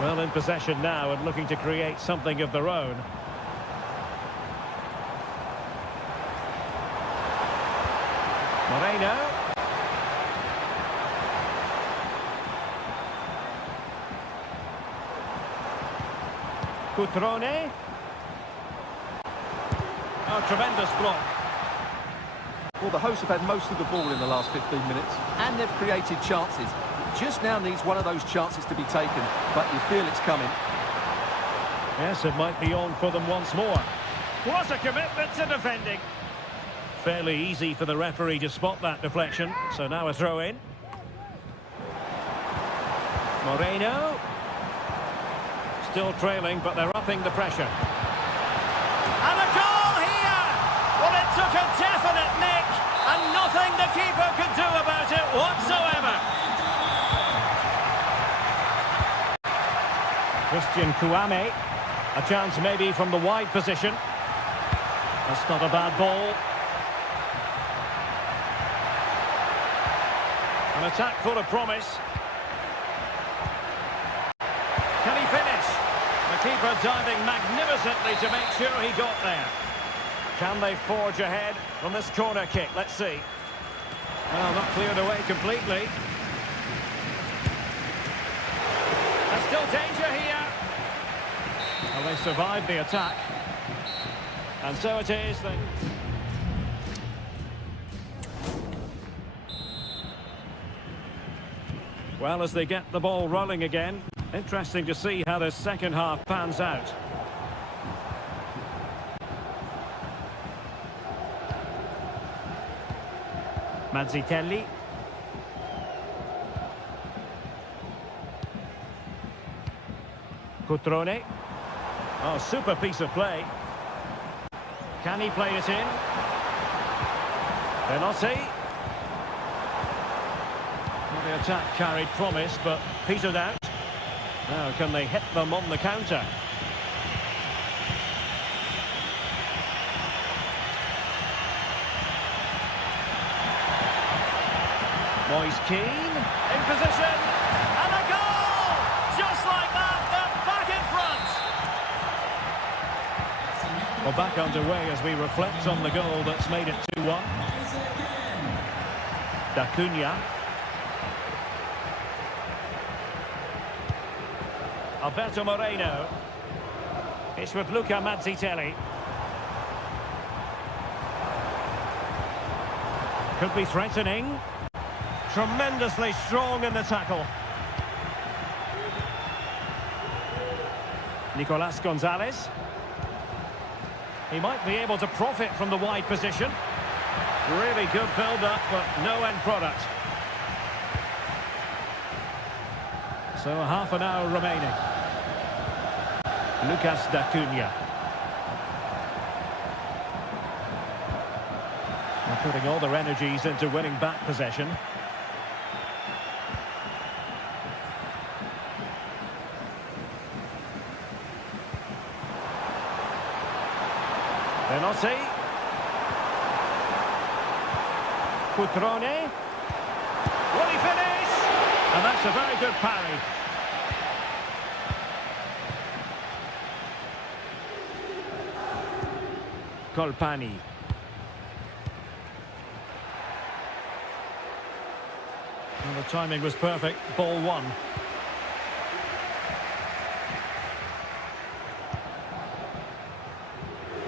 Well, in possession now and looking to create something of their own. Moreno. Cutrone. Oh, tremendous block. Well, the hosts have had most of the ball in the last 15 minutes, and they've created chances. It just now needs one of those chances to be taken, but you feel it's coming. Yes, it might be on for them once more. What a commitment to defending. Fairly easy for the referee to spot that deflection, so now a throw in. Moreno. Still trailing, but they're upping the pressure. And a goal here! Well, it took a definite nick, and nothing the keeper could do about it whatsoever. Christian Kouame. A chance maybe from the wide position. That's not a bad ball. An attack full of promise. Can he finish? The keeper diving magnificently to make sure he got there. Can they forge ahead from this corner kick? Let's see. Well, not cleared away completely. There's still danger here. Well, they survived the attack. And so it is then. Well, as they get the ball rolling again, interesting to see how the second half pans out. Mazzitelli. Cutrone. Oh, super piece of play. Can he play it in? Veloci. Well, the attack carried promise, but petered out. Now, can they hit them on the counter? Moise Keane in position, and a goal! Just like that, they're back in front. Well, back underway as we reflect on the goal that's made it 2-1. D'Acunha. Alberto Moreno. It's with Luca Mazzitelli. Could be threatening. Tremendously strong in the tackle. Nicolas Gonzalez. He might be able to profit from the wide position. Really good build-up, but no end product. So half an hour remaining. Lucas D'Acunha. They're putting all their energies into winning back possession. Veloci. Cutrone. Will he finish? And that's a very good parry. Colpani. Well, the timing was perfect. Ball one.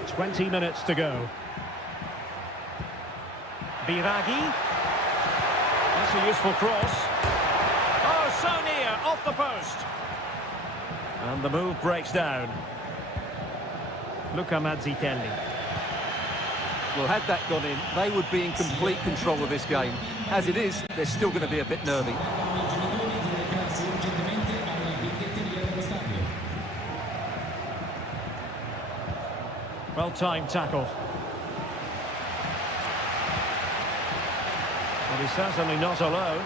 .20 minutes to go. Biraghi. That's a useful cross. Oh, so near, off the post. And the move breaks down. Luca Mazzitelli. Well, had that gone in, they would be in complete control of this game. As it is, they're still going to be a bit nervy. Well-timed tackle. But he's certainly not alone.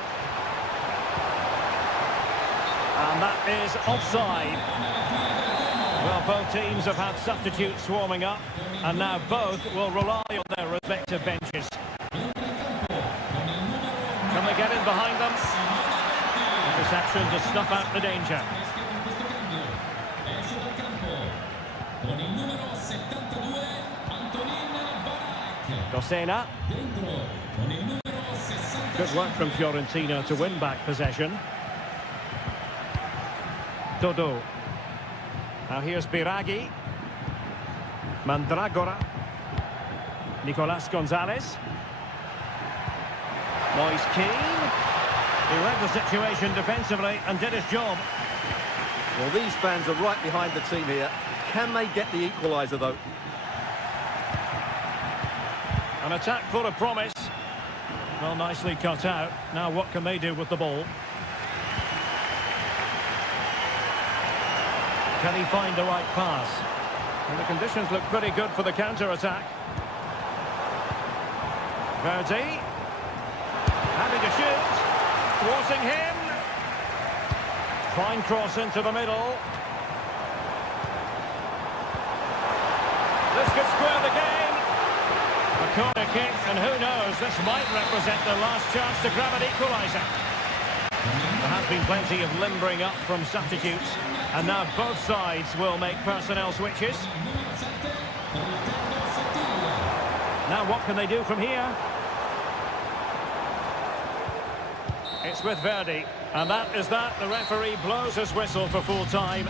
And that is offside. Well, both teams have had substitutes warming up, and now both will rely on their respective benches. Can they get in behind them? Interception to snuff out the danger. Dossena. Good work from Fiorentina to win back possession. Dodo. Now here's Biraghi. Mandragora. Nicolas Gonzalez. Moise Keane. He read the situation defensively and did his job. Well, these fans are right behind the team here. Can they get the equaliser, though? An attack full of promise. Well, nicely cut out. Now what can they do with the ball? Can he find the right pass? And the conditions look pretty good for the counter-attack. Verdi. Having to shoot. Thwarting him. Fine cross into the middle. This could square the game. A corner kick, and who knows, this might represent the last chance to grab an equaliser. There has been plenty of limbering up from substitutes, and now both sides will make personnel switches. Now what can they do from here? It's with Verdi, and that is that. The referee blows his whistle for full time.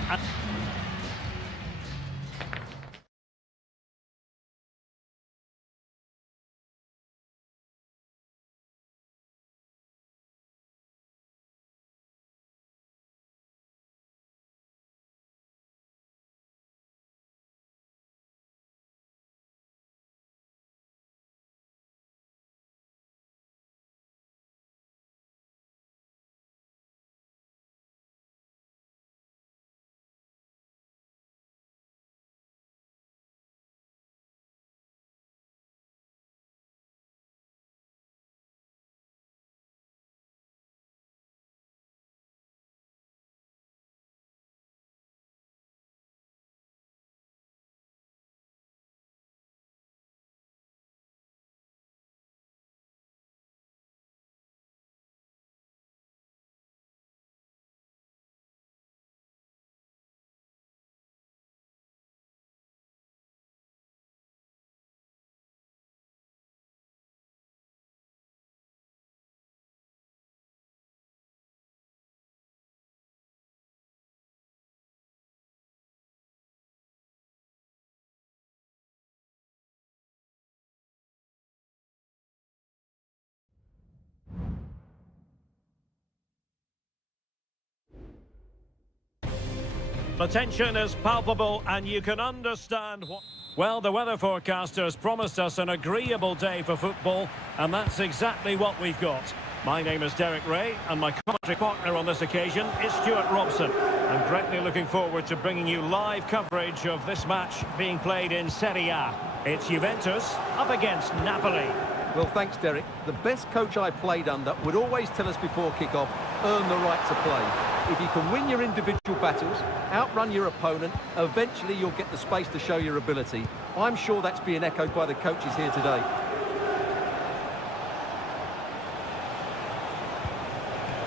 The tension is palpable, and you can understand what... Well, the weather forecasters promised us an agreeable day for football, and that's exactly what we've got. My name is Derek Ray, and my commentary partner on this occasion is Stuart Robson. I'm greatly looking forward to bringing you live coverage of this match being played in Seria. It's Juventus up against Napoli. Well, thanks, Derek. The best coach I played under would always tell us before kick-off, earn the right to play. If you can win your individual battles, outrun your opponent, eventually you'll get the space to show your ability. I'm sure that's being echoed by the coaches here today.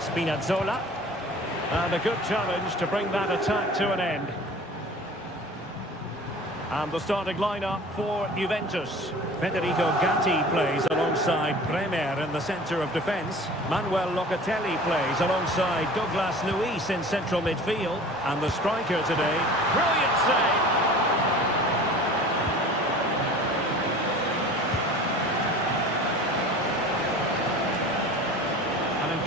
Spinazzola. And a good challenge to bring that attack to an end. And the starting lineup for Juventus. Federico Gatti plays alongside Bremer in the centre of defence. Manuel Locatelli plays alongside Douglas Luiz in central midfield. And the striker today, brilliant save.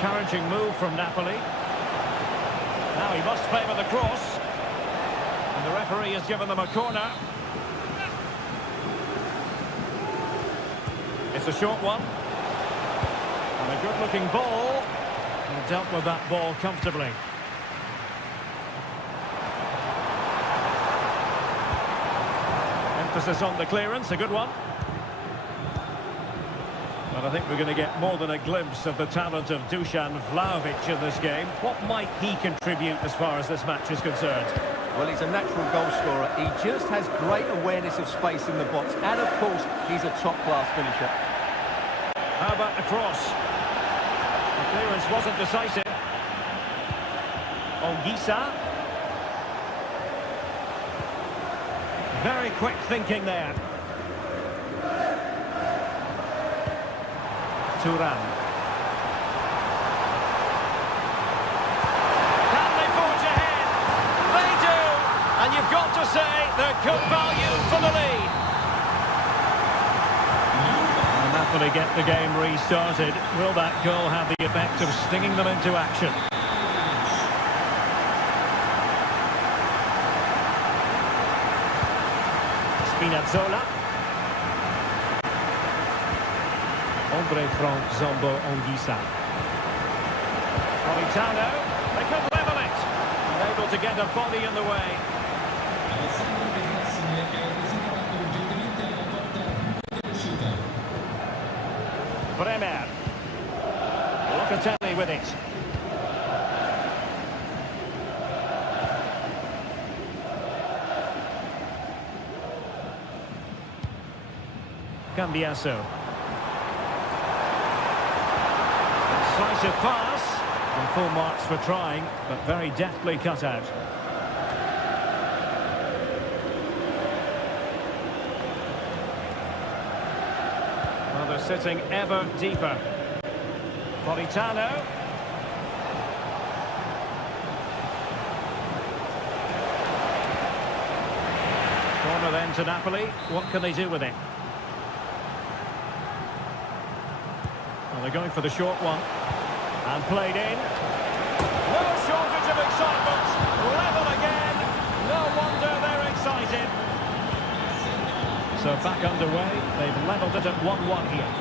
encouraging move from Napoli. Now he must favour the cross. And the referee has given them a corner. It's a short one. And a good-looking ball. And dealt with that ball comfortably. Emphasis on the clearance, a good one. But I think we're going to get more than a glimpse of the talent of Dusan Vlahovic in this game. What might he contribute as far as this match is concerned? Well, he's a natural goal scorer. He just has great awareness of space in the box. And, of course, he's a top-class finisher. How about the cross? The clearance wasn't decisive. Ongisa. Very quick thinking there. Turan. Can they forge ahead? They do! And you've got to say they're good value for the lead. And Napoli get the game restarted. Will that goal have the effect of stinging them into action? Spinazzola. Andre Frank Zombo Ongisa. Politano. They could level it. Unable to get a body in the way. Bremer. Locatelli with it. Cambiaso. Decisive pass. And full marks for trying, but very deftly cut out. Well, they're sitting ever deeper. Politano. Corner then to Napoli. What can they do with it? Well, they're going for the short one. And played in. No shortage of excitement. Level again. No wonder they're excited. So back underway. They've levelled it at 1-1 here.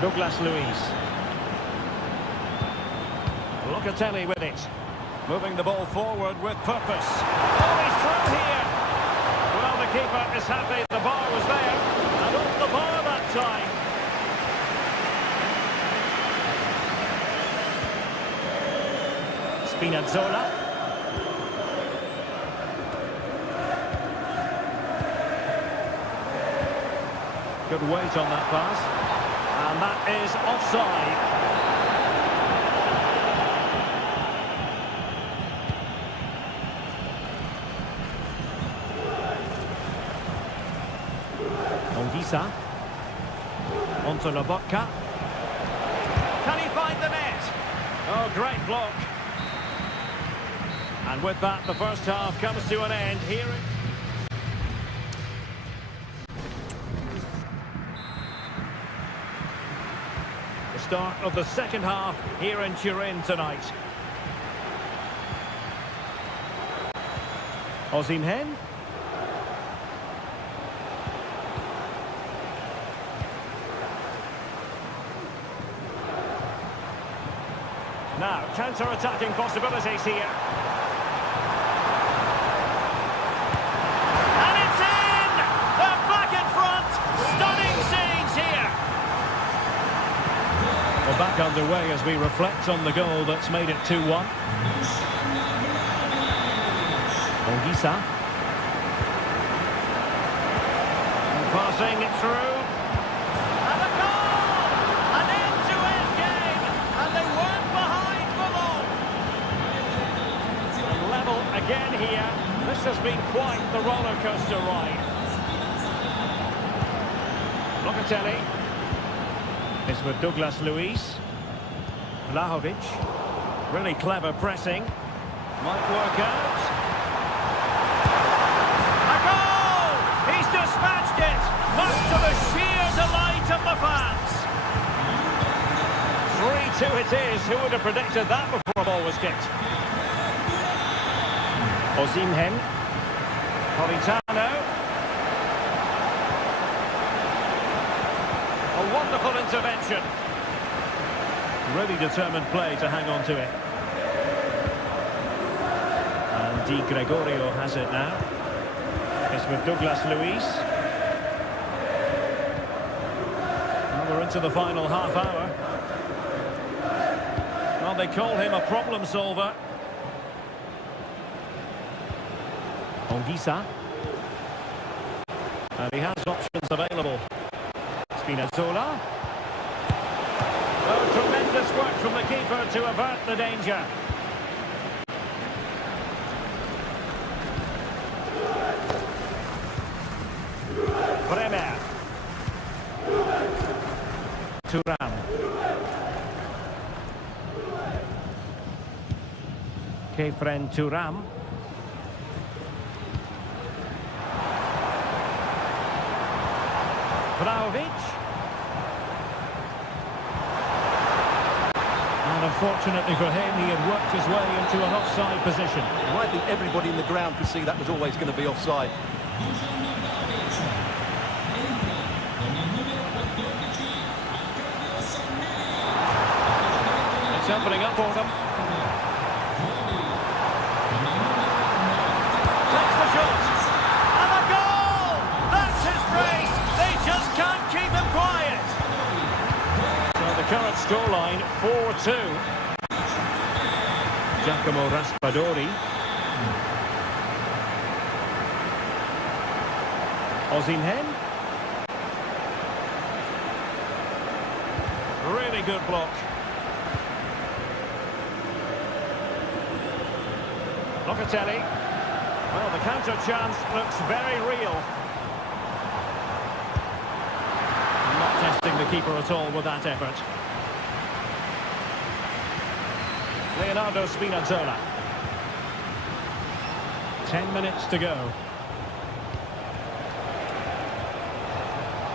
Douglas Luiz. Locatelli with it. Moving the ball forward with purpose. Oh, he's through here. Well, the keeper is happy the bar was there. And off the bar that time. Spinazzola. Good weight on that pass. And that is offside. Ongisa. Onto Lobotka. Can he find the net? Oh, great block. And with that, the first half comes to an end. Here the start of the second half here in Turin tonight. Osimhen. Now, counter-attacking possibilities here. Back underway as we reflect on the goal that's made it 2-1. Ongisa. Passing it through. And a goal! An end-to-end game! And they weren't behind for long. And level again here. This has been quite the roller coaster ride. Locatelli. It's with Douglas Luiz. Vlahovic. Really clever pressing. Might work out. A goal! He's dispatched it! Much to the sheer delight of the fans. 2 it is. Who would have predicted that before a ball was kicked? Osimhen. Politano. A wonderful intervention. Really determined play to hang on to it. And Di Gregorio has it now. It's with Douglas Luiz. Well, we're into the final half hour. Well, they call him a problem solver. Ongisa. And he has options available. Spinazzola. Oh, tremendous work from the keeper to avert the danger. Bremer. Thuram. Kefren Thuram. Vlahovic. And unfortunately for him, he had worked his way into an offside position. And I think everybody in the ground could see that was always going to be offside. It's opening up for them. Takes the shot. And a goal! That's his brace. They just can't keep him quiet. So the current scoreline, 4-2. Giacomo Raspadori. Osimhen. Really good block. Locatelli. Well, the counter chance looks very real. Not testing the keeper at all with that effort. Leonardo Spinazzola. 10 minutes to go.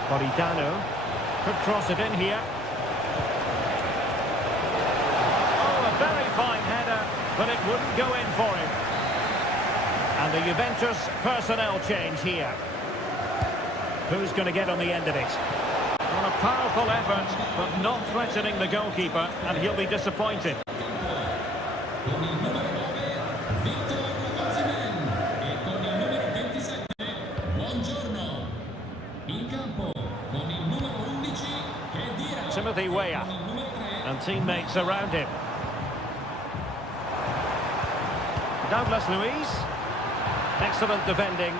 Politano could cross it in here. Oh, a very fine header, but it wouldn't go in for him. And the Juventus personnel change here. Who's going to get on the end of it? Well, a powerful effort, but not threatening the goalkeeper, and he'll be disappointed. Timothy Weah and teammates around him. Douglas Luiz. Excellent defending.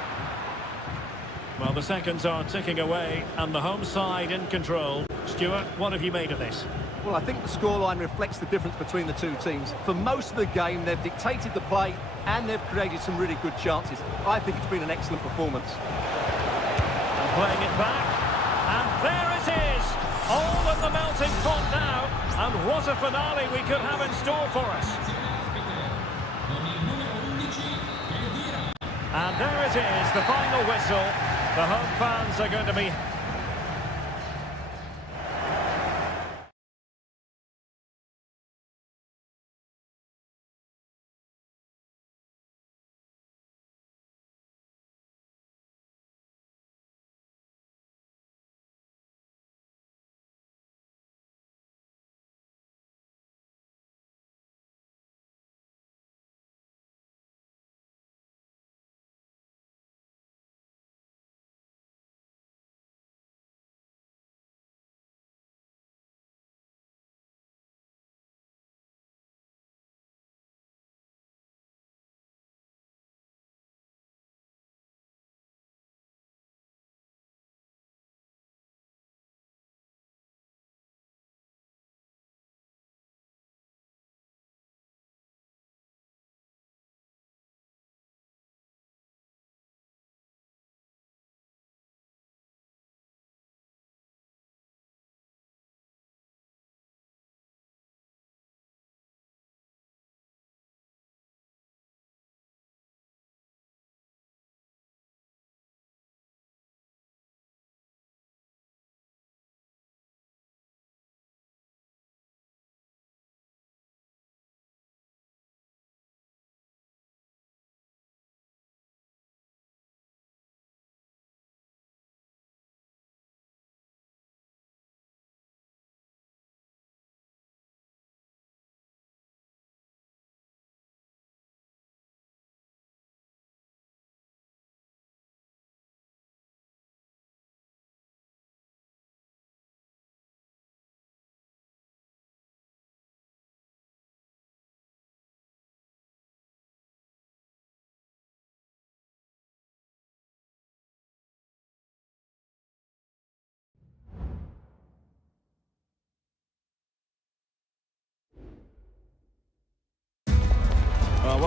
Well, the seconds are ticking away and the home side in control. Stuart, what have you made of this? Well, I think the scoreline reflects the difference between the two teams. For most of the game, they've dictated the play and they've created some really good chances. I think it's been an excellent performance. And playing it back. And there it is! All in the melting pot now. And what a finale we could have in store for us. And there it is, the final whistle. The home fans are going to be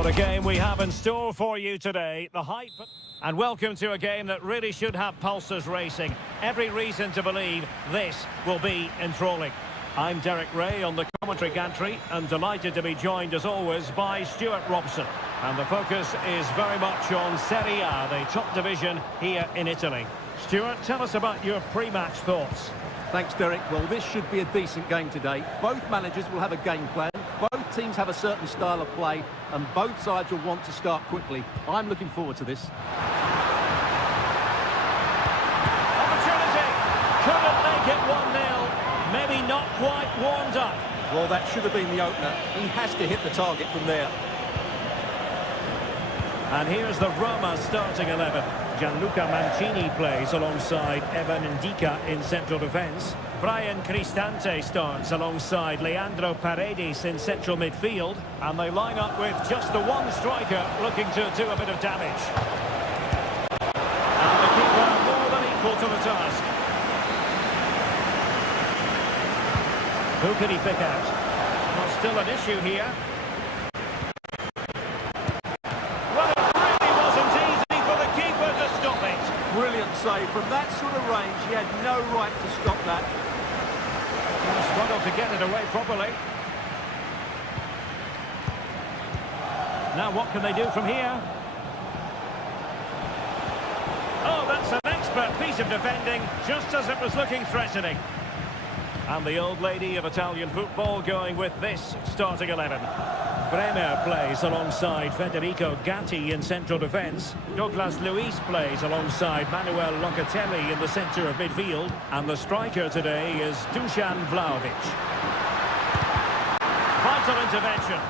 What a game we have in store for you today. The hype. And welcome to a game that really should have pulses racing. Every reason to believe this will be enthralling. I'm Derek Ray on the commentary gantry and delighted to be joined as always by Stuart Robson. And the focus is very much on Seria, the top division here in Italy. Stuart, tell us about your pre-match thoughts. Thanks, Derek. Well, this should be a decent game today. Both managers will have a game plan. Both teams have a certain style of play, and both sides will want to start quickly. I'm looking forward to this. Opportunity! Couldn't make it 1-0. Maybe not quite warmed up. Well, that should have been the opener. He has to hit the target from there. And here's the Roma starting 11. Gianluca Mancini plays alongside Evan Ndika in central defence. Brian Cristante starts alongside Leandro Paredes in central midfield. And they line up with just the one striker looking to do a bit of damage. And the keeper more than equal to the task. Who can he pick out? Well, still an issue here. Well, it really wasn't easy for the keeper to stop it. Brilliant save. From that sort of range, he had no right to stop that. Struggled to get it away properly. Now what can they do from here? Oh, that's an expert piece of defending, just as it was looking threatening. And the old lady of Italian football going with this starting 11. Bremer plays alongside Federico Gatti in central defence. Douglas Luiz plays alongside Manuel Locatelli in the centre of midfield. And the striker today is Dusan Vlahovic. Vital intervention.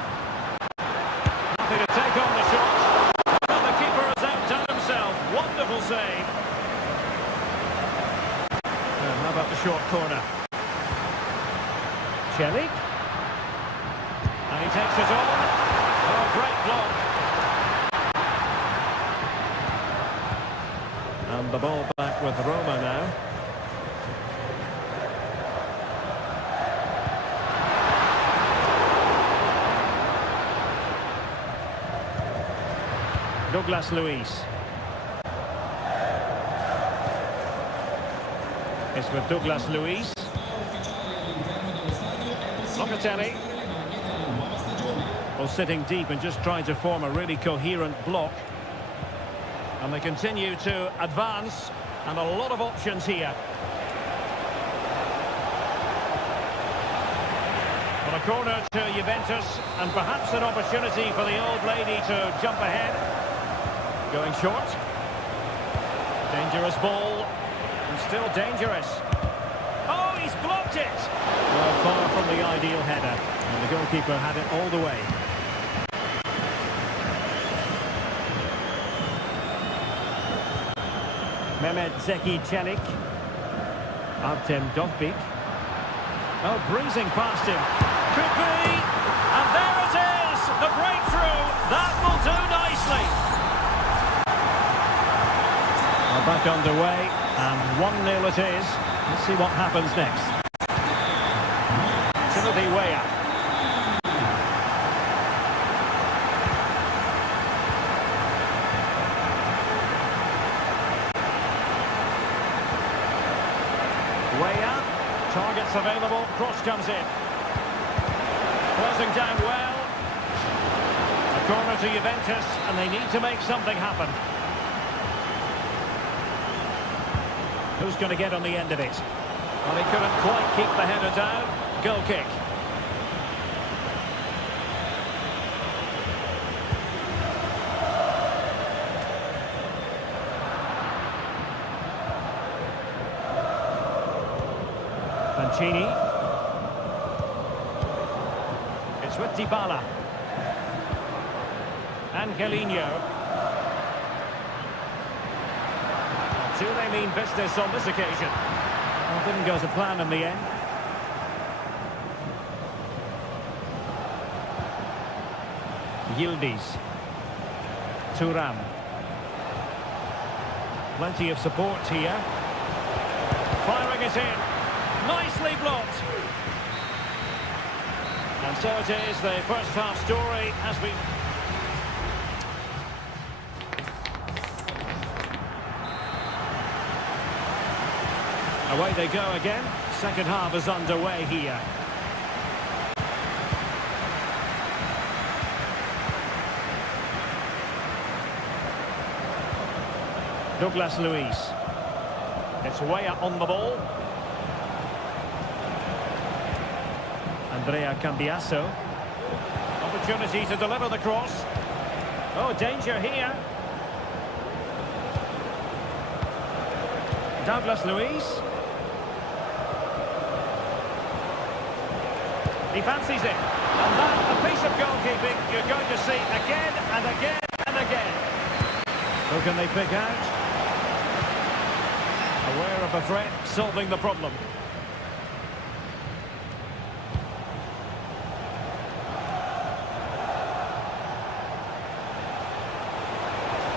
Happy to take on the shot. And the keeper has outdone himself. Wonderful save. And how about the short corner? Celik. And he takes it on. Oh, great block. And the ball back with Roma now. Douglas Luiz. It's with Douglas Luiz. Locatelli. Well, sitting deep and just trying to form a really coherent block. And they continue to advance, and a lot of options here. But a corner to Juventus, and perhaps an opportunity for the old lady to jump ahead. Going short. Dangerous ball, and still dangerous. Oh, he's blocked it! Well, far from the ideal header, and the goalkeeper had it all the way. Mehmet Zeki Celik. Artem Dovbik. Oh, breezing past him. Could be! And there it is! The breakthrough! That will do nicely! Well, back underway, and 1-0 it is. Let's see what happens next. Timothy Weah. Weah, targets available, cross comes in. Closing down well. A corner to Juventus, and they need to make something happen. Who's going to get on the end of it? Well, he couldn't quite keep the header down. Goal kick. Mancini. It's with Dybala. Angelino. Do they mean business on this occasion? Well, didn't go to plan in the end. Yildiz. Thuram. Plenty of support here. Firing it in. Nicely blocked. And so it is, the first half story has been... Away they go again. Second half is underway here. Douglas Luiz. It's way up on the ball. Andrea Cambiasso. Opportunity to deliver the cross. Oh, danger here. Douglas Luiz. He fancies it. And that, a piece of goalkeeping you're going to see again and again and again. Who can they pick out? Aware of the threat, solving the problem.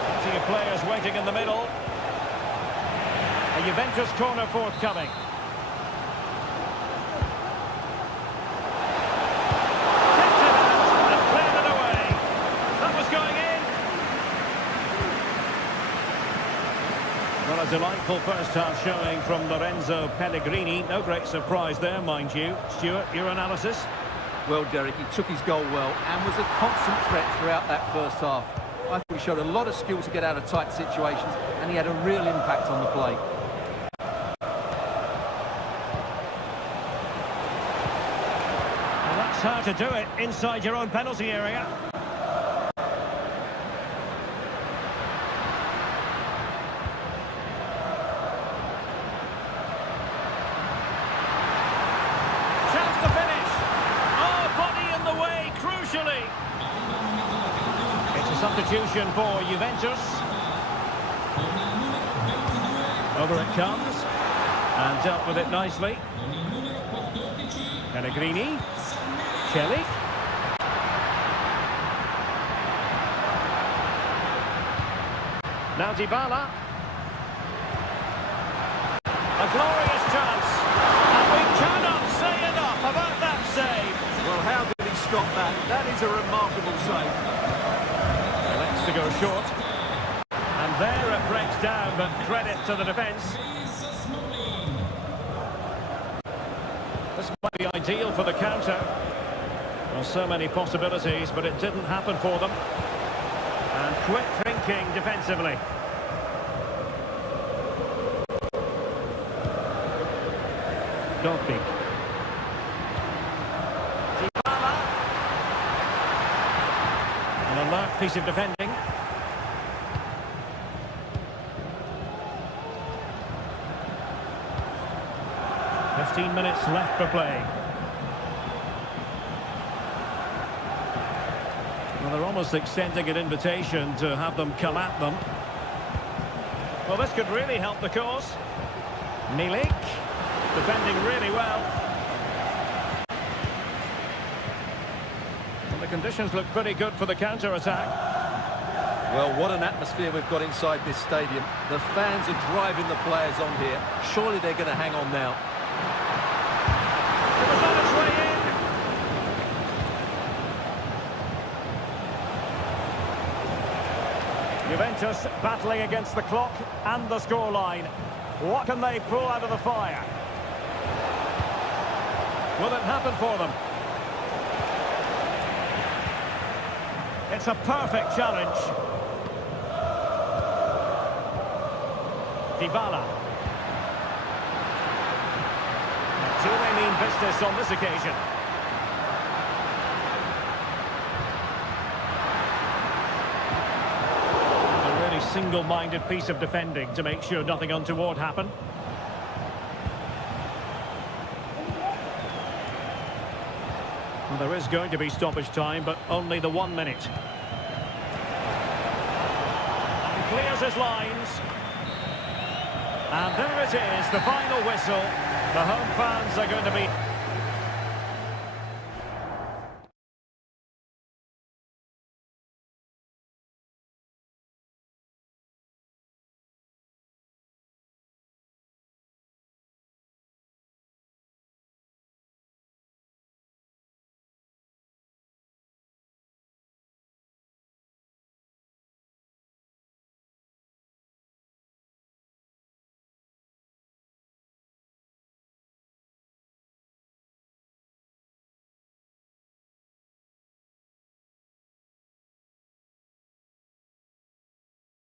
Plenty of players waiting in the middle. A Juventus corner forthcoming. Kicked it out and cleared it away. That was going in. Well, a delightful first half showing from Lorenzo Pellegrini. No great surprise there, mind you. Stuart, your analysis? Well, Derek, he took his goal well and was a constant threat throughout that first half. I thought he showed a lot of skill to get out of tight situations, and he had a real impact on the play. Well, that's how to do it inside your own penalty area. Chance to finish. Oh, body in the way, crucially. It's a substitution for Juventus. Over it comes. And dealt with it nicely. Pellegrini. Celik. Now Dybala. A glorious chance. And we cannot say enough about that save. Well, how did he stop that? That is a remarkable save. Elects to go short. And there it breaks down, but credit to the defence. This might be ideal for the counter. Well, so many possibilities, but it didn't happen for them. And quick thinking defensively. Dogbig. Dybala. An alert piece of defending. "15 minutes left for play." Well, they're almost extending an invitation to have them come at them. Well, this could really help the cause. Milik, defending really well. Well, the conditions look pretty good for the counter-attack. Well, what an atmosphere we've got inside this stadium. The fans are driving the players on here. Surely they're going to hang on now. It was on its way in. Juventus battling against the clock and the scoreline. What can they pull out of the fire? Will it happen for them? It's a perfect challenge. Dybala. Do they mean business on this occasion? A really single-minded piece of defending to make sure nothing untoward happened. Well, there is going to be stoppage time, but only the 1 minute. And clears his lines. And there it is, the final whistle. The home fans are going to be